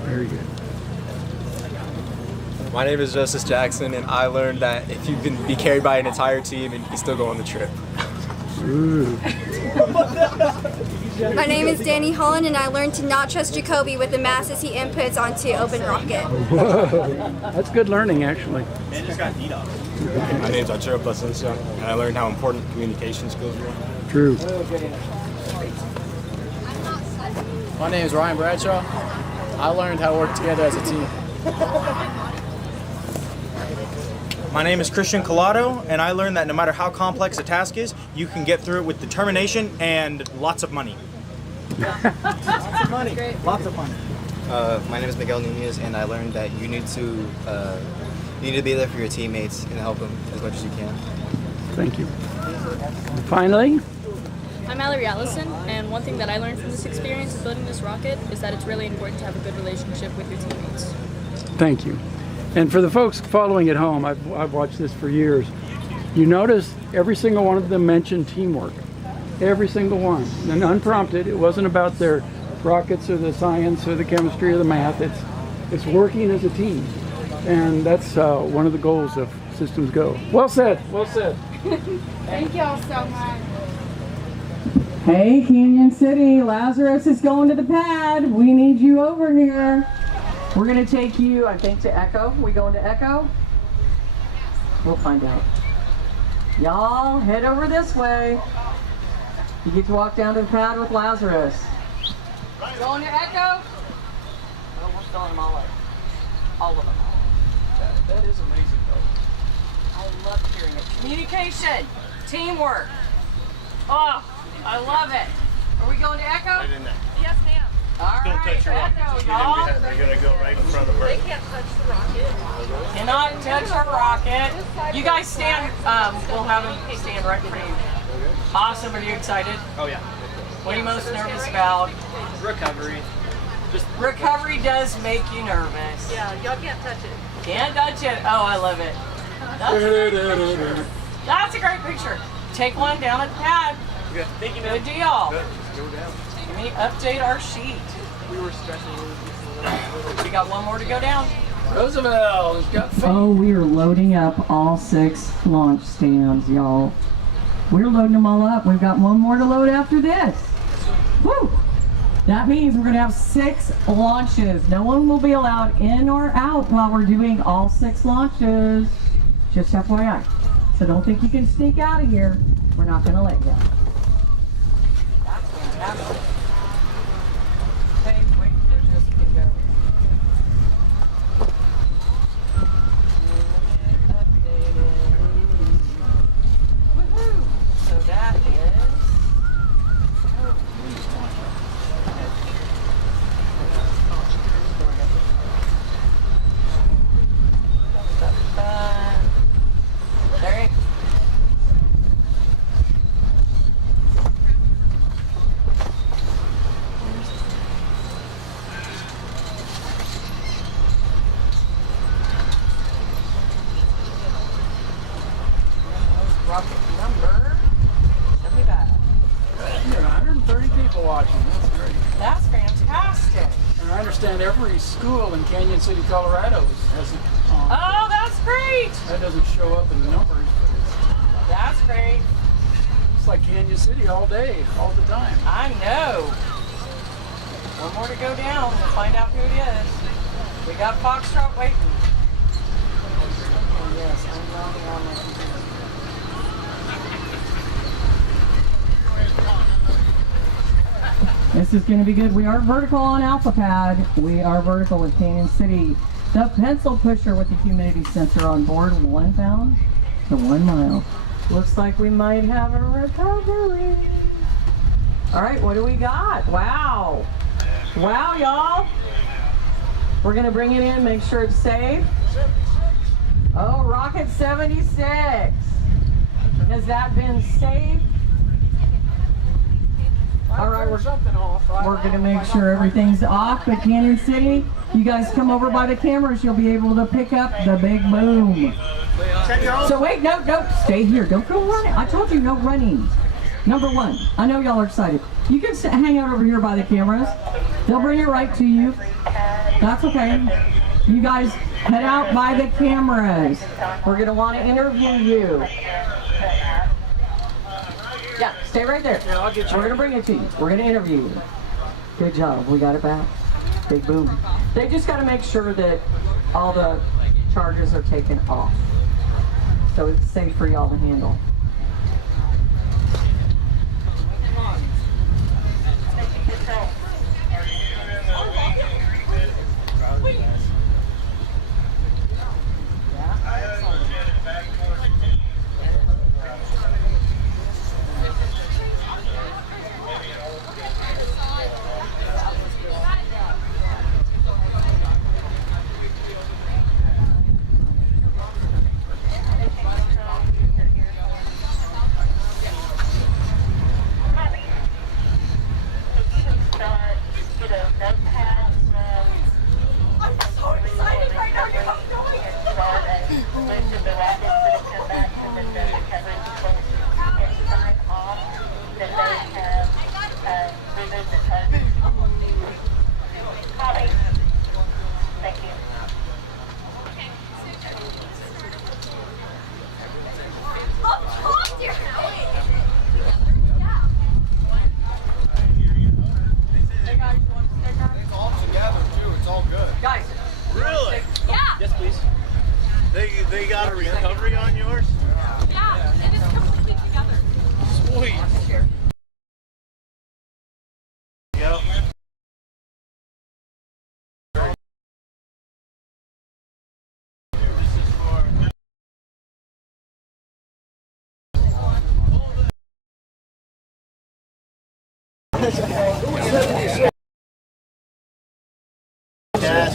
Very good. My name is Justice Jackson, and I learned that if you can be carried by an entire team, and you can still go on the trip. Ooh. My name is Danny Holland, and I learned to not trust Jacoby with the masses he inputs onto Open Rocket. Whoa. That's good learning, actually. My name's Arturo Plasencia, and I learned how important communication skills were. True. My name is Ryan Bradshaw. I learned how to work together as a team. My name is Christian Collado, and I learned that no matter how complex a task is, you can get through it with determination and lots of money. Lots of money. Lots of money. My name is Miguel Nunez, and I learned that you need to be there for your teammates and help them as much as you can. Thank you. Finally, I'm Mallory Allison, and one thing that I learned from this experience of building this rocket is that it's really important to have a good relationship with your teammates. thank you. And for the folks following at home, I've watched this for years. You notice every single one of them mentioned teamwork. Every single one. And unprompted, it wasn't about their rockets or the science or the chemistry or the math. It's working as a team. And that's one of the goals of Systems Go. Well said, well said. Thank you all so much. Hey, Canyon City, Lazarus is going to the pad. We need you over here. We're going to take you, I think, to Echo. We going to Echo? We'll find out. Y'all, head over this way. You get to walk down to the pad with Lazarus. Going to Echo? Well, we're filling them all up. All of them. That is amazing, though. I love hearing it. Communication, teamwork. Oh, I love it. Are we going to Echo? Right in there. Yes, ma'am. All Don't right, touch your rocket. Echo, y'all. You're going to go right in front of her. They can't touch the rocket. Cannot touch our rocket. You guys stand, we'll have them stand right in front of you. Awesome, are you excited? Oh yeah. What are you most nervous about? Recovery. Just recovery does make you nervous. Yeah, y'all can't touch it. Can't touch it. Oh, I love it. That's a great picture. That's a great picture. Take one down at the pad. Okay. Thank you, Good deal. Good. Go down. Let me update our sheet. We were stressing a little. We got one more to go down. Roosevelt has got faith. Oh, we are loading up all 6 launch stands, y'all. We're loading them all up. We've got one more to load after this. Woo! That means we're going to have 6 launches. No one will be allowed in or out while we're doing all 6 launches. Just FYI. So don't think you can sneak out of here. We're not going to let you. That's fantastic. Hey, wait for just to go. Woohoo! So that is. There you go. Rocket number 75. 130 people watching. That's great. That's fantastic. And I understand every school in Canyon City, Colorado has it. Oh, that's great. That doesn't show up in numbers, but That's great. it's like Canyon City all day, all the time. I know. One more to go down. We'll find out who it is. We got Foxtrot waiting. Oh, yes, I'm logging on my computer. This is going to be good. We are vertical on Alpha Pad. We are vertical with Canyon City. The pencil pusher with the humidity sensor on board, 1 pound to 1 mile. Looks like we might have a recovery. All right, what do we got? Wow. Wow, y'all. We're going to bring it in, make sure it's safe. Oh, Rocket 76. Has that been safe? All right, we're going to make sure everything's off at Canyon City. You guys come over by the cameras, you'll be able to pick up the big boom. So wait, no, stay here. Don't go running. I told you no running. Number 1, I know y'all are excited. You can hang out over here by the cameras. They'll bring it right to you. That's okay. You guys head out by the cameras. We're going to want to interview you. Yeah, stay right there. Yeah, I'll get you. We're going to bring it to you. We're going to interview you. Good job. We got it back. Big boom. They just got to make sure that all the charges are taken off, so it's safe for y'all to handle. Guys. Really? Yeah. Yes, please. They got a recovery on yours? Yeah, it is completely together. Sweet. Go.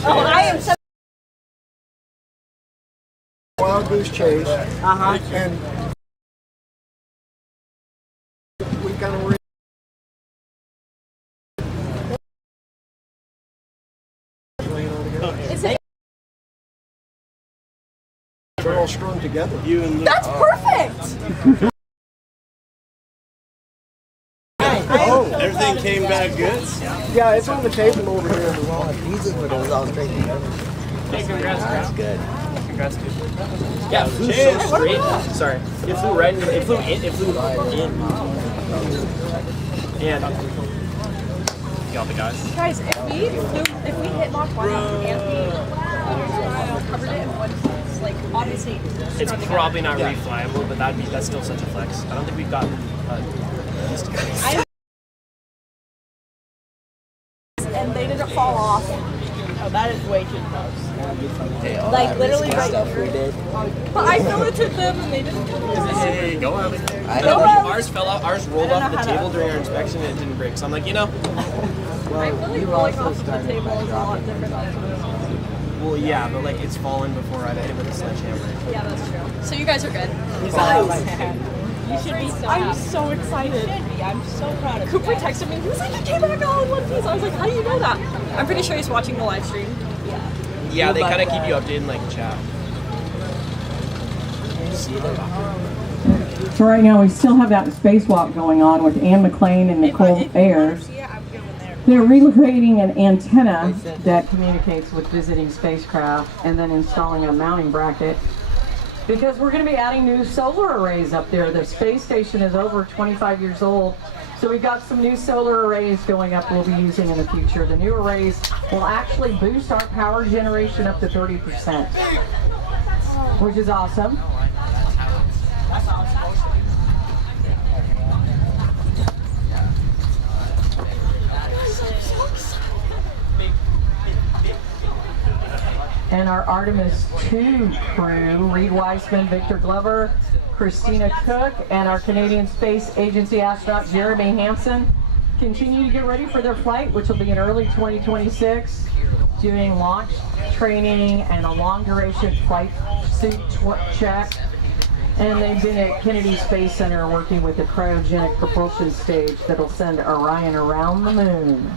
Oh, I am so. Wild goose chase. And we kind of they're all strung together. You and That's perfect. Oh, everything came back good? Yeah, it's on the table over here. These are what all straight together. Hey, congrats. That's good. Congrats, dude. Yeah, it flew so straight. Sorry. It flew right in. It flew in. It flew in. And got the guys. Guys, if we hit Mach 1 and we covered it in one piece, like obviously It's probably not reflyable, but that's still such a flex. I don't think we've gotten and they didn't fall off. Oh, that is way too close. Like literally right over. But I filleted them and they didn't come off. Hey, go out. Ours fell out. Ours rolled off the table during our inspection and it didn't break. So I'm like, you know. I feel like rolling off the table is a lot different than Well, yeah, but like it's fallen before I've hit it with a sledgehammer. Yeah, that's true. So you guys are good. You should be so happy. I'm so excited. You should be. I'm so proud of you. Cooper texted me. He was like, I came back all in one piece. I was like, how do you know that? I'm pretty sure he's watching the live stream. Yeah. Yeah, they kind of keep you updated in like chat. So right now we still have that spacewalk going on with Ann McLean and Nicole Ayers. They're relocating an antenna that communicates with visiting spacecraft and then installing a mounting bracket because we're going to be adding new solar arrays up there. The space station is over 25 years old, so we've got some new solar arrays going up we'll be using in the future. The new arrays will actually boost our power generation up to 30%, which is awesome. And our Artemis 2 crew, Reed Weissman, Victor Glover, Christina Cook, and our Canadian Space Agency astronaut Jeremy Hansen continue to get ready for their flight, which will be in early 2026, doing launch training and a long duration flight suit check. And they've been at Kennedy Space Center working with the cryogenic propulsion stage that'll send Orion around the moon.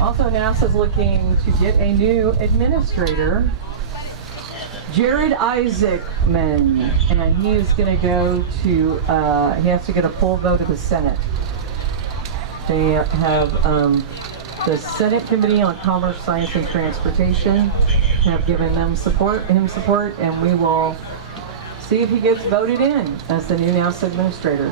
Also, NASA's looking to get a new administrator, Jared Isaacman, and he is going to go to, he has to get a full vote of the Senate. They have the Senate Committee on Commerce, Science, and Transportation have given him support, and we will see if he gets voted in as the new NASA administrator.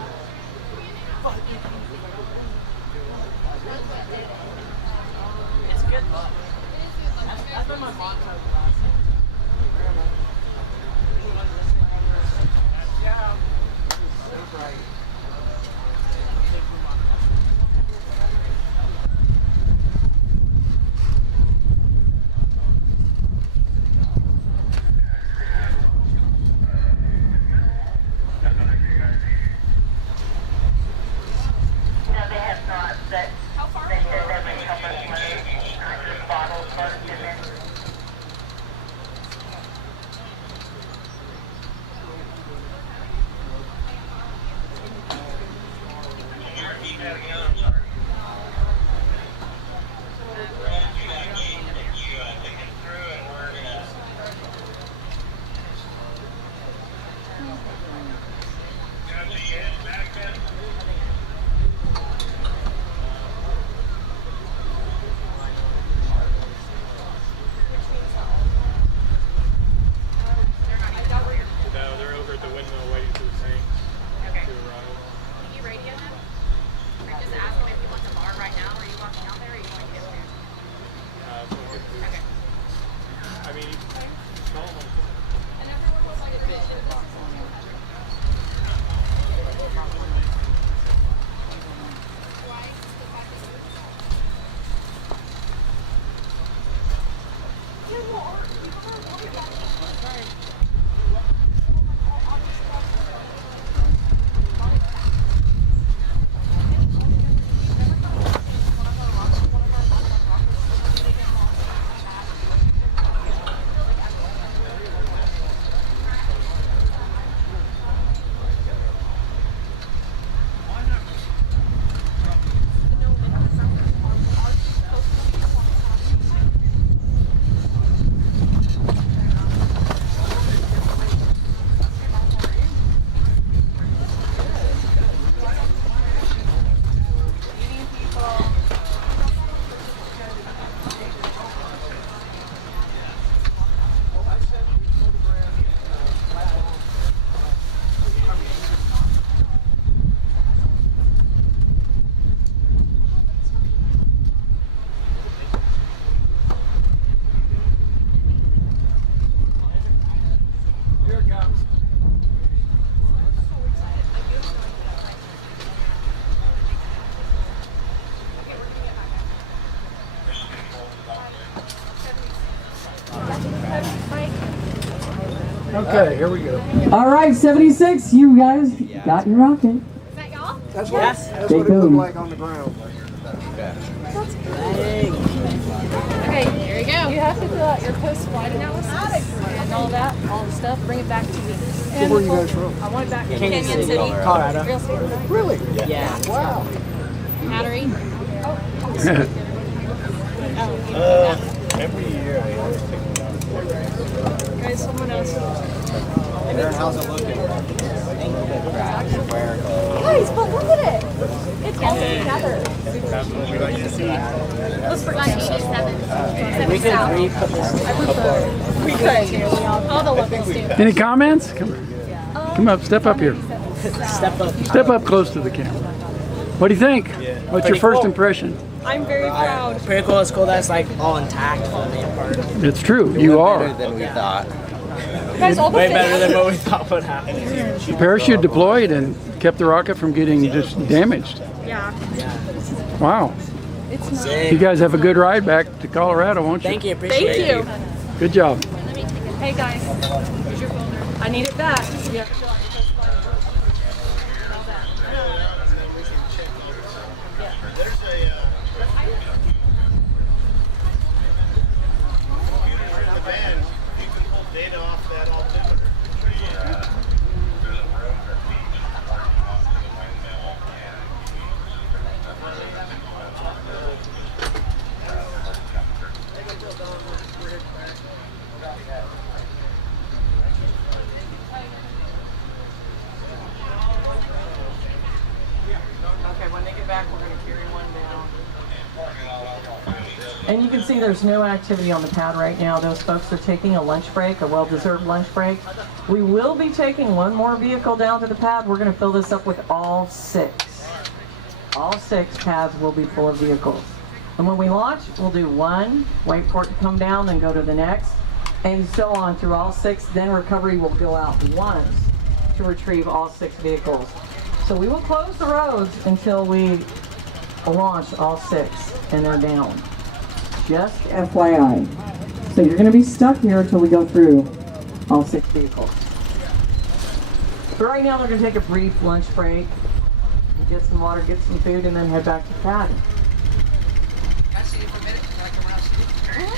Okay, here we go. All right, 76, you guys got your rocket. That's what, Yes. that's what it looked like on the ground. Okay, here we go. You have to fill out your post-flight analysis and all that, all the stuff. Bring it back to me. So where are you guys from? I want it back to Canyon City, Colorado. Real estate. Really? Yeah. Wow. Battery. Every year I always take them down to Guys, someone else. How's it looking? Guys, but look at it. It's all together. That's what we like to see. Let's for 1987. We could re-put this. We could. All the locals do. Any comments? Come up, step up here. Step up. Step up close to the camera. What do you think? What's your Pretty first cool. impression? I'm very proud. Pretty cool. It's cool that's like all intact for the main part. It's true, you are. Than we thought. Guys, all the Way better than what we thought would happen. Parachute deployed and kept the rocket from getting just damaged. Yeah. Wow. It's not. You guys have a good ride back to Colorado, won't you? Thank you. Appreciate Thank you. Good job. Hey guys, here's your folder. I need it back. You have to fill out your post-flight. All that. computers in the van. You can pull data off that altimeter. Okay, when they get back, we're going to carry one down. And you can see there's no activity on the pad right now. Those folks are taking a lunch break, a well-deserved lunch break. We will be taking one more vehicle down to the pad. We're going to fill this up with all 6. All 6 pads will be full of vehicles. And when we launch, we'll do one, wait for it to come down, then go to the next, and so on through all 6. Then recovery will go out once to retrieve all 6 vehicles. So we will close the roads until we launch all 6 and they're down. Just FYI. So you're going to be stuck here until we go through all 6 vehicles. But right now they're going to take a brief lunch break, get some water, get some food, and then head back to pad. Can I see you for a minute? Can I come around and see you?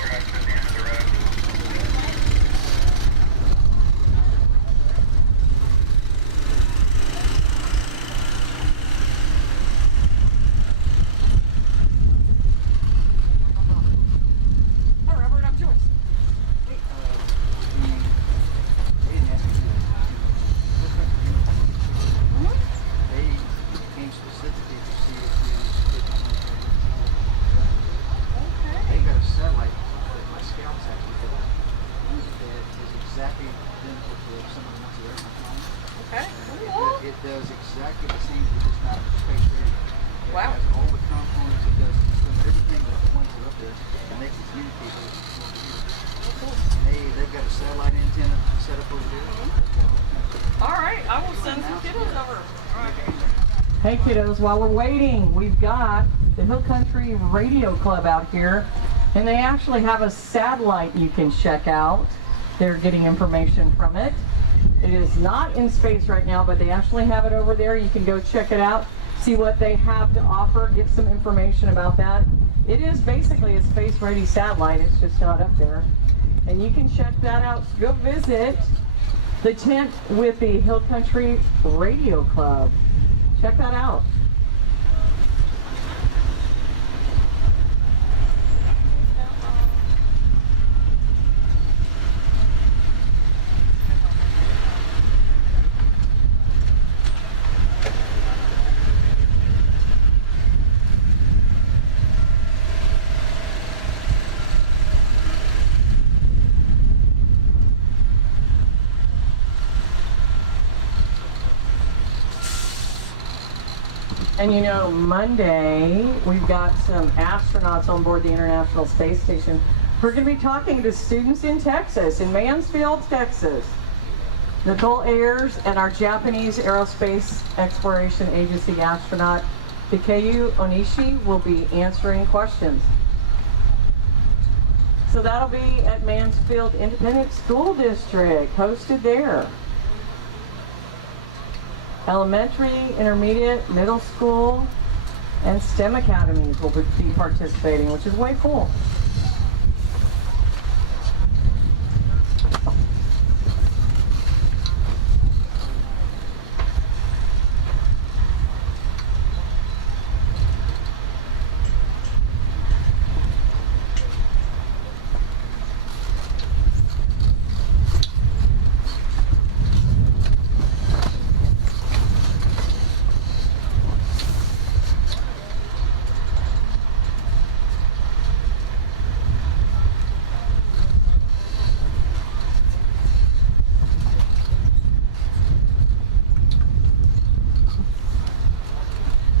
It does exactly the same, but it's not space ready. It Wow. has all the components, it does everything that the ones that are up there and makes it communicate with they've got a satellite antenna set up over there. All right, I will send some kiddos over. Hey kiddos, while we're waiting, we've got the Hill Country Radio Club out here, and they actually have a satellite you can check out. They're getting information from it. It is not in space right now, but they actually have it over there. You can go check it out, see what they have to offer, get some information about that. It is basically a space-ready satellite. It's just not up there. And you can check that out. Go visit the tent with the Hill Country Radio Club. Check that out. And you know, Monday, we've got some astronauts on board the International Space Station. We're going to be talking to students in Texas, in Mansfield, Texas. Nicole Ayers and our Japanese Aerospace Exploration Agency astronaut, Takeyu Onishi, will be answering questions. So that'll be at Mansfield Independent School District, hosted there. Elementary, intermediate, middle school, and STEM academies will be participating, which is way cool.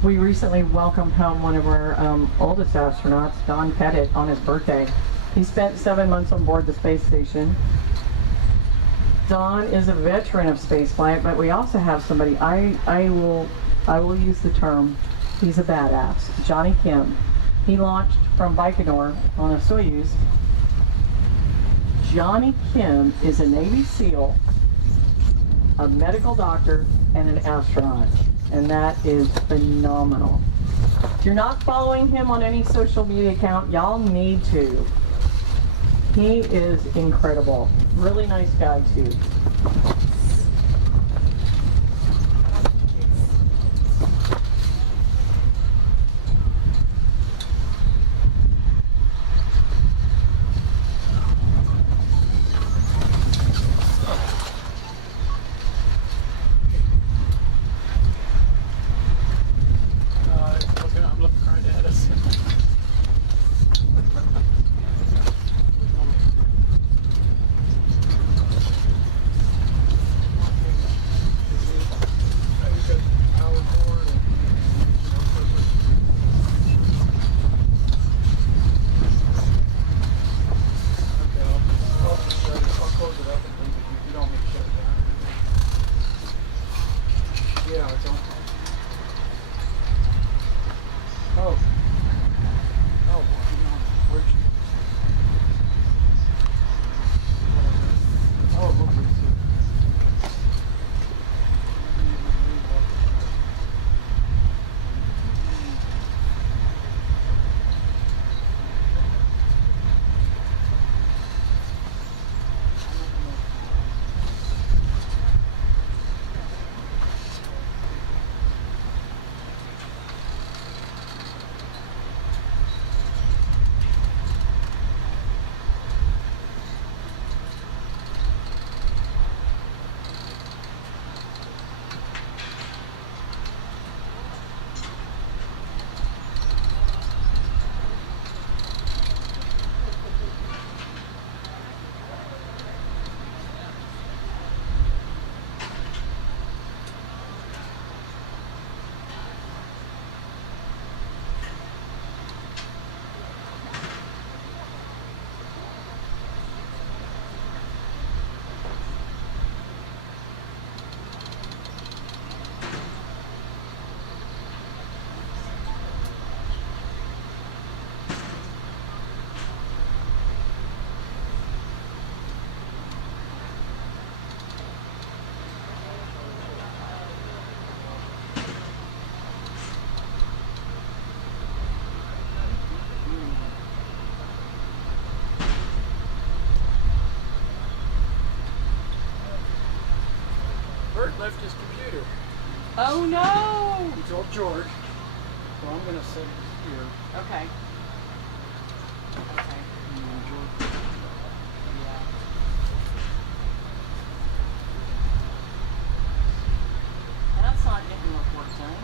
We recently welcomed home one of our oldest astronauts, Don Pettit, on his birthday. He spent 7 months on board the space station. Don is a veteran of spaceflight, but we also have somebody, I will use the term, he's a badass, Johnny Kim. He launched from Baikonur on a Soyuz. Johnny Kim is a Navy SEAL, a medical doctor, and an astronaut. And that is phenomenal. If you're not following him on any social media account, y'all need to. He is incredible. Really nice guy too. I'm looking right at us. Yeah, it's on. Oh. Oh, where'd you? Oh, okay. Bert left his computer. Oh no! He told George. So I'm gonna set it here. Okay. Okay. George. Yeah. That's not getting report done.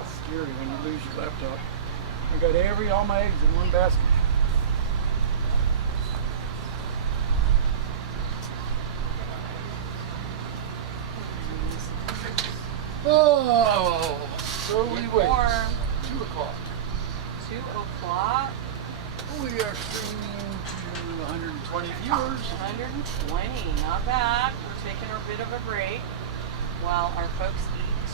It's scary when you lose your laptop. I got all my eggs in one basket. Oh, so we wait. 2 o'clock. 2 o'clock. We are streaming to 120 viewers. 120, not bad. We're taking a bit of a break while our folks eat.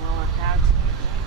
While our pad team eats.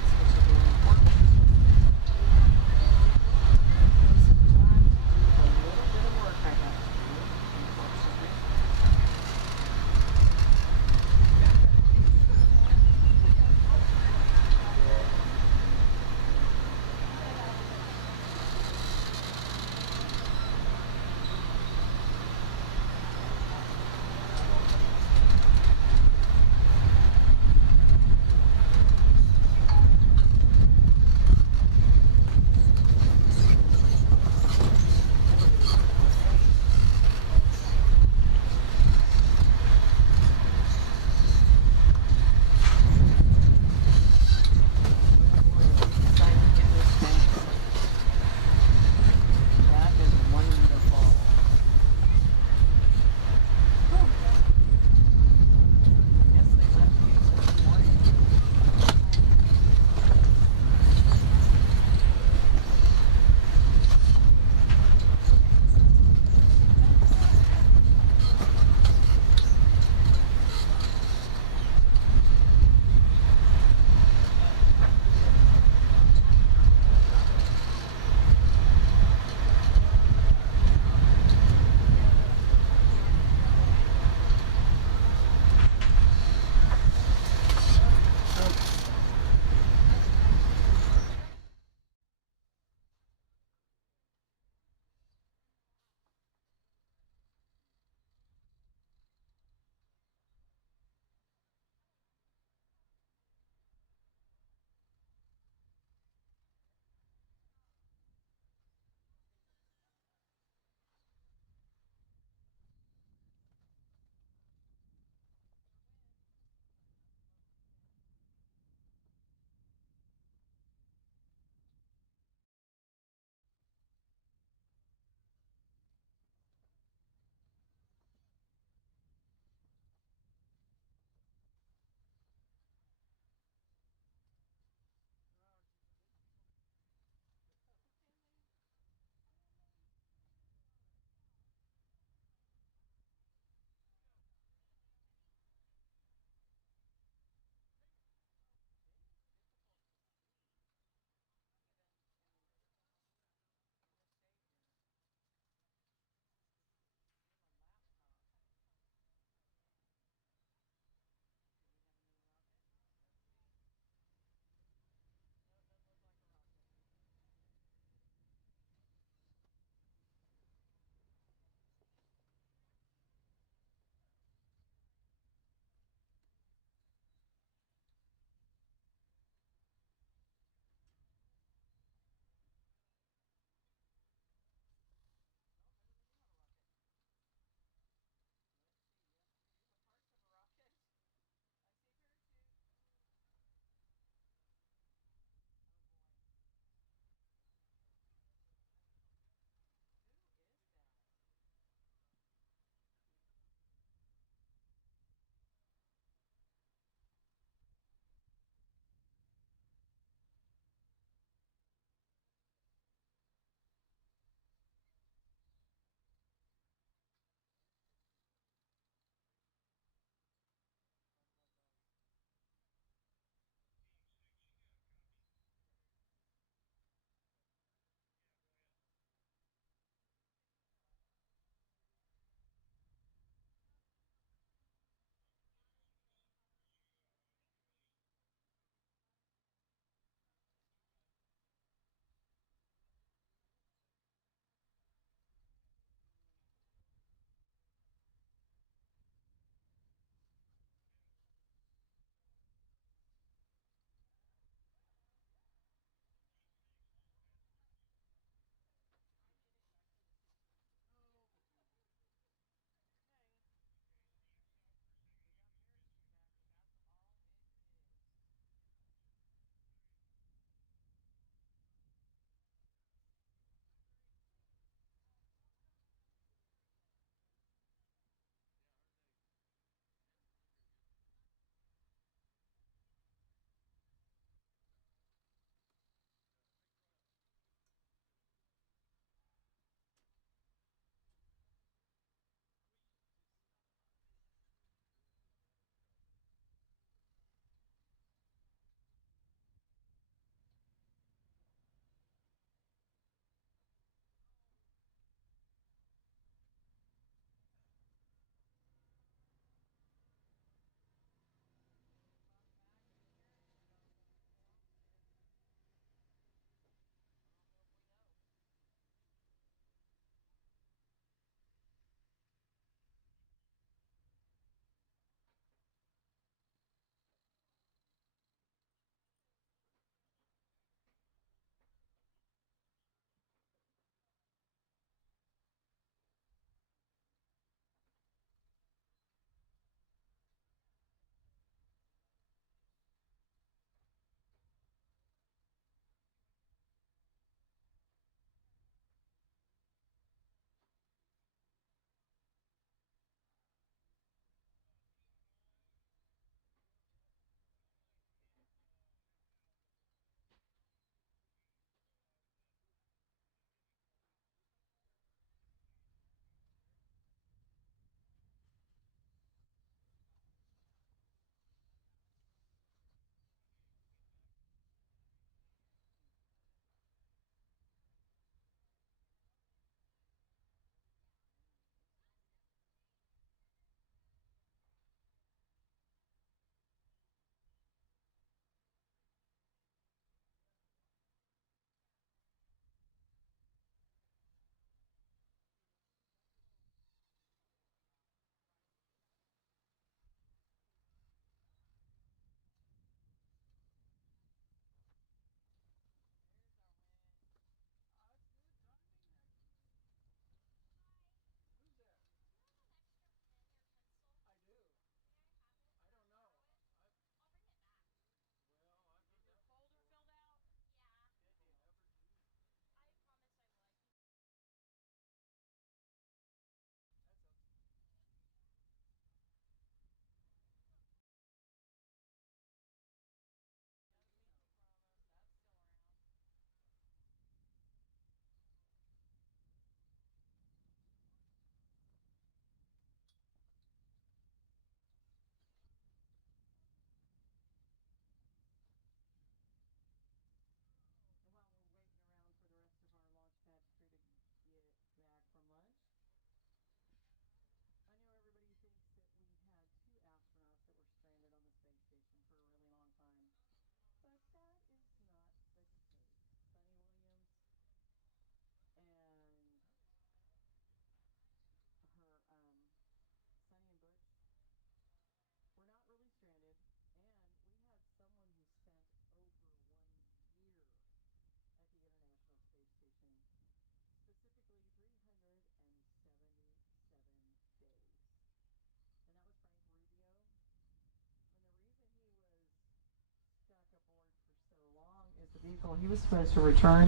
vehicle he was supposed to return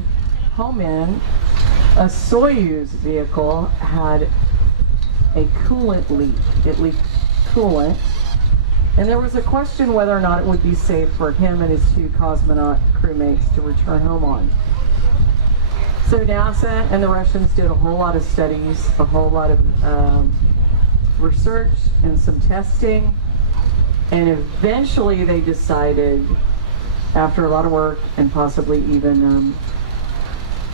home in, a Soyuz vehicle, had a coolant leak. It leaked coolant, and there was a question whether or not it would be safe for him and his 2 cosmonaut crewmates to return home on. So NASA and the Russians did a whole lot of studies, a whole lot of research and some testing, and eventually they decided, after a lot of work and possibly even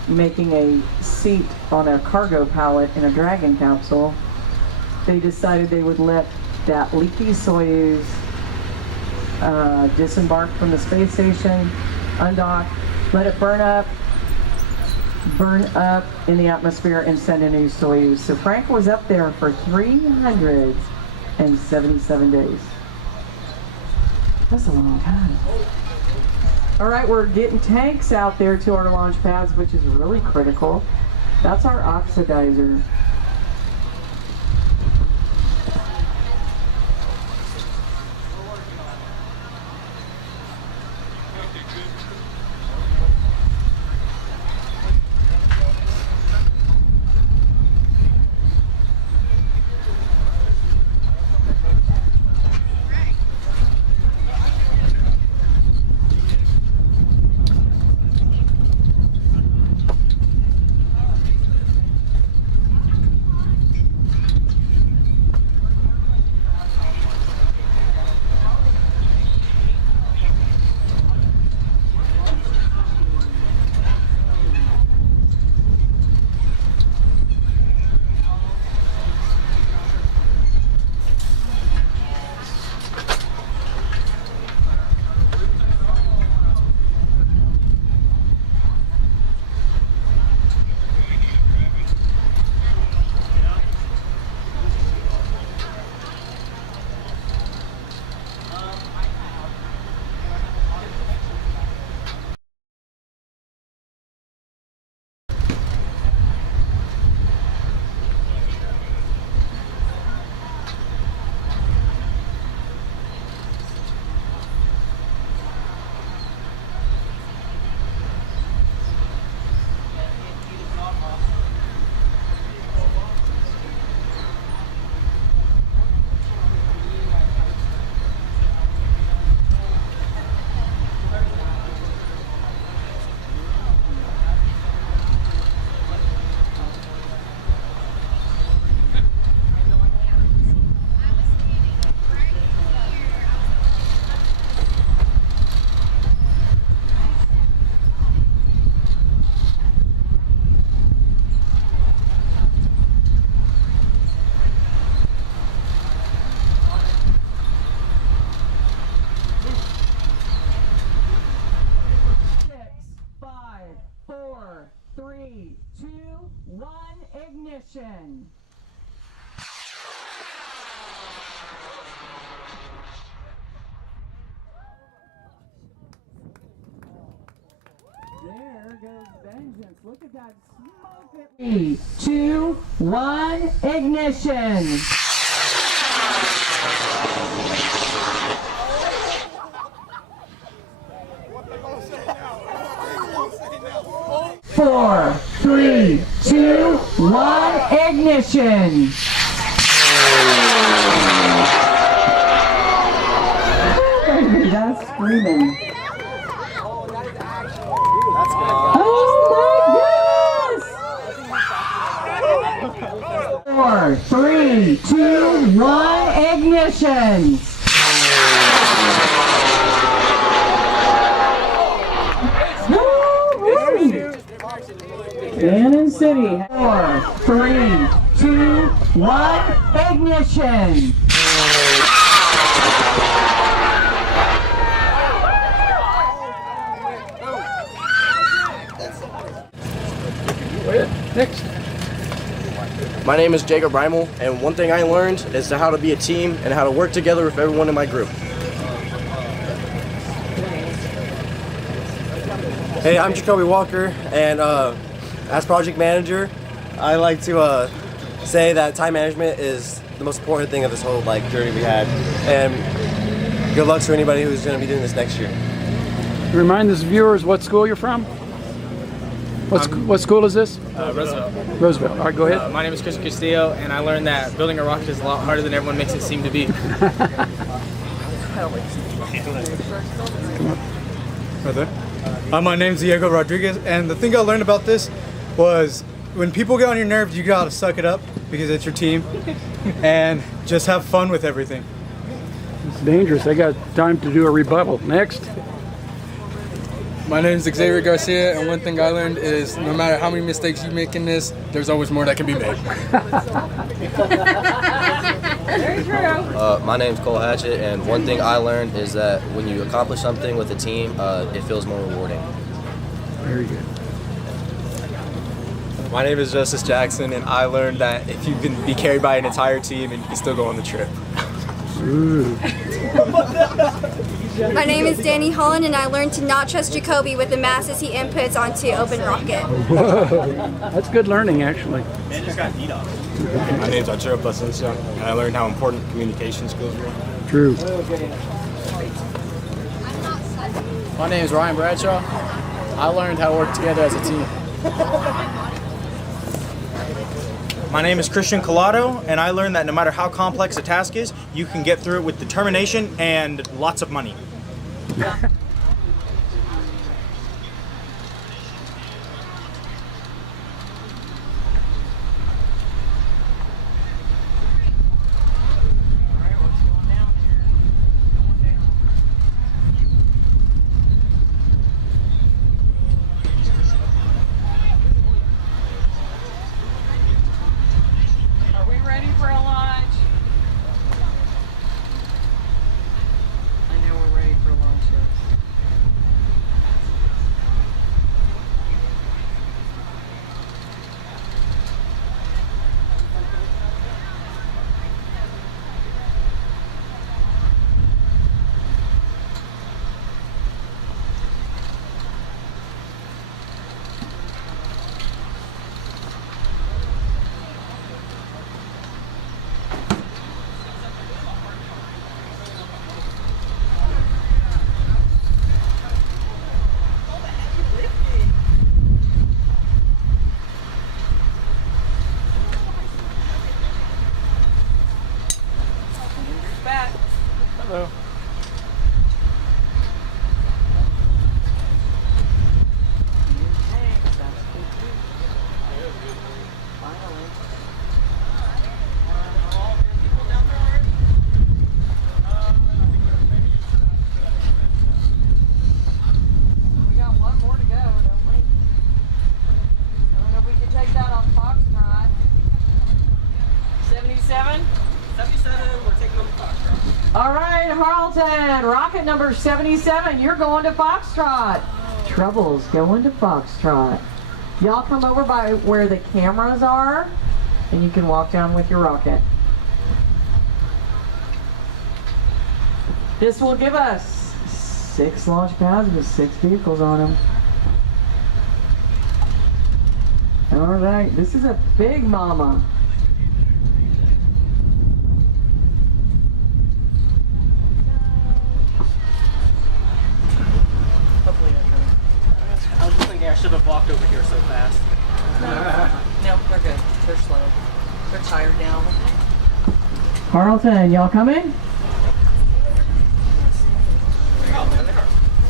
making a seat on a cargo pallet in a Dragon capsule, they decided they would let that leaky Soyuz disembark from the space station, undock, let it burn up in the atmosphere, and send a new Soyuz. So Frank was up there for 377 days. That's a long time. All right, we're getting tanks out there to our launch pads, which is really critical. That's our oxidizer. Ignition. There goes vengeance. Look at that smoke. 3, 2, 1, ignition. Four, 3, 2, 1, ignition. That's screaming. Oh my goodness! 4, 3, 2, 1, ignition. Cannon City. 4, 3, 2, 1, ignition. Next. My name is Jacob Reimel, and one thing I learned is how to be a team and how to work together with everyone in my group. Hey, I'm Jacoby Walker, and as project manager, I like to say that time management is the most important thing of this whole journey we had. And good luck to anybody who's going to be doing this next year. Remind the viewers what school you're from. What school is this? Roosevelt. Roosevelt. All right, go ahead. My name is Christian Castillo, and I learned that building a rocket is a lot harder than everyone makes it seem to be. Right there. My name's Diego Rodriguez, and the thing I learned about this was when people get on your nerves, you gotta suck it up because it's your team, and just have fun with everything. It's dangerous. I got time to do a rebuttal. Next. My name is Xavier Garcia, and one thing I learned is no matter how many mistakes you make in this, there's always more that can be made. Very true. My name's Cole Hatchett, and one thing I learned is that when you accomplish something with a team, it feels more rewarding. Very good. My name is Justice Jackson, and I learned that if you can be carried by an entire team, and you can still go on the trip. My name is Danny Holland, and I learned to not trust Jacoby with the masses he inputs onto Open Rocket. Whoa. That's good learning, actually. My name's Arturo Plasencia, and I learned how important communication skills were. True. My name is Ryan Bradshaw. I learned how to work together as a team. My name is Christian Collado, and I learned that no matter how complex a task is, you can get through it with determination and lots of money. Hello. We got one more to go, don't we? I don't know if we can take that on Foxtrot. 77? 77, we're taking on the Foxtrot. All right, Harlton, rocket number 77, you're going to Foxtrot. Trouble's going to Foxtrot. Y'all come over by where the cameras are, and you can walk down with your rocket. This will give us 6 launch pads with 6 vehicles on them. All right, this is a big mama. I was just thinking I should have walked over here so fast. No, they're good. They're slow. They're tired now. Harlton, y'all coming?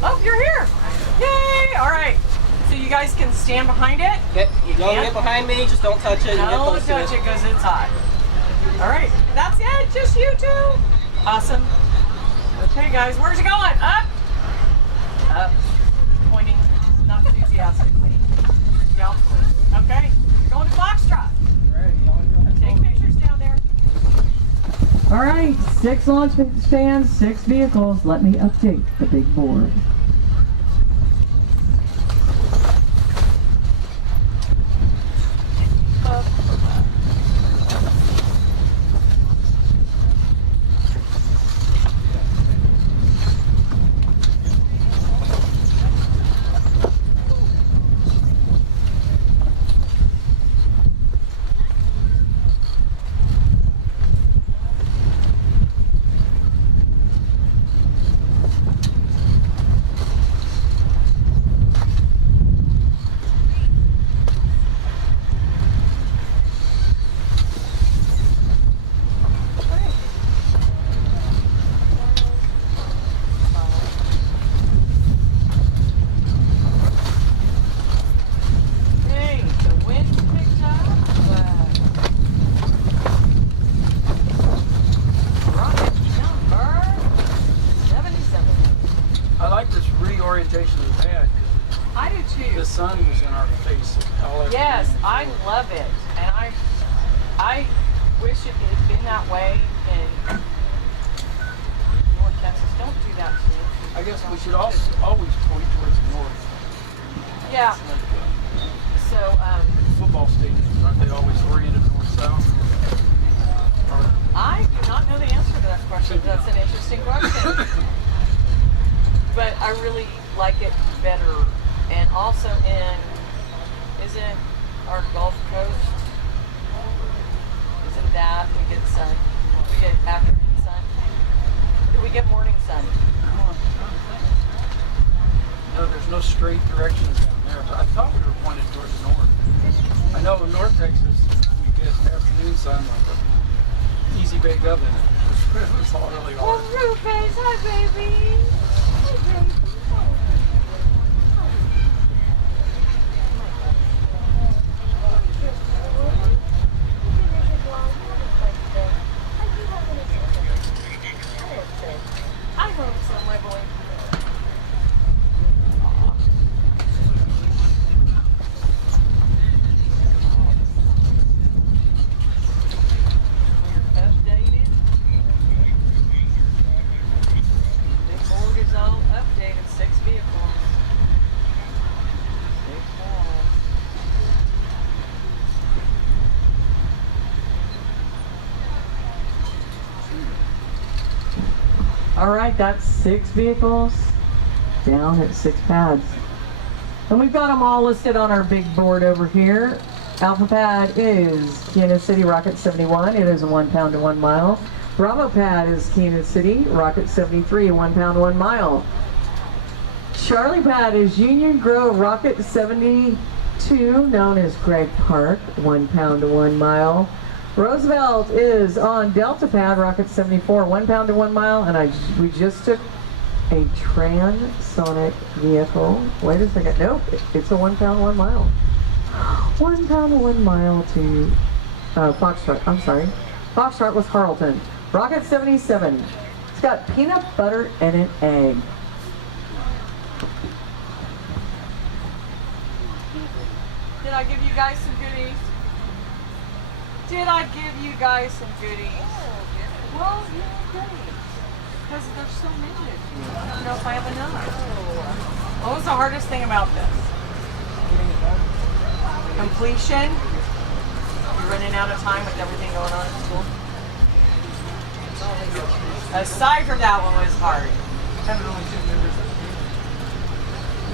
Oh, you're here! Yay! All right. So you guys can stand behind it? You don't get behind me, just don't touch it. Don't touch it because it's hot. All right. That's it. Just you two. Awesome. Okay, guys. Where's it going? Up? Up. Pointing not enthusiastically. Yep. Okay. Going to Foxtrot. Take pictures down there. All right. 6 launch stands, 6 vehicles. Let me update the big board. sun was in our face all afternoon. Yes, I love it, and I wish it had been that way in North Texas. Don't do that to me. I guess we should also always point towards the north. Yeah. So, Football stadiums, aren't they always oriented north-south? I do not know the answer to that question. That's an interesting question. But I really like it better. And also isn't our Gulf Coast, isn't that we get sun? We get afternoon sun? Or do we get morning sun? No, there's no straight directions down there, but I thought we were pointed towards the north. I know in North Texas we get afternoon sun like an easy bake oven. It was all really hard. Oh, Rufus, hi baby. Hi baby. I hope so, my boy. Updated. Big board is all updated. 6 vehicles. 6 pads. All right, that's 6 vehicles down at 6 pads. And we've got them all listed on our big board over here. Alpha pad is Kansas City Rocket21. It is a 1 pound to 1 mile. Bravo pad is Kansas City Rocket73, 1 pound to 1 mile. Charlie pad is Union Grove Rocket72, known as Greg Park, 1 pound to 1 mile. Roosevelt is on Delta pad, Rocket74, 1 pound to 1 mile, and we just took a transonic vehicle. Wait a second, nope, it's a 1 pound, 1 mile. 1 pound to 1 mile to Foxtrot, I'm sorry. Foxtrot was Carlton. Rocket77, it's got peanut butter and an egg. Did I give you guys some goodies? Did I give you guys some goodies? Well, yeah, great. Because there's so many of you. I don't know if I have enough. What was the hardest thing about this? Completion. You're running out of time with everything going on at school. Aside from that one was hard.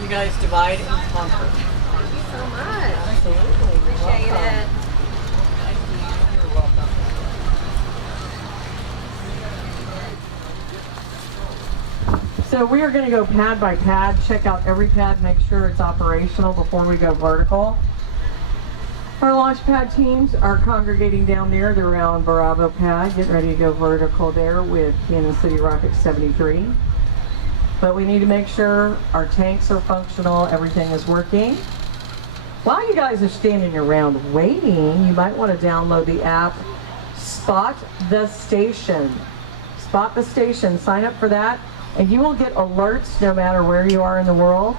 You guys divide and conquer. Thank you so much. Absolutely. Appreciate it. You're welcome. So we are going to go pad by pad, check out every pad, make sure it's operational before we go vertical. Our launch pad teams are congregating down there. They're around Bravo pad, getting ready to go vertical there with Kansas City Rocket73. But we need to make sure our tanks are functional, everything is working. While you guys are standing around waiting, you might want to download the app Spot the Station. Spot the Station, sign up for that, and you will get alerts no matter where you are in the world,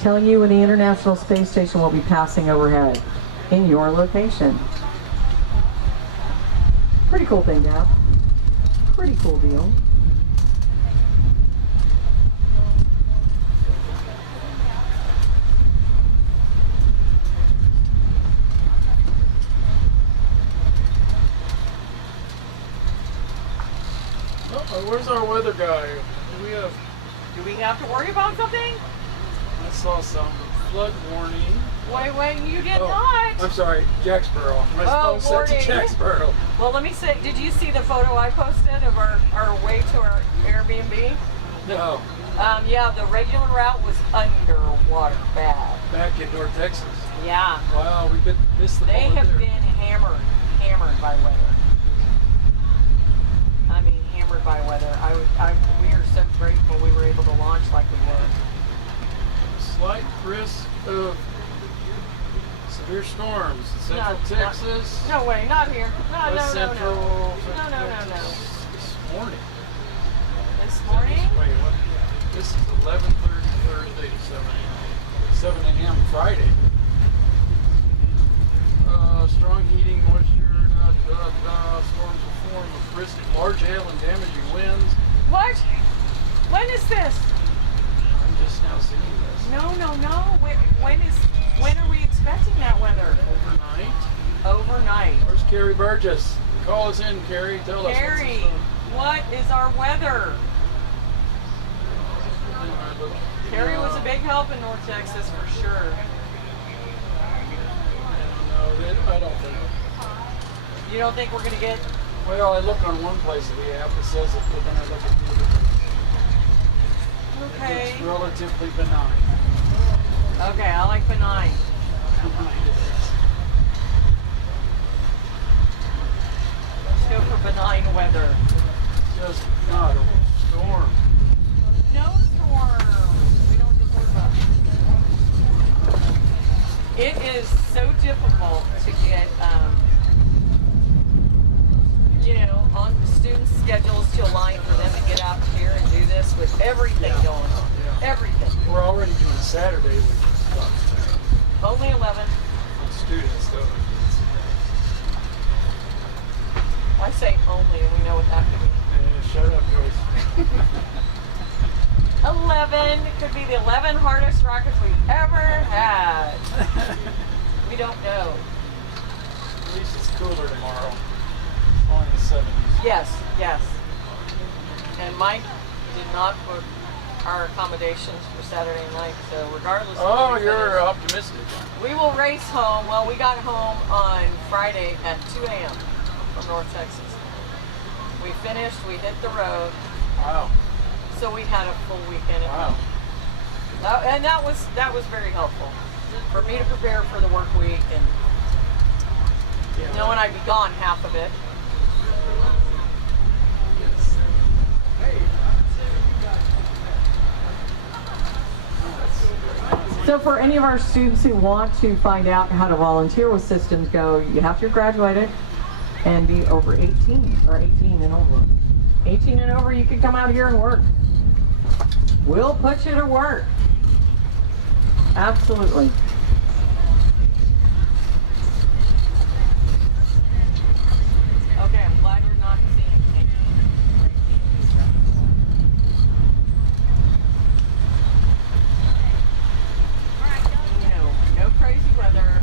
telling you when the International Space Station will be passing overhead in your location. Pretty cool thing to have. Pretty cool deal. Where's our weather guy? Do we have to worry about something? I saw some flood warning. Wait, you did not. I'm sorry, Jacksboro. My phone set to Jacksboro. Well, let me say, did you see the photo I posted of our way to our Airbnb? No. Yeah, the regular route was underwater bad. Back in North Texas. Yeah. Wow, we've been missed the They have been hammered by weather. I mean, hammered by weather. We are so grateful we were able to launch like we were. Slight risk of severe storms in Central Texas. No way, not here. No. Central. No. This morning. This morning? Wait, what? This is 11:30 Thursday to 7 a.m. 7 a.m. Friday. Strong heating, moisture, storms will form with brisk, large hail and damaging winds. What? When is this? I'm just now seeing this. No. When are we expecting that weather? Overnight. Where's Carrie Burgess? Call us in, Carrie. Tell us. Carrie, what is our weather? Carrie was a big help in North Texas for sure. I don't think. You don't think we're going to get... Well, I look on one place of the app that says it, but then I look at the other place. Okay. It's relatively benign. Okay, I like benign. Let's go for benign weather. Just not a storm. No storm. We don't have to worry about it. It is so difficult to get, on students' schedules to align for them to get out here and do this with everything going on. Everything. We're already doing Saturday, which is tough. Only 11. With students, though. I say only, and we know what that could be. Shut up, Joyce. 11 could be the 11 hardest Rockets we've ever had. We don't know. At least it's cooler tomorrow. Only in the 70s. Yes. And Mike did not book our accommodations for Saturday night, so regardless of Oh, you're optimistic. we will race home. Well, we got home on Friday at 2 a.m. from North Texas. We finished, we hit the road. Wow. So we had a full weekend at home. And that was very helpful for me to prepare for the work week and knowing I'd be gone half of it. So for any of our students who want to find out how to volunteer with Systems Go, you have to graduate it and be over 18 or 18 and over. 18 and over, you can come out here and work. We'll put you to work. Absolutely. Okay, I'm glad you're not seeing anything. No crazy weather.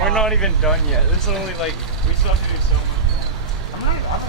We're not even done yet. This is only like, we still have to do so much. I'm not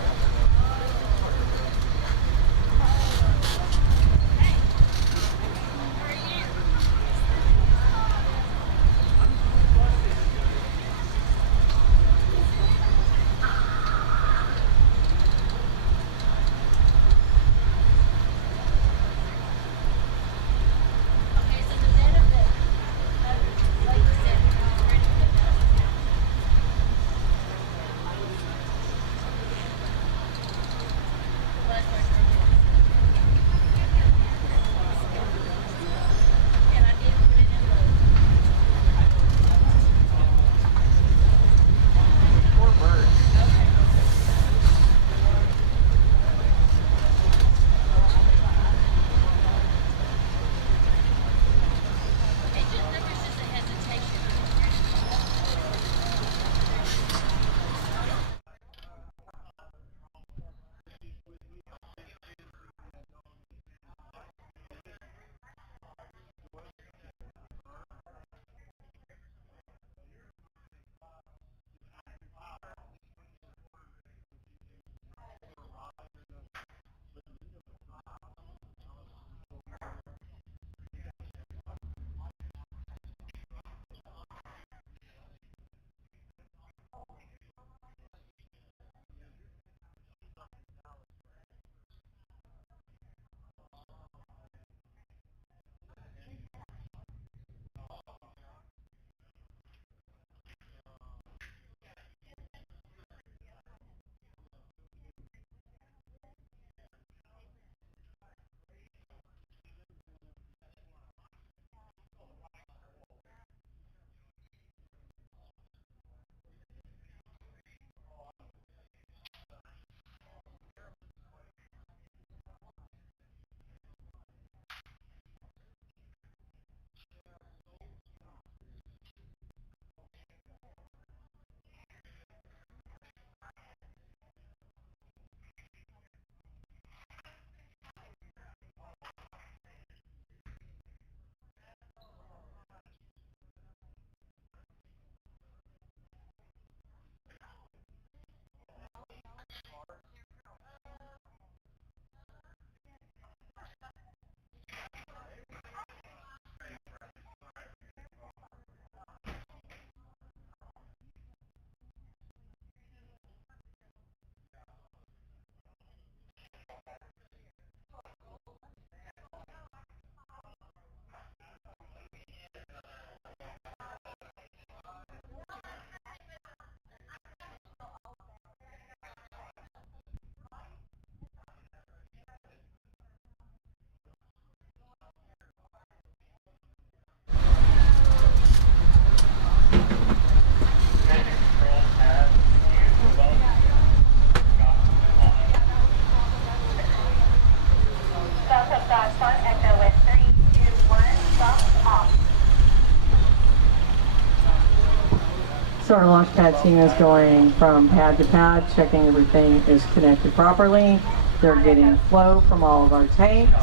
So our launch pad team is going from pad to pad, checking everything is connected properly. They're getting flow from all of our tanks.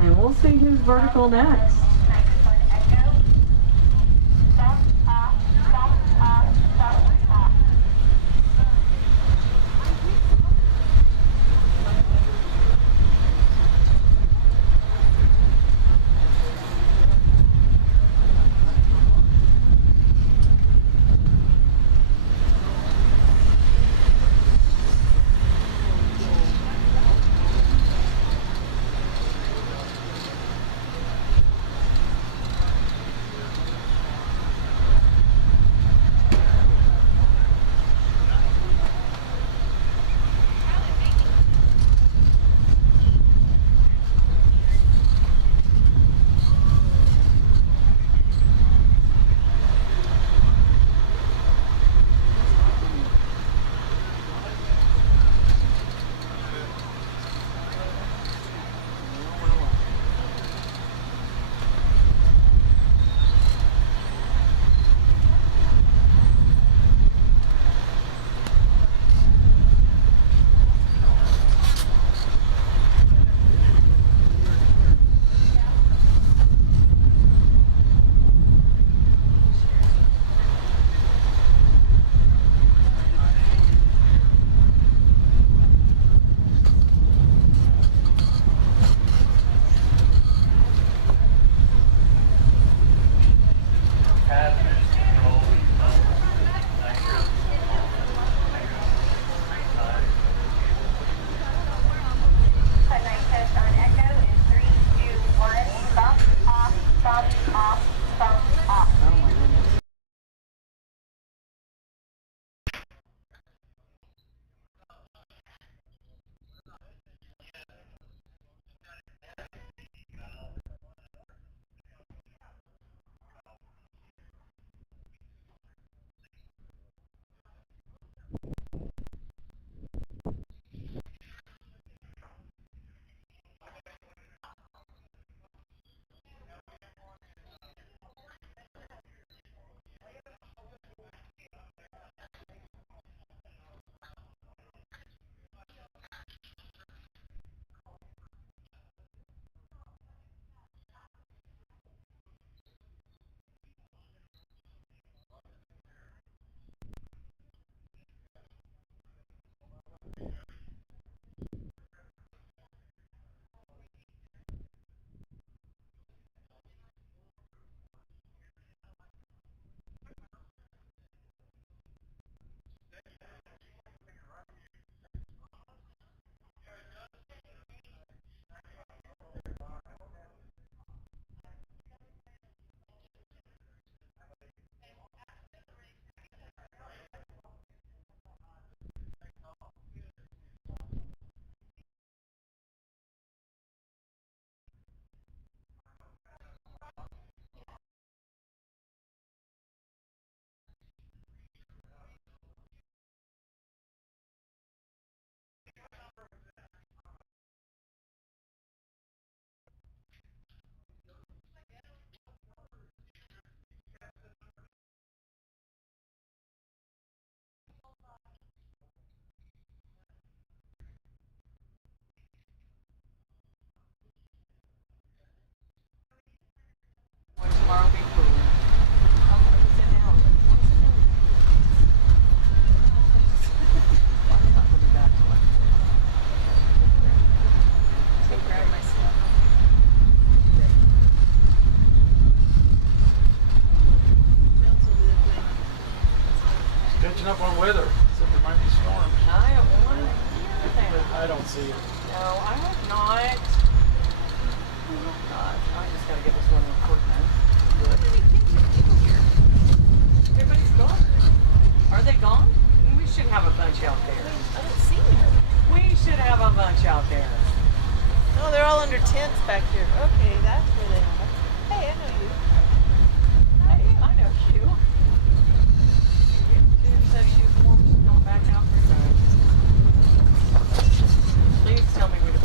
And we'll see who's vertical next. Tomorrow will be cooler. Catching up on weather. So there might be storms. I have one thing. I don't see it. No, I hope not. I hope not. I just gotta get this one recorded. Everybody's gone. Are they gone? We should have a bunch out there. I don't see them. We should have a bunch out there. Oh, they're all under tents back here. Okay, that's where they are. Hey, I know you. Hey, I know you. She said she was warm. She's going back out there. Please tell me we don't.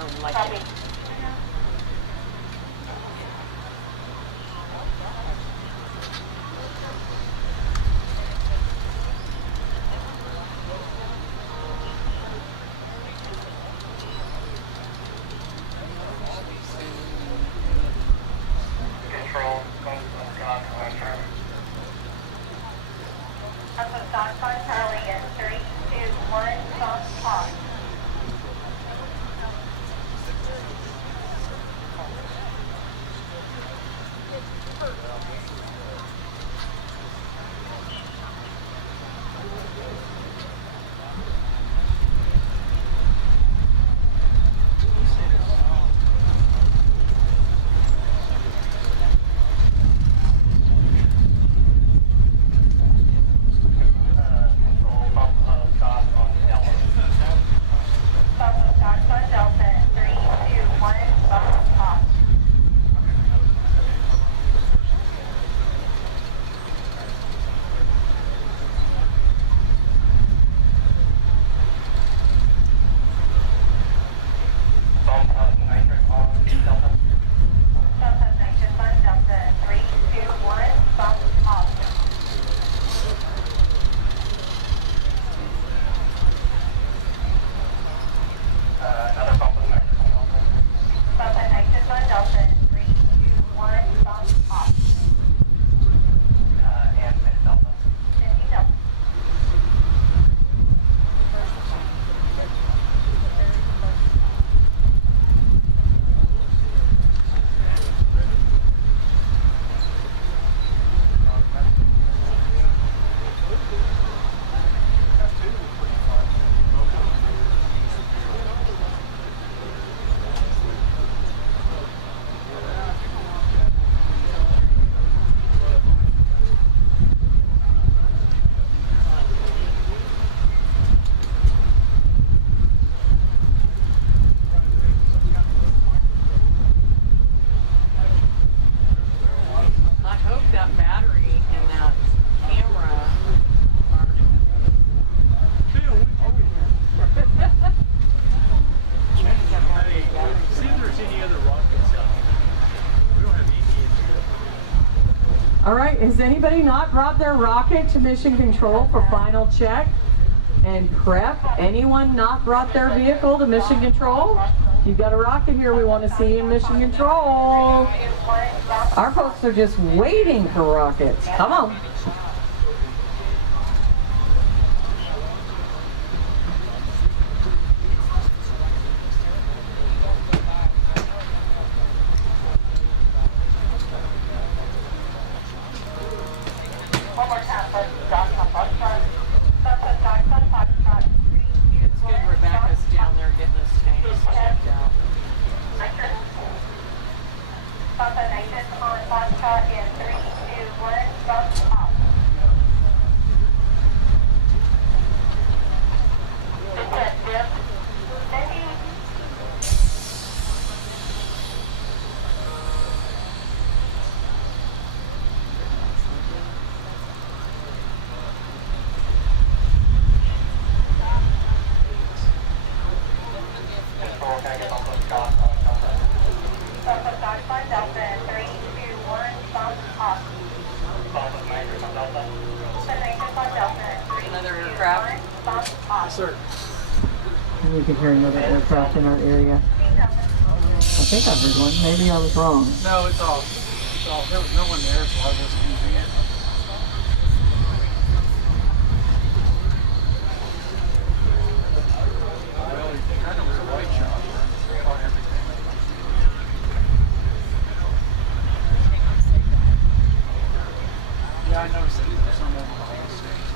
don't like it. Control, up of Stockton Charlie in 3, 2, 1, stop, pause. All right, has anybody not brought their rocket to mission control for final check and prep? Anyone not brought their vehicle to mission control? You've got a rocket here, we want to see you in mission control. Our folks are just waiting for rockets. Come on. It's good Rebecca's down there getting us tanks checked out. Another aircraft? Yes, sir. And we can hear another aircraft in our area. I think I heard one. Maybe I was wrong. No, it's all. There was no one there, so I wasn't using it. Kind of was a white shot on everything. Yeah, I noticed that there's some over the whole stage.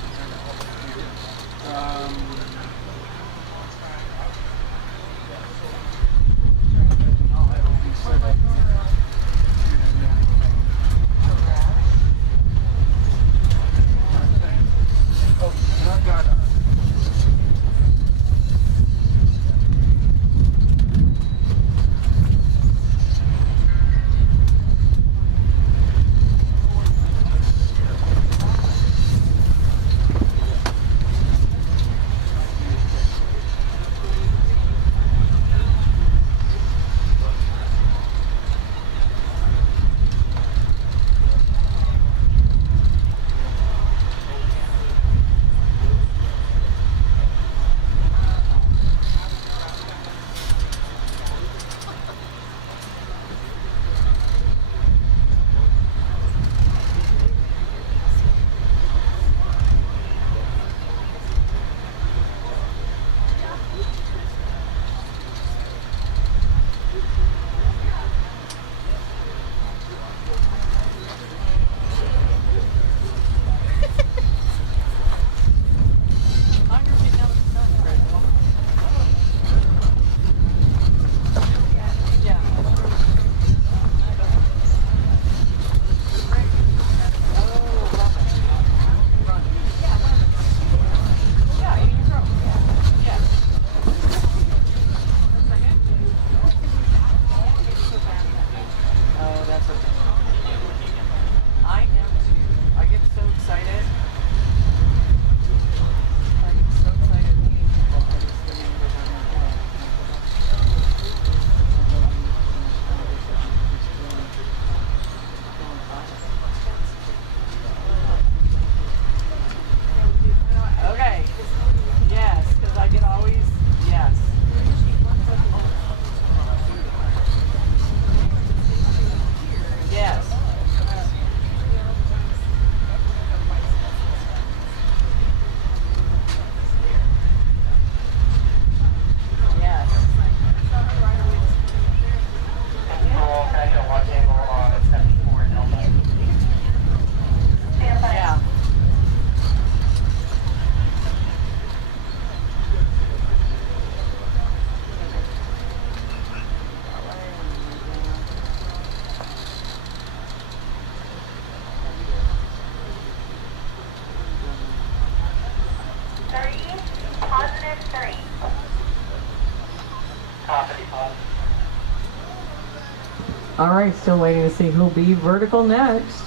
All right, still waiting to see who'll be vertical next.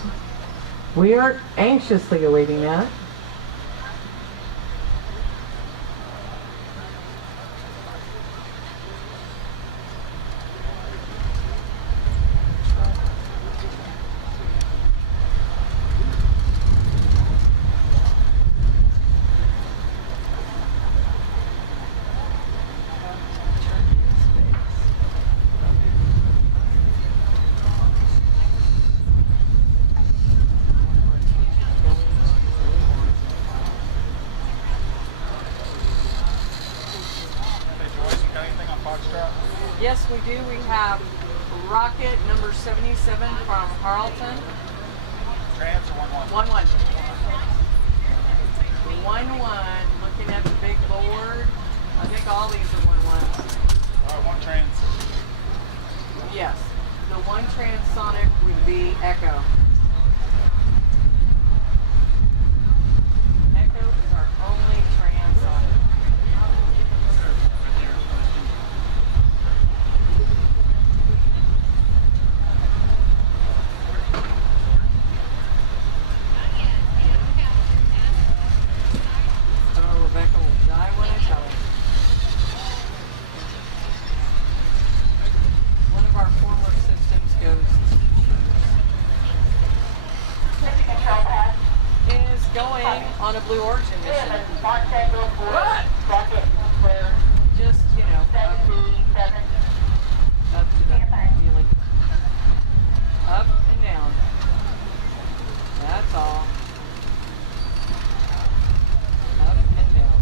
We are anxiously awaiting that. Yes, we do. We have Rocket number 77 from Harleton. Trans or 1-1? 1-1. 1-1. Looking at the big board. I think all these are 1-1s. One trans. Yes. The one transonic would be Echo. Echo is our only transonic. Rebecca will die when I tell her. One of our former systems ghosts is going on a Blue Origin mission. What? Just, you know, up to the feeling. Up and down. That's all. Up and down.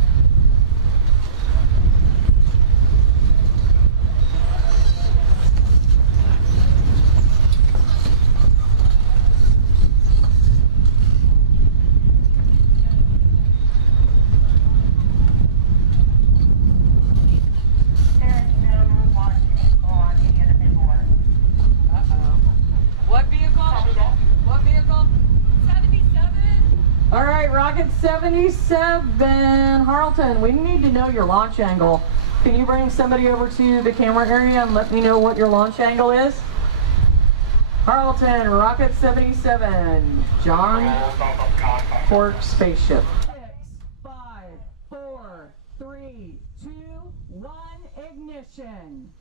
What vehicle? What vehicle? 77. All right, Rocket 77, Harleton, we need to know your launch angle. Can you bring somebody over to the camera area and let me know what your launch angle is? Harleton, Rocket 77, John Fork Spaceship. 6, 5, 4, 3, 2, 1, ignition.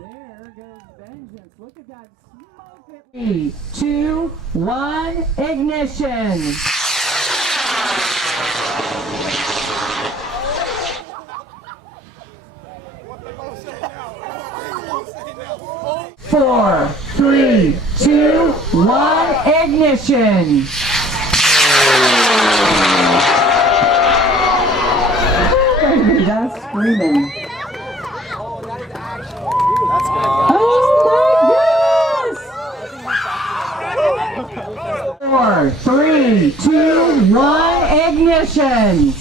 There goes vengeance. Look at that smoke. 3, 2, 1, ignition. Four, 3, 2, 1, ignition. That's screaming. Four, 3, 2, 1, ignition.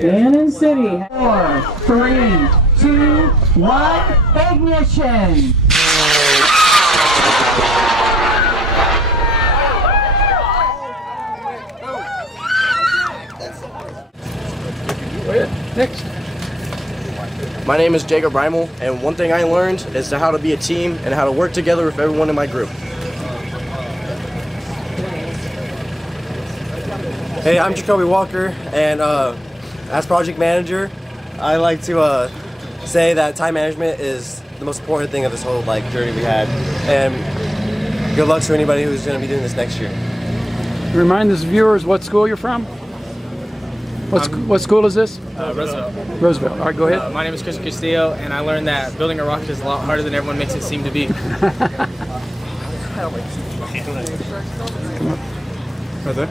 Cannon City. 4, 3, 2, 1, ignition. Next. My name is Jacob Reimel, and one thing I learned is how to be a team and how to work together with everyone in my group. Hey, I'm Jacoby Walker, and as project manager, I like to say that time management is the most important thing of this whole journey we had. And good luck to anybody who's going to be doing this next year. Remind the viewers what school you're from. What school is this? Roosevelt. Roosevelt. All right, go ahead. My name is Christian Castillo, and I learned that building a rocket is a lot harder than everyone makes it seem to be. Right there.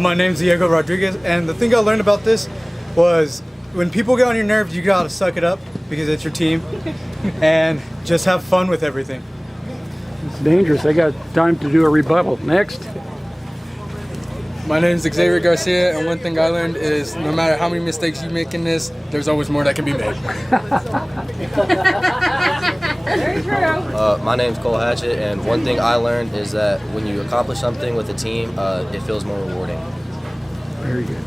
My name's Diego Rodriguez, and the thing I learned about this was when people get on your nerves, you gotta suck it up because it's your team, and just have fun with everything. It's dangerous. They got time to do a rebuttal. Next. My name is Xavier Garcia, and one thing I learned is no matter how many mistakes you make in this, there's always more that can be made. Very true. My name's Cole Hatchett, and one thing I learned is that when you accomplish something with a team, it feels more rewarding. Very good.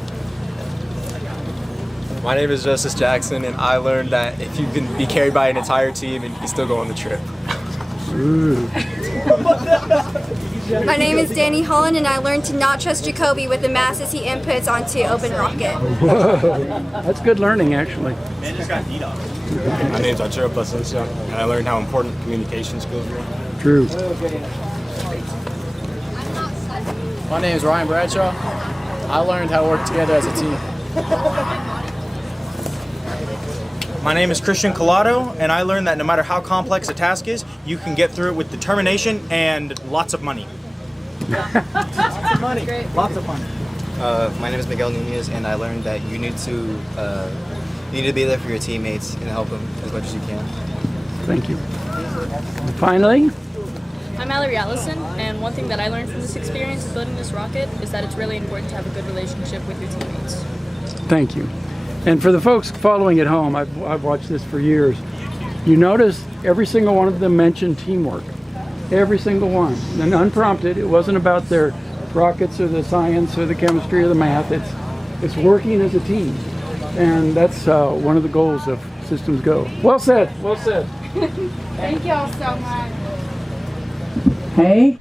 My name is Justice Jackson, and I learned that if you can be carried by an entire team, and you can still go on the trip. Ooh. My name is Danny Holland, and I learned to not trust Jacoby with the masses he inputs onto Open Rocket. Whoa. That's good learning, actually. Man just got DDoS. My name's Arturo Placencia, and I learned how important communication skills are. True. My name is Ryan Bradshaw. I learned how to work together as a team. My name is Christian Collado, and I learned that no matter how complex a task is, you can get through it with determination and lots of money. Money. Lots of money. My name is Miguel Nunez, and I learned that you need to be there for your teammates and help them as much as you can. Thank you. And finally, I'm Mallory Allison, and one thing that I learned from this experience of building this rocket is that it's really important to have a good relationship with your teammates. thank you. And for the folks following at home, I've watched this for years. You notice every single one of them mentioned teamwork. Every single one. And unprompted, it wasn't about their rockets or the science or the chemistry or the math. It's working as a team. And that's one of the goals of Systems Go. Well said. Well said. Thank you all so much. Hey.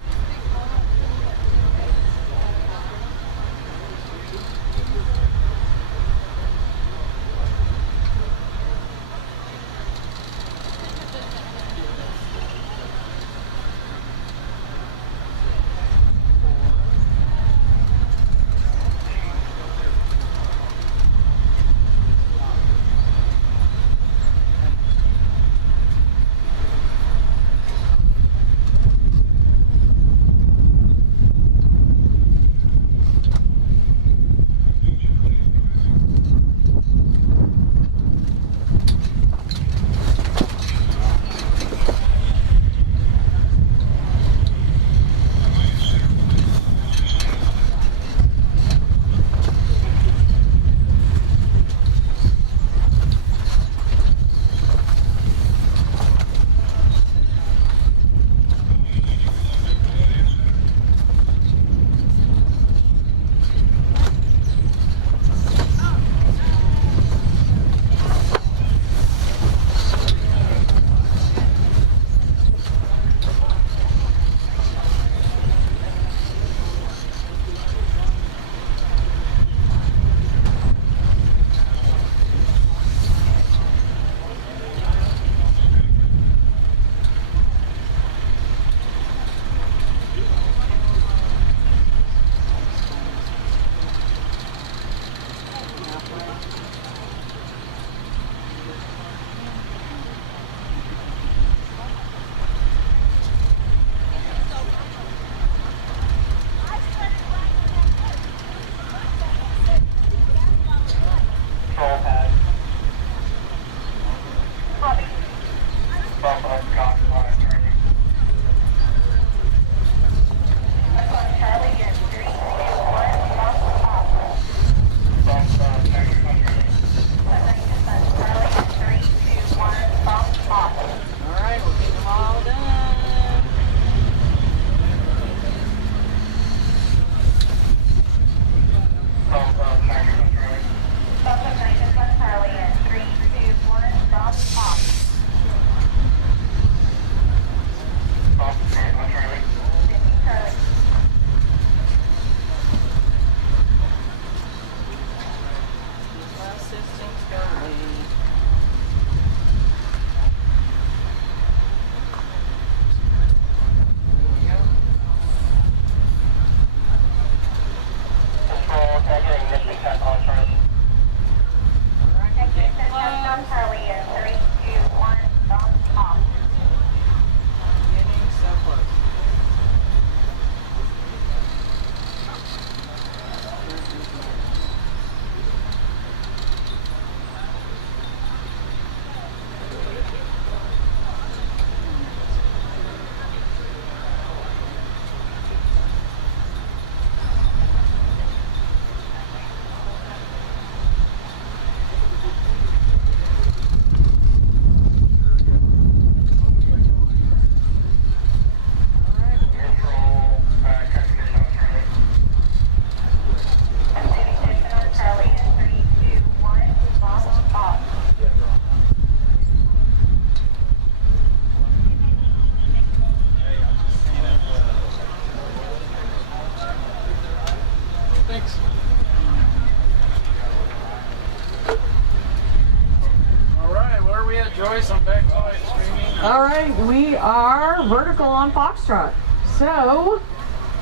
All right, we are vertical on Foxtrot. So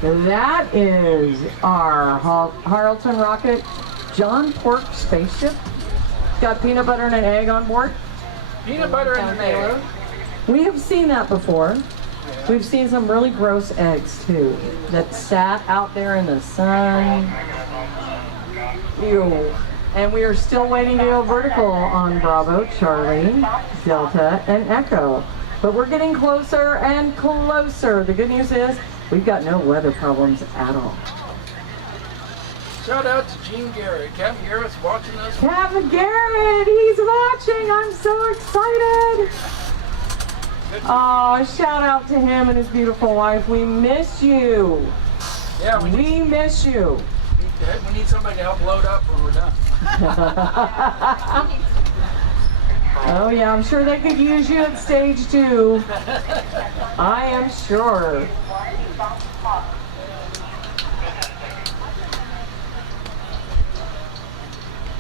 that is our Harleton Rocket John Pork spaceship. It's got peanut butter and an egg on board. Peanut butter and an egg. We have seen that before. We've seen some really gross eggs too that sat out there in the sun. Ew. And we are still waiting to go vertical on Bravo, Charlie, Delta, and Echo. But we're getting closer and closer. The good news is we've got no weather problems at all. Shout out to Gene Garrett. Captain Garrett's watching us. Captain Garrett, he's watching. I'm so excited. Oh, shout out to him and his beautiful wife. We miss you. Yeah, we miss you. We need somebody to help load up when we're done. Oh yeah, I'm sure they could use you at stage 2. I am sure.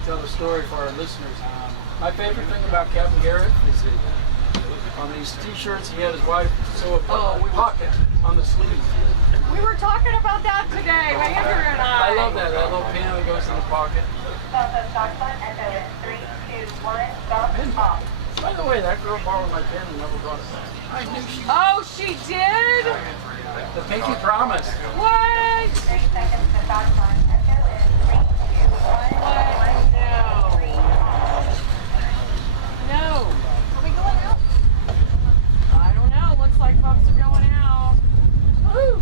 Tell the story for our listeners. My favorite thing about Captain Garrett is that on these t-shirts he had his wife sew a pocket on the sleeve. We were talking about that today, Andrew and I. I love that little pin that goes in the pocket. By the way, that girl borrowed my pen and never brought it back. I knew she would. Oh, she did? The pinky promise. What? 3 seconds to start time. No. Are we going out? I don't know. Looks like folks are going out. Woo!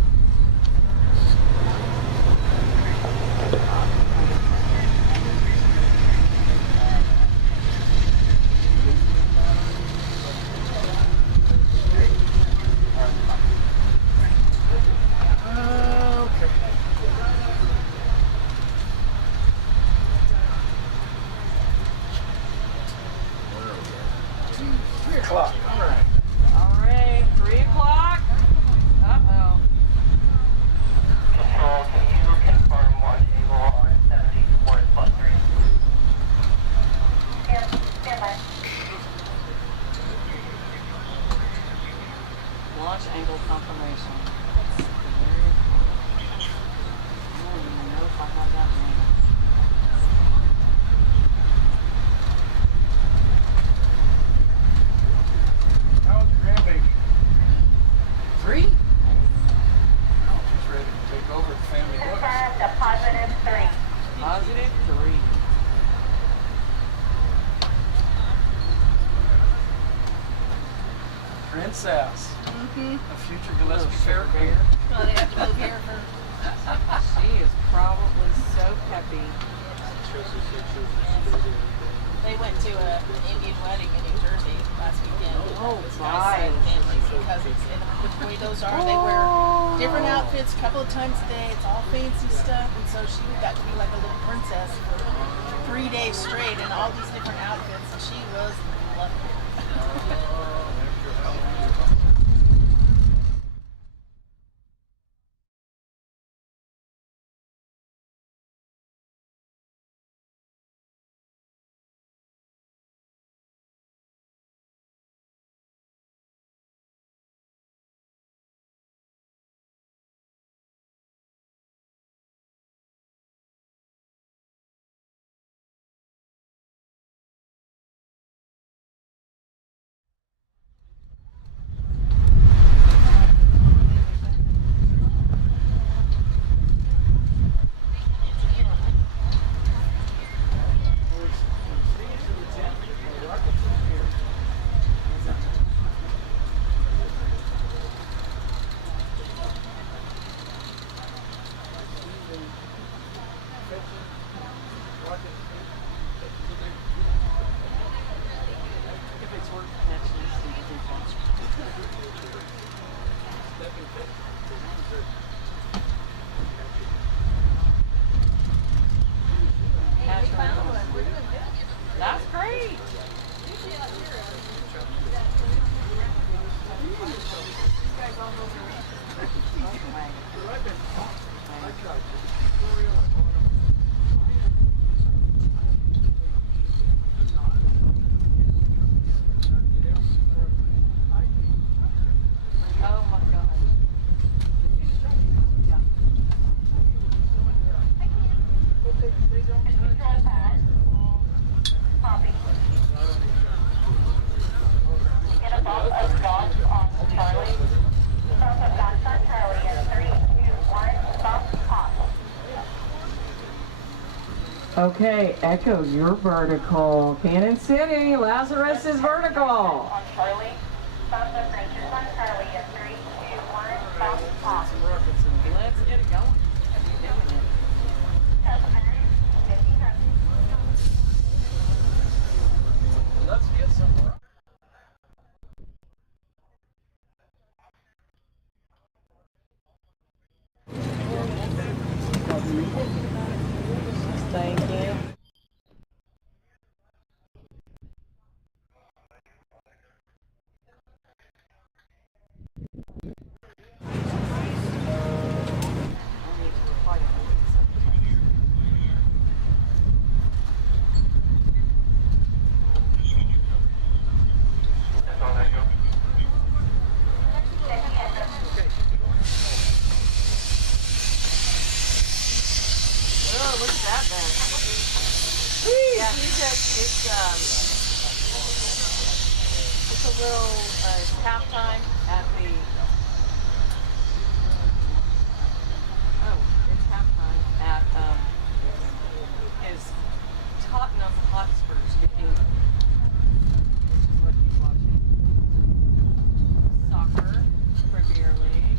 Alright, 3 o'clock. Uh-oh. Control, can you confirm what you are 74 plus 3? Stand by. Launch angle confirmation. I don't even know if I have that name. How old's your grandbaby? 3? Oh, she's ready to take over the family books. Confirm the positive 3. Positive 3. Princess. Mm-hmm. A future Gillespie Fair bear. Well, they have to move here for. She is probably so peppy. They went to an Indian wedding in New Jersey last weekend. Oh, It's nice. families and cousins. And the way those are, they wear different outfits a couple of times a day. It's all fancy stuff. And so she got to be like a little princess for 3 days straight in all these different outfits. And she was lovely. Okay, Echo, you're vertical. Cannon City, Lazarus is vertical. On Charlie. Stop the bridges on Charlie at 3, 2, 1, stop, stop. Let's get it going. Let's get some rock. Thank you. Oh, look at that man. Yeah, it's a little halftime at the, it's halftime at his Tottenham Hotspurs game, which is what he's watching. Soccer, Premier League.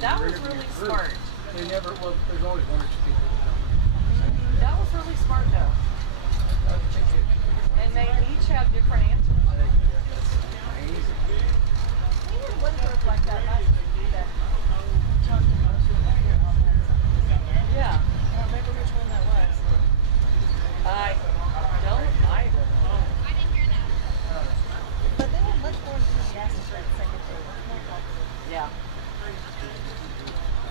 That was really smart. They never, well, there's always one or two people. That was really smart though. And they each have different answers. We had one group like that last week that talked the most with that here on that. Yeah. I don't remember which one that was. I don't either. I didn't hear that. But they were much more enthusiastic for the second day. Yeah.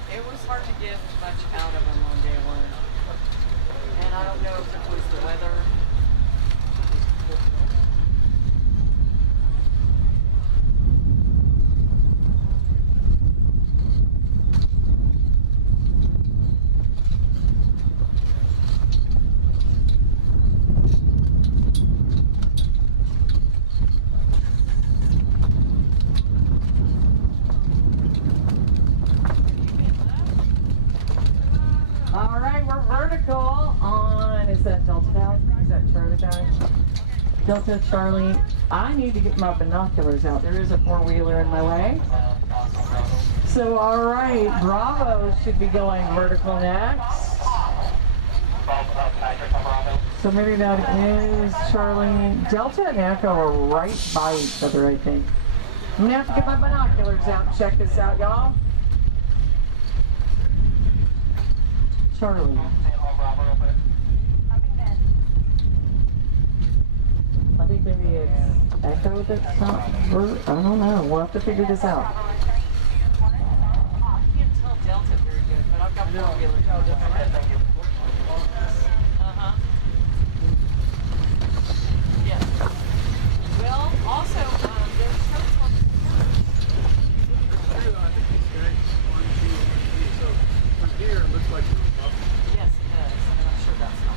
It was hard to get much out of them on day one. And I don't know if it was the weather. All right, we're vertical on, is that Delta guy? Is that Charlie guy? Delta Charlie, I need to get my binoculars out. There is a four-wheeler in my way. So, all right, Bravo should be going vertical next. So maybe that is Charlie. Delta and Echo are right by each other, I think. I'm gonna have to get my binoculars out and check this out, y'all. Charlie. I think maybe it's Echo that's not. I don't know. We'll have to figure this out. I can't tell Delta very good, but I've got four-wheelers. Yeah. Well, also, there's some. So from here, it looks like Yes, it does, and I'm sure that's not.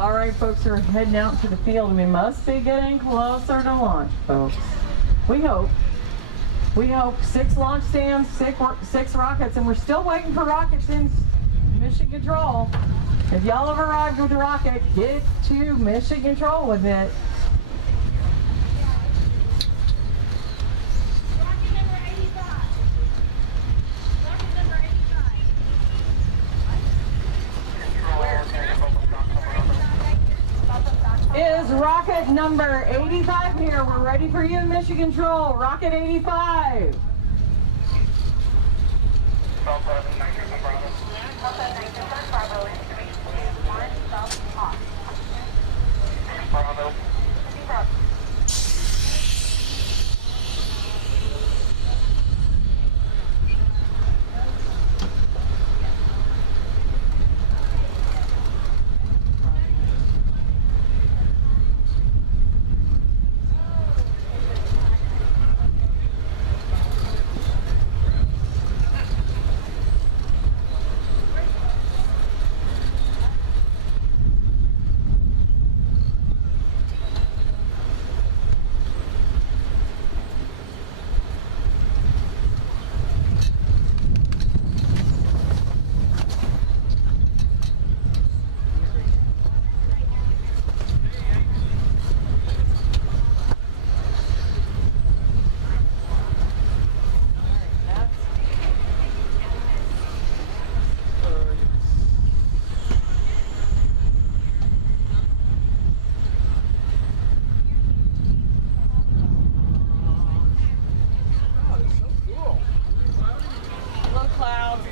All right, folks are heading out to the field. We must be getting closer to launch, folks. We hope. We hope 6 launch stands, 6 rockets, and we're still waiting for rockets in mission control. If y'all have arrived with a rocket, get to mission control with it. Is rocket number 85 here? We're ready for you in mission control. Rocket 85.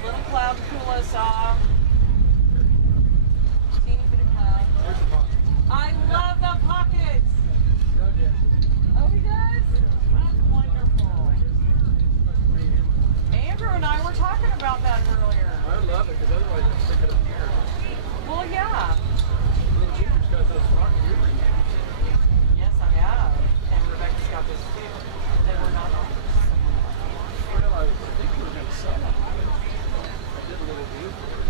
Little cloud to cool us off. Teeny bit of cloud. I love the pockets. Oh, he does? That's wonderful. Andrew and I were talking about that earlier. I love it because otherwise it's stick it up here. Well, yeah. And then Junior's got those rocket earrings. Yes, I have. And Rebecca's got this too. They were not on. Well, I think we were going to sell them. I did a little deal for it.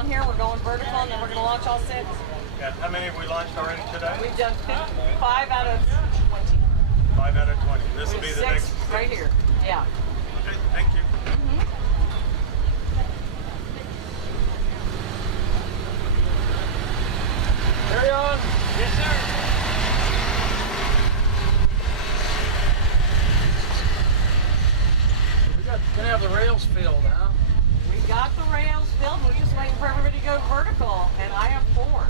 down here. We're going vertical, and then we're going to launch all 6. Yeah. How many have we launched already today? We've done 5 out of 20. 5 out of 20. This will be the 6 next. right here. Yeah. Okay, thank you. Carry on. Yes, sir. We're gonna have the rails filled, huh? We got the rails filled. We're just waiting for everybody to go vertical, and I have 4.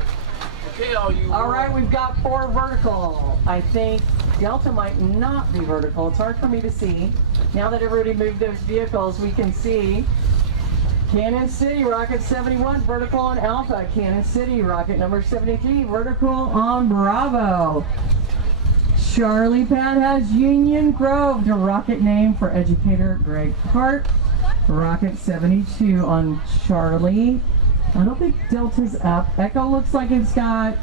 Okay, all you. All right, we've got 4 vertical. I think Delta might not be vertical. It's hard for me to see. Now that everybody moved those vehicles, we can see Kansas City, Rocket 71, vertical on Alpha. Kansas City, Rocket number 73, vertical on Bravo. Charlie Pad has Union Grove, the rocket name for educator Greg Park. Rocket 72 on Charlie. I don't think Delta's up. Echo looks like it's got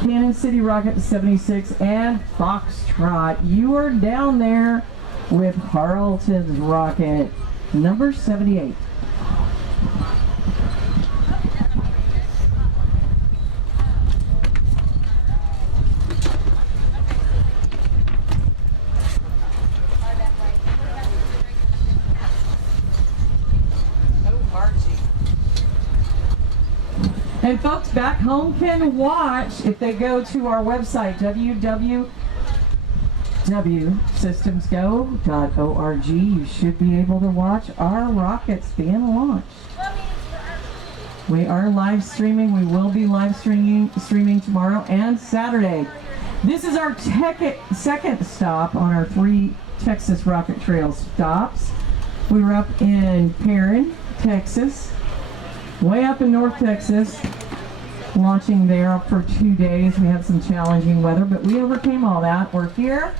Kansas City, Rocket 76, and Foxtrot. You are down there with Harleton's Rocket number 78. And folks back home can watch if they go to our website, www.systemsgo.org. You should be able to watch our rockets being launched. We are live streaming. We will be live streaming tomorrow and Saturday. This is our second stop on our 3 Texas Rocket Trail stops. We were up in Perrin, Texas. Way up in North Texas, launching there for 2 days. We had some challenging weather, but we overcame all that. We're here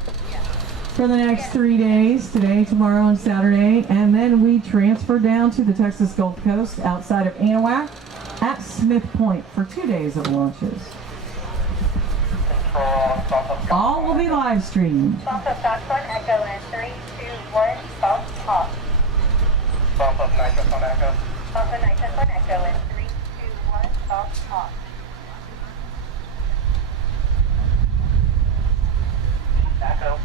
for the next 3 days, today, tomorrow, and Saturday, and then we transfer down to the Texas Gulf Coast outside of Anahuac at Smith Point for 2 days of launches. All will be live streamed. Bump up Foxtrot Echo in 3, 2, 1, false hop. Bump up nitrous on Echo. Bump up nitrous on Echo in 3, 2, 1, false hop. Echo.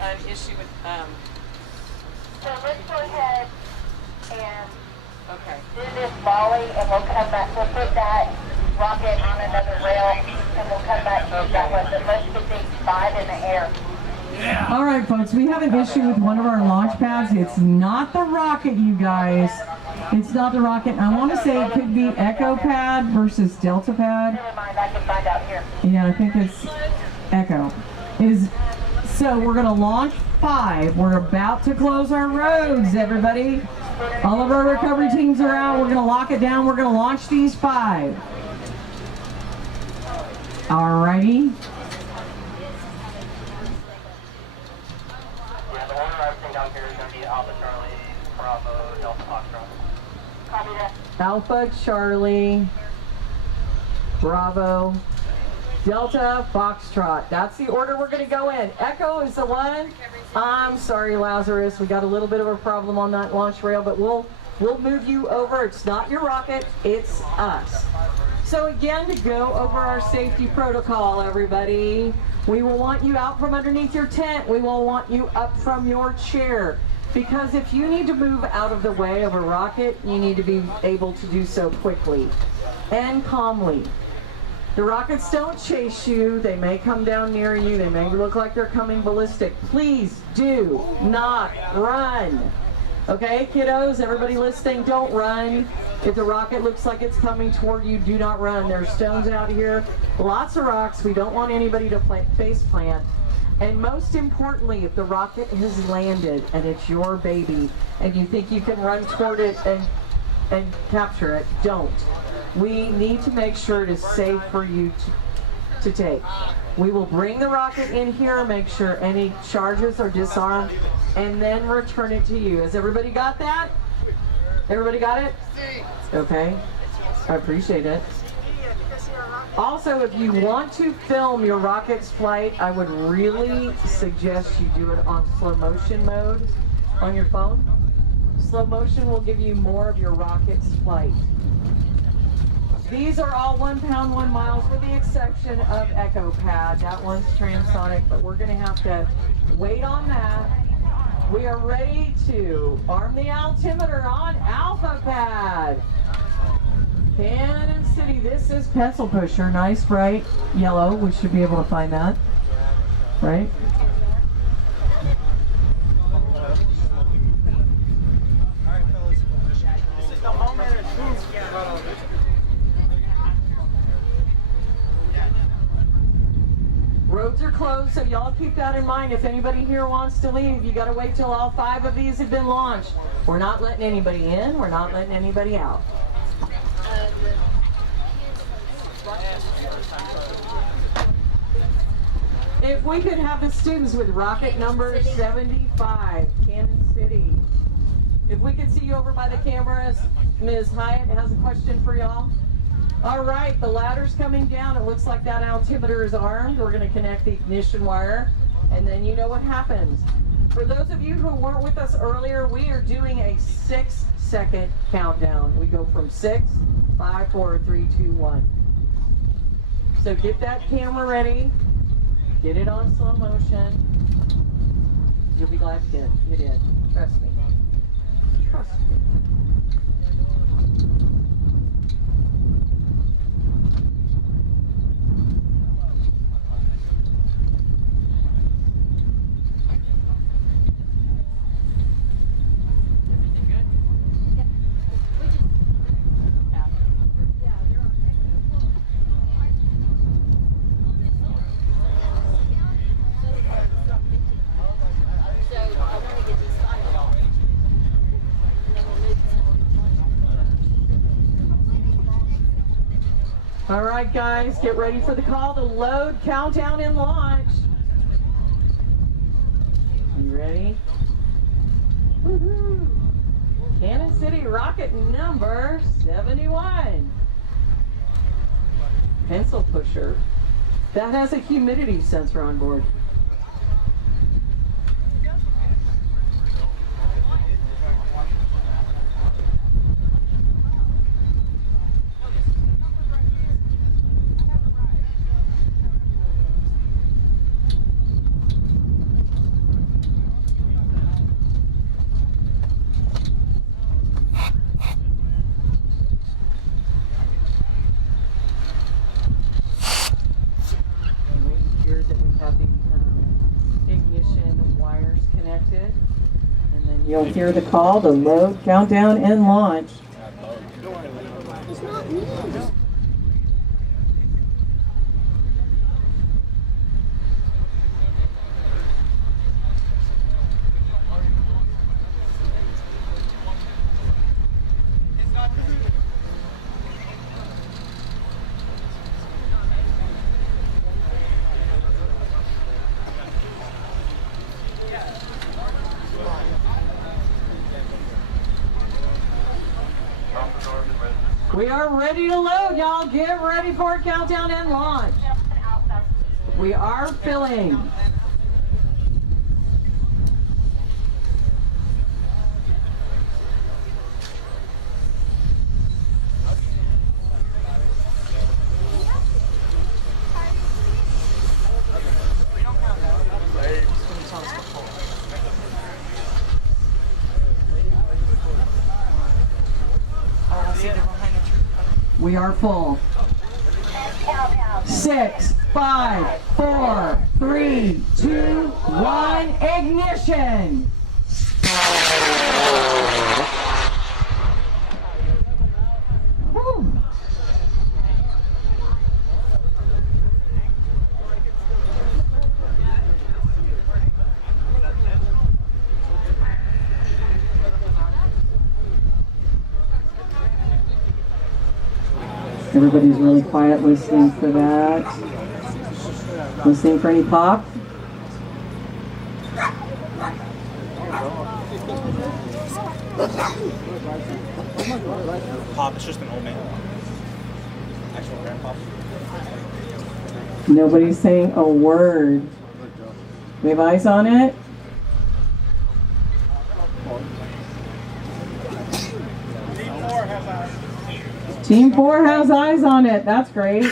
an issue with, So let's go ahead and okay. do this volley, and we'll come back. We'll put that rocket on another rail, and we'll come back to that one. But let's get these 5 in the air. All right, folks, we have an issue with one of our launch pads. It's not the rocket, you guys. It's not the rocket. I want to say it could be Echo Pad versus Delta Pad. Never mind, I can find out here. Yeah, I think it's Echo. So we're going to launch 5. We're about to close our roads, everybody. All of our recovery teams are out. We're going to lock it down. We're going to launch these 5. All righty. Yeah, the order everything down here is going to be Alpha, Charlie, Bravo, Delta, Foxtrot. Copy that. Alpha, Charlie, Bravo, Delta, Foxtrot. That's the order we're going to go in. Echo is the one. I'm sorry, Lazarus. We got a little bit of a problem on that launch rail, but we'll move you over. It's not your rocket. It's us. So again, to go over our safety protocol, everybody, We will want you out from underneath your tent. We will want you up from your chair. Because if you need to move out of the way of a rocket, you need to be able to do so quickly and calmly. The rockets don't chase you. They may come down near you. They may look like they're coming ballistic. Please do not run. Okay, kiddos, everybody listening, don't run. If the rocket looks like it's coming toward you, do not run. There's stones out here, lots of rocks. We don't want anybody to face plant. And most importantly, if the rocket has landed and it's your baby and you think you can run toward it and capture it, don't. We need to make sure it is safe for you to take. We will bring the rocket in here, make sure any charges are disarmed, and then return it to you. Has everybody got that? Everybody got it? Okay, I appreciate it. Also, if you want to film your rocket's flight, I would really suggest you do it on slow motion mode on your phone. Slow motion will give you more of your rocket's flight. These are all 1 pound, 1 miles with the exception of Echo Pad. That one's transonic, but we're gonna have to wait on that. We are ready to arm the altimeter on Alpha Pad. Cannon City, this is Pencil Pusher, nice bright yellow. We should be able to find that, right? Roads are closed, so y'all keep that in mind. If anybody here wants to leave, you gotta wait till all 5 of these have been launched. We're not letting anybody in, we're not letting anybody out. If we could have the students with rocket number 75, Cannon City. If we could see you over by the cameras, Ms. Hyatt has a question for y'all. All right, the ladder's coming down. It looks like that altimeter is armed. We're going to connect the ignition wire, and then you know what happens. For those of you who weren't with us earlier, we are doing a 6-second countdown. We go from 6, 5, 4, 3, 2, 1. So get that camera ready. Get it on slow motion. You'll be glad you did. You did. Trust me. Trust me. All right, guys, get ready for the call to load, countdown, and launch. You ready? Woohoo! Cannon City rocket number 71. Pencil pusher. That has a humidity sensor on board. You'll hear the call to load, countdown, and launch. We are ready to load, y'all. Get ready for a countdown and launch. We are filling. We are full. 6, 5, 4, 3, 2, 1, ignition! Woo. Everybody's really quiet listening for that. Listening for any pop? Pop, it's just an old man. Actual grandpa. Nobody's saying a word. We have eyes on it? Team 4 has eyes on it. That's great.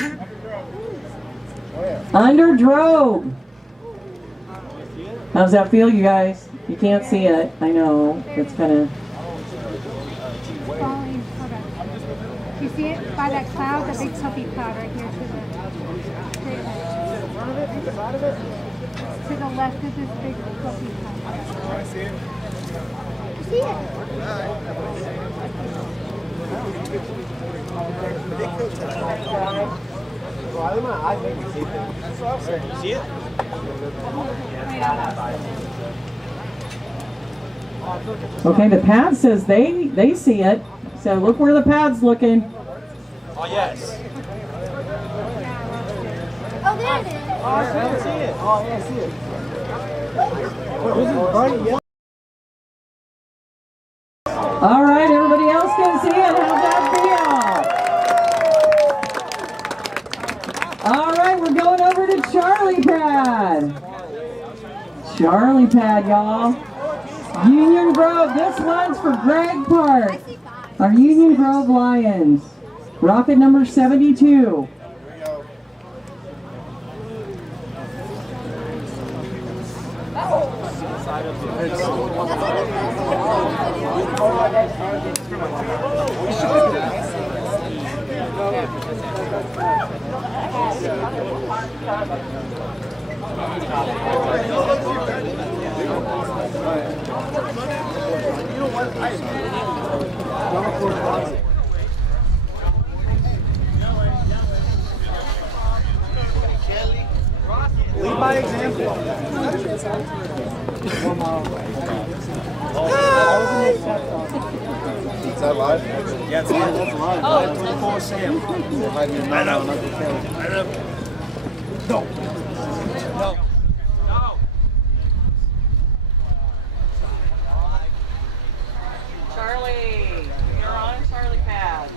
Underdrove. How's that feel, you guys? You can't see it. I know. It's kind of... You see it by that cloud, the big puffy cloud right here to the left of this big puffy cloud. You see it? You see it? Okay, the pad says they see it. So look where the pad's looking. Oh, yes. Oh, there it is. Oh, I see it. Oh, yeah, I see it. All right, everybody else can see it. How's that feel? All right, we're going over to Charlie Pad. Charlie Pad, y'all. Union Grove. This one's for Greg Park. Our Union Grove Lions. Rocket number 72. Lead by example. Is that live? Yeah, it's live. That's live. Oh, it's live. Sam. I know. No. No. Charlie, you're on Charlie Pad.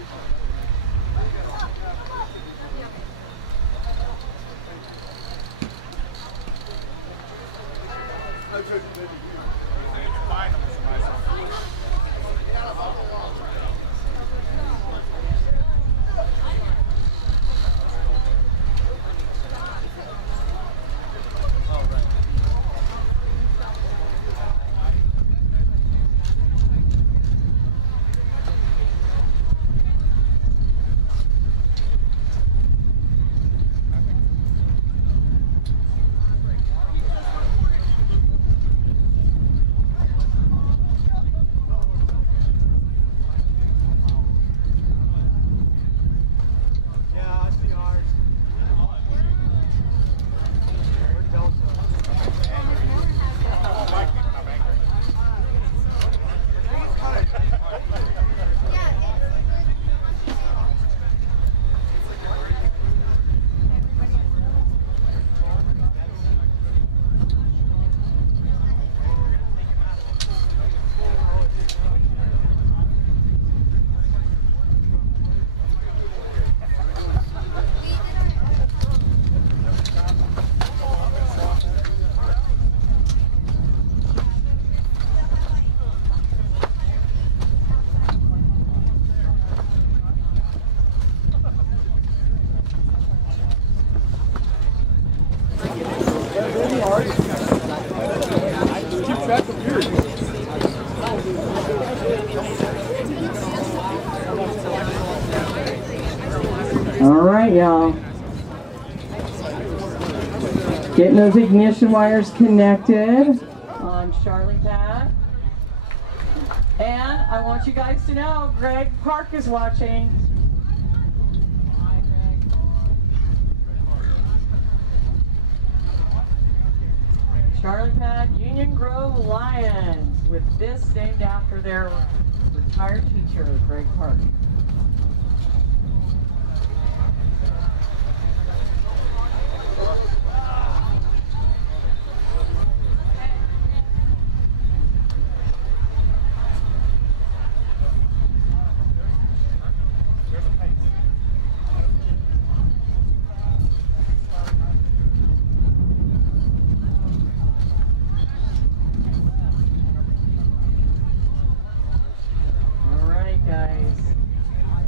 y'all. Getting those ignition wires connected on Charlie Pad. And I want you guys to know, Greg Park is watching. Charlie Pad Union Grove Lions, with this named after their retired teacher, Greg Park.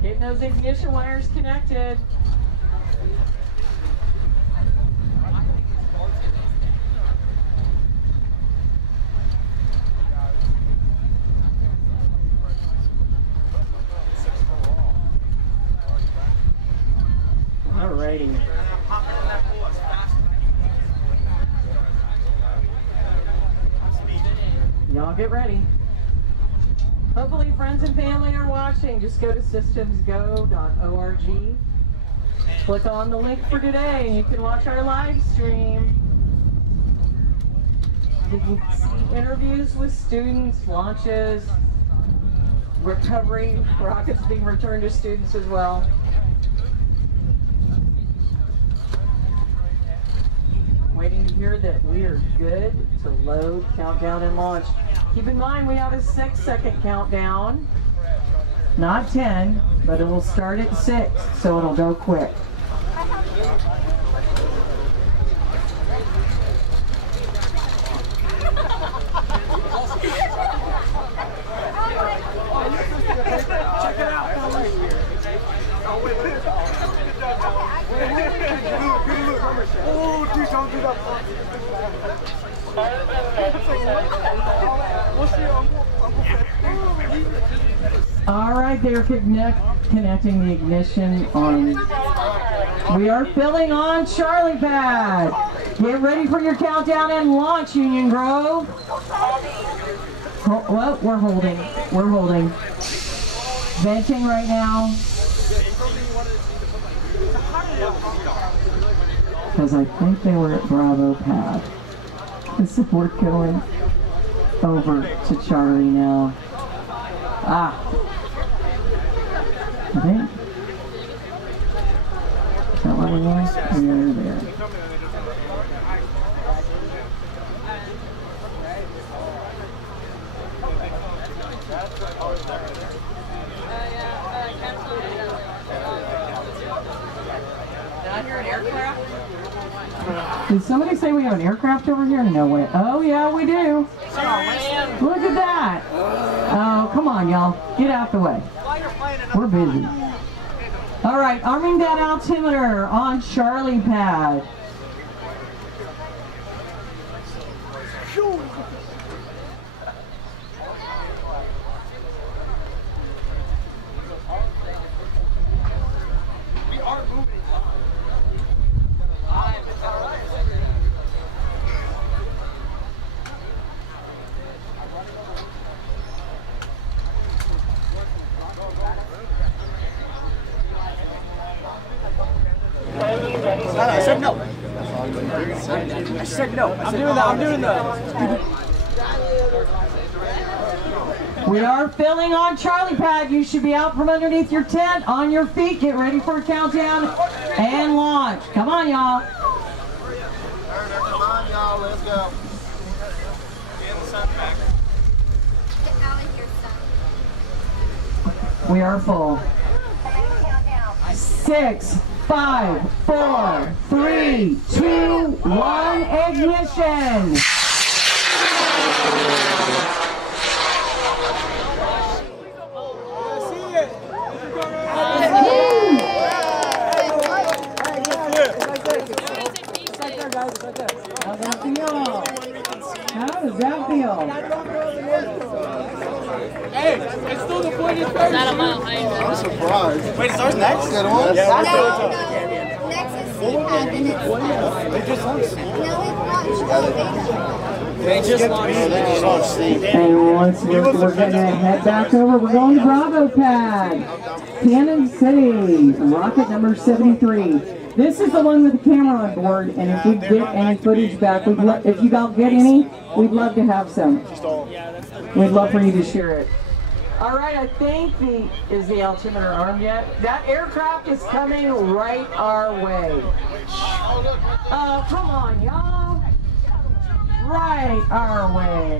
Getting those ignition wires connected. Alrighty. Y'all get ready. Hopefully friends and family are watching. Just go to systemsgo.org. Click on the link for today and you can watch our live stream. You can see interviews with students, launches, recovery, rockets being returned to students as well. Waiting to hear that we are good to load, countdown, and launch. Keep in mind we have a 6-second countdown, not 10, but it will start at 6, so it'll go quick. Check it out, fellas. Oh, wait, wait. Oh, dude, don't do that. All right, they're connecting the ignition on. We are filling on Charlie Pad. Get ready for your countdown and launch, Union Grove. Well, we're holding. We're holding. Venting right now. Because I think they were at Bravo Pad. So we're going over to Charlie now. I think. Is that what it was? They're there. Did I hear an aircraft? Did somebody say we have an aircraft over here? No way. Oh yeah, we do. Look at that. Oh, come on, y'all. Get out the way. We're busy. All right, arming that altimeter on Charlie Pad. I said no. I said no. I'm doing that. We are filling on Charlie Pad. You should be out from underneath your tent, on your feet. Get ready for a countdown and launch. Come on, y'all. Come on, y'all. Let's go. Get the sun back. We are full. 6, 5, 4, 3, 2, 1, ignition! How does that feel? Hey, it's still the point. Is that a mile higher? I'm surprised. Wait, it starts next? Good one? Yeah, No. They just launched. And once we're going to head back over, we're going to Bravo Pad. Cannon City, rocket number 73. This is the one with the camera on board, and if we get any footage back, if you don't get any, we'd love to have some. We'd love for you to share it. All right, I think is the altimeter armed yet? That aircraft is coming right our way. Oh, come on, y'all. Right our way.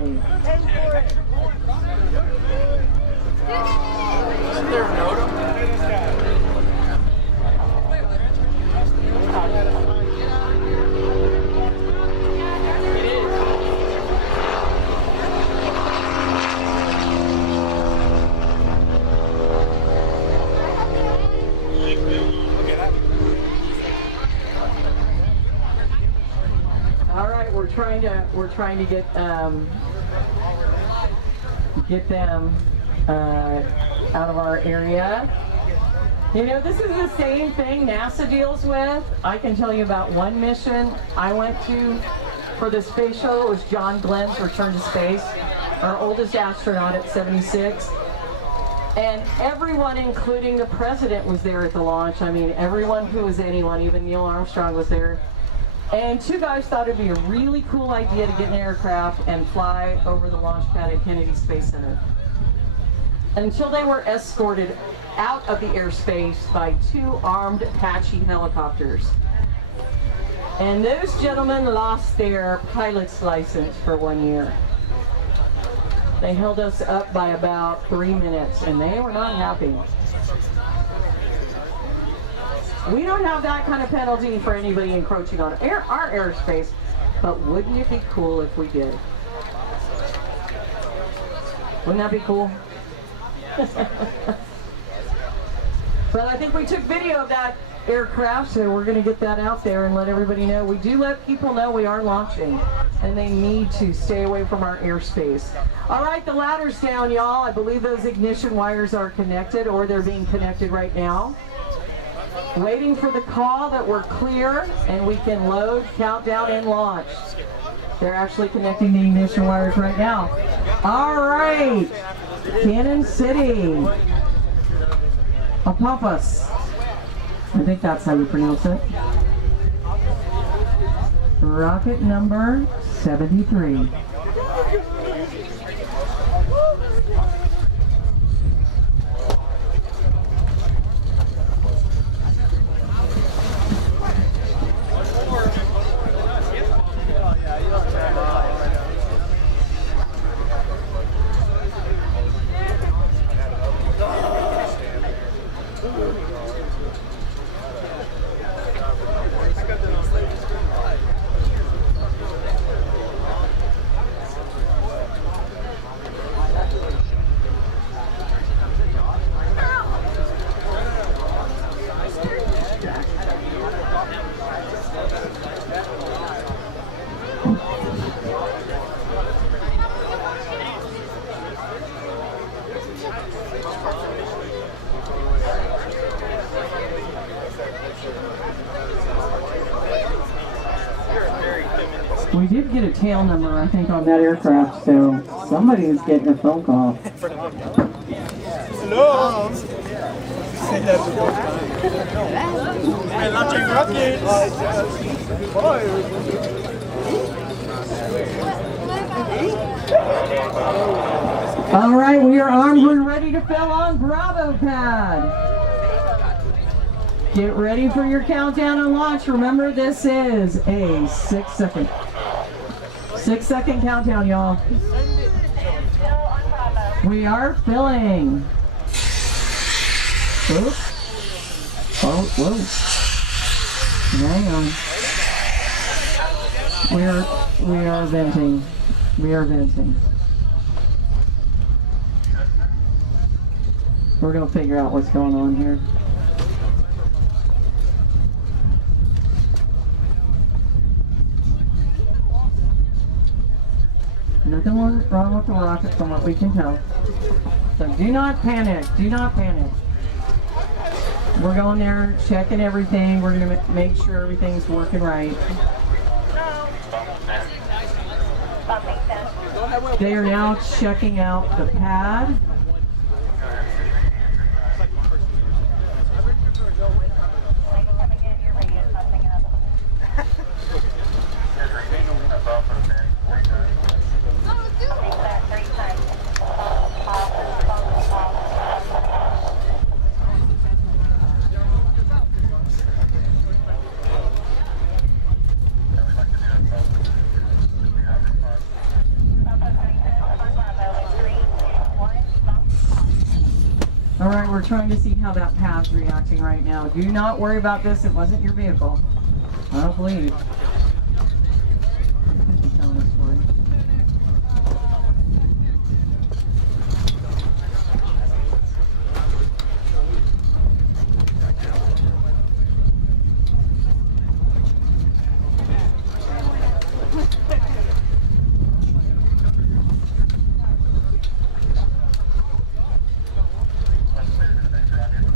Isn't there a NOTAM? All right, we're trying to get them out of our area. You know, this is the same thing NASA deals with. I can tell you about one mission I went to for the space shuttle. It was John Glenn's return to space, our oldest astronaut at 76. And everyone, including the president, was there at the launch. I mean, everyone who was anyone, even Neil Armstrong was there. And two guys thought it'd be a really cool idea to get an aircraft and fly over the launch pad at Kennedy Space Center. Until they were escorted out of the airspace by two armed Apache helicopters. And those gentlemen lost their pilot's license for 1 year. They held us up by about 3 minutes, and they were not happy. We don't have that kind of penalty for anybody encroaching on our airspace, but wouldn't it be cool if we did? Wouldn't that be cool? But I think we took video of that aircraft, so we're going to get that out there and let everybody know. We do let people know we are launching, and they need to stay away from our airspace. All right, the ladder's down, y'all. I believe those ignition wires are connected, or they're being connected right now. Waiting for the call that we're clear and we can load, countdown, and launch. They're actually connecting the ignition wires right now. All right, Cannon City. Apopos. I think that's how you pronounce it. Rocket number 73. We did get a tail number, I think, on that aircraft, so somebody is getting a phone call. Hello. Say that to both guys. We're launching rockets. All right, we are armed. We're ready to fill on Bravo Pad. Get ready for your countdown and launch. Remember, this is a 6-second. 6-second countdown, y'all. We are filling. Oops. Oh, whoa. Hang on. We are venting. We are venting. We're gonna figure out what's going on here. Nothing wrong with the rocket from what we can tell. So do not panic. Do not panic. We're going there, checking everything. We're going to make sure everything's working right. They are now checking out the pad. All right, we're trying to see how that pad's reacting right now. Do not worry about this. It wasn't your vehicle. I don't believe. Telling a story.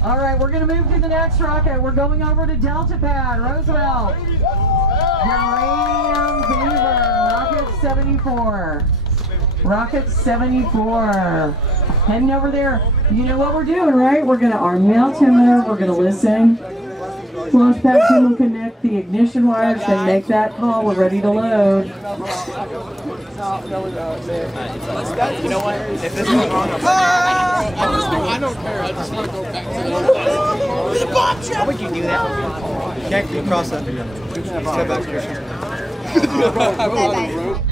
All right, we're going to move to the next rocket. We're going over to Delta Pad, Roosevelt. Uranium Beaver, Rocket 74. Rocket 74. Heading over there. You know what we're doing, right? We're going to arm the altimeter. We're going to listen. Launch pad team will connect the ignition wires, then make that call. We're ready to load. You know what? If this goes wrong, I don't care. I just want to go back to the bomb. How would you do that? You can't cross that again. Step back here. Bye-bye.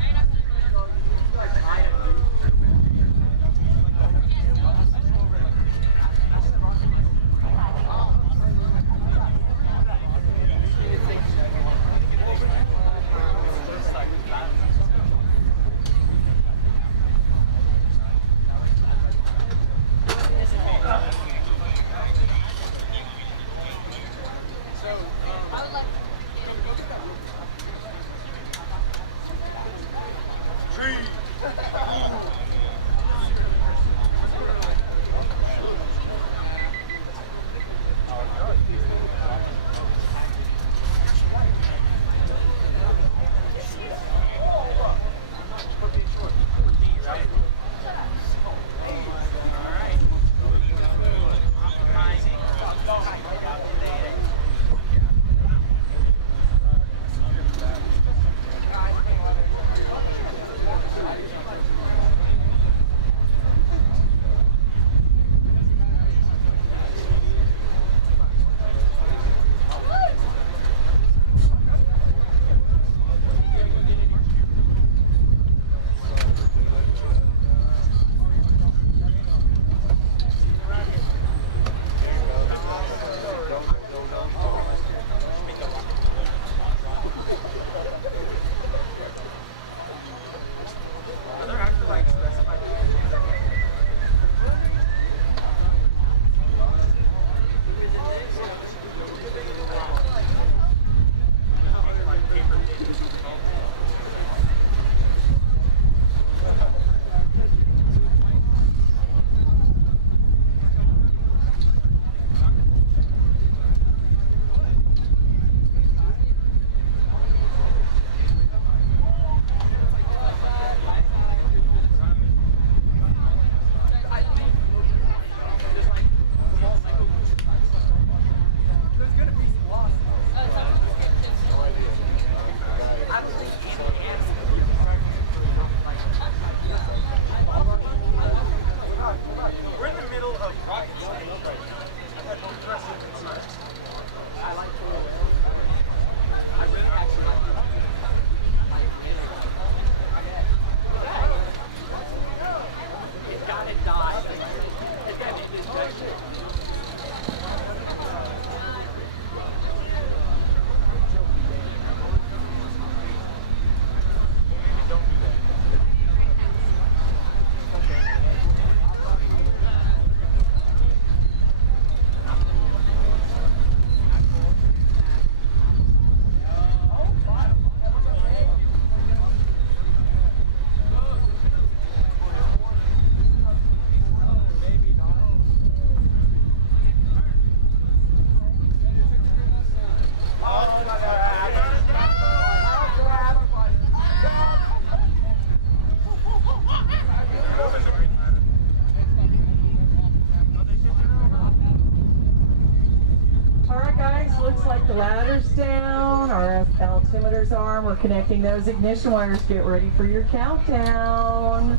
ladders down, our altimeters are, we're connecting those ignition wires. Get ready for your countdown.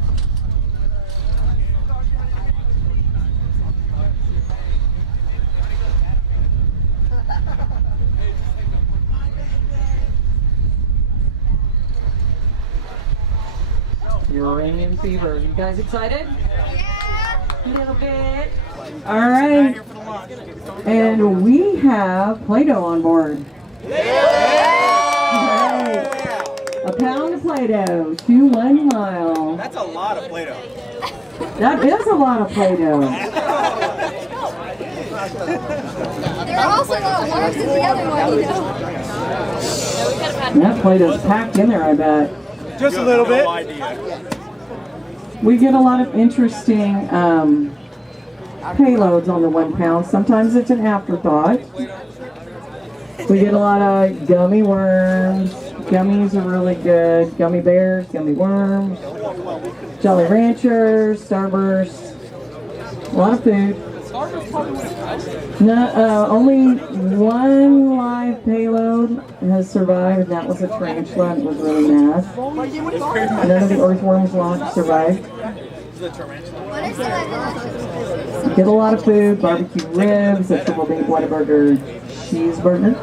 Uranium fever. You guys excited? Yeah. A little bit. All right. And we have Play-Doh on board. Yeah. A pound of Play-Doh to 1 mile. That's a lot of Play-Doh. That is a lot of Play-Doh. There are also a lot of worms in the other one, you know. That Play-Doh's packed in there, I bet. Just a little bit. We get a lot of interesting payloads on the 1 pound. Sometimes it's an afterthought. We get a lot of gummy worms. Gummies are really good. Gummy bears, gummy worms, Jolly Ranchers, Starburst. A lot of food. No, only one live payload has survived, and that was a tarantula. It was really mad. None of the earthworms launched survived. Get a lot of food, barbecue ribs, a triple beef Whataburger cheeseburger,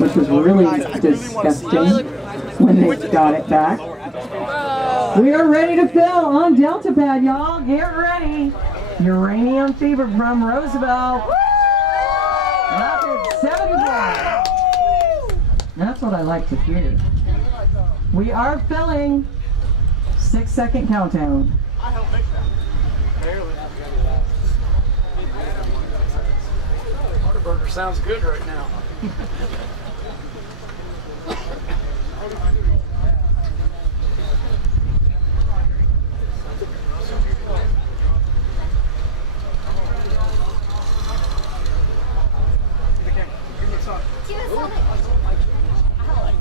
which was really disgusting when they got it back. We are ready to fill on Delta Pad, y'all. Get ready. Uranium fever from Roosevelt. Rocket 75. That's what I like to hear. We are filling. 6-second countdown. I don't think that. Barely. Whataburger sounds good right now.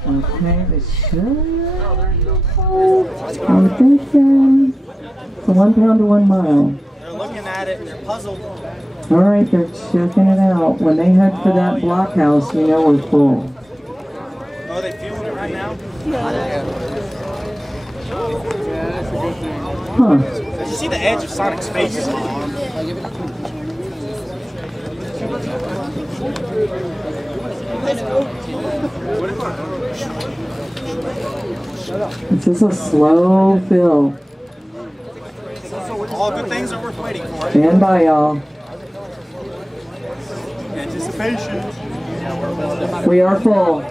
Okay, they should. I'm thinking it's a 1 pound to 1 mile. They're looking at it and they're puzzled. All right, they're checking it out. When they head for that blockhouse, you know we're full. Oh, are they feeling it right now? Huh. Did you see the edge of Sonic's face? This is a slow fill. All good things are worth waiting for. Stand by, y'all. Anticipation. We are full.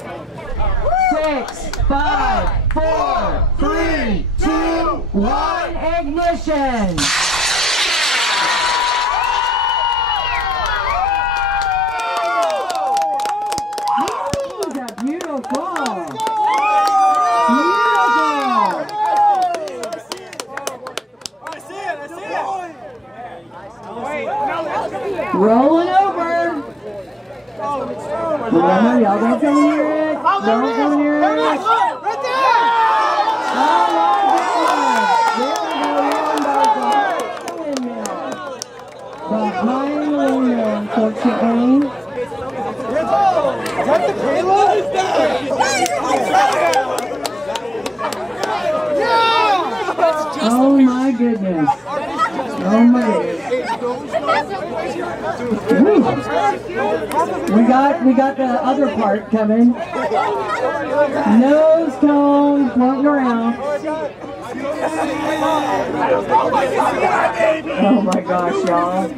6, 5, 4, 3, 2, 1, ignition! Ooh, that's beautiful! Rolling over. Remember, y'all don't go near it. Don't go near it. Right there. Oh my goodness. Behind the windmill, unfortunately. Is that the payload? Oh my goodness. Oh my goodness. We got the other part coming. Nose cone floating around. Oh my gosh, y'all.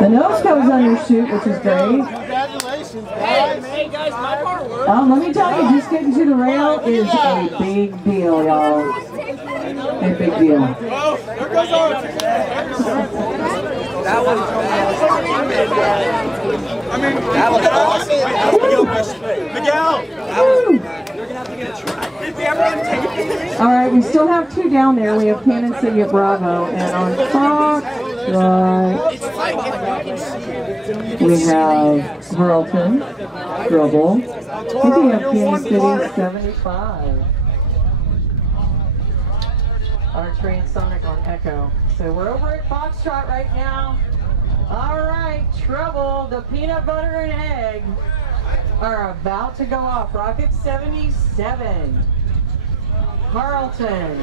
The nose cone's undershoot, which is great. Congratulations, Hey guys, my part worked. Let me tell you, just getting to the rail is a big deal, y'all. A big deal. Oh, there goes our. That was awesome. Miguel! All right, we still have 2 down there. We have Cannon City at Bravo, and on Fox, right, we have Harleton, Grubble. I think we have Cannon City 75. Archery and Sonic on Echo. So we're over at Foxtrot right now. All right, Trouble, the peanut butter and egg are about to go off. Rockets2025. Carlton.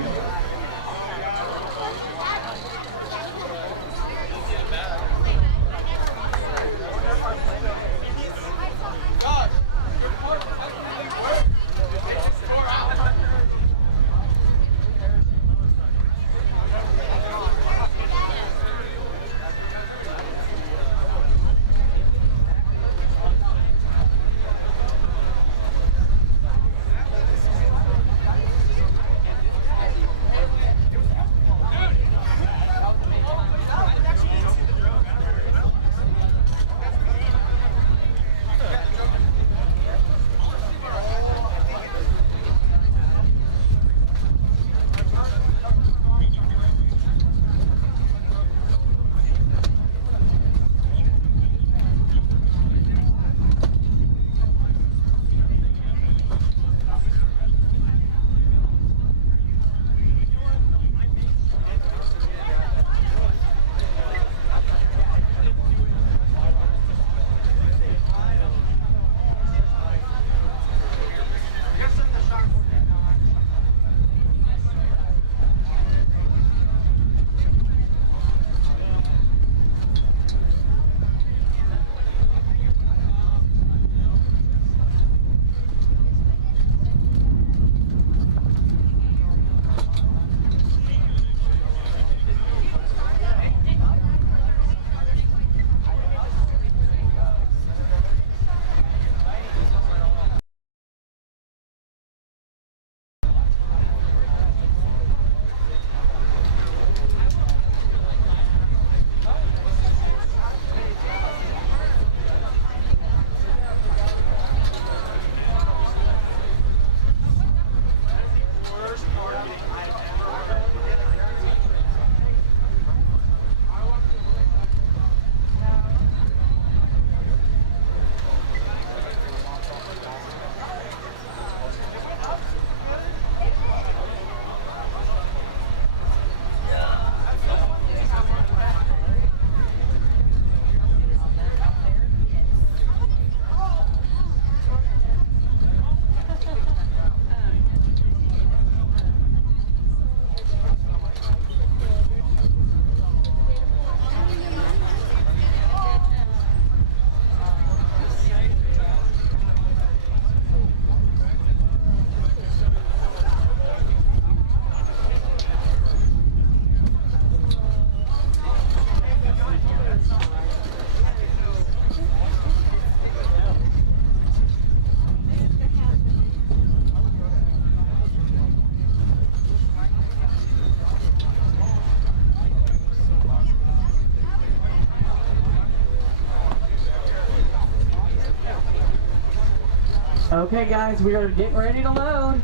Okay guys, we are getting ready to load.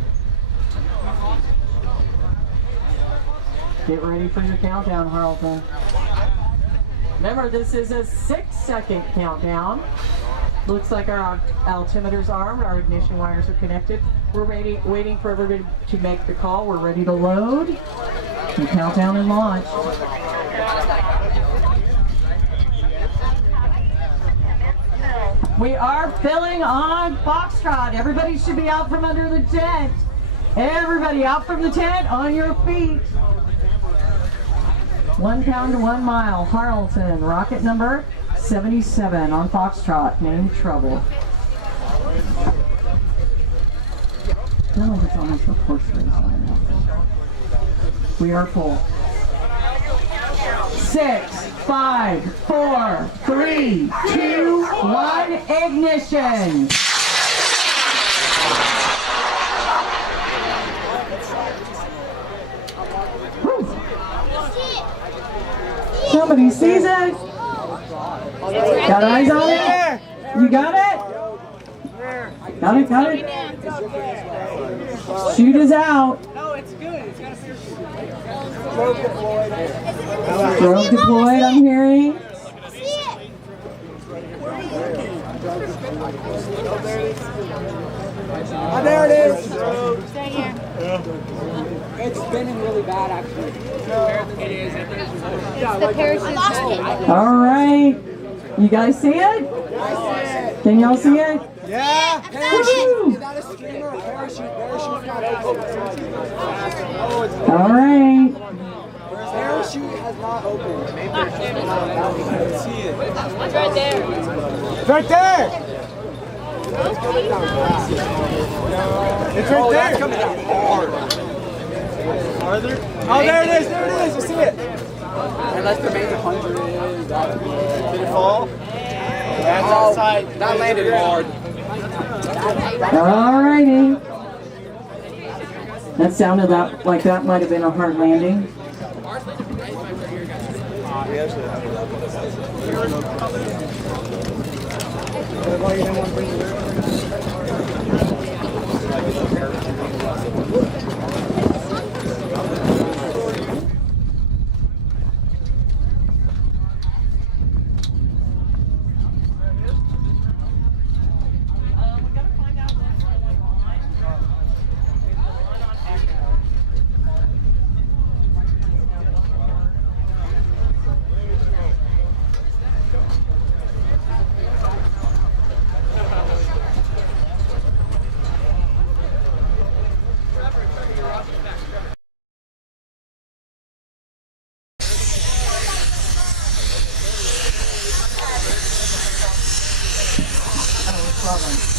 Get ready for your countdown, Harleton. Remember, this is a 6-second countdown. Looks like our altimeter's armed, our ignition wires are connected. We're waiting for everybody to make the call. We're ready to load. And countdown and launch. We are filling on Foxtrot. Everybody should be out from under the tent. Everybody out from the tent, on your feet. 1 pound to 1 mile. Harleton, rocket number 77 on Foxtrot, named Trouble. I feel like it's almost a horse race right now. We are full. 6, 5, 4, 3, 2, 1, ignition! Woo. Somebody sees it? Got eyes on it? You got it? Got it, got it? Shoot is out. No, it's good. It's got a Probe deployed, I'm hearing. Oh, there it is. Stay here. It's spinning really bad, actually. It is. The parachute. All right. You guys see it? Can y'all see it? Yeah. Woo! Is that a streamer or parachute? Parachute's not open. All right. Parachute has not opened. Maybe It's right there. It's right there. It's right there. That's coming down hard. Farther? Oh, there it is. There it is. You see it? Unless the main 100 is. Did it fall? That's outside. That landed hard. All righty. That sounded like that might have been a hard landing.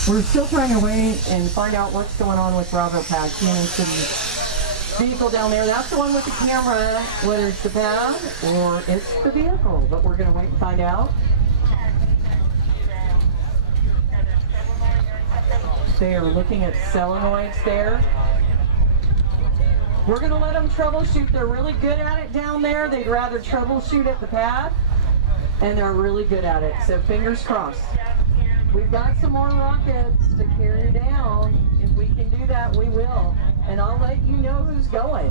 We're still trying to wait and find out what's going on with Bravo Pad. Cannon's vehicle down there. That's the one with the camera, whether it's the pad or it's the vehicle. But we're going to wait and find out. They are looking at solenoids there. We're going to let them troubleshoot. They're really good at it down there. They'd rather troubleshoot at the pad, and they're really good at it. So fingers crossed. We've got some more rockets to carry down. If we can do that, we will. And I'll let you know who's going.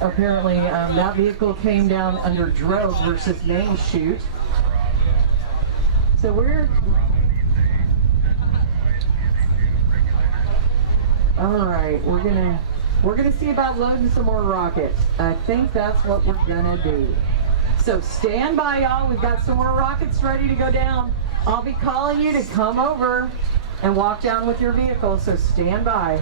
Apparently, that vehicle came down under Drove versus Main Chute. So we're all right. We're gonna see about loading some more rockets. I think that's what we're gonna do. So stand by, y'all. We've got some more rockets ready to go down. I'll be calling you to come over and walk down with your vehicle. So stand by.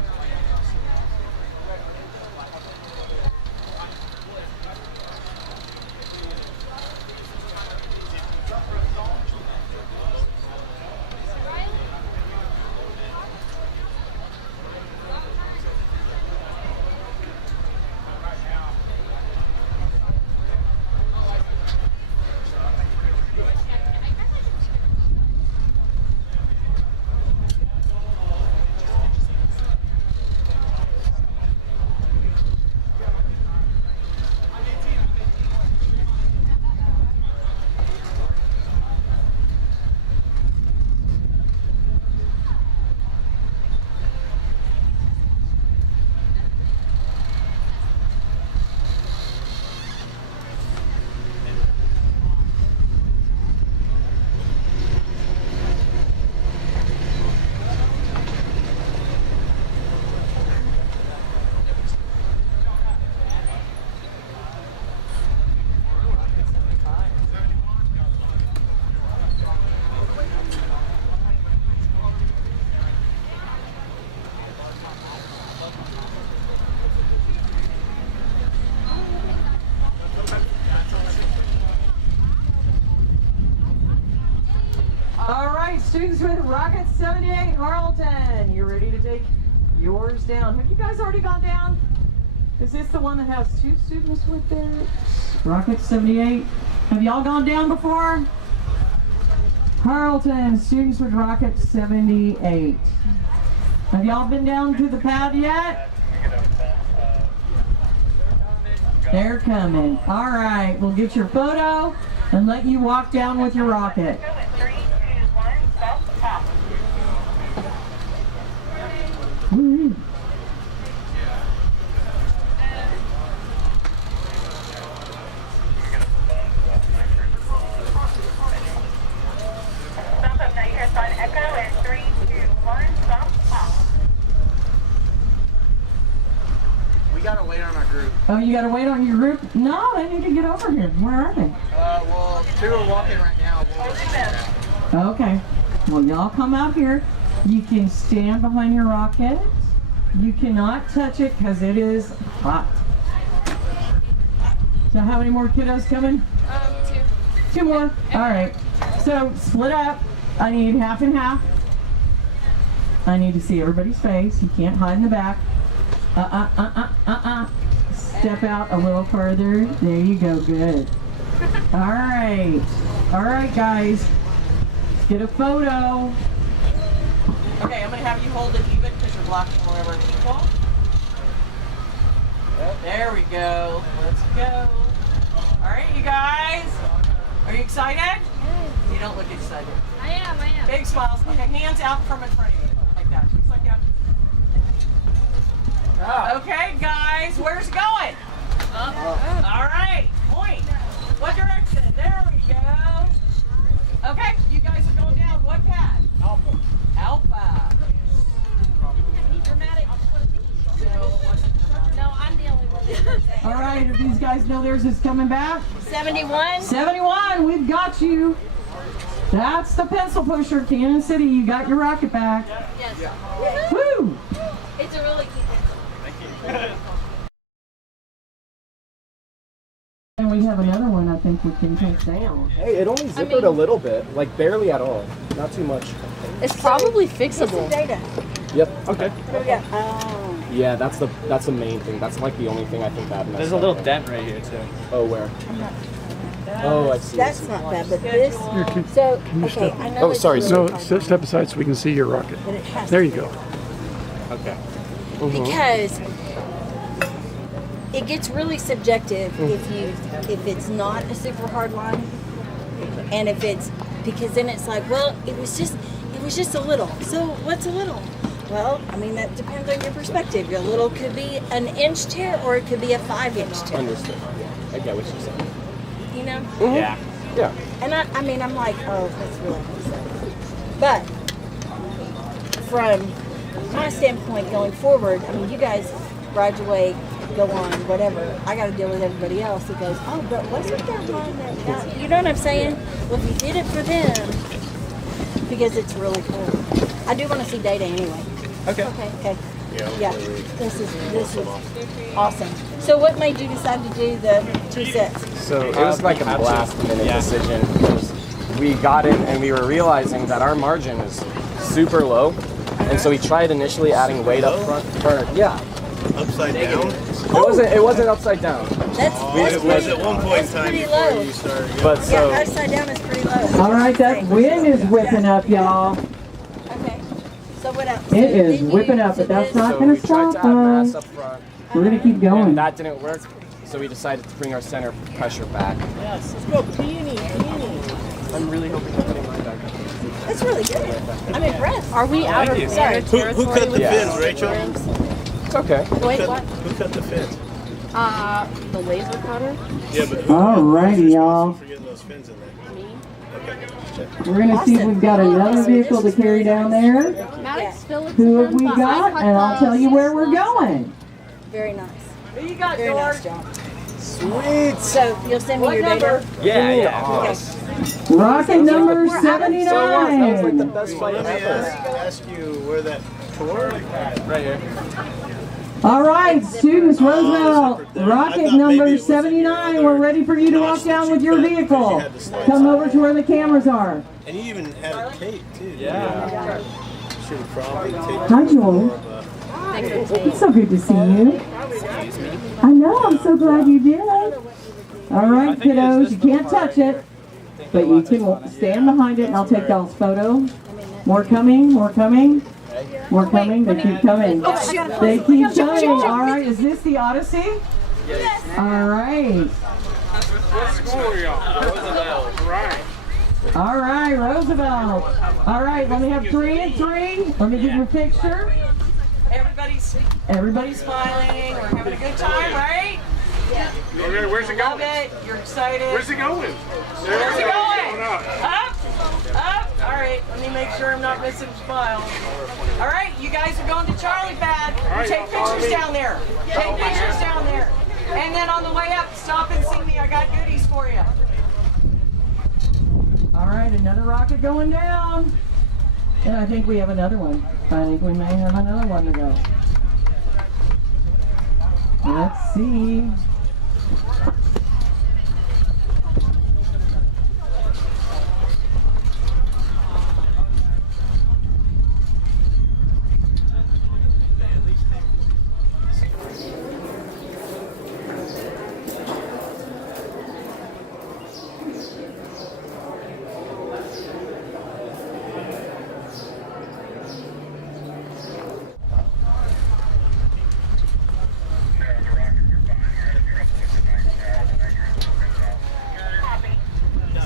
All right, students with Rockets2025 Harleton, you ready to take yours down? Have you guys already gone down? Is this the one that has 2 students with it? Rockets2025. Have y'all gone down before? Harleton, students with Rockets2025. Have y'all been down to the pad yet? They're coming. All right, we'll get your photo and let you walk down with your rocket. Woo. We gotta wait on our group. Oh, you gotta wait on your group? No, they need to get over here. Where are they? Well, 2 are walking right now. Okay. Well, y'all come out here. You can stand behind your rocket. You cannot touch it because it is hot. So how many more kiddos coming? 2. 2 more. All right. So split up. I need half and half. I need to see everybody's face. You can't hide in the back. Step out a little further. There you go. Good. All right. All right, guys. Let's get a photo. Okay, I'm going to have you hold it even because you're blocking wherever equal. There we go. Let's go. All right, you guys. Are you excited? You don't look excited. I am. Big smiles. Okay, hands out from in front of you. Like that. Just like that. Okay, guys. Where's it going? Up. All right. Point. What direction? There we go. Okay, you guys are going down. What pad? Alpha. Alpha. Dramatic. No, I'm the only one. All right, if these guys know theirs is coming back. 71. 71, we've got you. That's the pencil pusher, Kansas City. You got your rocket back. Yes. Woo! It's a really cute pencil. Thank you. And we have another one I think we can take down. Hey, it only zippered a little bit, like barely at all. Not too much. It's probably fixable. Yep. Okay. Oh. Yeah, that's the main thing. That's like the only thing I think that messed There's a little dent right here too. Oh, where? Oh, I see. That's not bad, but this. So, okay, I know. Oh, sorry. No, step aside so we can see your rocket. There you go. Okay. Because it gets really subjective if it's not a super hard line, and if it's because then it's like, well, it was just a little. So what's a little? Well, I mean that depends on your perspective. Your little could be an inch tear, or it could be a 5-inch tear. Understood. I get what you're saying. You know? Yeah. Yeah. And I mean, I'm like, oh, that's really nice. But from my standpoint going forward, I mean, you guys graduate, go on, whatever. I got to deal with everybody else that goes, oh, but wasn't there one that, you know what I'm saying? Well, if you did it for them, because it's really cool. I do want to see data anyway. Okay. Okay. Yeah. This is awesome. So what made you decide to do the 2 sets? So it was like a last-minute decision because we got in and we were realizing that our margin is super low, and so we tried initially adding weight up front. Upside down? It wasn't upside down. It was at one point in time before you started. But so upside down is pretty low. All right, that wind is whipping up, y'all. Okay. So what else? It is whipping up, but that's not going to stop us. We're going to keep going. And that didn't work, so we decided to bring our center pressure back. Yes, let's go peony. I'm really hoping you're putting mine back. That's really good. I'm impressed. Are we out of territory? Who cut the fins, Rachel? It's okay. Wait, what? Who cut the fins? The laser cutter. Yeah, but who? Alrighty, y'all. For getting those fins in there. Me. Okay. We're going to see if we've got another vehicle to carry down there. Maddox Phillips. Who have we got? And I'll tell you where we're going. Very nice. Who you got, Very George? nice job. Sweet. So you'll send me What your number? data? Yeah. Okay. Rocket number So that was like the 79. best flight Let me ever. ask you where that tore? Right here. All right, students, Roosevelt, rocket number 79, we're ready for you to walk down with your vehicle. Come over to where the cameras are. And you even had a tape too. Yeah. Should have probably taped. Hi, Joel. It's so good to see you. I know, I'm so glad you did. All right, kiddos, you can't touch it, but you can stand behind it and I'll take y'all's photo. More coming, more coming. More coming, they keep coming. They keep coming. All right, is this the Odyssey? Yes. All right. What school are you on? Roosevelt. Right. All right, Roosevelt. All right, let me have 3 and 3. Let me get your picture. Everybody's smiling. We're having a good time, right? Yeah. Okay, where's it going? Love it. You're excited. Where's it going? Where's it going? Up. Up. All right, let me make sure I'm not missing smiles. All right, you guys are going to Charlie Pad. Right, take pictures down there. Take pictures down there. And then on the way up, stop and see me. I got goodies for you. All right, another rocket going down. And I think we have another one. I think we may have another one to go. Let's see.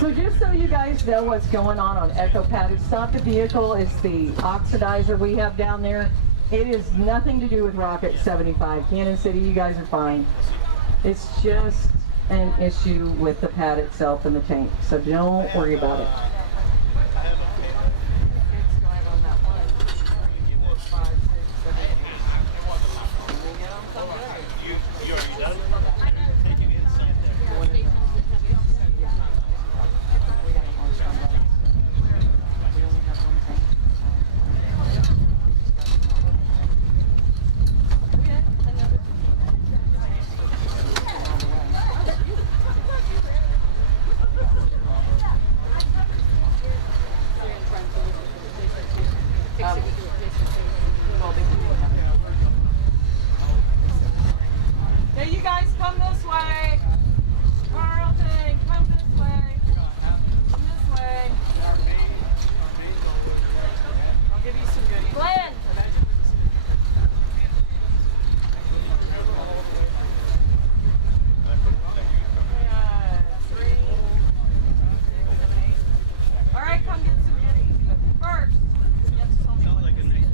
So just so you guys know what's going on Echo Pad, it's not the vehicle, it's the oxidizer we have down there. It is nothing to do with Rocket2025. Kansas City, you guys are fine. It's just an issue with the pad itself and the tank, so don't worry about it. Now you guys come this way. Carlton, come this way. Come this way. I'll give you some goodies. Glenn! All right, come get some goodies. But first, you have to tell me what this is.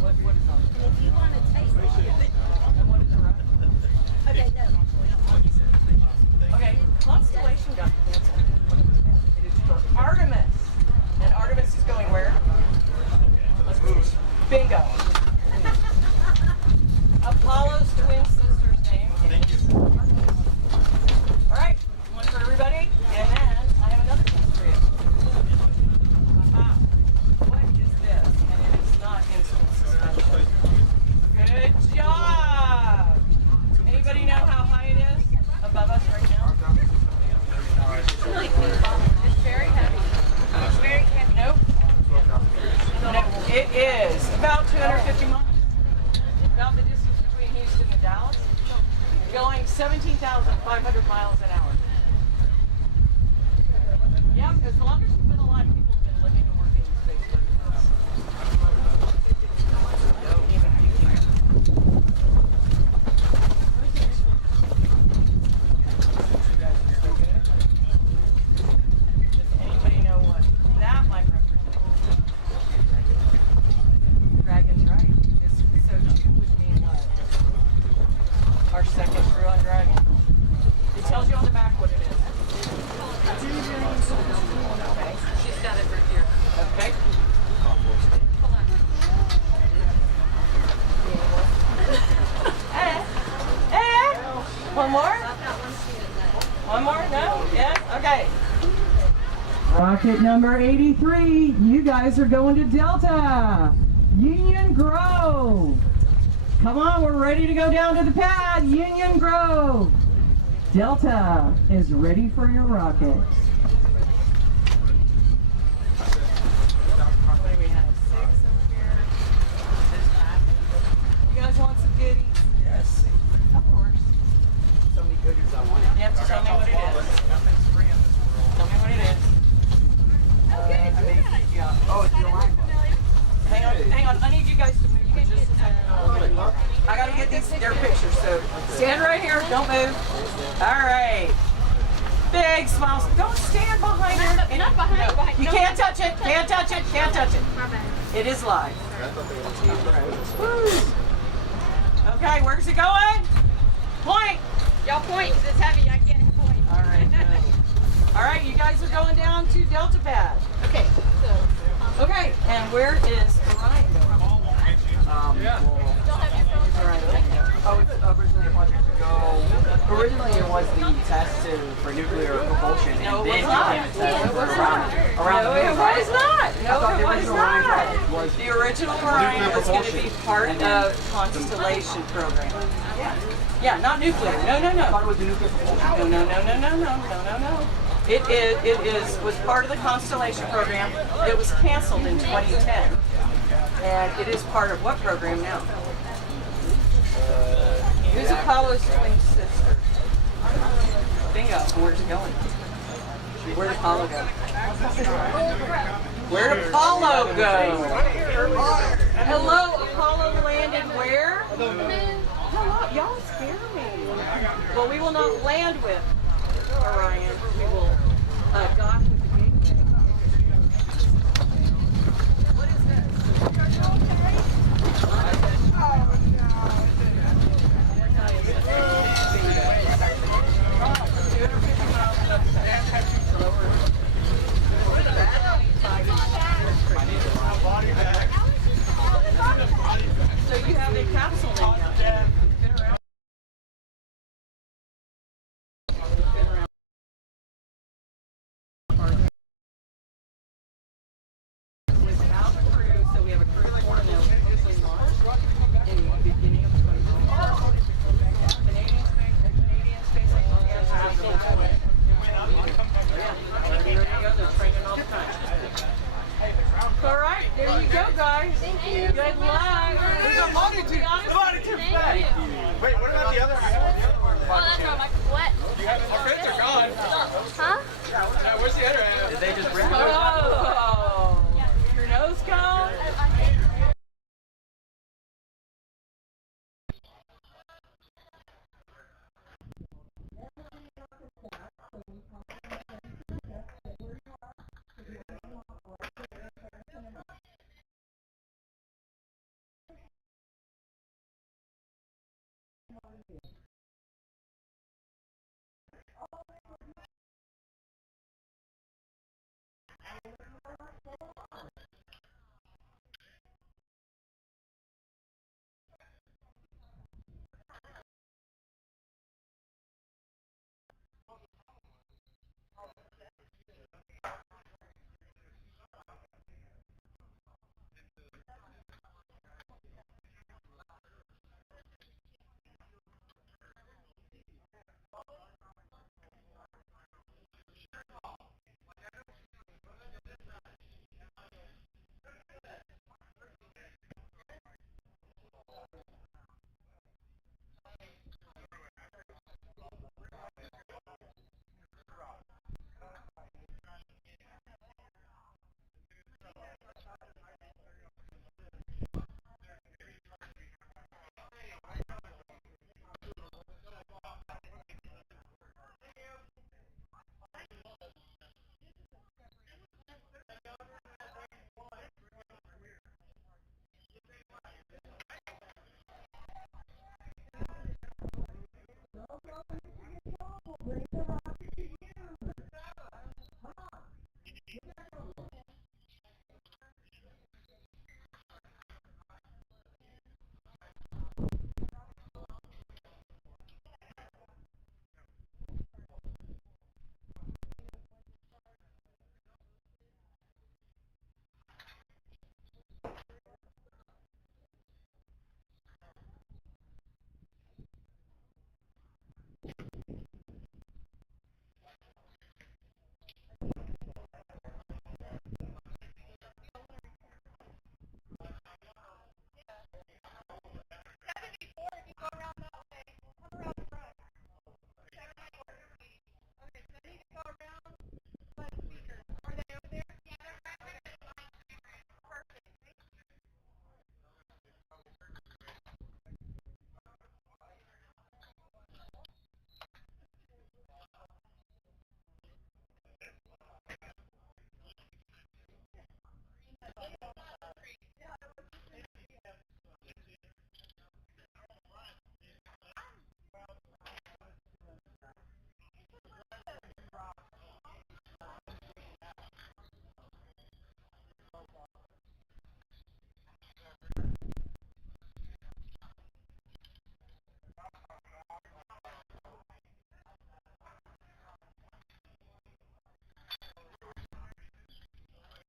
What is on it? If you want to taste it. And what is around it? Okay, no. Okay, Constellation got the dance. It is for Artemis. And Artemis is going where? Bingo. Apollo's twin sister's name is Artemis. All right, one for everybody. And then I have another one for you. What is this? And it is not instant suspension. Good job! Anybody know how high it is above us right now? It's very heavy. It's very heavy. Nope. No, it is about 250 miles. About the distance between Houston and Dallas. Going 17,500 miles an hour. Yep, as long as you've been alive, people have been living and working in space living this. Does anybody know what that might represent? Dragon's right. This so 2 would mean what? Our second crew on Dragon. It tells you on the back what it is. Okay, she's got it right here. Okay. One more? One more? No? Yeah? Okay. Rocket number 83, you guys are going to Delta. Union Grove. Come on, we're ready to go down to the pad. Union Grove. Delta is ready for your rockets. We have 6 over here. You guys want some goodies? Yes. Of course. So many goodies I want. You have to tell me what it is. Nothing's free in this world. Tell me what it is. Oh, it's your line. Hang on. I need you guys to move for just a second. I gotta get their pictures, so stand right here, don't move. All right. Big smiles. Don't stand behind her. Not behind. You can't touch it, can't touch it, can't touch it. It is live. Woo. Okay, where's it going? Point. Y'all point, because it's heavy. I can't point. All right. All right, you guys are going down to Delta Pad. Okay, so. Okay, and where is Orion going? Oh, it's originally a project to go. Originally, it was the test for nuclear propulsion, and No, it then was not. became a test for around No, the it moon. was not. I No, thought it the was original Orion not. project was The original Orion nuclear was going to be propulsion. part And then- of Constellation program. Yeah, not nuclear. No. I thought it was the nuclear propulsion. No. It was part of the Constellation program. It was canceled in 2010. And it is part of what program now? Who's Apollo's twin sister? Bingo. Where's it going? Where'd Apollo go? Where'd Apollo go? Hello, Apollo landed where? Hello, y'all scare me. Well, we will not land with Orion. We will dock with the gateway. What is So you have a capsule in you. Without a crew, so we have a crew for now. We launched in the beginning of 2025. Canadian Space Agency has ready to go. They're training all the time. All right, there you go, guys. Thank you. Good luck. There's a body too. Wait, what about the other half? Oh, that's how my what? Our friends are gone. Huh? Yeah, where's the other half? Did they just bring Oh, your nose cone?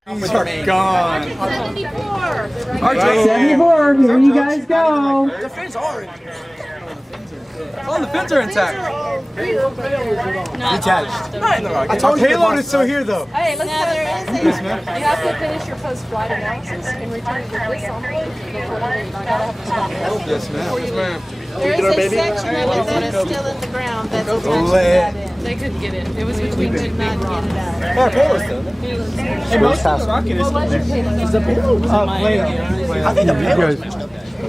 These are gone. 74. 74, here you guys go. The fins are oh, the fins are intact. Detached. I told you payload is still here though. Hey, let's Yes, ma'am. You have to finish your post-flight analysis and return with this envelope before you leave. I gotta have this done. Yes, ma'am. Before you leave. There is a section of it that is still in the ground that's attached to that end. They couldn't get it. It was between two big rocks. Our payload's still there. Hey, most of the rocket is still there. Is the payload? I think the payload.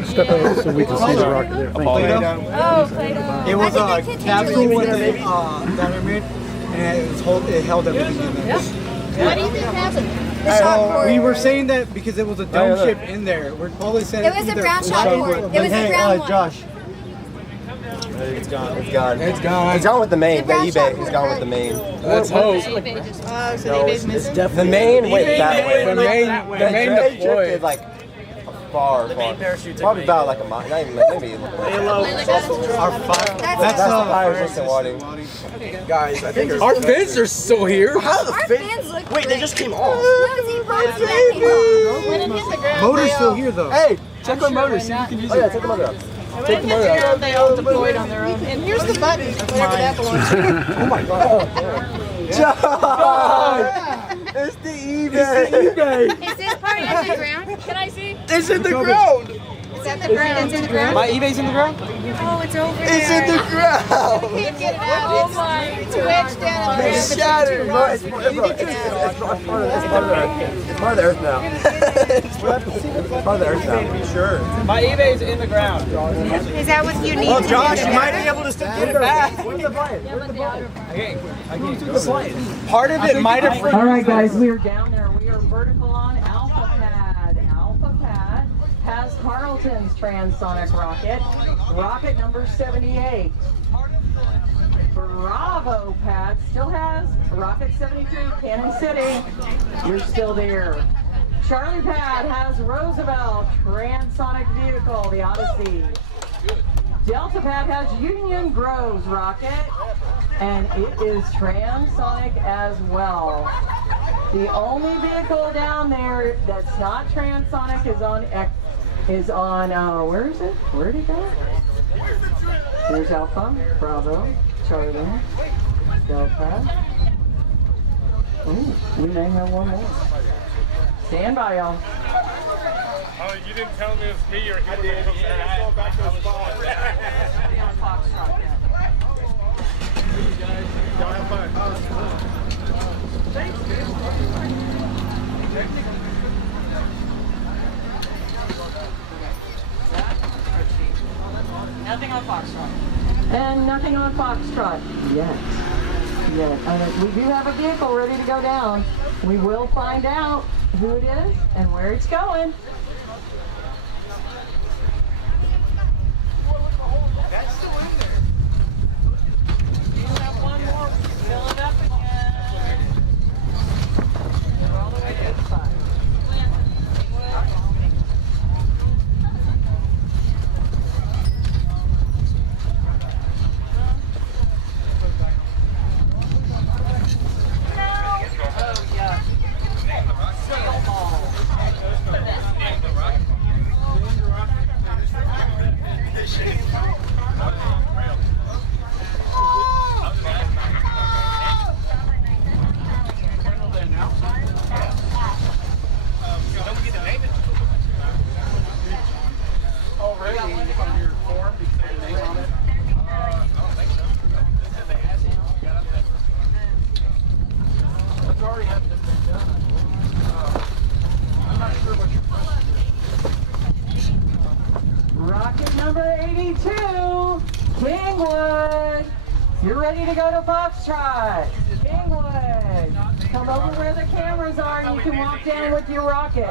Step out so we can see the rocket there. Thank you. Oh, Play-Doh. It was a capsule with a Letterman, and it held everything in there. What do you think happened? We were saying that because it was a dome ship in there. We're totally saying It was a brown shot port. It was a brown one. Josh. It's gone. It's gone. It's gone. He's gone with the main. The eBay. He's gone with the main. Let's hope. Oh, so eBay's missing? The main went that way. The main deployed. Drifted like far. Probably about like a mile. Not even maybe. Our fire. That's the fire resistant water. Guys, I think our fins are still here. How the fins look Wait, they just came off. Motor's still here though. Hey, check our motor. See if you can use it. Oh yeah, take the motor out. Take the motor out. They all deployed on their own. And here's the button, whatever that belongs to. Oh my god. Josh! It's the eBay. Is this part of the ground? Can I see? It's in the ground. It's at the ground. It's in the ground? My eBay's in the ground? Oh, it's over there. It's in the ground. You can't get it out. Oh my. It's wedged down in there. It's shattered. It's part of the earth now. It's part of the earth now. Sure. My eBay's in the ground. Is that what you need? Well, Josh, you might be able to still get it back. Part of it might have. All right, guys, we are down there. We are vertical on Alpha Pad. Alpha Pad has Carlton's transonic rocket, rocket number 78. Bravo Pad still has rocket 73, Cannon City. You're still there. Charlie Pad has Roosevelt transonic vehicle, the Odyssey. Delta Pad has Union Groves rocket, and it is transonic as well. The only vehicle down there that's not transonic is on where is it? Where'd it go? Here's Alpha, Bravo, Charlie, Delta. Ooh, we may have one more. Stand by, y'all. Oh, you didn't tell me it was me or he was going back to the spot. Y'all have fun. Thanks, Nothing on Foxtrot. And nothing on Foxtrot yet. We do have a vehicle ready to go down. We will find out who it is and where it's going. That's still in there. You have one more. Fill it up again. We're all the way to the side. Already on your form, you can put your name on it. I don't think so. It's already had been done. I'm not sure what your Rocket number 82, Kingwood. You're ready to go to Foxtrot. Kingwood, come over where the cameras are and you can walk down with your rocket.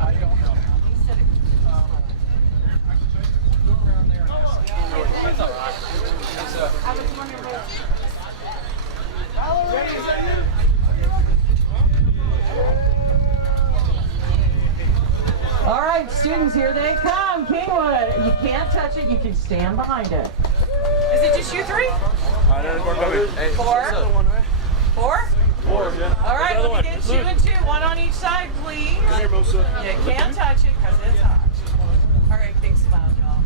I don't know. All right, students, here they come. Kingwood, you can't touch it. You can stand behind it. Is it just you three? There's more coming. Hey, Four? Four? Four, yeah. All right, let me get 2 and 2. 1 on each side, please. You can't touch it because it's hot. All right, big smile, y'all.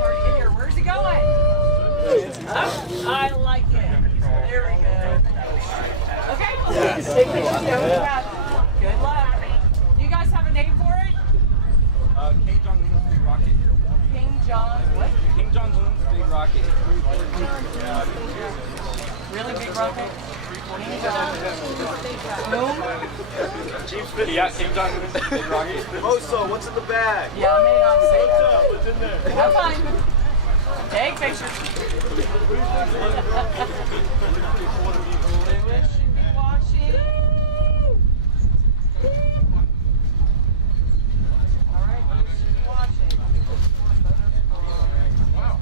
Hard to get here. Where's he going? Oh, I like it. There we go. Okay. Take pictures. Good luck. You guys have a name for it? King John Moon's Big Rocket. King John what? King John Moon's Big Rocket. Really big rocket? King John. Yeah, King John Moon's Big Rocket. Moso, what's in the bag? Yeah, I may not say that. Moso, what's in there? Have fun. Take pictures. Lewis should be watching. All right, Lewis should be watching. Wow.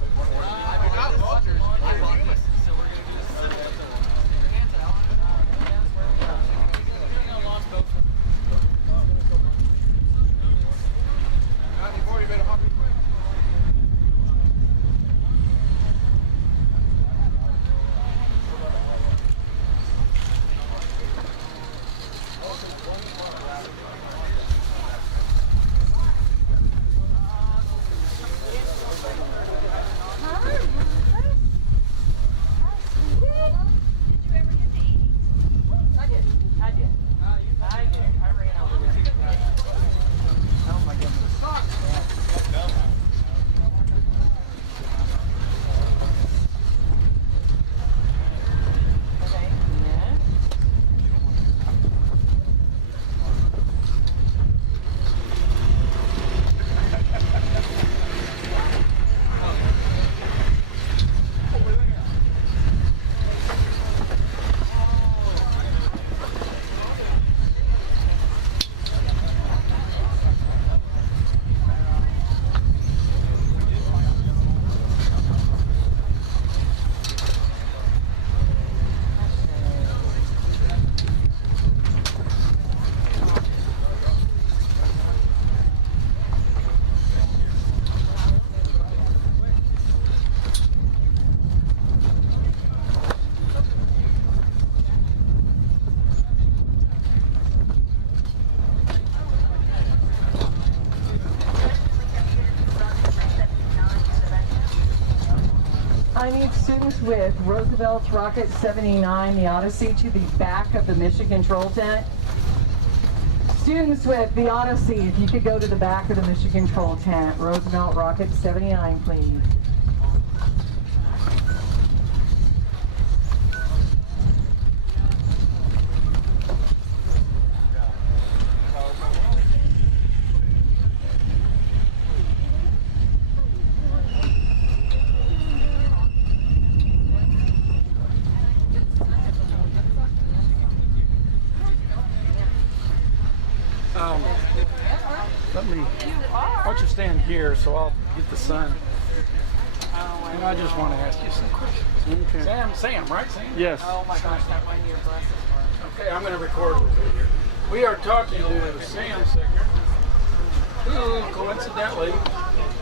I need students with Roosevelt's Rocket 79, the Odyssey, to the back of the mission control tent. Students with the Odyssey, if you could go to the back of the mission control tent. Roosevelt Rocket 79, please. Why don't you stand here so I'll get the sun. And I just want to ask you some questions. Okay. Sam, right? Sam? Yes. Oh my gosh, that one of your glasses works. Okay, I'm going to record a little bit here. We are talking to Sam Sicker, who coincidentally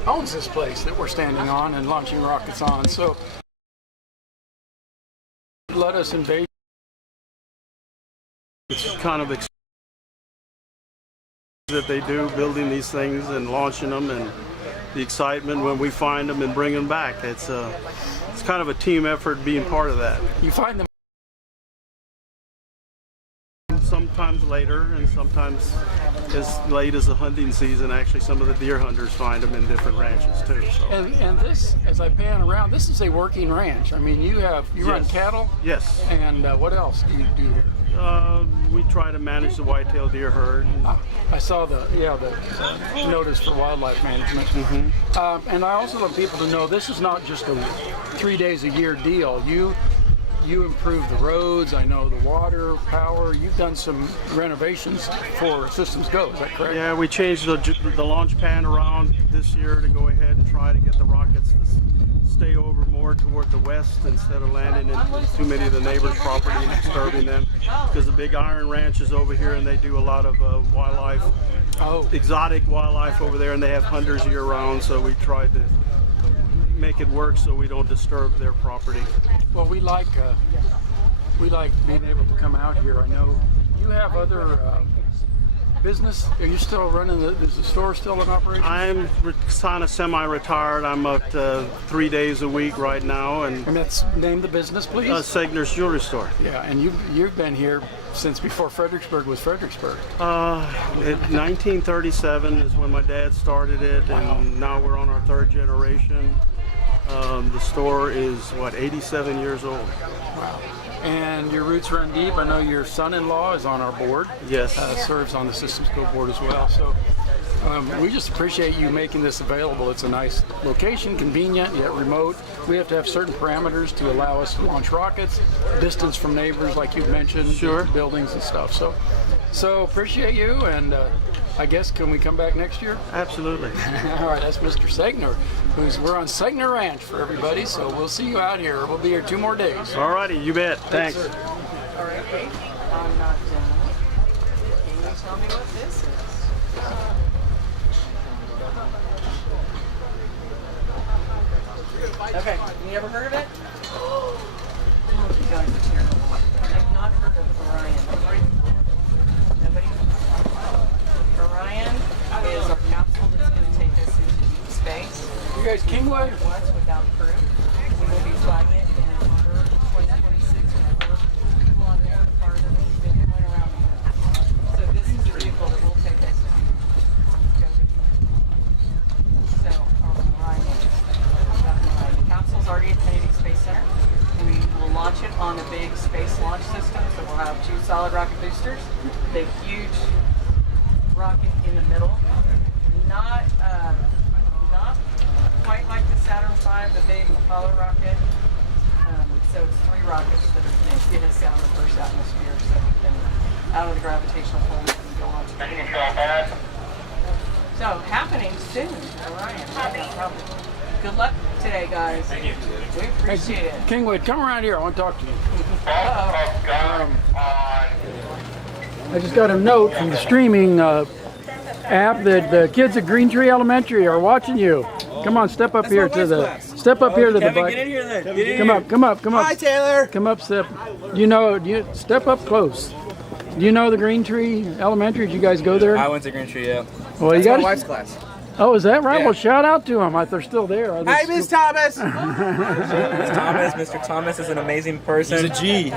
owns this place that we're standing on and launching rockets on. So let us invade. It's kind of that they do, building these things and launching them, and the excitement when we find them and bring them back. It's kind of a team effort being part of that. You find them sometimes later, and sometimes as late as the hunting season. Actually, some of the deer hunters find them in different ranches too. So. And this, as I pan around, this is a working ranch. I mean, you run cattle. Yes. And what else do you do? We try to manage the whitetail deer herd. I saw the notice for wildlife management. Mm-hmm. And I also want people to know this is not just a 3 days a year deal. You improve the roads, I know the water, power. You've done some renovations for Systems Go, is that correct? Yeah, we changed the launch pad around this year to go ahead and try to get the rockets to stay over more toward the west instead of landing in too many of the neighbors' property and disturbing them. Because the Big Iron Ranch is over here and they do a lot of wildlife, exotic wildlife over there, and they have hunters year round, so we tried to make it work so we don't disturb their property. Well, we like we like being able to come out here. I know you have other business. Are you still running? Is the store still in operation? I'm kind of semi-retired. I'm up to 3 days a week right now, and let's name the business, please. Segner's Jewelry Store. Yeah, and you've been here since before Fredericksburg was Fredericksburg. 1937 is when my dad started it, and now we're on our 3rd generation. The store is 87 years old. Wow. And your roots run deep. I know your son-in-law is on our board. Yes. Serves on the Systems Co board as well. So we just appreciate you making this available. It's a nice location, convenient yet remote. We have to have certain parameters to allow us to launch rockets, distance from neighbors, like you mentioned, sure, buildings and stuff. So appreciate you, and I guess can we come back next year? Absolutely. All right, that's Mr. Segner. We're on Segner Ranch for everybody, so we'll see you out here. We'll be here 2 more days. All righty, you bet. Thanks. All right, I'm not done. Can you tell me what this is? Okay, you ever heard of it? Oh, you guys are terrible. I've not heard of Orion. Nobody? Orion is our capsule that's going to take us into deep space. You guys Kingwood? Once without crew. We will be flying it in October 2026 with 4 people on board farther than we've been going around the moon. So this is the vehicle that will take us to go to the moon. So Orion. The capsule's already at Kennedy Space Center. We will launch it on a big space launch system. So we'll have 2 solid rocket boosters, the huge rocket in the middle. Not quite like the Saturn V, the big Apollo rocket. So it's 3 rockets that are going to get us out of the first atmosphere, so we can out of the gravitational pull and go on to the moon. So happening soon, Orion. Good luck today, guys. Thank you. We appreciate it. Kingwood, come around here. I want to talk to you. I just got a note from the streaming app that the kids at Green Tree Elementary are watching you. Come on, step up here to the step up here to the bike. Get in here then. Get in Come up. Hi, Taylor. Come up, step. Step up close. Do you know the Green Tree Elementary? Did you guys go there? I went to Green Tree, yeah. Well, That's you got my wife's class. Oh, is that right? Yeah. Well, shout out to them. They're still there. Hi, Miss Thomas. Mr. Thomas is an amazing person. He's a G.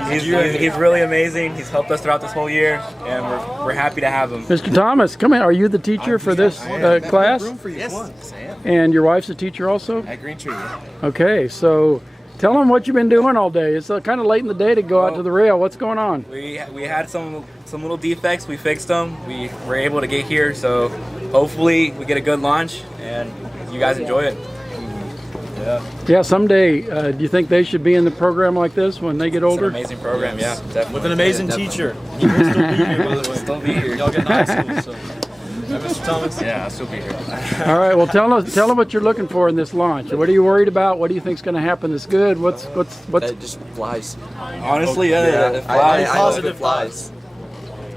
He's really amazing. He's helped us throughout this whole year, and we're happy to have him. Mr. Thomas, come in. Are you the teacher for this class? Yes. And your wife's a teacher also? At Green Tree, yeah. Okay, so tell them what you've been doing all day. It's kind of late in the day to go out to the rail. What's going on? We had some little defects. We fixed them. We were able to get here, so hopefully we get a good launch and you guys enjoy it. Yeah, someday, do you think they should be in the program like this when they get older? It's an amazing program, yeah, definitely. With an amazing teacher. He will still be here, by the way. Still be here. Y'all get in high school, so. Mr. Thomas? Yeah, I'll still be here. All right, well, tell them what you're looking for in this launch. What are you worried about? What do you think's going to happen that's good? What's It just flies. Honestly, yeah, it flies. I hope it flies.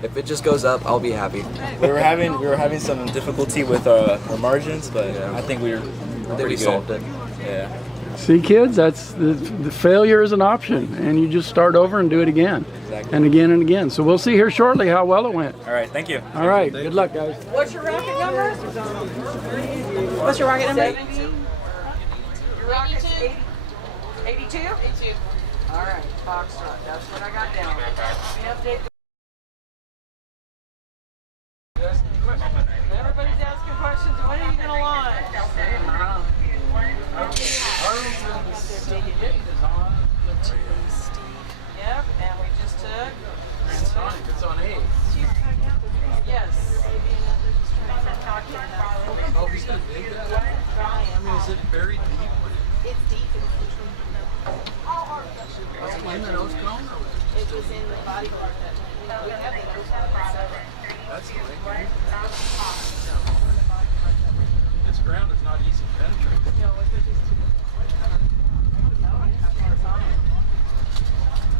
If it just goes up, I'll be happy. We were having some difficulty with our margins, but I think we solved it. Yeah. See, kids, that's the failure is an option, and you just start over and do it again, and again and again. So we'll see here shortly how well it went. All right, thank you. All right, good luck, guys. What's your rocket number? What's your rocket number? 70. Your rocket's 80. 82? 82. All right, Foxtrot. That's what I got down. Let me update. Everybody's asking questions. When are you going to launch? Arlington's is on the Tuesday. Yep, and we just took. It's on 8. Yes. Oh, he's going to dig that out? I mean, is it buried deep? It's deep in between. Was it in the nose cone? It was in the body part that we have the nose cone. That's great. This ground is not easy to penetrate. No, it's just too much.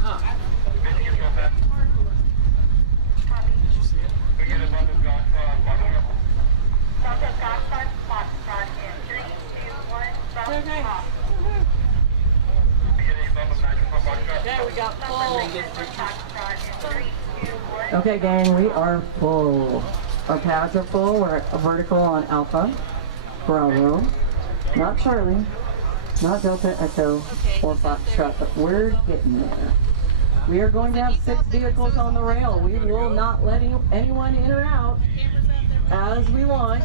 Huh. Did you see it? Okay. Okay, we got Okay, gang, we are full. Our pads are full. We're vertical on Alpha, Bravo, not Charlie, not Delta, Echo, or Foxtrot, but we're getting there. We are going to have 6 vehicles on the rail. We will not let anyone in or out as we launch.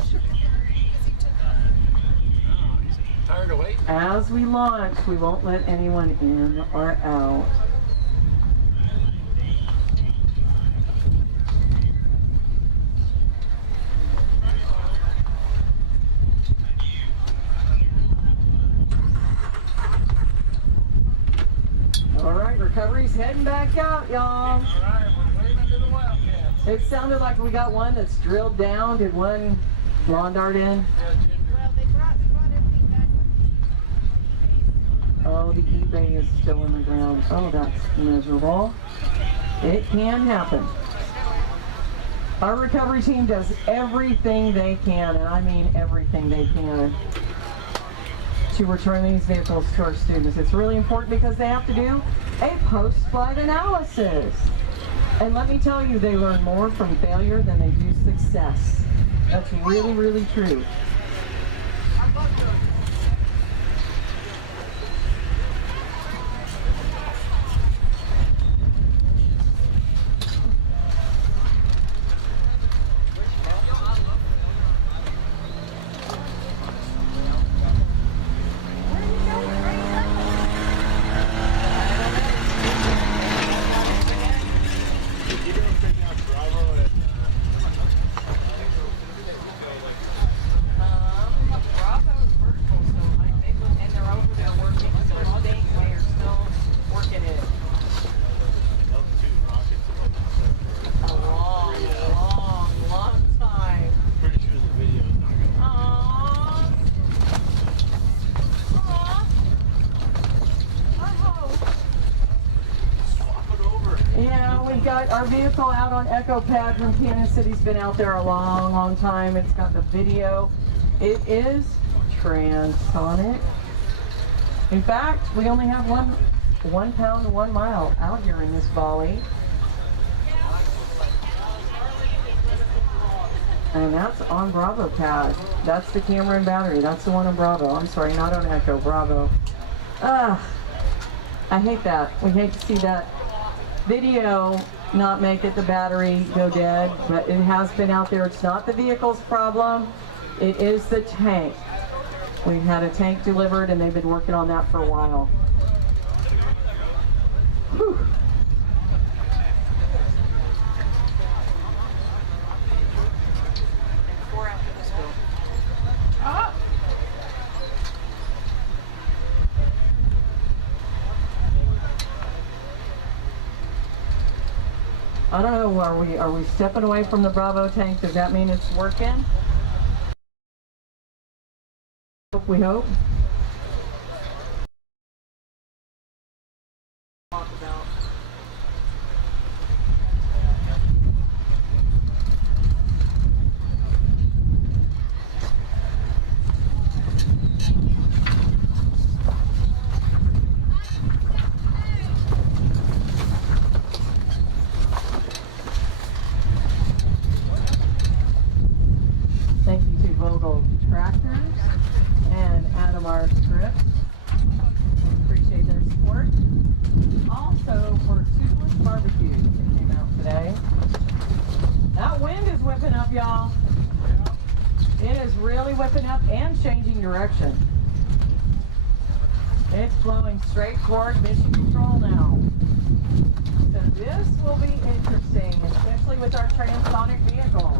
Tired of waiting? As we launch, we won't let anyone in or out. All right, recovery's heading back out, y'all. It sounded like we got one that's drilled down. Did one lawn dart in? Oh, the eBay is still in the ground. Oh, that's miserable. It can happen. Our recovery team does everything they can, and I mean everything they can, to return these vehicles to our students. It's really important because they have to do a post-flight analysis. And let me tell you, they learn more from failure than they do success. That's really, really true. Our vehicle out on Echo Pad from Kansas City's been out there a long, long time. It's got the video. It is transonic. In fact, we only have one pound to 1 mile out here in this volley. And that's on Bravo Pad. That's the camera and battery. That's the one on Bravo. I'm sorry, not on Echo, Bravo. I hate that. We hate to see that video not make it, the battery go dead, but it has been out there. It's not the vehicle's problem, it is the tank. We've had a tank delivered and they've been working on that for a while. Whew. I don't know, are we stepping away from the Bravo tank? Does that mean it's working? We hope. Direction. It's flowing straight toward Mission Control now. So this will be interesting, especially with our transonic vehicle.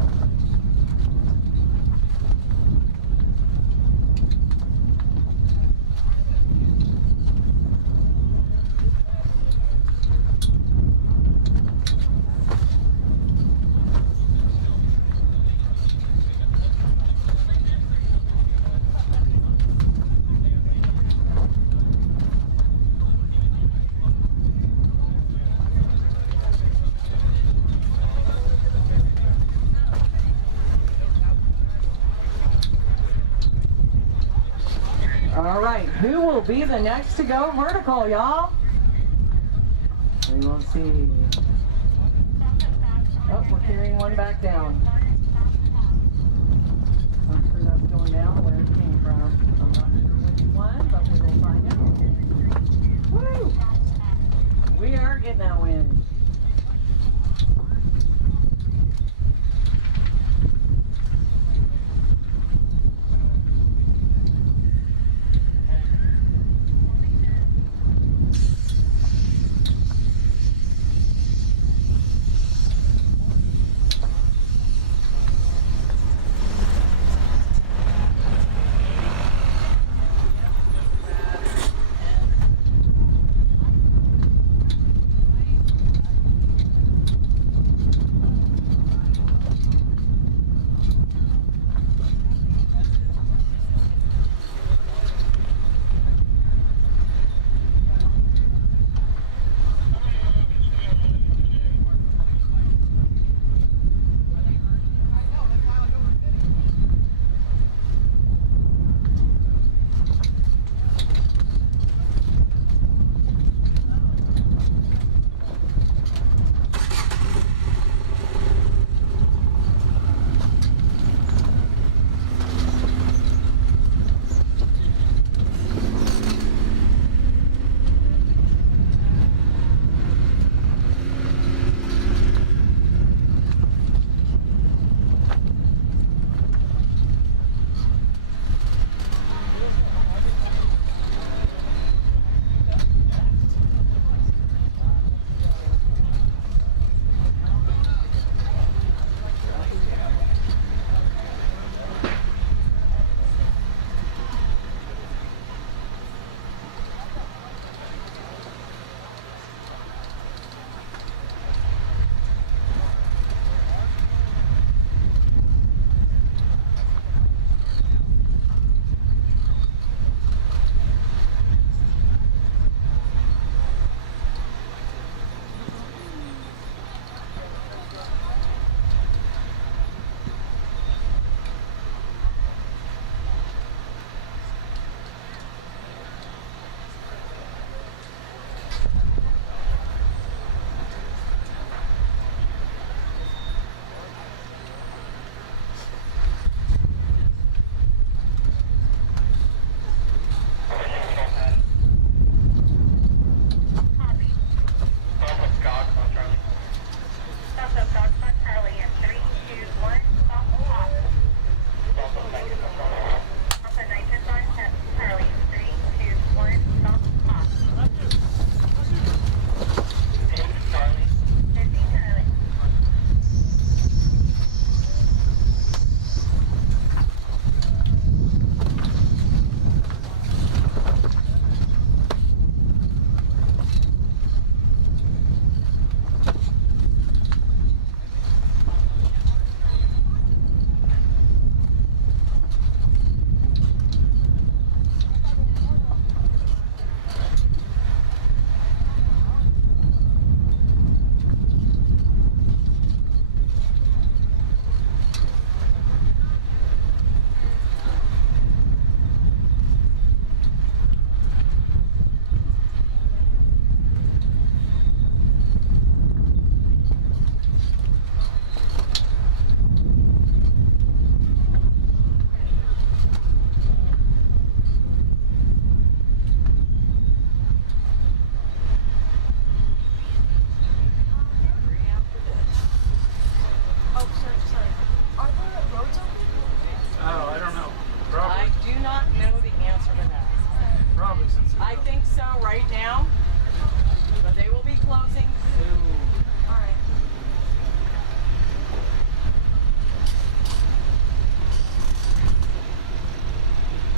All right, who will be the next to go vertical, y'all? We will see. Oh, we're carrying one back down. I'm sure that's going down where it came from. I'm not sure which one, but we will find out. Woo! We are getting that win.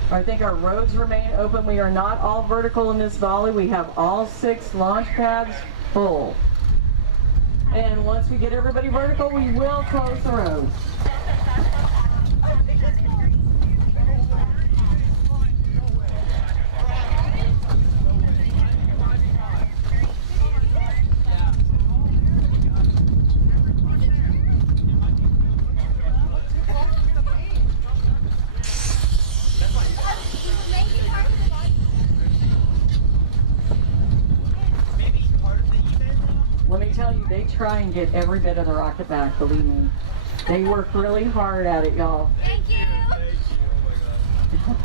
I think our roads remain open. We are not all vertical in this volley. We have all 6 launch pads full. And once we get everybody vertical, we will close the roads. Maybe part of the event. Let me tell you, they try and get every bit of the rocket back, believe me. They work really hard at it, y'all. Thank you.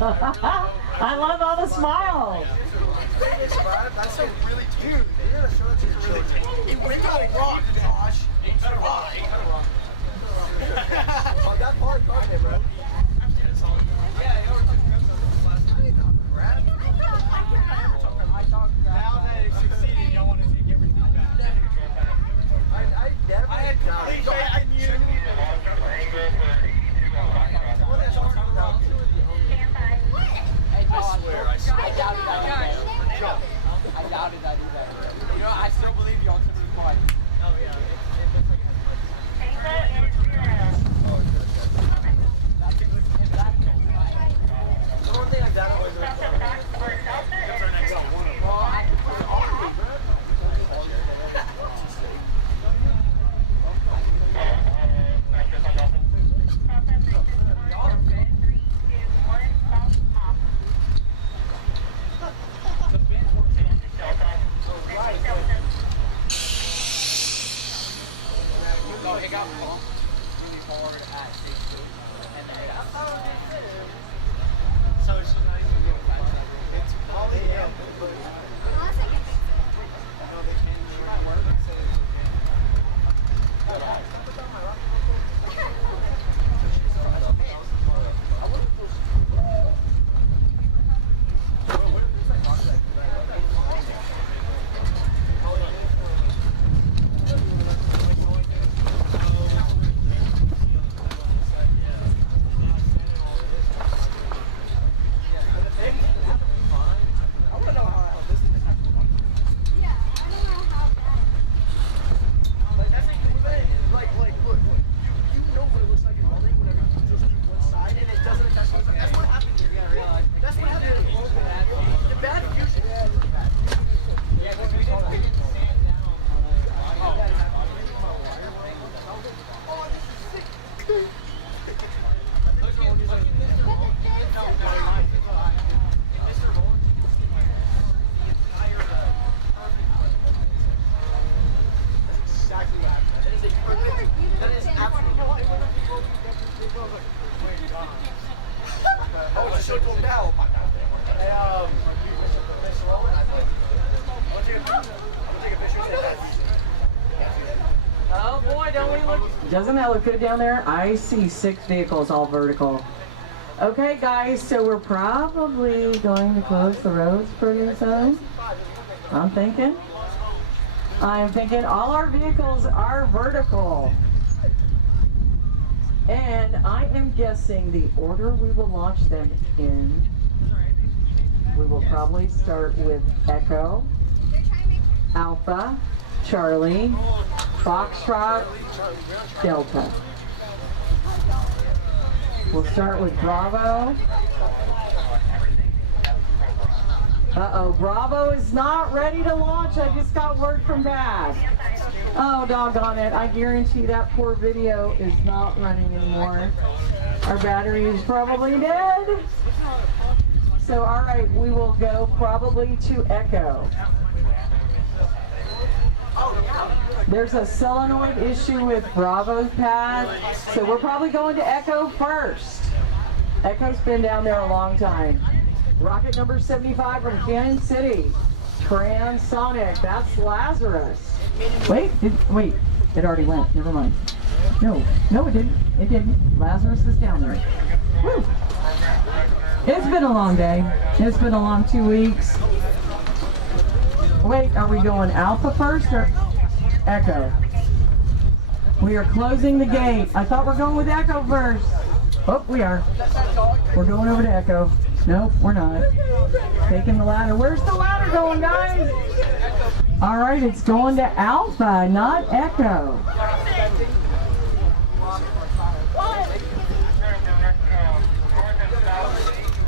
I love all the smiles. That's a really dude. You're gonna show that to the really. We got it wrong, Josh. On that part, okay, bro. Now that it succeeded, y'all want to take everything back. I never. I had complete faith in you. What are you talking about? I swear, I doubted I did that. I doubted I did that. You know, I still believe you on to be quiet. Oh, yeah. The one thing I doubted was it got bumped really hard at safety, and then it got so it's not even good. It's probably unless I get no, they can't. You're not working, so oh boy, don't we look? Doesn't that look good down there? I see 6 vehicles all vertical. Okay, guys, so we're probably going to close the roads pretty soon. I'm thinking all our vehicles are vertical. And I am guessing the order we will launch them in, we will probably start with Echo, Alpha, Charlie, Foxtrot, Delta. We'll start with Bravo. Uh-oh, Bravo is not ready to launch. I just got word from Bad. Oh, doggone it. I guarantee that poor video is not running anymore. Our battery is probably dead. So, all right, we will go probably to Echo. There's a solenoid issue with Bravo's pad, so we're probably going to Echo first. Echo's been down there a long time. Rocket number 75 from Canyon City. Transonic, that's Lazarus. Wait, it already went, never mind. No, it didn't, it didn't. Lazarus is down there. Woo! It's been a long day. It's been a long 2 weeks. Wait, are we going Alpha first or Echo? We are closing the gate. I thought we're going with Echo first. Oh, we are. We're going over to Echo. Nope, we're not. Taking the ladder. Where's the ladder going, guys? All right, it's going to Alpha, not Echo.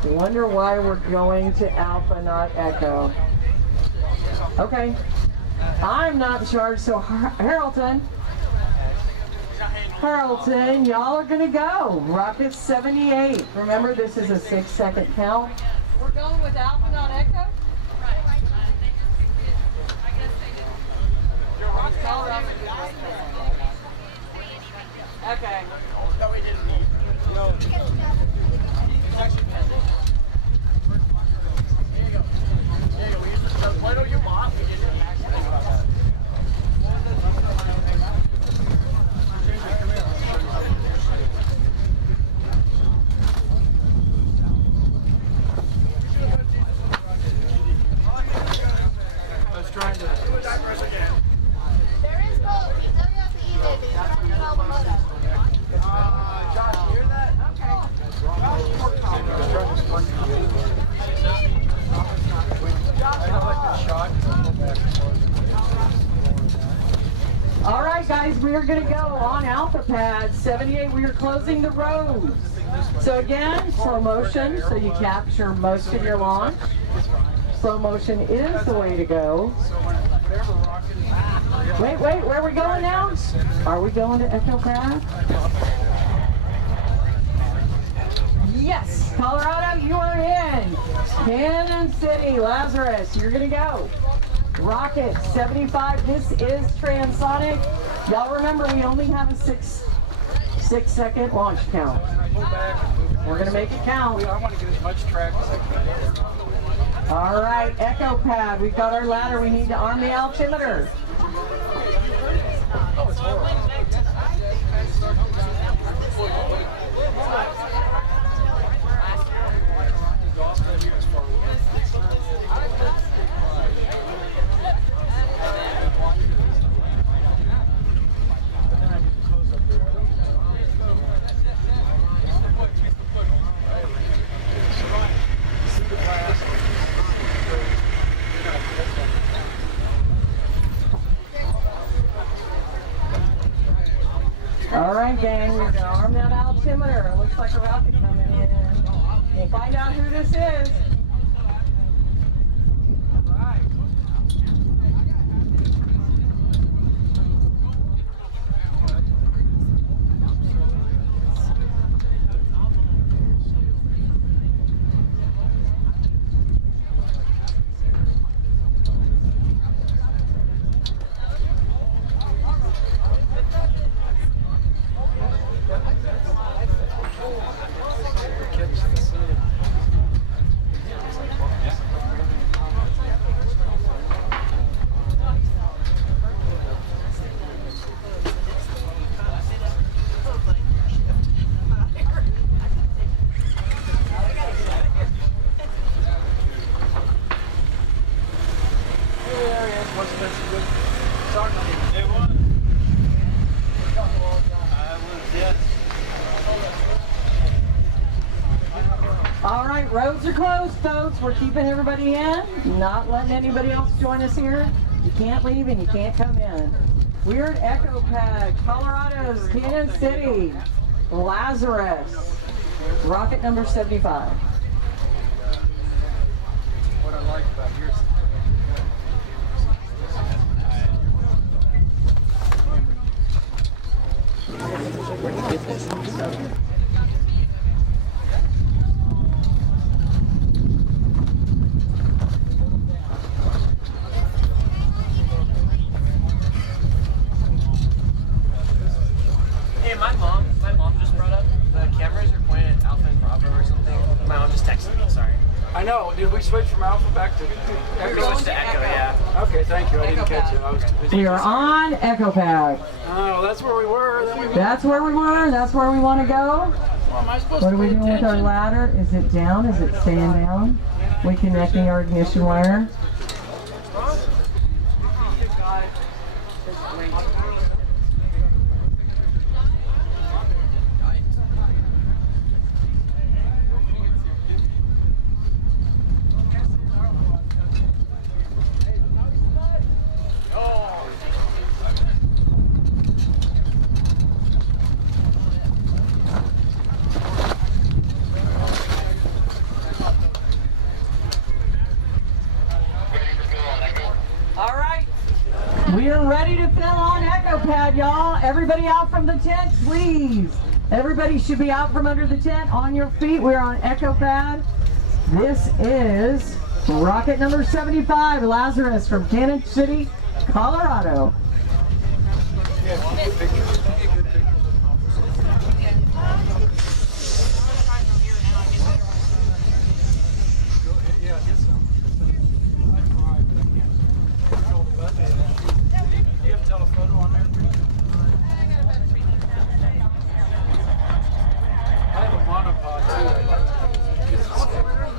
Wonder why we're going to Alpha, not Echo. Okay. I'm not in charge, so Harrelton, y'all are gonna go. Rockets2025. Remember, this is a 6-second count. We're going with Alpha, not Echo? right, guys, we are going to go on Alpha Pad 78. We are closing the rows. So again, slow motion, so you capture most of your launch. Slow motion is the way to go. Wait, where are we going now? Are we going to Echo Pad? Yes, Colorado, you are in. Kansas City, Lazarus, you're going to go. Rockets2025, this is transonic. Y'all remember we only have a 6-second launch count. We're going to make it count. I want to get as much track as I can. All right, Echo Pad, we've got our ladder. We need to arm the altimeter. Oh, it's horrible. All right, gang, we're gonna arm that altimeter. It looks like a rocket coming in. We'll find out who this is. All right, roads are closed, folks. We're keeping everybody in, not letting anybody else join us here. You can't leave and you can't come in. We're at Echo Pad, Colorado's Kansas City, Lazarus, rocket number 75. What I like about yours. Where did you get this? Hey, my mom just brought up the cameras are pointed at Alpha and Bravo or something. My mom just texted me, sorry. I know. Did we switch from Alpha back to Echo? We switched to Echo, yeah. Okay, thank you. I didn't catch it. I was too busy. We are on Echo Pad. Oh, that's where we were. That's where we were. That's where we want to go. Well, am I supposed What to are we pay doing with our attention? ladder? Is it down? Is it staying down? We connecting our ignition wire. All right, we are ready to fill on Echo Pad, y'all. Everybody out from the tent, please. Everybody should be out from under the tent, on your feet. We're on Echo Pad. This is rocket number 75, Lazarus from Kansas City, Colorado.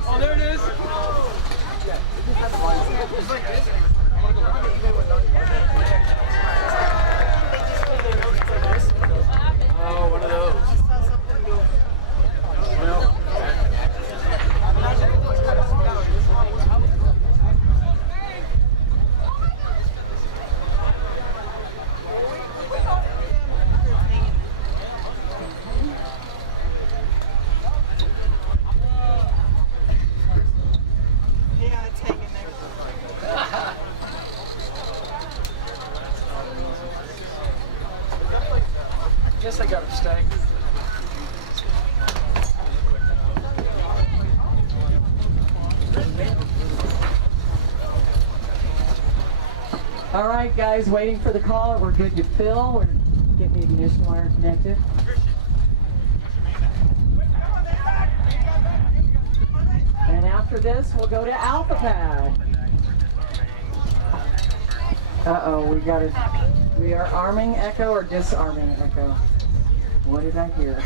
Oh, there it is. Yeah. guess I got them staggered. All right, guys, waiting for the call. We're good to fill. We're getting the ignition wire connected. And after this, we'll go to Alpha Pad. Uh-oh, we are arming Echo or disarming Echo? What did I hear?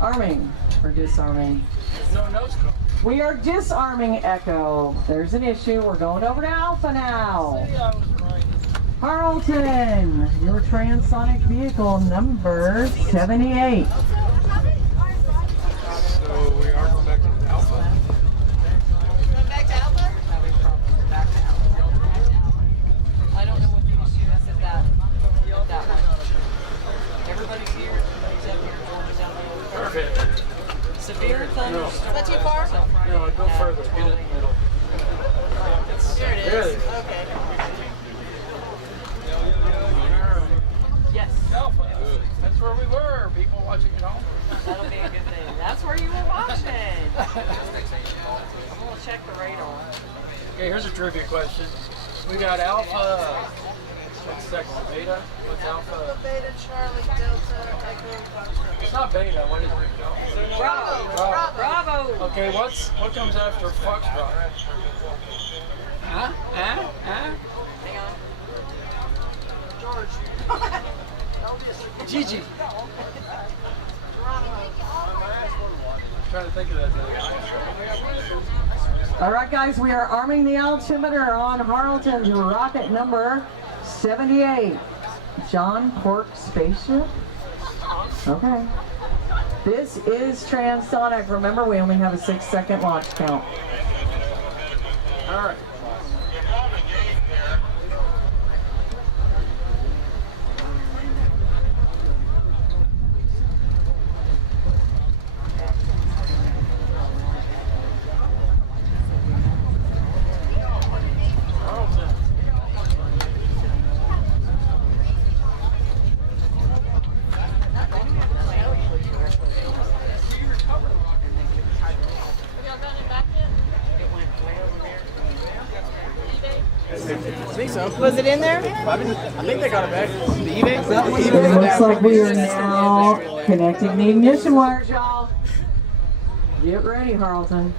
Arming or disarming? No nose cone. We are disarming Echo. There's an issue. We're going over to Alpha now. Harleton, your transonic vehicle number 78. So we are going back to Alpha. Going back to Alpha? I don't know what the issue is at that one. Everybody's here, everybody's up here, George's out there. Perfect. Severe thunder. No. Is that too far? No, go further. Get it in the middle. There it is. There it is. Okay. Yes. Alpha. That's where we were. People watching at home. That'll be a good thing. That's where you were watching. I'm going to check the radar. Okay, here's a trivia question. We got Alpha. What's second? Beta? What's Alpha? Beta, Charlie, Delta, Echo, Foxtrot. It's not Beta. What is it? Bravo. Bravo. Okay, what comes after Foxtrot? Huh? Huh? Huh? Hang on. George. Gigi. Trying to think of that the other guy. All right, guys, we are arming the altimeter on Harleton's rocket number 78. John Pork spaceship? Okay. This is transonic. Remember, we only have a 6-second launch count. All right. I think so. Was it in there? I think they got it back. The eBay? It looks like we are now connecting the ignition wires, y'all. Get ready, Harleton.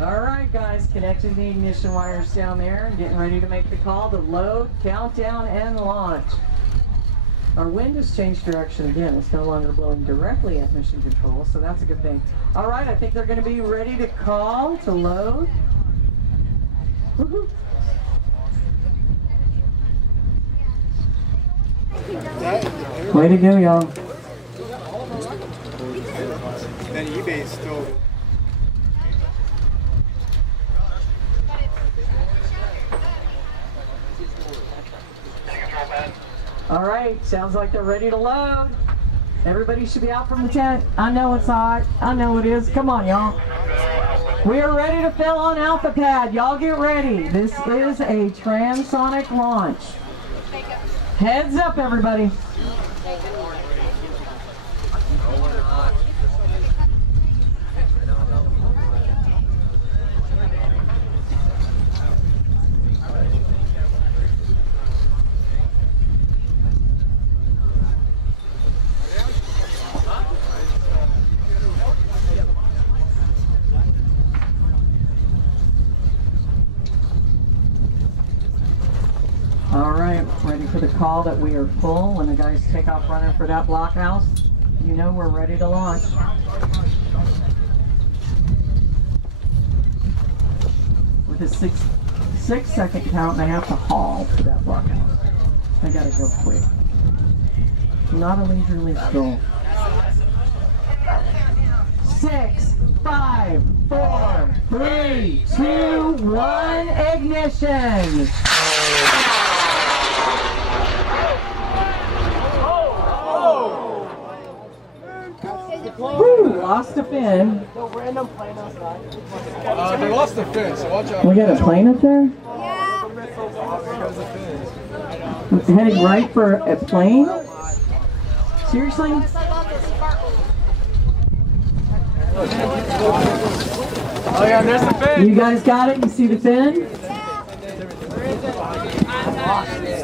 All right, guys, connecting the ignition wires down there and getting ready to make the call to load, countdown, and launch. Our wind has changed direction again. It's no longer blowing directly at mission control, so that's a good thing. All right, I think they're going to be ready to call to load. Woohoo. Way to go, y'all. Then eBay is still. All right, sounds like they're ready to load. Everybody should be out from the tent. I know it's hot. I know it is. Come on, y'all. We are ready to fill on Alpha Pad. Y'all get ready. This is a transonic launch. Heads up, everybody. All right, ready for the call that we are full. When the guys take off running for that blockhouse, you know we're ready to launch. With a six-second count, they have to haul to that blockhouse. They gotta go quick. Not a leisurely stroll. 6, 5, 4, 3, 2, 1, ignition. Woo, lost a fin. They lost the fin, so watch out. We got a plane up there? Heading right for a plane? Seriously? Oh yeah, there's the fin. You guys got it? You see the fin?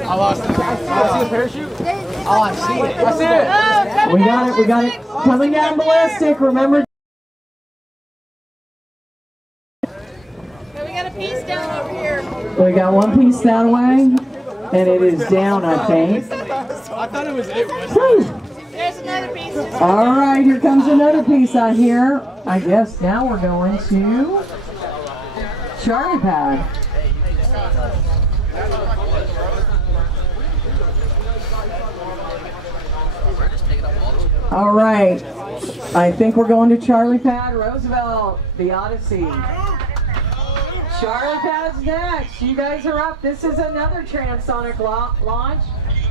I lost it. I see the parachute? Oh, I see it. I see it. We got it, we got it. Coming down ballistic, remember? We got a piece down over here. We got one piece that way, and it is down, I think. I thought it was it. There's another piece. All right, here comes another piece out here. I guess now we're going to Charlie Pad. All right, I think we're going to Charlie Pad, Roosevelt, the Odyssey. Charlie Pad's next. You guys are up. This is another transonic launch.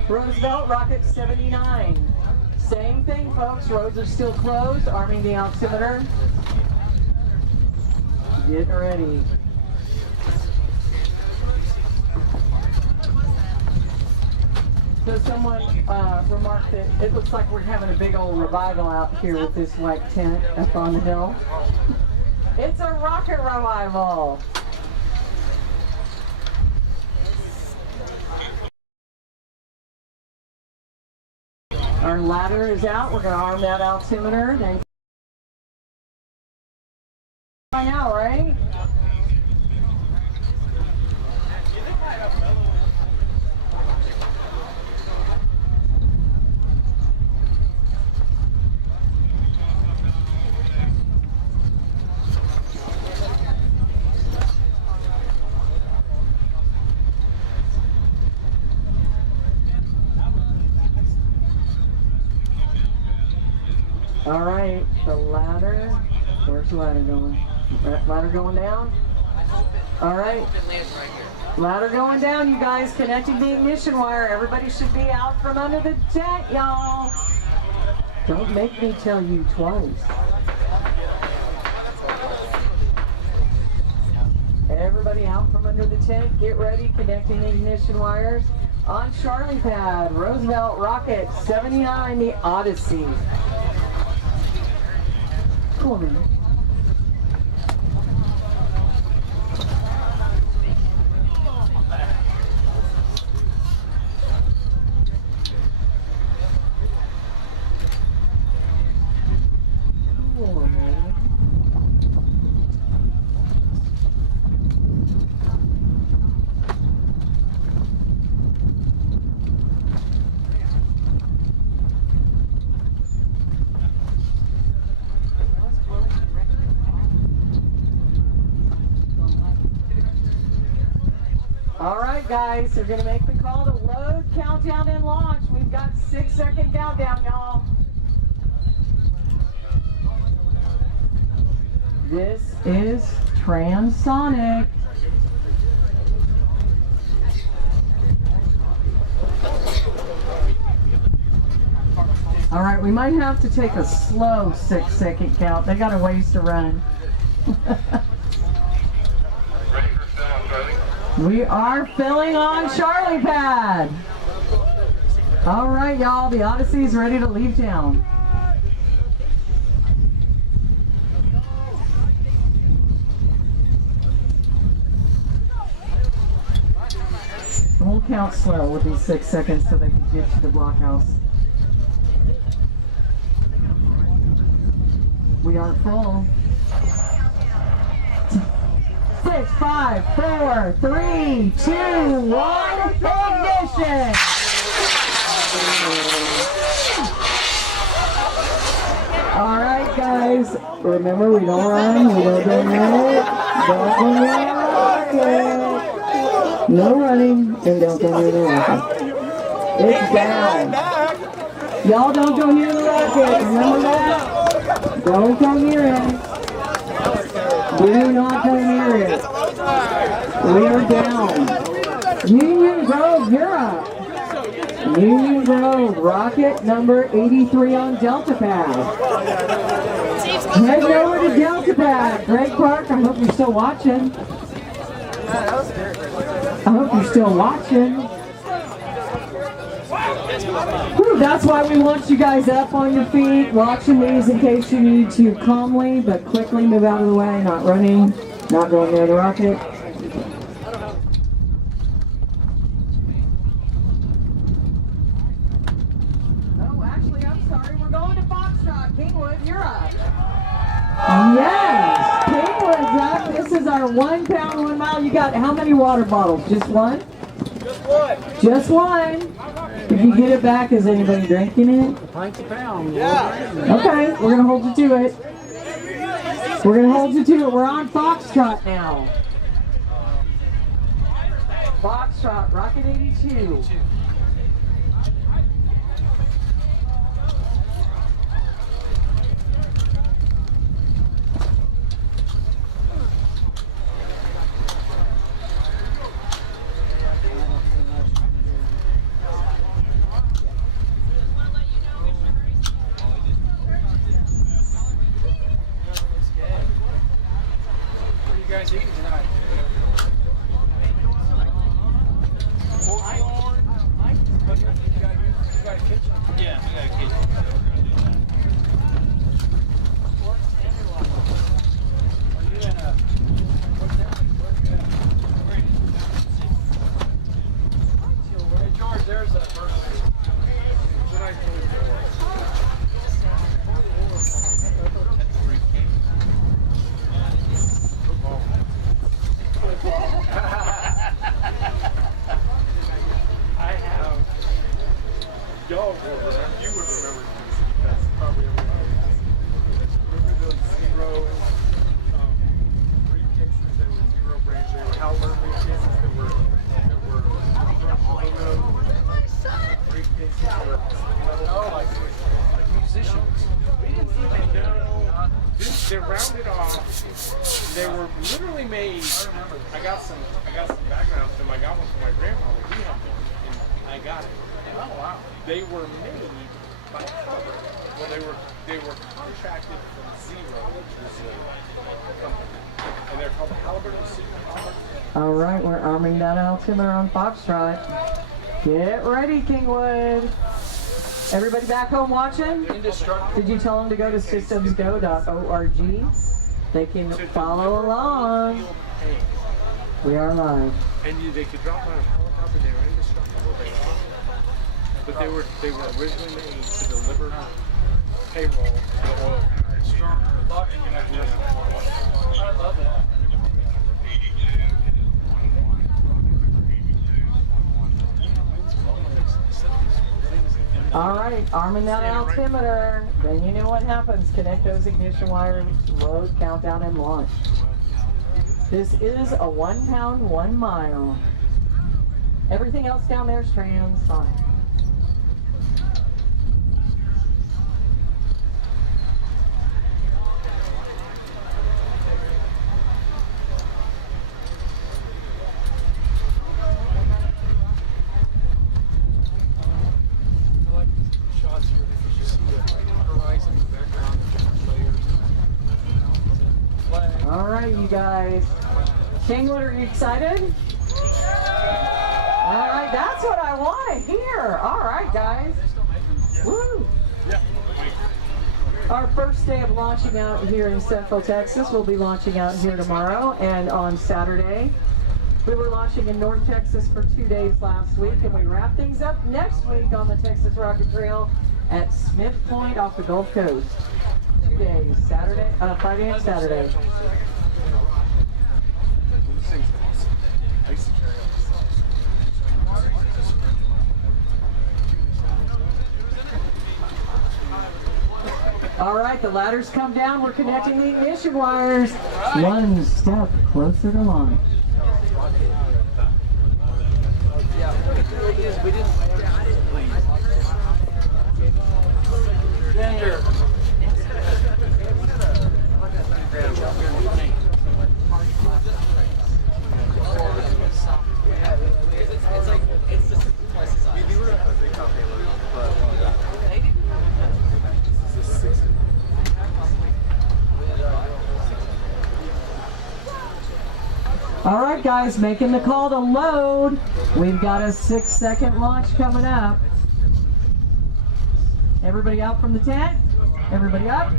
Roosevelt, Rockets2025. Same thing, folks. Roads are still closed. Arming the altimeter. Getting ready. So someone remarked that it looks like we're having a big old revival out here with this white tent up on the hill. It's a rocket revival. Our ladder is out. We're going to arm that altimeter. Then by now, right? All right, the ladder. Where's the ladder going? Ladder going down? All right. Ladder going down, you guys. Connecting the ignition wire. Everybody should be out from under the tent, y'all. Don't make me tell you twice. Everybody out from under the tent. Get ready. Connecting the ignition wires. On Charlie Pad, Roosevelt Rockets2025, the Odyssey. Cool, man. Cool, man. All right, guys, they're going to make the call to load, countdown, and launch. We've got 6-second countdown, y'all. This is transonic. All right, we might have to take a slow 6-second count. They got a ways to run. We are filling on Charlie Pad. All right, y'all, the Odyssey's ready to leave town. We'll count slow with these 6 seconds so they can get to the blockhouse. We are full. 6, 5, 4, 3, 2, 1, ignition! All right, guys. Remember, we don't run, we don't do it, don't go near the rocket. No running, and don't go near the rocket. It's down. Y'all don't go near the rocket. Remember that? Don't come near it. Do not come near it. We are down. Union Grove, you're up. Union Grove, rocket number 83 on Delta Pad. Head over to Delta Pad. Greg Clark, I hope you're still watching. I hope you're still watching. Whew, that's why we want you guys up on your feet, watching these in case you need to calmly but quickly move out of the way, not running, not going near the rocket. Oh, actually, I'm sorry, we're going to Foxtrot. Kingwood, you're up. Yes, Kingwood's up. This is our 1 pound, 1 mile. You got how many water bottles? Just one? Just one. Just one. If you get it back, is anybody drinking it? A pint a pound. Yeah. Okay, we're going to hold you to it. We're going to hold you to it. We're on Foxtrot now. Foxtrot, Rocket 82. They're rounded off. They were literally made. I got some background from. I got one from my grandfather. He had one, and I got it. Oh wow! They were made by Hubbard. Well, they were contracted from Zero, which is a company, and they're called the Halliburton Super. All right, we're arming that altimeter on Foxtrot. Get ready, Kingwood. Everybody back home watching? Did you tell them to go to systemsgo.org? They can follow along. We are live. And they could drop on a helicopter. They were indestructible. But they were originally made to deliver payroll to the oil. I love it. All right, arming that altimeter. Then you know what happens. Connect those ignition wires, load, countdown, and launch. This is a 1 pound, 1 mile. Everything else down there is transonic. All right, you guys. Kingwood, are you excited? All right, that's what I want to hear. All right, guys. Woo! Our first day of launching out here in Central Texas. We'll be launching out here tomorrow and on Saturday. We were launching in North Texas for 2 days last week, and we wrap things up next week on the Texas Rocket Trail at Smith Point off the Gulf Coast. 2 days, Friday and Saturday. All right, the ladders come down. We're connecting the ignition wires. One step closer to launch. All right, guys, making the call to load. We've got a 6-second launch coming up. Everybody out from the tent? Everybody up?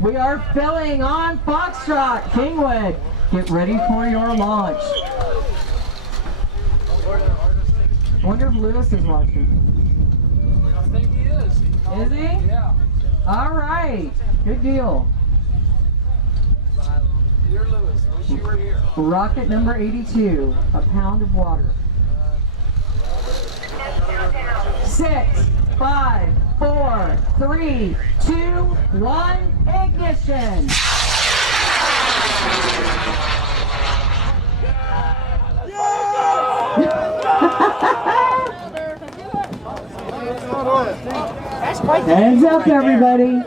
We are filling on Foxtrot. Kingwood, get ready for your launch. I wonder if Lewis is watching. I think he is. Is he? Yeah. All right. Good deal. Dear Lewis, wish you were here. Rocket number 82, a pound of water. 6, 5, 4, 3, 2, 1, ignition. Hands up, everybody.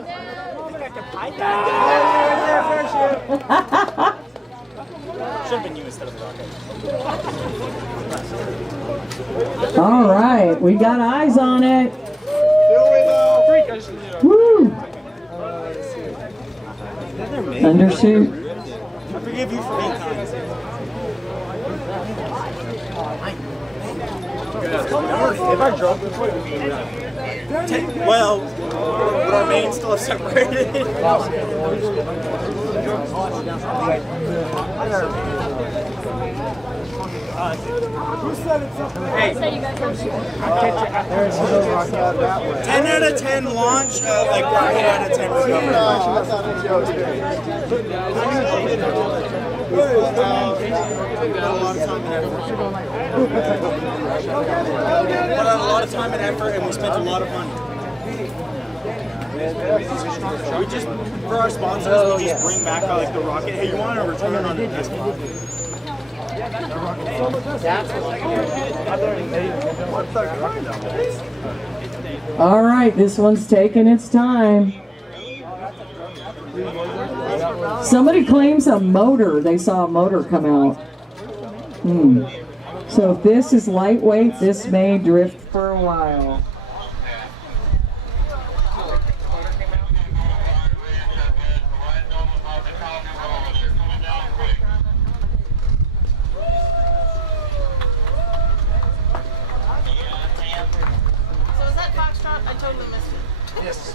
Should have been you instead of the rocket. All right, we got eyes on it. Woo! Undershoot. I forgive you for 8 times. If I drove this way, well, would our mains still have separated? Hey, 10 out of 10 launch, like 8 out of 10 recovery. Put out a lot of time and effort, and we spent a lot of money. We just, for our sponsors, we just bring back like the rocket. Hey, you want a return on investment? All right, this one's taking its time. Somebody claims a motor. They saw a motor come out. So if this is lightweight, this may drift for a while. So is that Foxtrot? I totally missed it. Yes.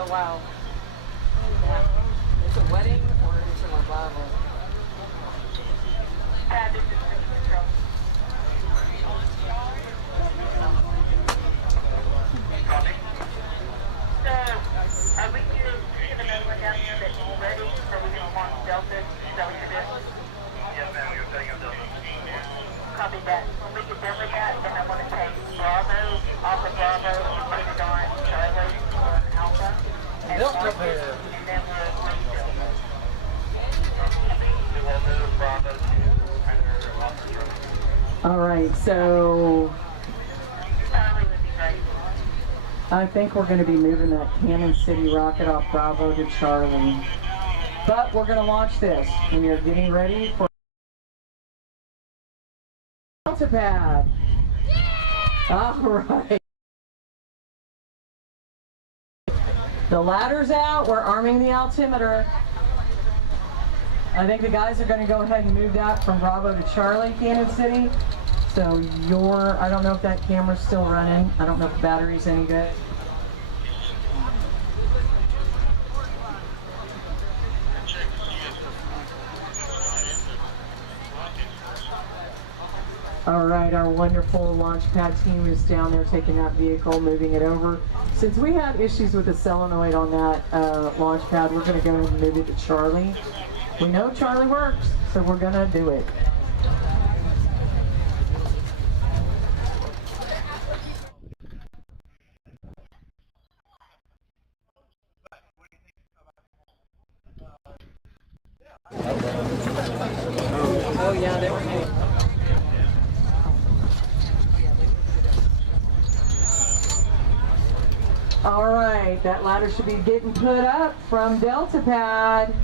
Oh wow. Yeah. It's a wedding or it's a revival? Copy that. When we get done with that, then I want to take Bravo off of Bravo and put it on Charlie or Alpha. And then we'll move Bravo to All right, so I think we're going to be moving that Cannon City rocket off Bravo to Charlie. But we're going to launch this. We are getting ready for pad. All right. The ladder's out. We're arming the altimeter. I think the guys are going to go ahead and move that from Bravo to Charlie, Cannon City. So I don't know if that camera's still running. I don't know if the battery's any good. All right, our wonderful launch pad team is down there taking that vehicle, moving it over. Since we had issues with the solenoid on that launch pad, we're going to go ahead and move it to Charlie. We know Charlie works, so we're going to do it. Oh yeah, they were. All right, that ladder should be getting put up from Delta Pad.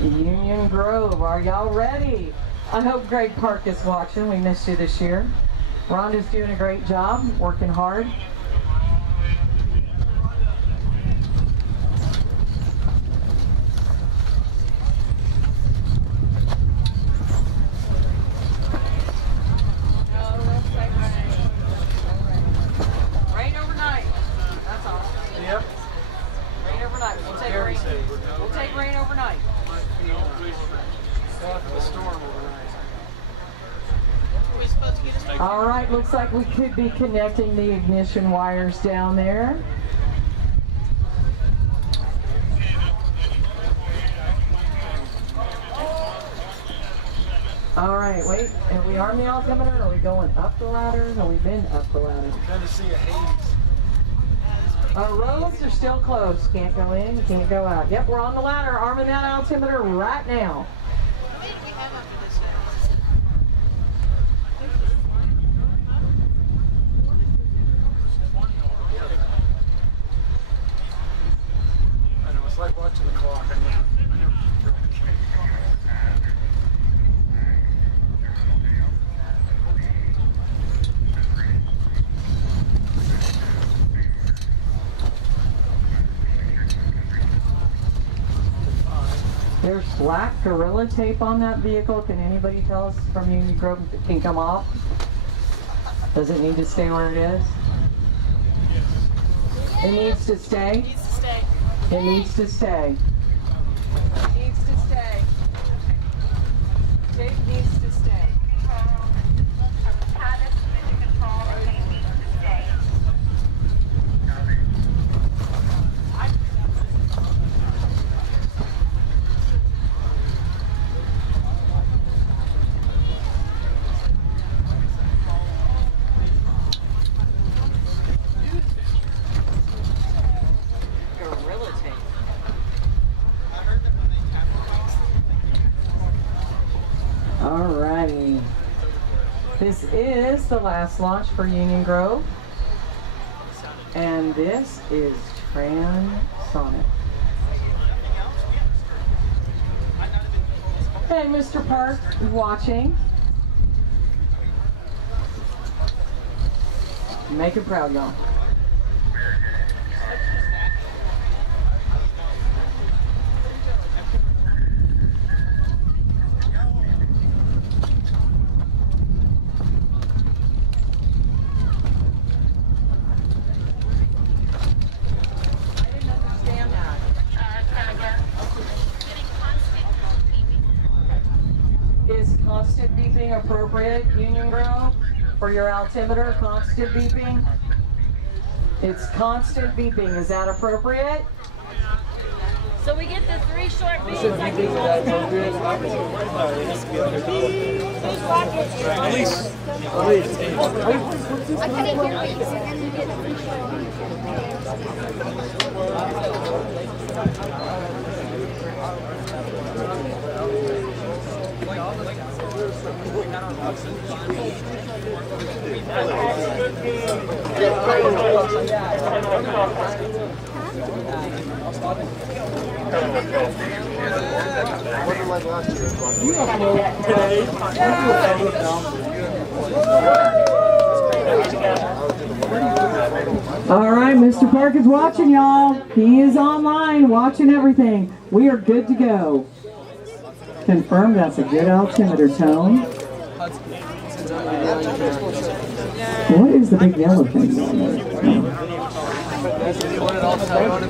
Union Grove, are y'all ready? I hope Greg Park is watching. We missed you this year. Rhonda's doing a great job, working hard. Rain overnight. That's all. Yep. Rain overnight. We'll take rain. We'll take rain overnight. The storm overnight. Are we supposed to get us? All right, looks like we could be connecting the ignition wires down there. All right, wait, have we armed the altimeter? Are we going up the ladder? Have we been up the ladder? Trying to see a haze. Our roads are still closed. Can't go in, can't go out. Yep, we're on the ladder, arming that altimeter right now. I know, it's like watching the clock. I never There's black Gorilla Tape on that vehicle. Can anybody tell us from Union Grove if it can come off? Does it need to stay where it is? It needs to stay? It needs to stay. It needs to stay. It needs to stay. Tape needs to stay. Gorilla Tape. Alrighty. This is the last launch for Union Grove. And this is Transonic. Hey, Mr. Park, watching. Make it proud, y'all. Is constant beeping appropriate, Union Grove, for your altimeter? Constant beeping? It's constant beeping. Is that appropriate? So we get the 3 short beats. I couldn't hear what you said. And you did All right, Mr. Park is watching, y'all. He is online, watching everything. We are good to go. Confirm that's a good altimeter tone. What is the big yellow thing going there?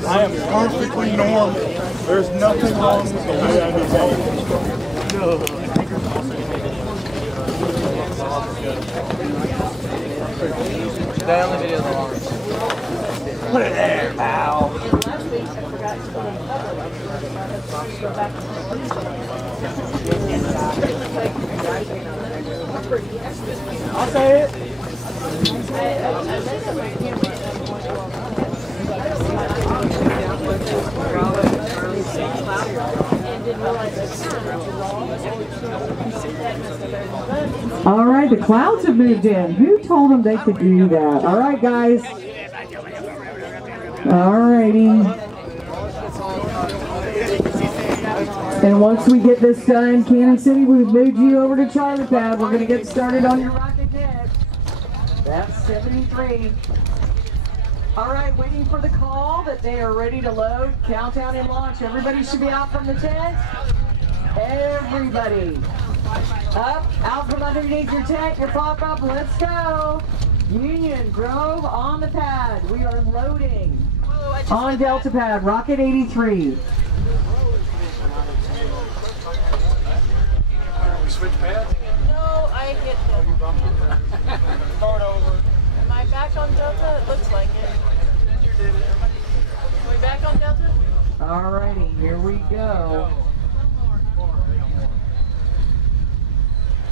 I am perfectly normal. There's nothing wrong with the way I behave. That only video the longest. Put it there, pal. I'll say it. All right, the clouds have moved in. Who told them they could do that? All right, guys. Alrighty. And once we get this done, Kansas City, we've moved you over to Charlie Pad. We're going to get started on your rocket net. That's 73. All right, waiting for the call that they are ready to load. Countdown and launch. Everybody should be out from the tent. Everybody. Up, out from underneath your tent, your pop-up. Let's go. Union Grove on the pad. We are loading on Delta Pad, Rocket 83. Switch pads? No, I hit them. Start over. Am I back on Delta? It looks like it. Are we back on Delta? Alrighty, here we go.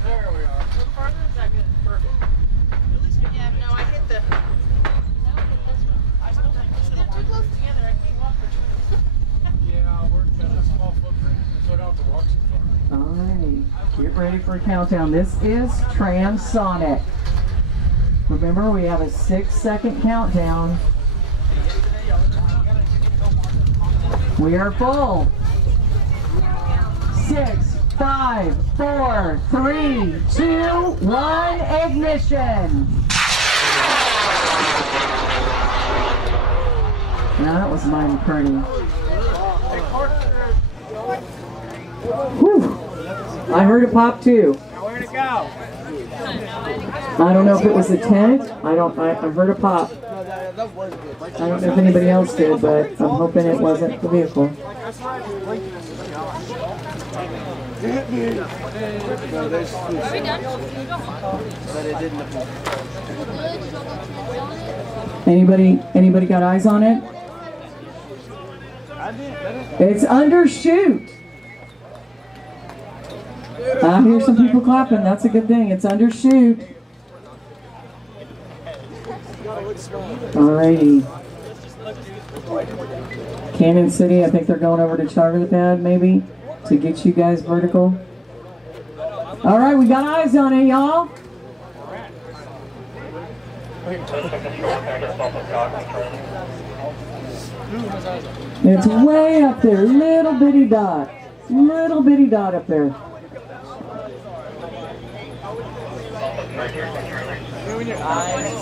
There we are. A little farther? Is that good? Perfect. At least, yeah, no, I hit the... I still think they're too close together. I can't walk between them. Yeah, we're got a small footprint, so I don't have to walk so far. Alright, get ready for a countdown. This is transonic. Remember, we have a 6-second countdown. We are full. 6, 5, 4, 3, 2, 1, ignition. Now that was mighty pretty. Whew. I heard it pop too. Where'd it go? I don't know if it was a tent. I heard a pop. I don't know if anybody else did, but I'm hoping it wasn't the vehicle. Anybody got eyes on it? It's undershoot. I hear some people clapping. That's a good thing. It's undershoot. Alrighty. Canyon City, I think they're going over to Charlie Pad maybe to get you guys vertical. Alright, we got eyes on it, y'all. It's way up there. Little bitty dot. Little bitty dot up there. Doing your eyes.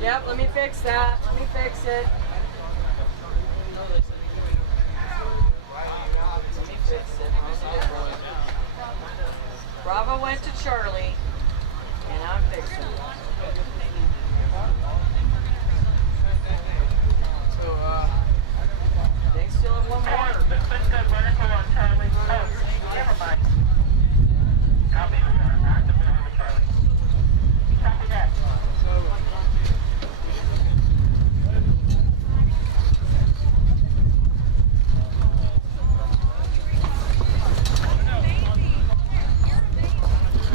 Yep, let me fix that. Let me fix it. Let me fix it. Bravo went to Charlie, and I'm fixing it. So, they still have one more.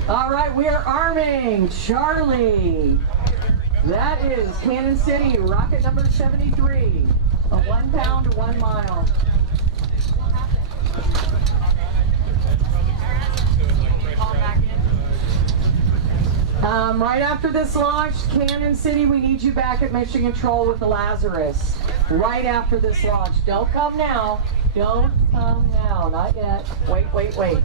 All right, we are arming Charlie. That is Cannon City, rocket number 73, a 1 pound, 1 mile. Right after this launch, Cannon City, we need you back at Mission Control with the Lazarus. Right after this launch. Don't come now. Don't come now. Not yet. Wait, wait, wait.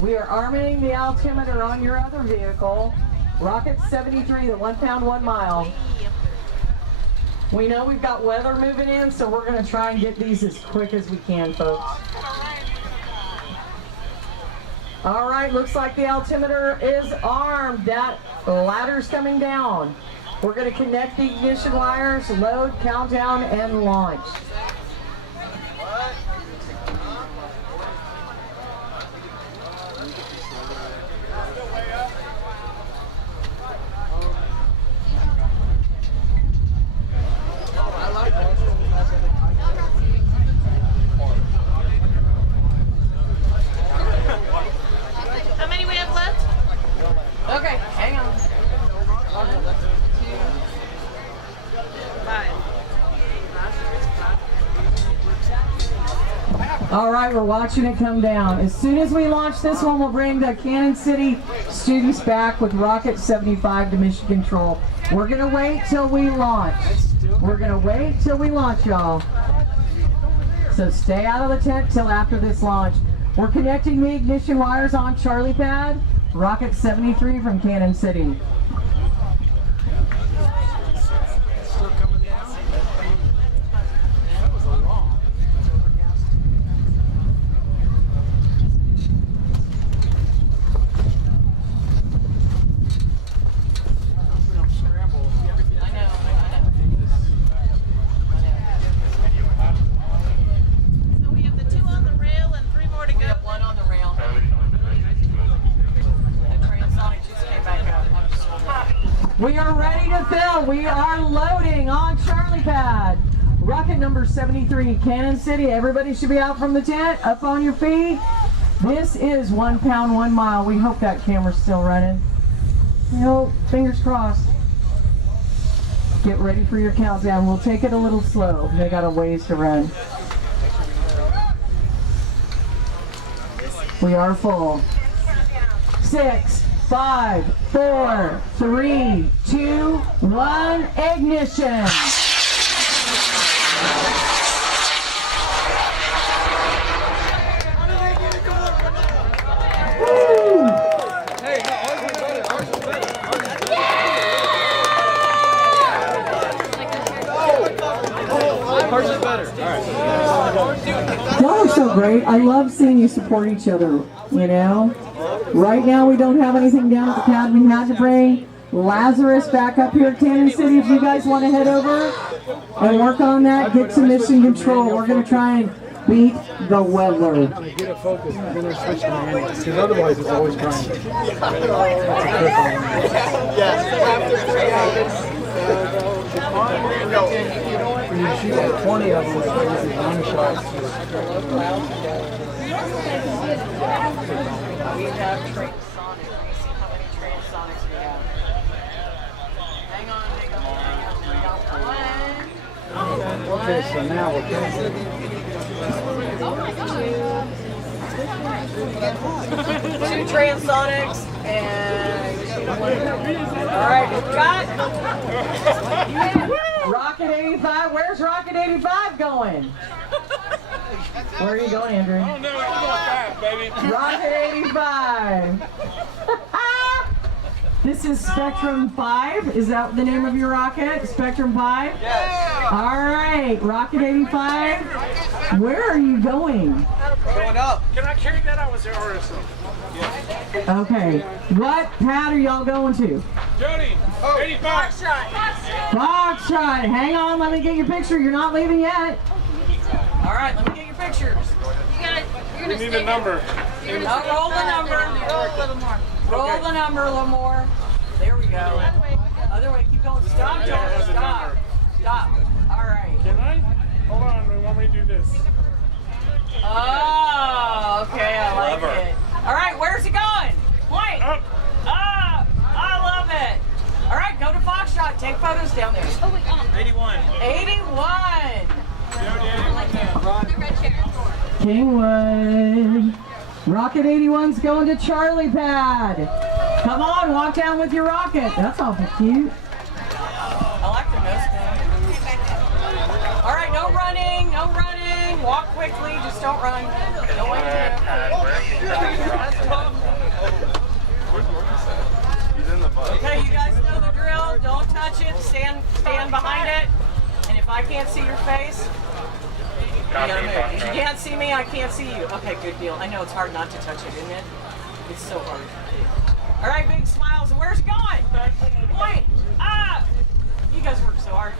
We are arming the altimeter on your other vehicle. Rockets2025, the 1 pound, 1 mile. We know we've got weather moving in, so we're going to try and get these as quick as we can, folks. All right, looks like the altimeter is armed. That ladder's coming down. We're going to connect the ignition wires, load, countdown, and launch. How many we have left? Okay, hang on. 1, 2, 5. All right, we're watching it come down. As soon as we launch this one, we'll bring the Cannon City students back with Rockets2025 to Mission Control. We're going to wait till we launch. We're going to wait till we launch, y'all. So stay out of the tent till after this launch. We're connecting the ignition wires on Charlie Pad, Rockets2025 from Cannon City. We are ready to fill. We are loading on Charlie Pad. Rocket number 73, Cannon City. Everybody should be out from the tent, up on your feet. This is 1 pound, 1 mile. We hope that camera's still running. You know, fingers crossed. Get ready for your countdown. We'll take it a little slow. They got a ways to run. We are full. 6, 5, 4, 3, 2, 1, ignition! Woo! Ours is better. All right. Y'all are so great. I love seeing you support each other, you know? Right now we don't have anything down at the pad. We had to bring Lazarus back up here at Cannon City. If you guys want to head over and work on that, get to Mission Control. We're going to try and beat the weather. Get it focused and then switch to manual. Because otherwise it's always grinding. When you shoot like 20 of them, it's one shot. We have transonic. You see how many transonics we have. Hang on. Okay, so now we're good. Oh my God. 2 transonics and all right, cut. Rocket85. Where's Rocket85 going? Where are you going, Andrew? Oh no, it's baby. Rocket85. This is Spectrum 5. Is that the name of your rocket? Spectrum 5? Yes. All right, Rocket85. Where are you going? Going up. Can I carry that? I was there or something. Okay. What pad are y'all going to? Jody, 85. Foxtrot. Hang on, let me get your picture. You're not leaving yet. All right, let me get your pictures. We need a number. Now roll the number. Roll a little more. Roll the number a little more. There we go. Other way. Keep going. Stop, George. Stop. Stop. All right. Can I? Hold on. We want me to do this. Oh, okay. I like it. All right. Where's it going? Point. Up. Up. I love it. All right. Go to Foxtrot. Take photos down there. Oh, wait, 81. 81. the red chair. Kingwood. Rocket 81's going to Charlie Pad. Come on, walk down with your rocket. That's awful cute. I like the nose thing. All right, no running, no running. Walk quickly, just don't run. Don't wait to Okay, you guys know the drill. Don't touch it. Stand behind it. And if I can't see your face, you gotta move. If you can't see me, I can't see you. Okay, good deal. I know it's hard not to touch it, isn't it? It's so hard. All right, big smiles. And where's it going? Point. Ah! You guys work so hard.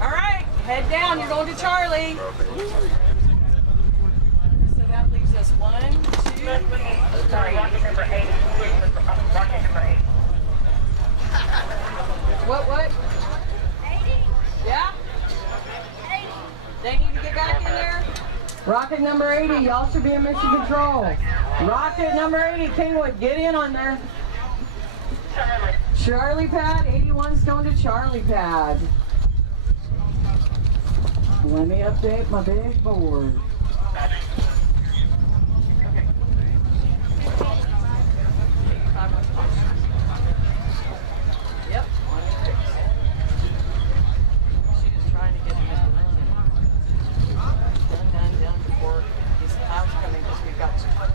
All right, head down. You're going to Charlie. So that leaves us 1, 2, 3. Rocket number 8. Rocket number 8. What? 80? Yeah? 80. They need to get back in there? Rocket number 80, y'all should be in mission control. Rocket number 80, Kingwood, get in on there. Charlie pad, 81's going to Charlie pad. Let me update my big board. Yep. She is trying to get him done before these clouds coming because we've got 2 ones.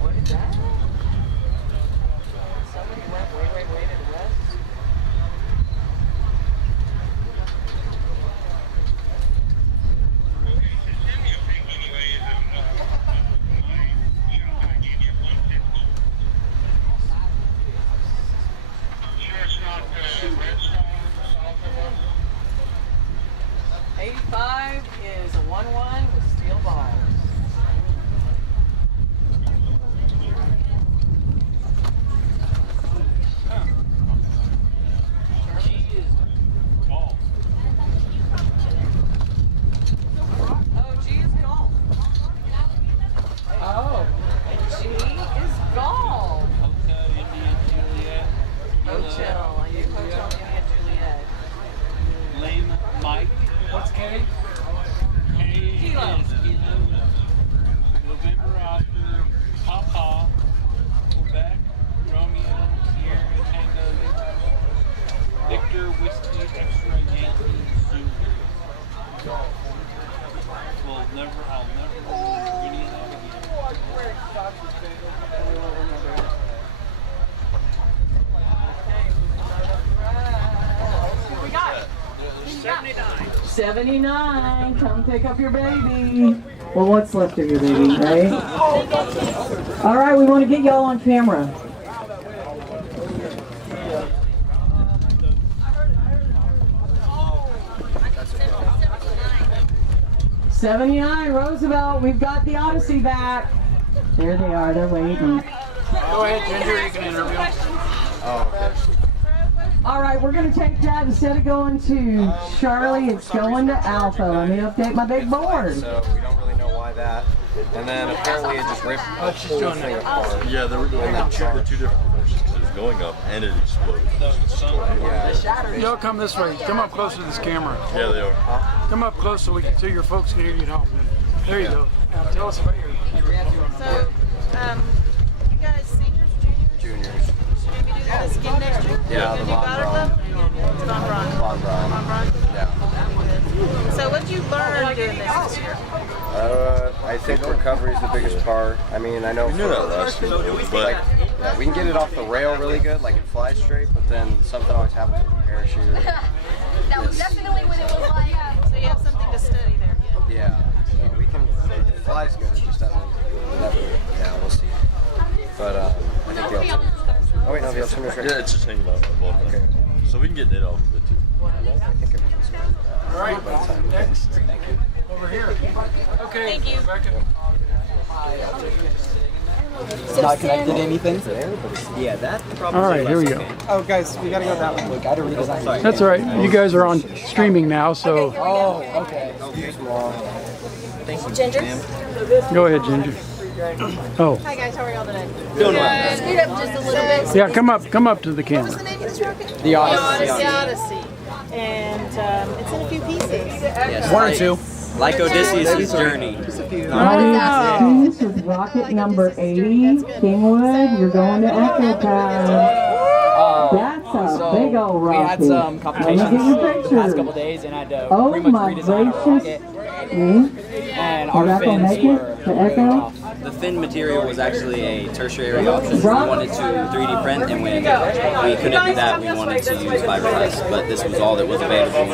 What is that? Somebody went way to the west. '85 is a 1-1 with steel balls. Oh, G is golf. Oh, G is golf. Hotel India Juliet. Hotel India Juliet. Lame Mike. What's K? K Kilo. is Kilo. November Oscar. Papa. Quebec. Romeo. Sierra Tango. Victor Whiskey Extra Yankee Zulu. I'll never remember any of that again. What we got? 79. 79, come pick up your baby. Well, what's left of your baby, right? All right, we want to get y'all on camera. '79 Roosevelt, we've got the Odyssey back. There they are, they're waiting. Go ahead, Ginger, you can interview. Oh, okay. All right, we're going to take that. Instead of going to Charlie, it's going to Alpha. Let me update my big board. So we don't really know why that. And then apparently it just ripped the whole thing apart. Yeah, they were doing the two different versions. It was going up and it exploded. Yeah. Y'all come this way. Come up close to this camera. Yeah, they are. Come up close so your folks can hear you at home. There you go. Now tell us about your. So, you guys seniors, juniors? Juniors. Should we be doing the skin next year? Yeah, You're the gonna do Von Goddard level? You're gonna do Von Braun. Von Braun. Von Braun? Yeah. So what did you learn doing this year? I think recovery is the biggest part. I mean, I know We knew that last year, but like, yeah, we can get it off the rail really good, like it flies straight, but then something always happens with the parachute. That was definitely what it was like. So you have something to study there. Yeah, so we can, it flies good, it just doesn't, never, yeah, we'll see. But I think the altimeter's oh wait, no, the altimeter's right. Yeah, it's just hanging out above that. Okay. So we can get it off of it too. I think everything's good. All right, next. Thank you. Over here. Okay. Thank you. Not connected to anything? Yeah, that probably. All right, here we go. Oh, guys, we gotta go that way. We gotta redesign. That's all right. You guys are on streaming now, so Oh, okay. Ginger? go ahead, Ginger. Oh, Hi guys, how are y'all today? Doing well. Speed up just a little bit. yeah. Come up to the camera. What's the name of this rocket? The Odyssey. The Odyssey. And it's in a few pieces. Yes. 1 or 2. Like Odysseus' journey. Audience with rocket number 80, Kingwood, you're going to Echo Pad. That's a big old rocket. We had some complications the past couple days, and I had to pretty much redesign our rocket. And our fins were The fin material was actually a tertiary option. We wanted to 3D print, and when we couldn't do that, we wanted to use fiberglass, but this was all that was available.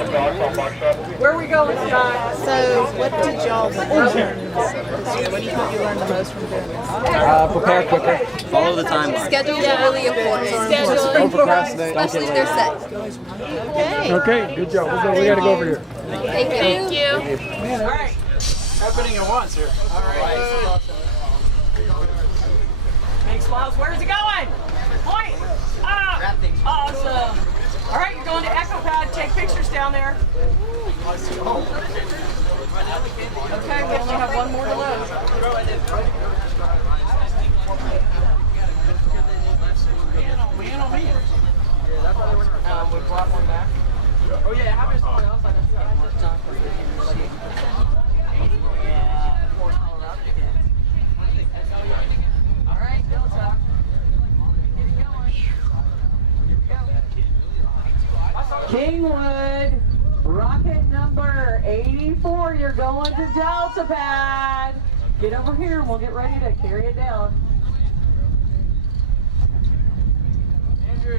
Where are we going, guys? So, what did y'all learn? What do you think you learned the most from doing this? Prepare quicker. Follow the timeline. Schedules are really important. Don't procrastinate. Especially if they're set. Okay, good job. We got to go over here. Thank you. All right. Happening at once here. All right. Big smiles. Where's it going? Point. Up. Awesome. All right, you're going to Echo Pad. Take pictures down there. Okay, we only have one more to load. We brought one back. Oh yeah, how about somebody else? I All right, Delta. Kingwood, rocket number 84, you're going to Delta Pad. Get over here and we'll get ready to carry it down. Andrew.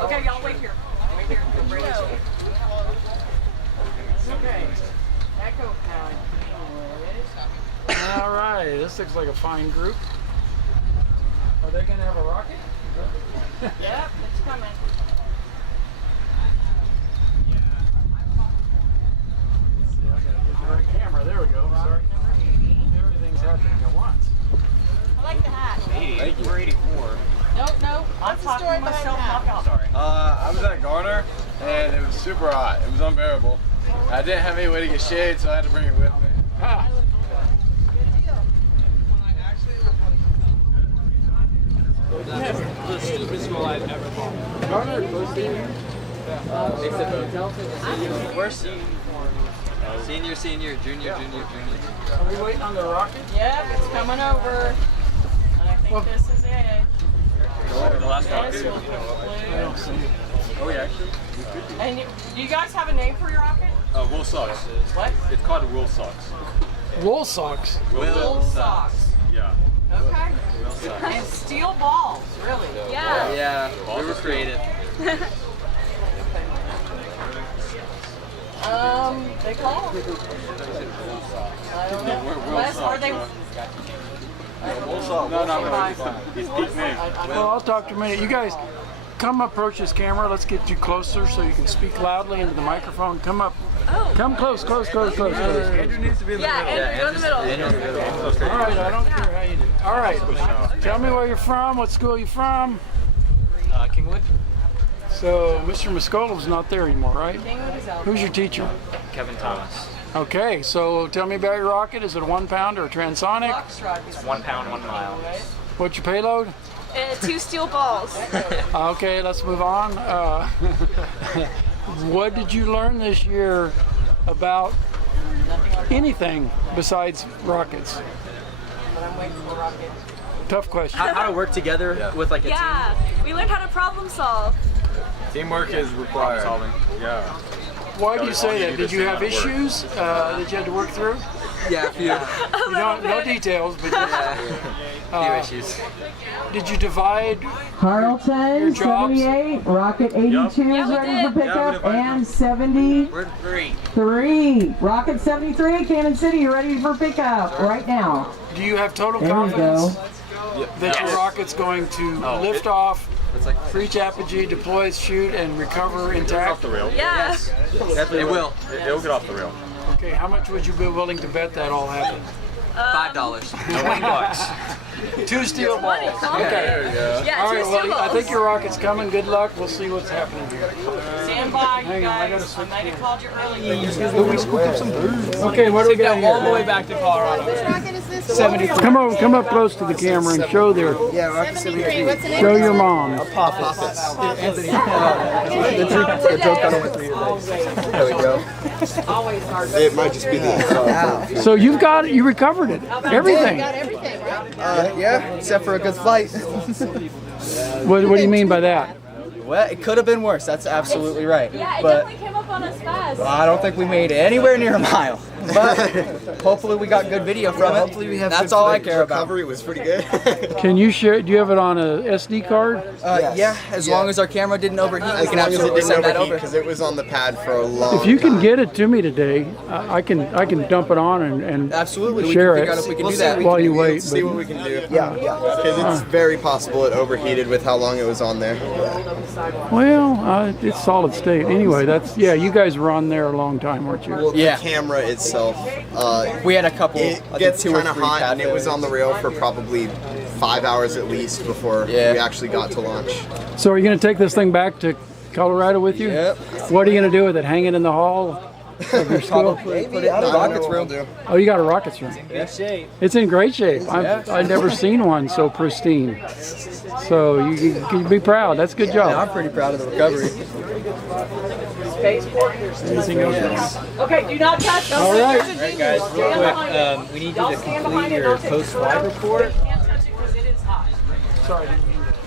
Okay, y'all wait here. Wait here. Okay. Echo Pad. All right, this looks like a fine group. Are they going to have a rocket? Yep, it's coming. I got to get the right camera. There we go. Sorry. Everything's happening at once. I like the hat. 80. We're 84. No. I'm talking to myself. Knock out. Sorry. I was at Garner, and it was super hot. It was unbearable. I didn't have any way to get shade, so I had to bring it with me. Ah. The stupidest school I've ever bought. Garner, close to you? They said both. We're senior, junior. Are we waiting on the rocket? Yep, it's coming over. I think this is it. The last This will I don't see it. Oh, yeah, actually. And do you guys have a name for your rocket? Wool socks. What? It's called wool socks. Wool socks. Wool socks. Yeah. Okay. Wool socks. And steel balls, really? Yeah. Yeah, we were creative. They call them. I don't know. Les, are they? No, it's peak name. Well, I'll talk to you in a minute. You guys, come approach this camera. Let's get you closer so you can speak loudly into the microphone. Come up. Oh. Come close. Andrew needs to be in the middle. Andrew, go in the middle. All right, I don't care how you do. All right, tell me where you're from, what school you're from. Kingwood. So, Mr. Muscolo's not there anymore, right? Kingwood is out. Who's your teacher? Kevin Thomas. Okay, so tell me about your rocket. Is it a 1 pound or a transonic? It's 1 pound, 1 mile. What's your payload? 2 steel balls. Okay, let's move on. What did you learn this year about anything besides rockets? But I'm waiting for a rocket. Tough question. How to work together with like a team. We learned how to problem solve. Teamwork is required. Yeah. Why do you say that? Did you have issues that you had to work through? Yeah, a few. You don't, no details, but Few issues. Did you divide Carlton, jobs? 78, Rocket 82 is ready for pickup, and 73. Rocket 73, Cannon City, you're ready for pickup right now. Do you have total There we confidence go. that your rocket's going to lift off, reach apogee, deploy, shoot, and recover intact? Off the rail. Yeah. It will. It'll get off the rail. Okay, how much would you be willing to bet that all happened? $5. No wing bucks. 2 steel balls. Okay. There we go. Yeah, All 2 right, steel well, balls. I think your rocket's coming. Good luck. We'll see what's happening here. Stand by, you Hang on, I gotta guys. I switch might have called you early. Okay, what do we got? All the way back to Colorado. Which rocket is this? 73. Come up close to the camera and show their. Yeah, Rocket 73. What's the name? Show your mom. Apophis. Anthony, the joke kind of went through your legs. There we go. Always hard. It might just be the. So you recovered it. Everything. Got everything, right? Yeah, except for a good flight. What do you mean by that? Well, it could have been worse. That's absolutely right. Yeah, it But definitely came up on us fast. I don't think we made it anywhere near a mile. But hopefully we got good video from it. Hopefully we have. That's all I care about. Recovery was pretty good. Can you share? Do you have it on a SD card? Yeah, as long as our camera didn't overheat, we can absolutely send that over. Because it was on the pad for a long If you can get it to me today, I can dump it on and absolutely share we it can figure out if we can do that while you wait. See what we can do. Yeah. Because it's very possible it overheated with how long it was on there. Well, it's solid state. Anyway, you guys were on there a long time, weren't you? Well, the camera itself, we had a couple. It gets kind of hot, and it was on the rail for probably 5 hours at least before we actually got to launch. So are you going to take this thing back to Colorado with you? Yep. What are you going to do with it? Hang it in the hall of your school? Probably put it in the rockets room. Oh, you got a rockets room. Good shape. It's in great shape. I've never seen one so pristine. So you can be proud. That's a good job. Yeah, I'm pretty proud of the recovery. Anything else? Okay, do not touch. All right. Alright guys, real quick, we need you to complete your post-flight report. Can't touch it because it is hot. Sorry.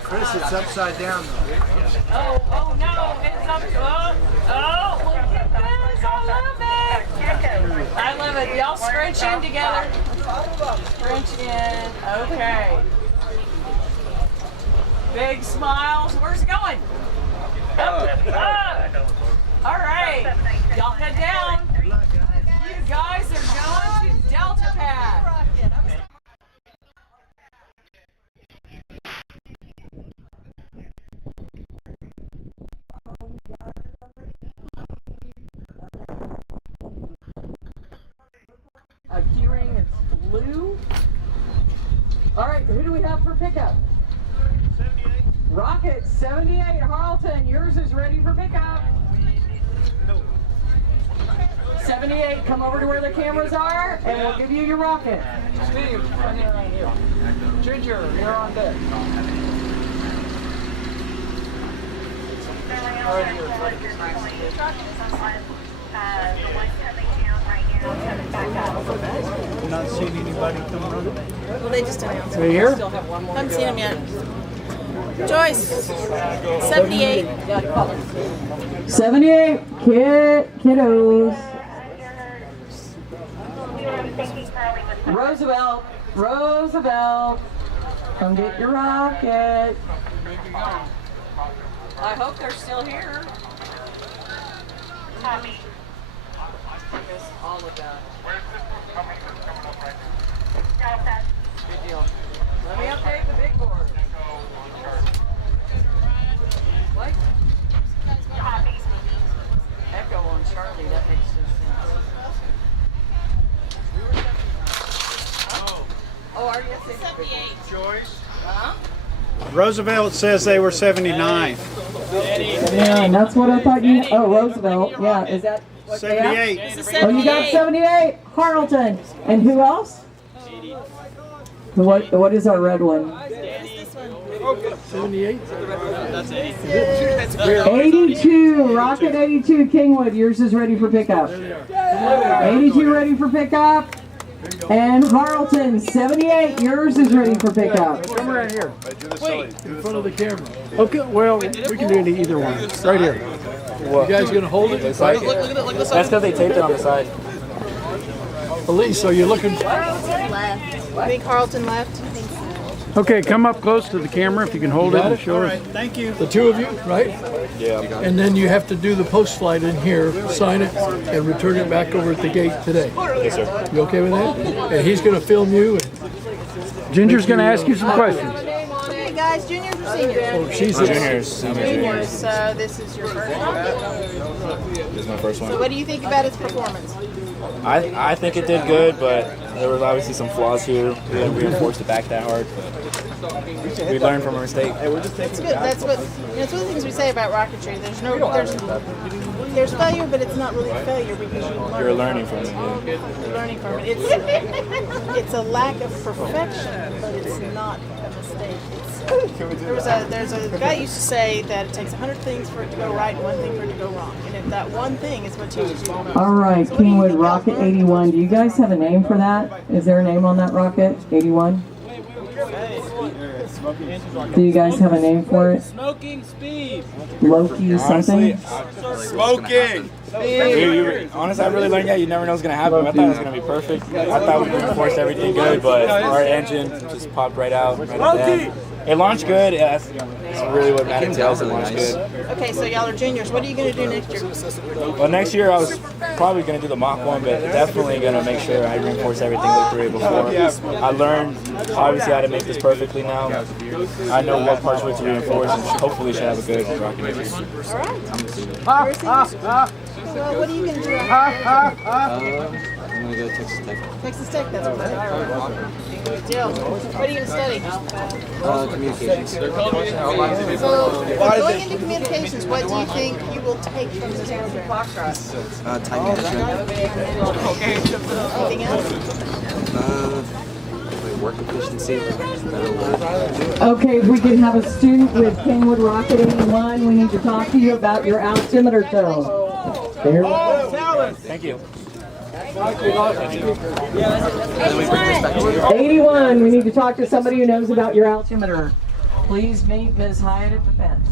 Chris, it's upside down though. Oh no, it's up. Oh, look at this. I love it. I love it. Y'all scrunch in together. Scrunch in. Okay. Big smiles. Where's it going? Up. All right. Y'all head down. You guys are going to Delta Pad. A keyring is blue. All right, who do we have for pickup? 78. Rocket 78, Harleton, yours is ready for pickup. 78, come over to where the cameras are, and we'll give you your rocket. Steve, come here right here. Ginger, you're on deck. Right here. I'm not seeing anybody come running. Well, they just announced. Right here? Haven't seen him yet. Joyce, 78. 78, kiddos. Roosevelt, come get your rocket. I hope they're still here. Copy. Because all of that. Good deal. Let me update the big board. What? Copy. Echo on Charlie, that makes no sense. Oh, are you at 78? Joyce? Huh? Roosevelt says they were 79. Yeah, and that's what I thought you. Oh, Roosevelt. Yeah, is that what 78. Oh, you got 78. Harleton. And who else? What is our red one? 78. 82. Rocket 82. Kingwood. Yours is ready for pickup. 82 ready for pickup. And Harleton 78. Yours is ready for pickup. Come right here. Wait, in front of the camera. Okay, well, we can do either one. Right here. You guys gonna hold it? Right? That's because they taped it on the side. Elise, are you looking? Left. I think Carlton left. Okay, come up close to the camera if you can hold it and show us. Thank you. The two of you, right? Yeah. And then you have to do the post-flight in here, sign it, and return it back over at the gate today. Yes, sir. You okay with that? And he's going to film you. And Ginger's going to ask you some questions. Hey guys, juniors or seniors? Oh, she's Juniors. Juniors. So this is your first one. This is my first one. So what do you think about its performance? I think it did good, but there was obviously some flaws here. We didn't reinforce it back that hard. We learned from our mistake. That's good. That's one of the things we say about rocketry. There's failure, but it's not really a failure because You're learning from it. You're learning from it. It's a lack of perfection, but it's not a mistake. There's a guy used to say that it takes 100 things for it to go right and one thing for it to go wrong. And if that one thing is what teaches you the most. All right, so Kingwood Rocket 81. Do you guys have a name for that? Is there a name on that rocket, 81? Do you guys have a name for it? Smoking speed. Loki something? Smoking. Honestly, I really learned that you never know what's going to happen. I thought it was going to be perfect. I thought we reinforced everything good, but our engine just popped right out. Right at the end. It launched good. Yeah, that's really what mattered to us. It launched good. Okay, so y'all are juniors. What are you going to do next year? Well, next year I was probably going to do the Mach 1, but definitely going to make sure I reinforce everything like we were before. I learned, obviously, how to make this perfectly now. I know what parts we have to reinforce, and hopefully should have a good rocket next year. All right. So what are you going to do? I'm going to go to Texas Tech. Texas Tech, that's good. All right. Good deal. What are you going to study? Communications. So, going into communications, what do you think you will take from this program? Time management. Anything else? Work efficiency. Okay, if we could have a student with Kingwood Rocket 81, we need to talk to you about your altimeter tone. There. Thank you. 81, we need to talk to somebody who knows about your altimeter. Please meet Ms. Hyatt at the fence.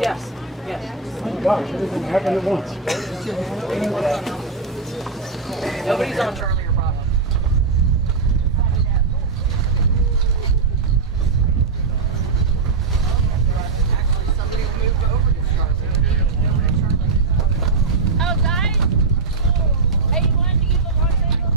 Yes. Yes. Oh my gosh, everything happened at once. Nobody's on Charlie or Bravo. Actually, somebody moved over to Charlie. Oh, guys. Hey, you wanted to give a launch angle?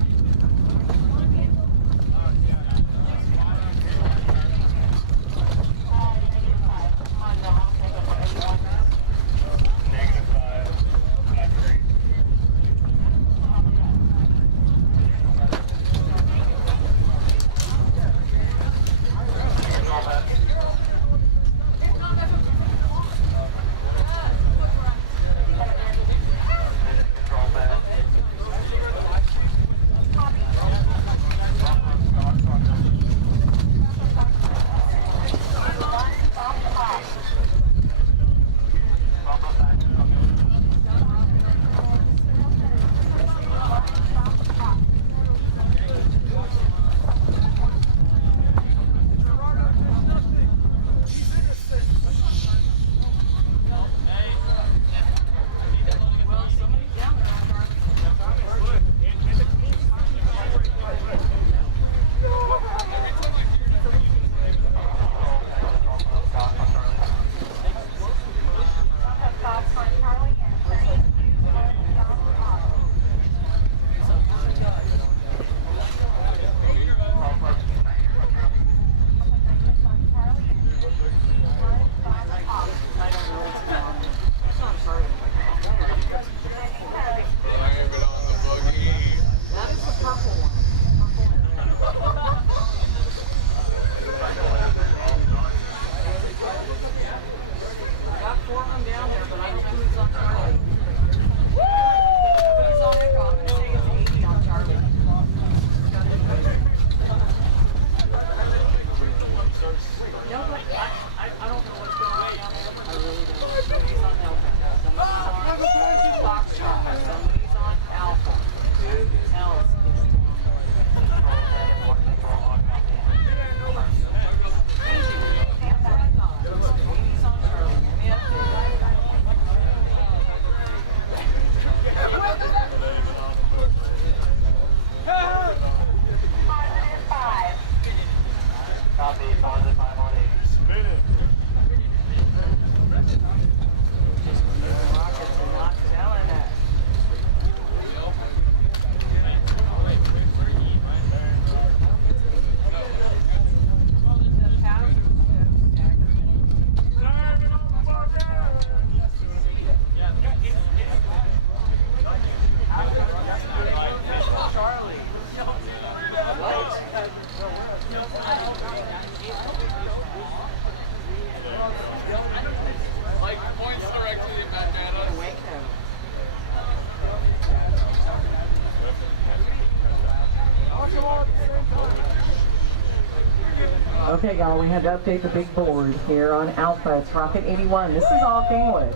Okay, y'all, we had to update the big board here on Alpha. It's Rocket 81. This is all Kingwood.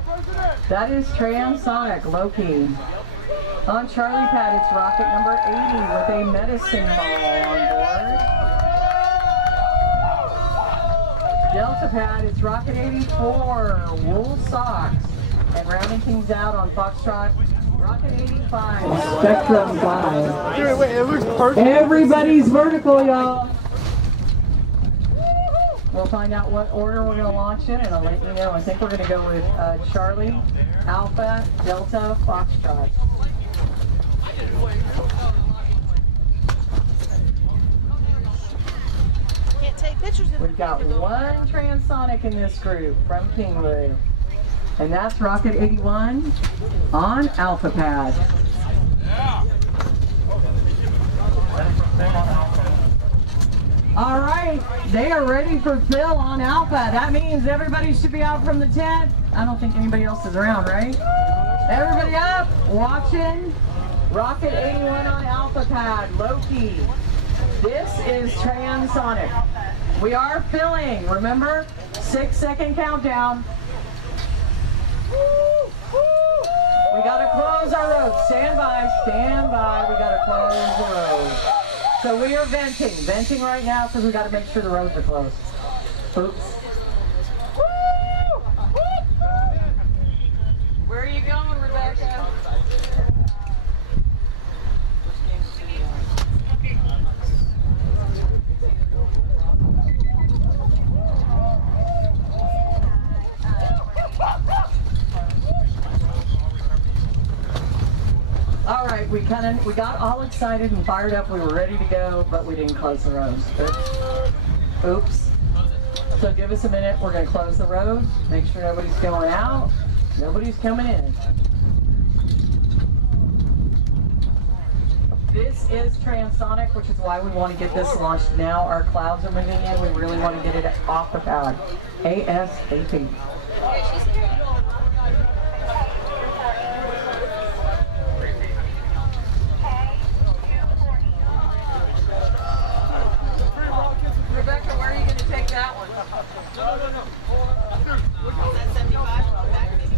That is Transonic, Loki. On Charlie Pad, it's Rocket number 80 with a medicine ball on board. Delta Pad, it's Rocket 84, wool socks. And rounding things out on Foxtrot, Rocket 85. Spectrum 5. Dude, wait, it looks perfect. Everybody's vertical, y'all. We'll find out what order we're going to launch in, and I'll let you know. I think we're going to go with Charlie, Alpha, Delta, Foxtrot. Can't take pictures of We've got one Transonic in this group from Kingwood, and that's Rocket 81 on Alpha Pad. All right, they are ready for fill on Alpha. That means everybody should be out from the tent. I don't think anybody else is around, right? Everybody up, watching Rocket 81 on Alpha Pad, Loki. This is Transonic. We are filling, remember? 6-second countdown. We gotta close our road. Stand by, we gotta close the road. So we are venting right now because we got to make sure the roads are closed. Oops. Where are you going, Rebecca? All right, we got all excited and fired up. We were ready to go, but we didn't close the roads. Oops. So give us a minute. We're going to close the road. Make sure nobody's going out. Nobody's coming in. This is Transonic, which is why we want to get this launched now. Our clouds are moving in. We really want to get it off the pad. ASAP. Rebecca, where are you going to take that one? Is that 75? Back, maybe?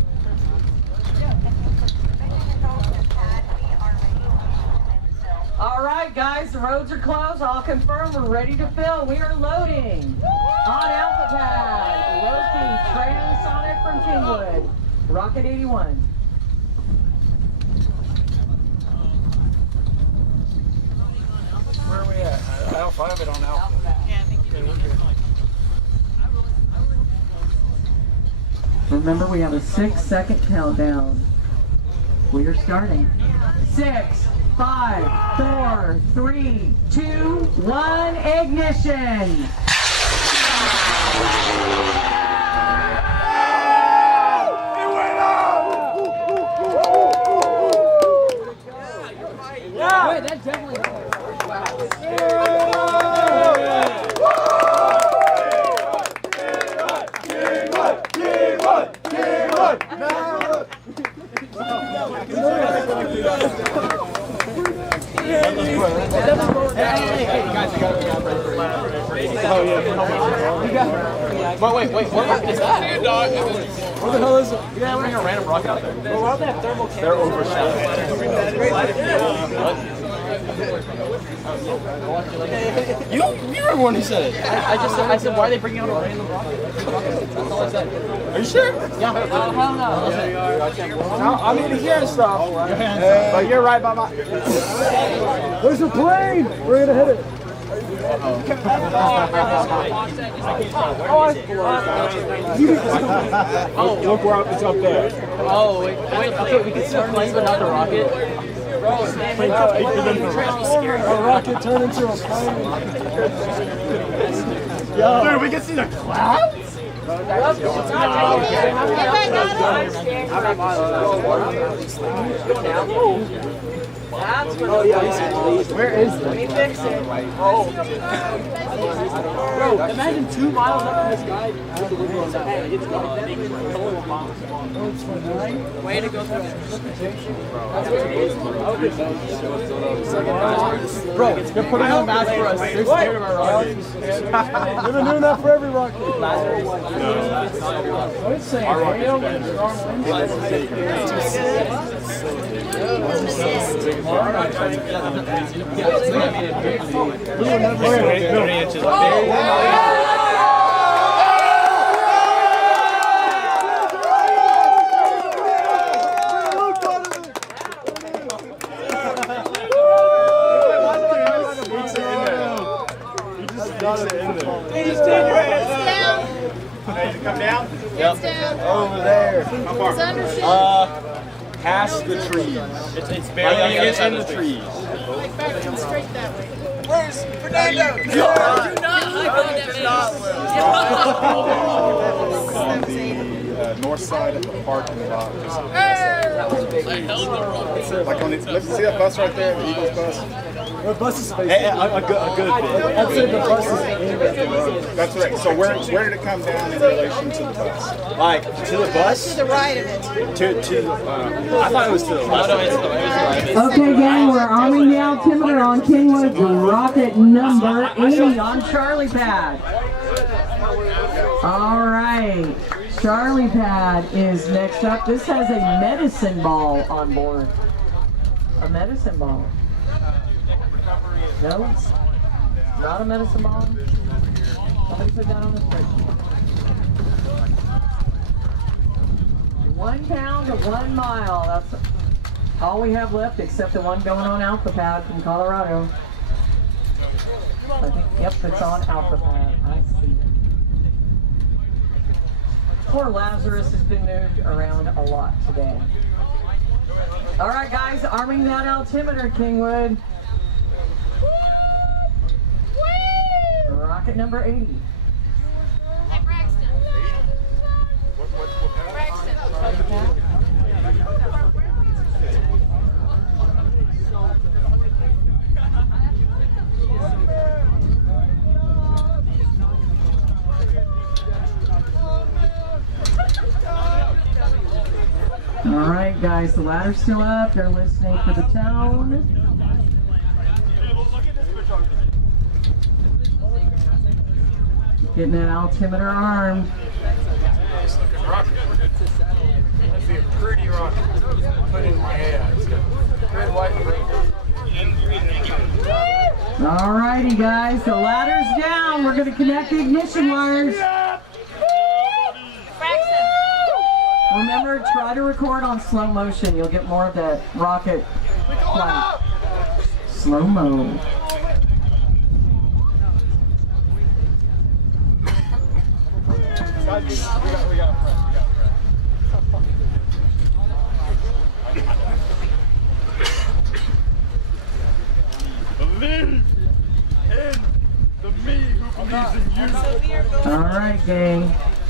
All right, guys, the roads are closed. I'll confirm we're ready to fill. We are loading on Alpha Pad. Loki, Transonic from Kingwood, Rocket 81. Where are we at? Alpha, I have it on Alpha. Yeah, I think you do. Remember, we have a 6-second countdown. We are starting. 6, 5, 4, 3, 2, 1, ignition! Yeah! Wait, that definitely Wait, what is that? What the hell is it? Yeah, we're a random rocket out there. Well, why do they have thermal cameras? They're overshadowed. You were the one who said it. I said, why are they bringing out a random rocket? That's all I said. Are you sure? Yeah. I'm in here and stuff. But you're right by my... There's a plane! We're gonna hit it. Oh, look where it's up there. Oh, wait, okay, we can start flying another rocket. A rocket turned into a plane. Dude, we can see the clouds? Oh, yeah. Where is it? Let me fix it. Oh. Bro, imagine 2 miles up in the sky with the windows out. It's going to Way to go through that. Bro, they're putting on mask for us. They're scared of our Rockets. They've been doing that for every Rocket. I would say hail and strong winds. Come down? Yep. Over there. How far? Past the trees. It's barely in the trees. Like back to the straight that way. Where's Fernando? Do not high five that man. On the north side of the parking lot. Like on the, let's see that bus right there, the Eagles bus. The bus is facing. A good bit. I'd say the bus is aimed at the road. That's right. So where did it come down in relation to the bus? Like to the bus? To the right of it. I thought it was to the left. Okay, gang, we're arming the altimeter on Kingwood's rocket number 80 on Charlie Pad. All right, Charlie Pad is next up. This has a medicine ball on board. A medicine ball. No, not a medicine ball. Somebody put that on the spreadsheet. 1 pound to 1 mile. That's all we have left, except the one going on Alpha Pad from Colorado. I think, yep, it's on Alpha Pad. I see it. Poor Lazarus has been moved around a lot today. All right, guys, arming that altimeter, Kingwood. Rocket number 80. Hey, Braxton. Braxton. All right, guys, the ladder's still up. They're listening for the tone. Getting that altimeter armed. Nice looking rocket. That'd be a pretty rocket. Put in my head. Red, white, and green. All righty, guys, the ladder's down. We're going to connect the ignition wires. Remember, try to record on slow motion. You'll get more of that rocket flight. Slow-mo. We got Believe in the me who believes in you. All right, gang.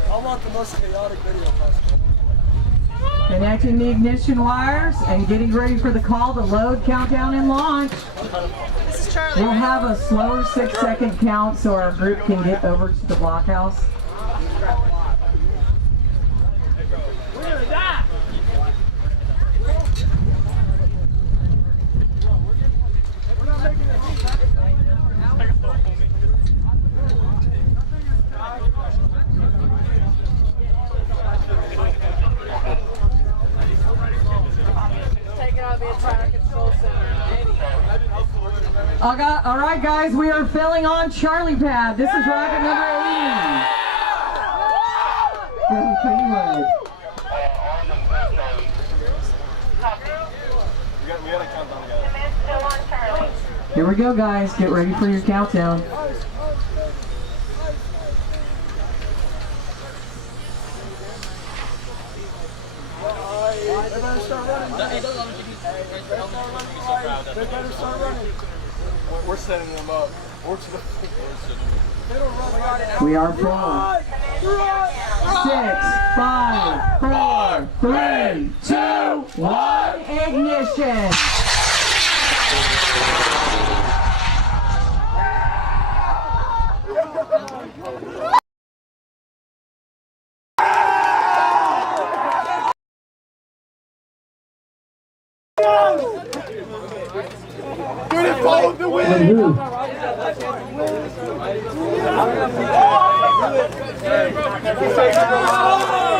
I want the most chaotic video possible. Connecting the ignition wires and getting ready for the call to load, countdown, and launch. This is Charlie. We'll have a slower 6-second count so our group can get over to the blockhouse. All right, guys, we are filling on Charlie Pad. This is rocket number 80. From Kingwood. Here we go, guys. Get ready for your countdown. They better start running. They better start running. We're setting them up. Or to the We are full. 6, 5, 4, 3, 2, 1, ignition. Follow the wind.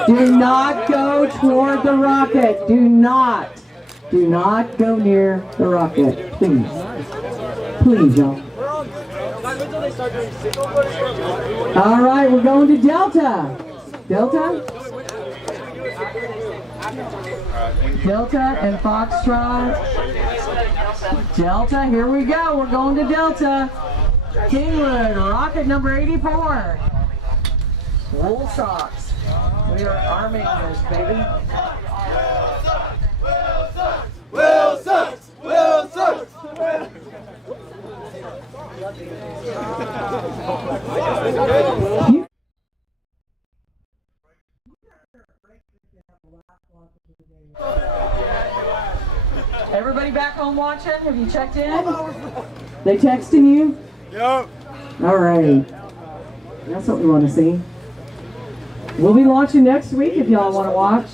Do not go toward the rocket. Do not go near the rocket. Please. Please, y'all. All right, we're going to Delta. Delta? Delta and Foxtrot. Delta, here we go. We're going to Delta. Kingwood, rocket number 84. Wool socks. We are arming this, baby. Wilson! Wilson! Everybody back home watching? Have you checked in? They texting you? Yep. All right. That's what we want to see. We'll be launching next week if y'all want to watch.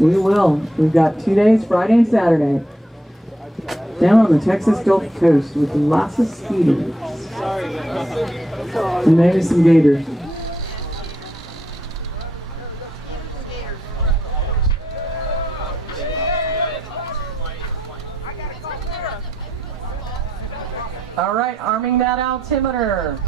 We will. We've got 2 days, Friday and Saturday. Down on the Texas Gulf Coast with lots of speeders. And maybe some gators. All right, arming that altimeter.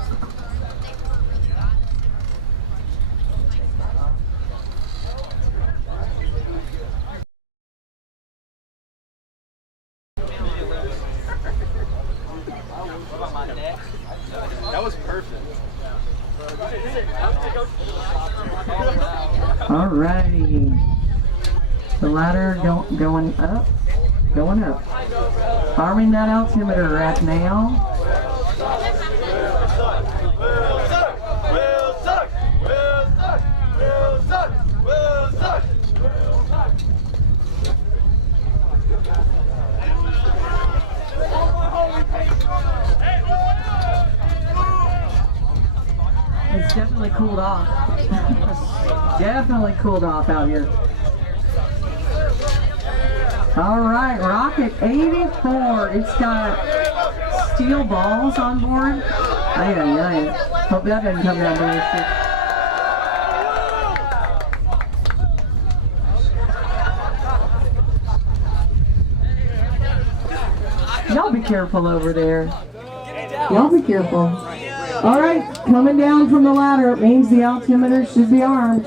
That was perfect. All righty. The ladder going up. Going up. Arming that altimeter right now. It's definitely cooled off. Definitely cooled off out here. All right, Rocket 84. It's got steel balls on board. Aye. Hope that didn't come down very quick. Y'all be careful over there. Y'all be careful. All right, coming down from the ladder, it means the altimeter should be armed.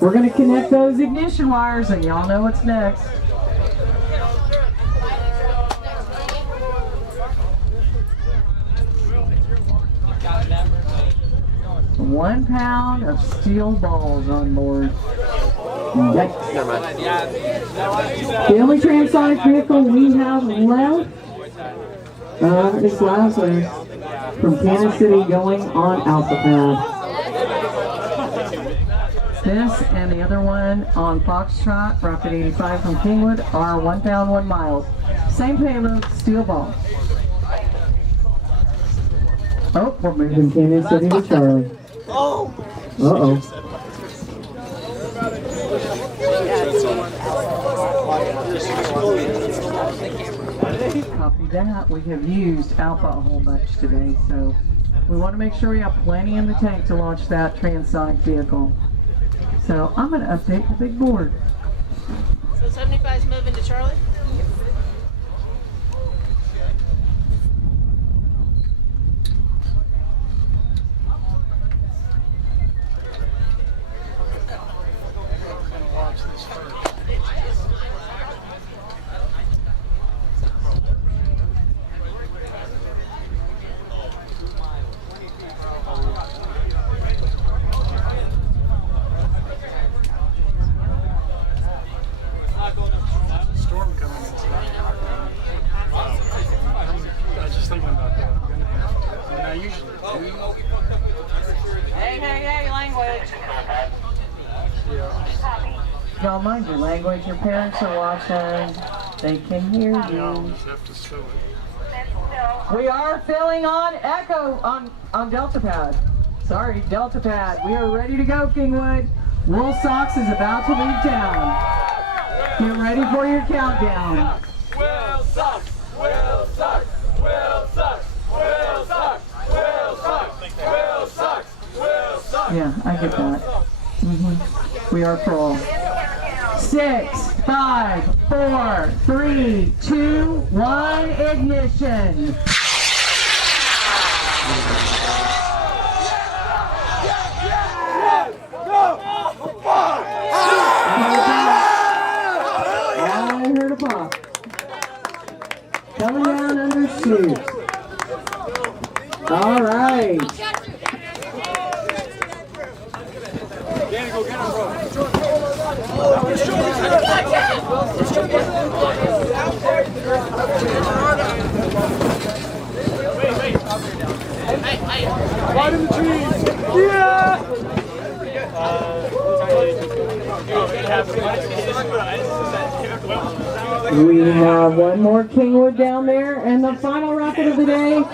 We're going to connect those ignition wires, and y'all know what's next. 1 pound of steel balls on board. Yikes. The only transonic vehicle we have left is Lazarus from Kansas City going on AlphaPad. This and the other one on Foxtrot, Rocket 85 from Kingwood, are 1 pound, 1 mile. Same payload, steel balls. Oh, we're moving Kansas City to Charlie. Uh-oh. Copy that. We have used Alpha a whole bunch today, so we want to make sure we have plenty in the tank to launch that transonic vehicle. So I'm going to update the big board. So 75 is moving to Charlie? Storm coming in tonight. I was just thinking about that. I'm going to have to. I mean, I usually do. Hey, language. Yeah. Y'all mind your language. Your parents are watching. They can hear you. I'll just have to stow it. We are filling on Echo on DeltaPad. Sorry, DeltaPad. We are ready to go, Kingwood. Wool Socks is about to leave town. Get ready for your countdown. Yeah, I get that. We are full. 6, 5, 4, 3, 2, 1, ignition. I heard a pop. Coming down under shoot. All right. Danny, go get him, bro. Right in the trees. Yeah. We have one more Kingwood down there, and the final rocket of the day,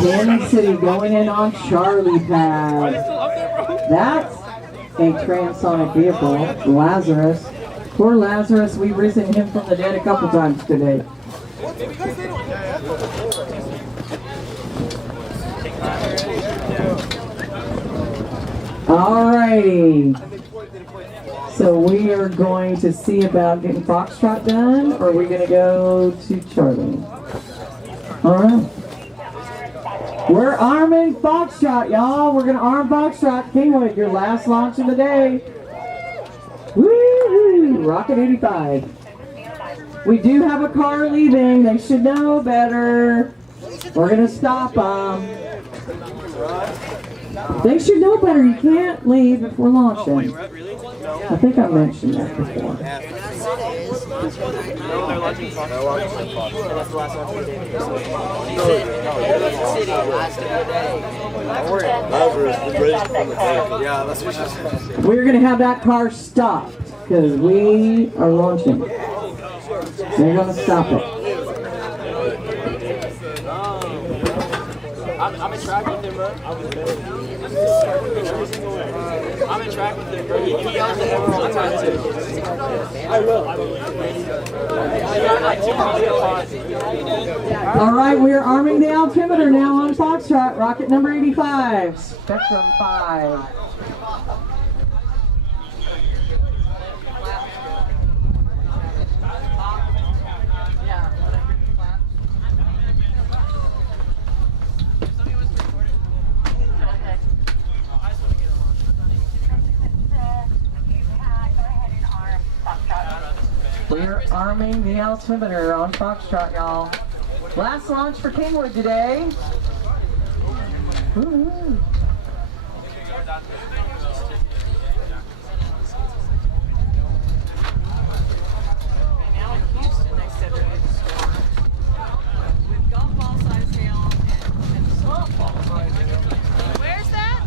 Kansas City going in on Charlie pad. That's a transonic vehicle, Lazarus. Poor Lazarus, we've risen him from the dead a couple times today. Alrighty. So we are going to see about getting Foxtrot done, or are we going to go to Charlie? Alright. We're arming Foxtrot, y'all. We're going to arm Foxtrot. Kingwood, your last launch of the day. Woo-hoo! Rocket2025. We do have a car leaving. They should know better. We're going to stop them. They should know better. You can't leave if we're launching. I think I mentioned that before. We're going to have that car stopped because we are launching. They're going to stop it. I'm in track with him, bro. I'm in track with him, bro. He yells at everyone all the time, too. I will. All right, we are arming the altimeter now on Foxtrot, rocket number 85, Spectrum 5. We're arming the altimeter on Foxtrot, y'all. Last launch for Kingwood today. Woo-hoo. Where's that?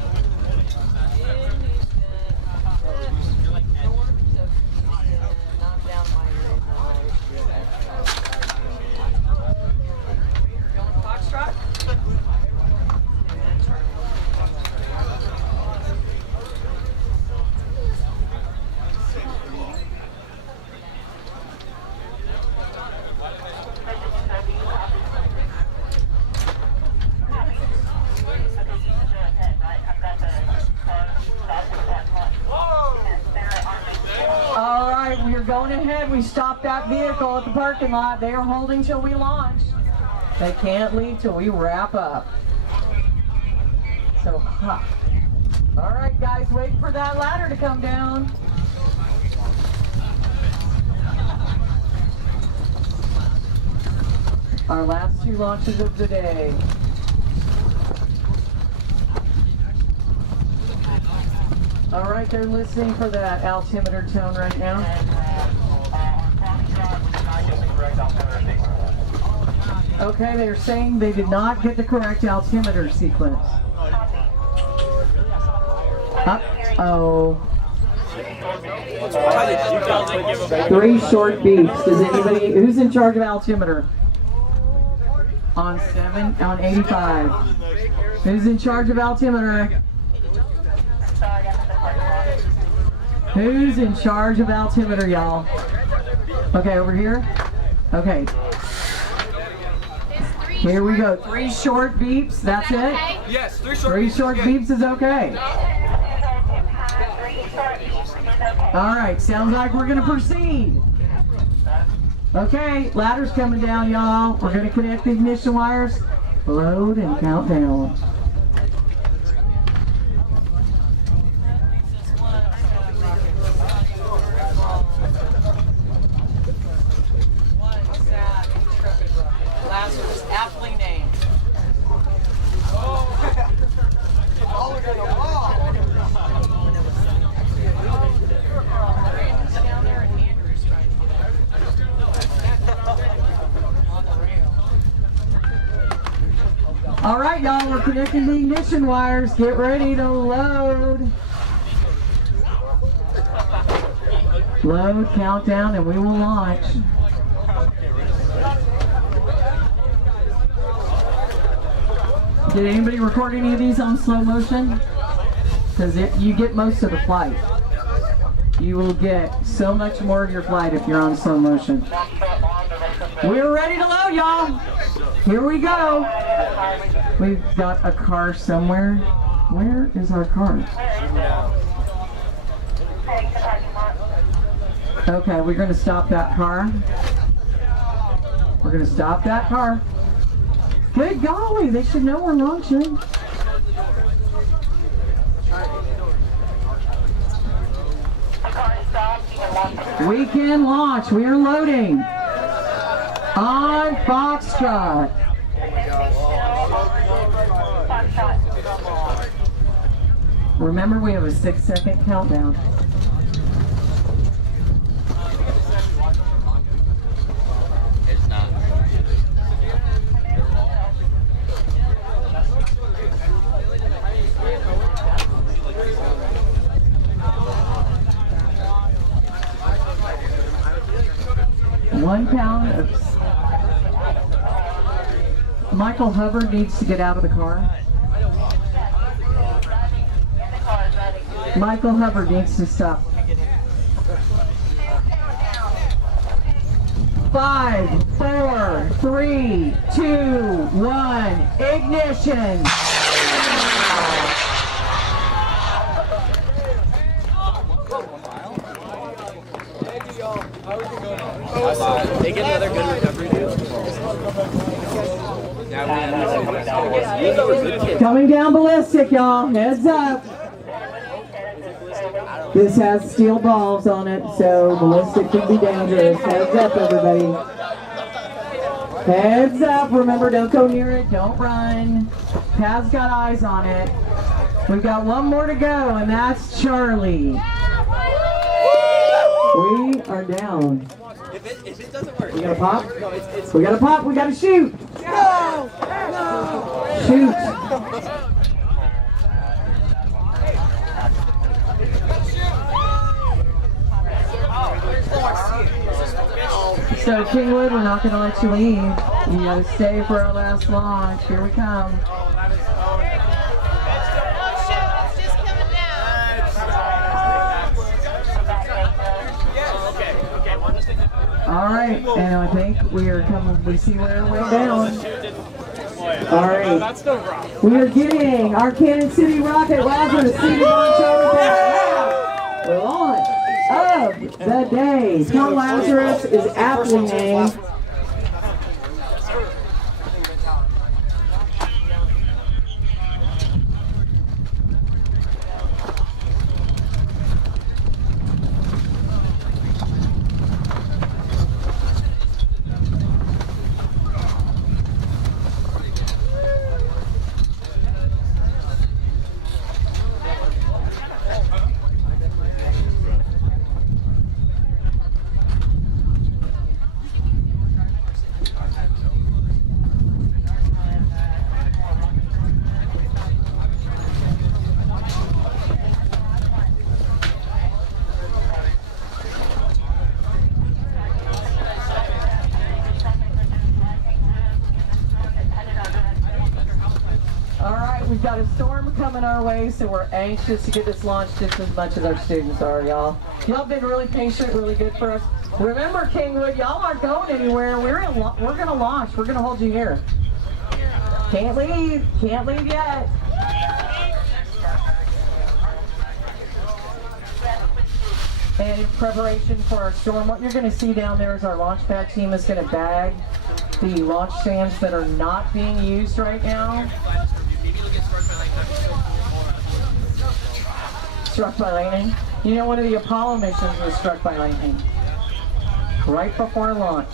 All right, we are going ahead. We stopped that vehicle at the parking lot. They are holding till we launch. They can't leave till we wrap up. So, ha. All right, guys, wait for that ladder to come down. Our last two launches of the day. All right, they're listening for that altimeter tone right now. Okay, they're saying they did not get the correct altimeter sequence. Uh-oh. 3 short beeps. Does anybody, who's in charge of altimeter? On 85. Who's in charge of altimeter? Who's in charge of altimeter, y'all? Okay, over here? Okay. It's 3 Here we go. 3 short beeps. That's it? Yes, 3 short beeps is okay. All right, sounds like we're going to proceed. Okay, ladder's coming down, y'all. We're going to connect the ignition wires. Load and count down. Lazarus, aptly named. Brandon's down there and Andrew's trying to get on the rail. All right, y'all, we're connecting the ignition wires. Get ready to load. Load, countdown, and we will launch. Did anybody record any of these on slow motion? Because you get most of the flight. You will get so much more of your flight if you're on slow motion. We're ready to load, y'all. Here we go. We've got a car somewhere. Where is our car? Okay, we're going to stop that car. We're going to stop that car. Good golly, they should know we're launching. We can launch. We are loading. On Foxtrot. Remember, we have a 6-second countdown. It's not. One pound of... Michael Hubbard needs to get out of the car. Michael Hubbard needs to stop. 5, 4, 3, 2, 1, ignition! They get another good recovery, dude. Coming down ballistic, y'all. Heads up. This has steel balls on it, so ballistic can be dangerous. Heads up, everybody. Heads up. Remember, don't go near it. Don't run. Taz's got eyes on it. We've got one more to go, and that's Charlie. We are down. If it doesn't work, We gotta pop? No, it's We gotta pop. We gotta shoot. No! Shoot. So Kingwood, we're not gonna let you leave. You gotta stay for our last launch. Here we come. All right, and I think we are coming. We see where we're way down. All right, we are getting our Kansas City Rocket Lazarus seated on shoulder the launch of the day. Tom Lazarus is aptly named. We've got a storm coming our way, so we're anxious to get this launched just as much as our students are, y'all. Y'all been really patient, really good for us. Remember, Kingwood, y'all aren't going anywhere. We're gonna launch. We're gonna hold you here. Can't leave yet. And in preparation for our storm, what you're going to see down there is our launch pad team is going to bag the launch stands that are not being used right now. Struck by lightning. You know, one of the Apollo missions was struck by lightning right before launch.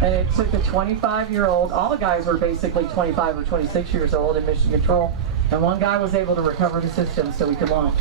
And it took a 25-year-old, all the guys were basically 25 or 26 years old in mission control, and one guy was able to recover the system so we could launch.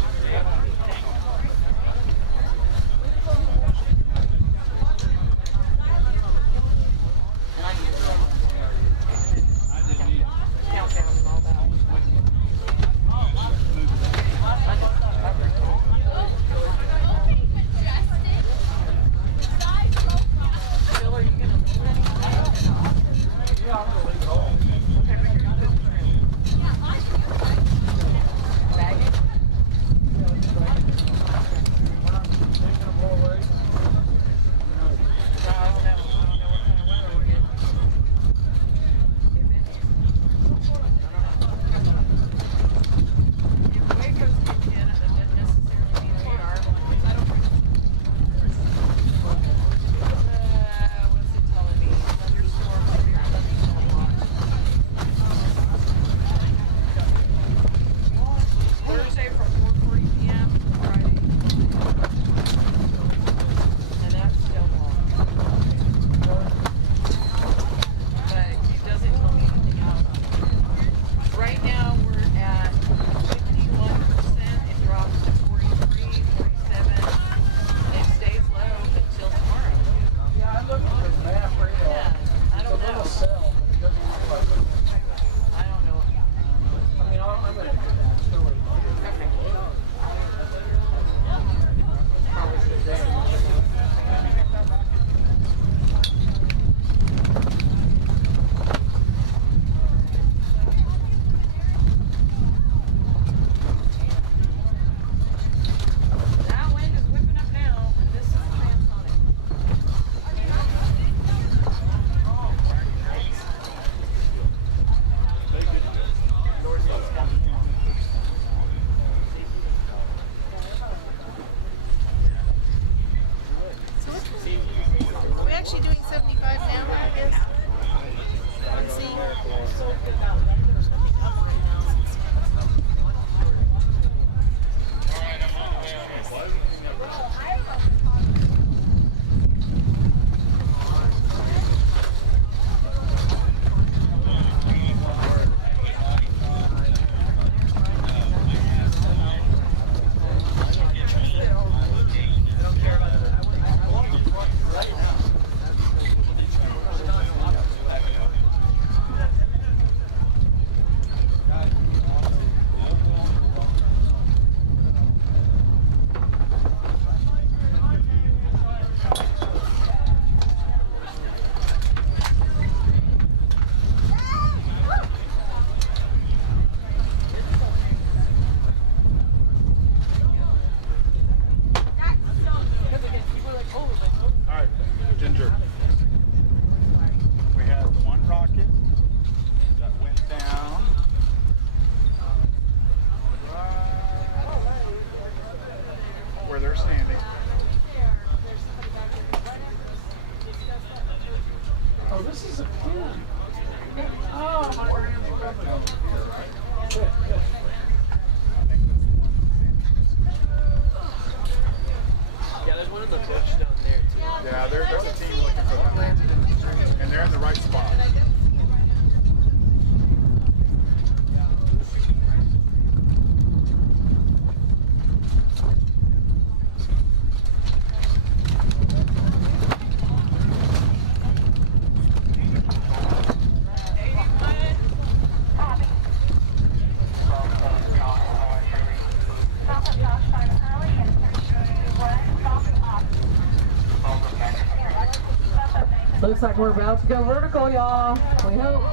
Looks like we're about to go vertical, y'all. We hope.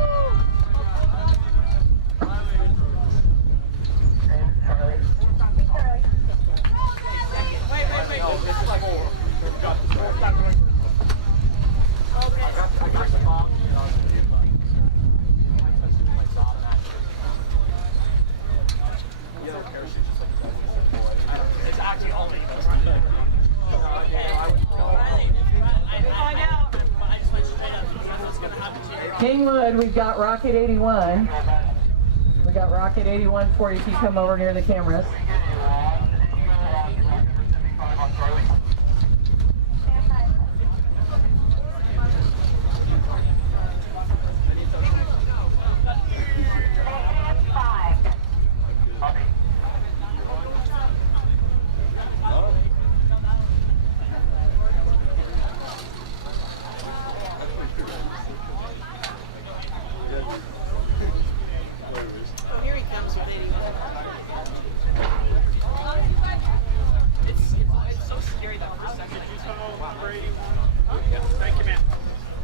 Kingwood, we've got Rocket 81. We got Rocket 81 for you if you come over near the cameras.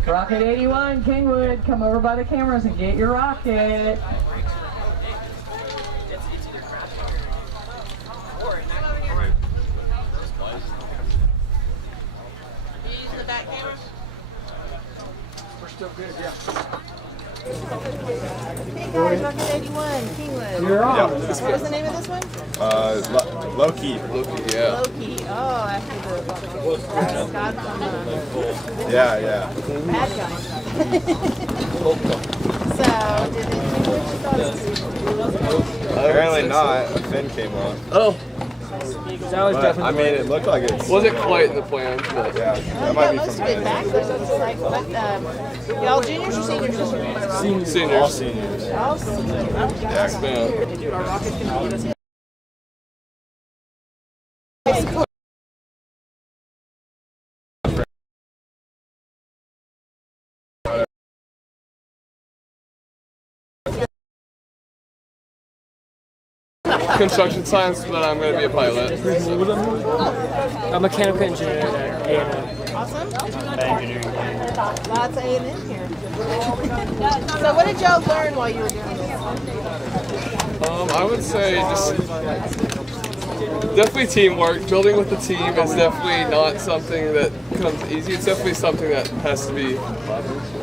Rocket 81, Kingwood, come over by the cameras and get your rocket. We're still good, yeah. Hey guys, Rocket 81, Kingwood. You're on. Yeah. What was the name of this one? Low-key. Low-key, yeah. Low-key. Oh, after the God from Yeah. bad guy. So, did it what you thought it Apparently not. A fin came on. Oh. That was But, definitely. I mean, it looked like it wasn't quite in the plan, but yeah, that might be most from of it back though. It's like, what, y'all juniors or seniors this year? Seniors. All seniors. All seniors. Yeah. Dude, our Rockets can beat us. Construction science, but I'm going to be a pilot. I'm a mechanical engineer at A&M. Awesome. Lots of A&M here. So what did y'all learn while you were doing this? I would say just definitely teamwork. Building with the team is definitely not something that comes easy. It's definitely something that has to be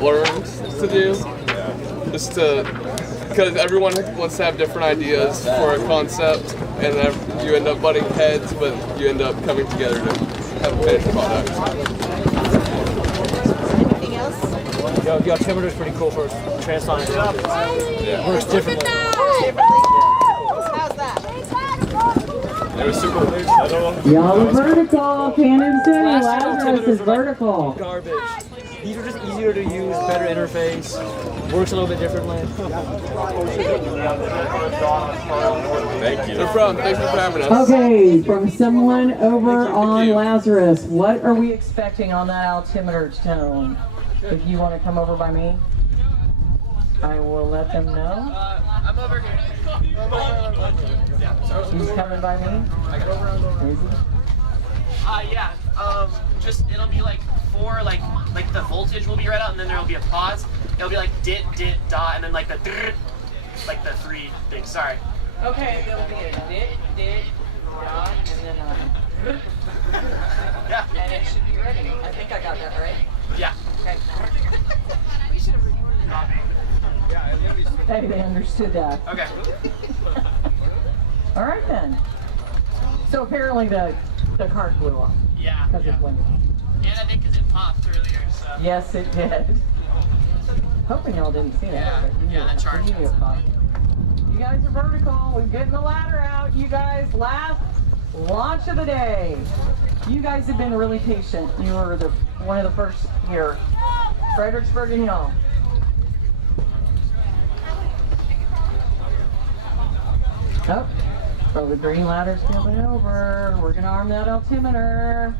learned to do. Just to, because everyone wants to have different ideas for a concept, and then you end up butting heads, but you end up coming together to have a finished product. Anything else? Yo, the altimeter is pretty cool for transonic. Yeah. Works differently. How's that? It was super. Y'all are vertical. Cannon City, Lazarus is vertical. Garbage. These are just easier to use, better interface, works a little bit differently. Thank you. No problem. Thanks for having us. Okay, from someone over on Lazarus, what are we expecting on that altimeter tone? If you want to come over by me, I will let them know. I'm over here. He's coming by me. Is he? Yeah. Just it'll be like four, like the voltage will be read out, and then there'll be a pause. It'll be like dit, dot, and then like the drrrt, like the three things. Sorry. Okay, there'll be a dit, dot, and then Yeah. and it should be ready. I think I got that right. Yeah. Okay. Hey, they understood that. Okay. All right then. So apparently the cart blew up. Yeah. Because it went. And I think because it popped earlier, so. Yes, it did. Hoping y'all didn't see that. Yeah. But you Yeah, that charge. knew it popped. You guys are vertical. We're getting the ladder out. You guys, last launch of the day. You guys have been really patient. You were one of the first here. Fredericksburg and y'all. Oh, so the green ladder's coming over. We're gonna arm that altimeter.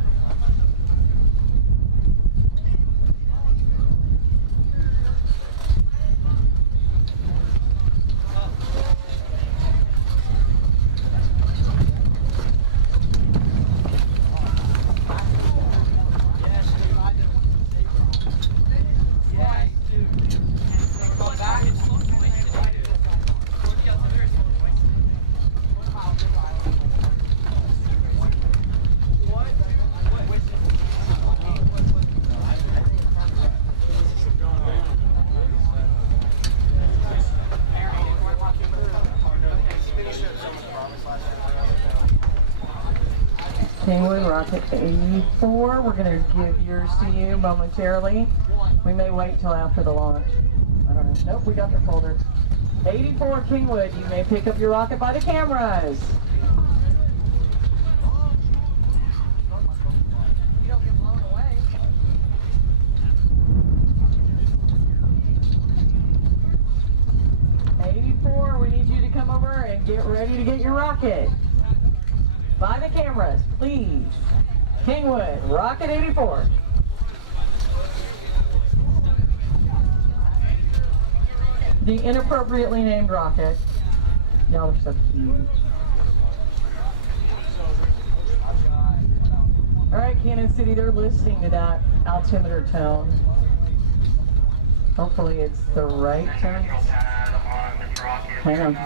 Kingwood, Rocket 84. We're going to give yours to you momentarily. We may wait till after the launch. Nope, we got the folder. 84 Kingwood, you may pick up your rocket by the cameras. You don't get blown away. 84, we need you to come over and get ready to get your rocket. By the cameras, please. Kingwood, Rocket 84. The inappropriately named rocket. Y'all are so cute. All right, Kansas City, they're listening to that altimeter tone. Hopefully it's the right tone. Hang on.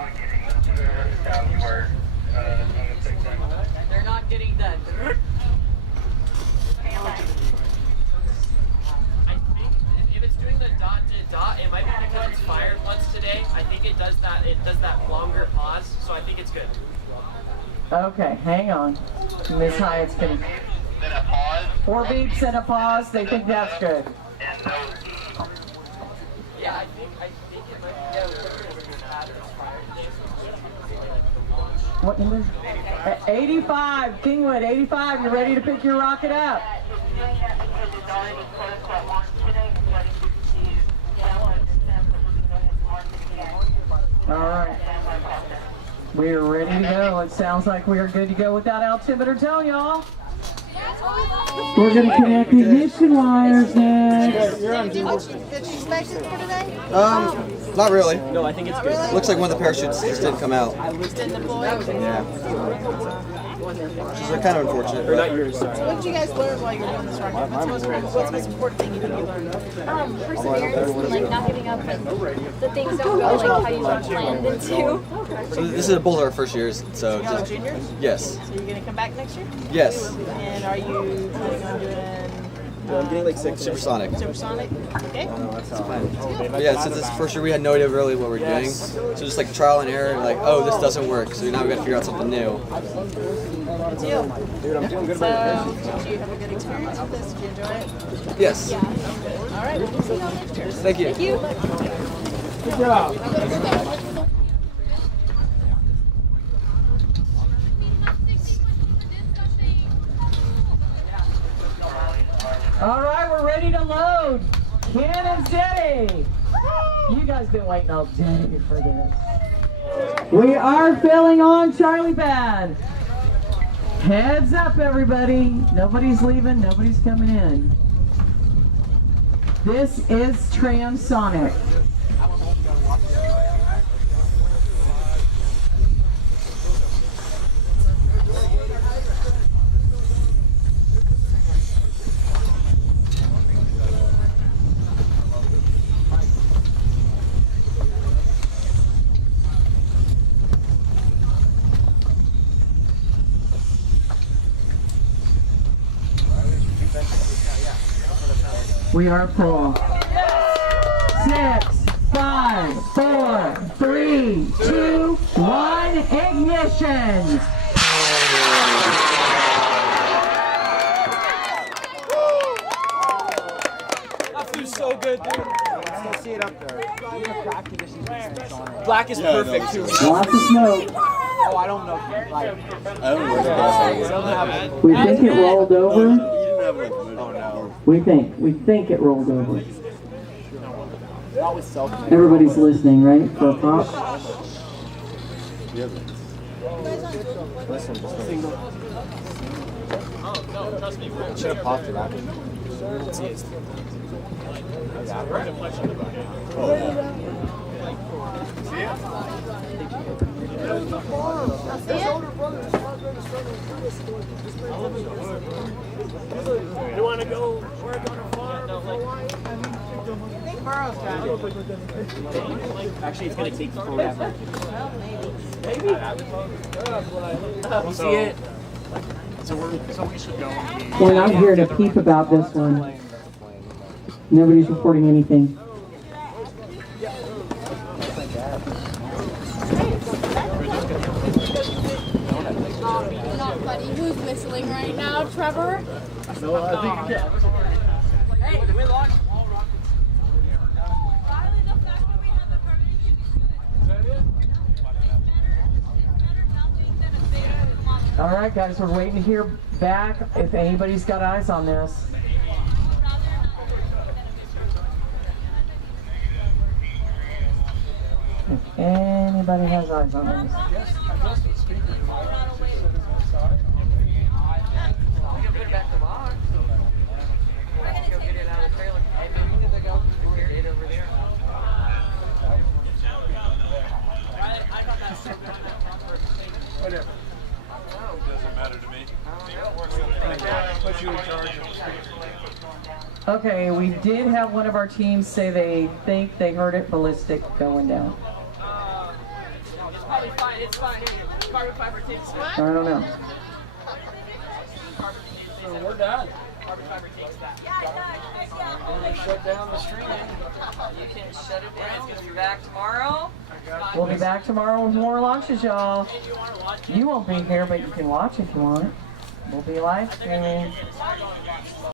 They're not getting that. If it's doing the dot to dot, it might be because it's fired once today. I think it does that. It does that longer pause, so I think it's good. Okay, hang on. Miss Hyatt's getting 4 beeps and a pause. They think that's good. Yeah, I think it might be. Yeah, What number? 85, Kingwood, 85. You ready to pick your rocket up? All right. We're ready to go. It sounds like we are good to go with that altimeter tone, y'all. We're going to connect the ignition wires next. Did you expect it for today? Not really. No, I think it's good. Looks like one of the parachutes just didn't come out. Just didn't deploy? Yeah. Which is kind of unfortunate. Or not yours, sorry. So what did you guys learn while you were doing this rocket? What's the most important thing you think you learned? Perseverance and like not giving up when the things don't go like how you planned them to. So this is both our first years, so Y'all are just juniors? yes. So you're going to come back next year? Yes. And are you planning on doing I'm getting like 6 supersonic. supersonic? Okay. But yeah, since this first year we had no idea really what we're doing. So just like trial and error, like, oh, this doesn't work. So now we got to figure out something new. Good deal. Dude, I'm doing good So, did you have a good experience with this? Did you enjoy it? Yes. Yeah. All right, we'll see you all next year. Thank you. Thank you. Good job. All right, we're ready to load. Cannon steady. You guys been waiting all day for this. We are filling on Charlie Pad. Heads up, everybody. Nobody's leaving, nobody's coming in. This is transonic. We are full. 6, 5, 4, 3, 2, 1, ignition! That flew so good, dude. Let's see it up there. Black is perfect too. Lots of smoke. Oh, I don't know. Like, I don't know where We think it rolled over. Oh no. We think it rolled over. Always self. Everybody's listening, right? For a pop? Listen, just Oh, no, trust me. should have popped it out. You want to go work on a farm? Actually, it's going to take forever. Maybe. We'll see it. So we should go. We're not here to peep about this one. Nobody's reporting anything. Not funny. Who's whistling right now, Trevor? No, I think Hey, we lost. All right, guys, we're waiting to hear back if anybody's got eyes on this. If anybody has eyes on this. I guess the speaker just set him outside. We can put it back in the box. Go get it out of the trailer. Hey, maybe we need to go carry it over there. Whatever. Doesn't matter to me. Put you in charge of the speaker. Okay, we did have one of our teams say they think they heard it ballistic going down. It's probably fine. It's fine. Carbon fiber takes that. I don't know. So we're done. Carbon fiber takes that. We're going to shut down the stream. You can shut it down. We'll be back tomorrow. We'll be back tomorrow with more launches, y'all. You won't be here, but you can watch if you want. We'll be live streaming.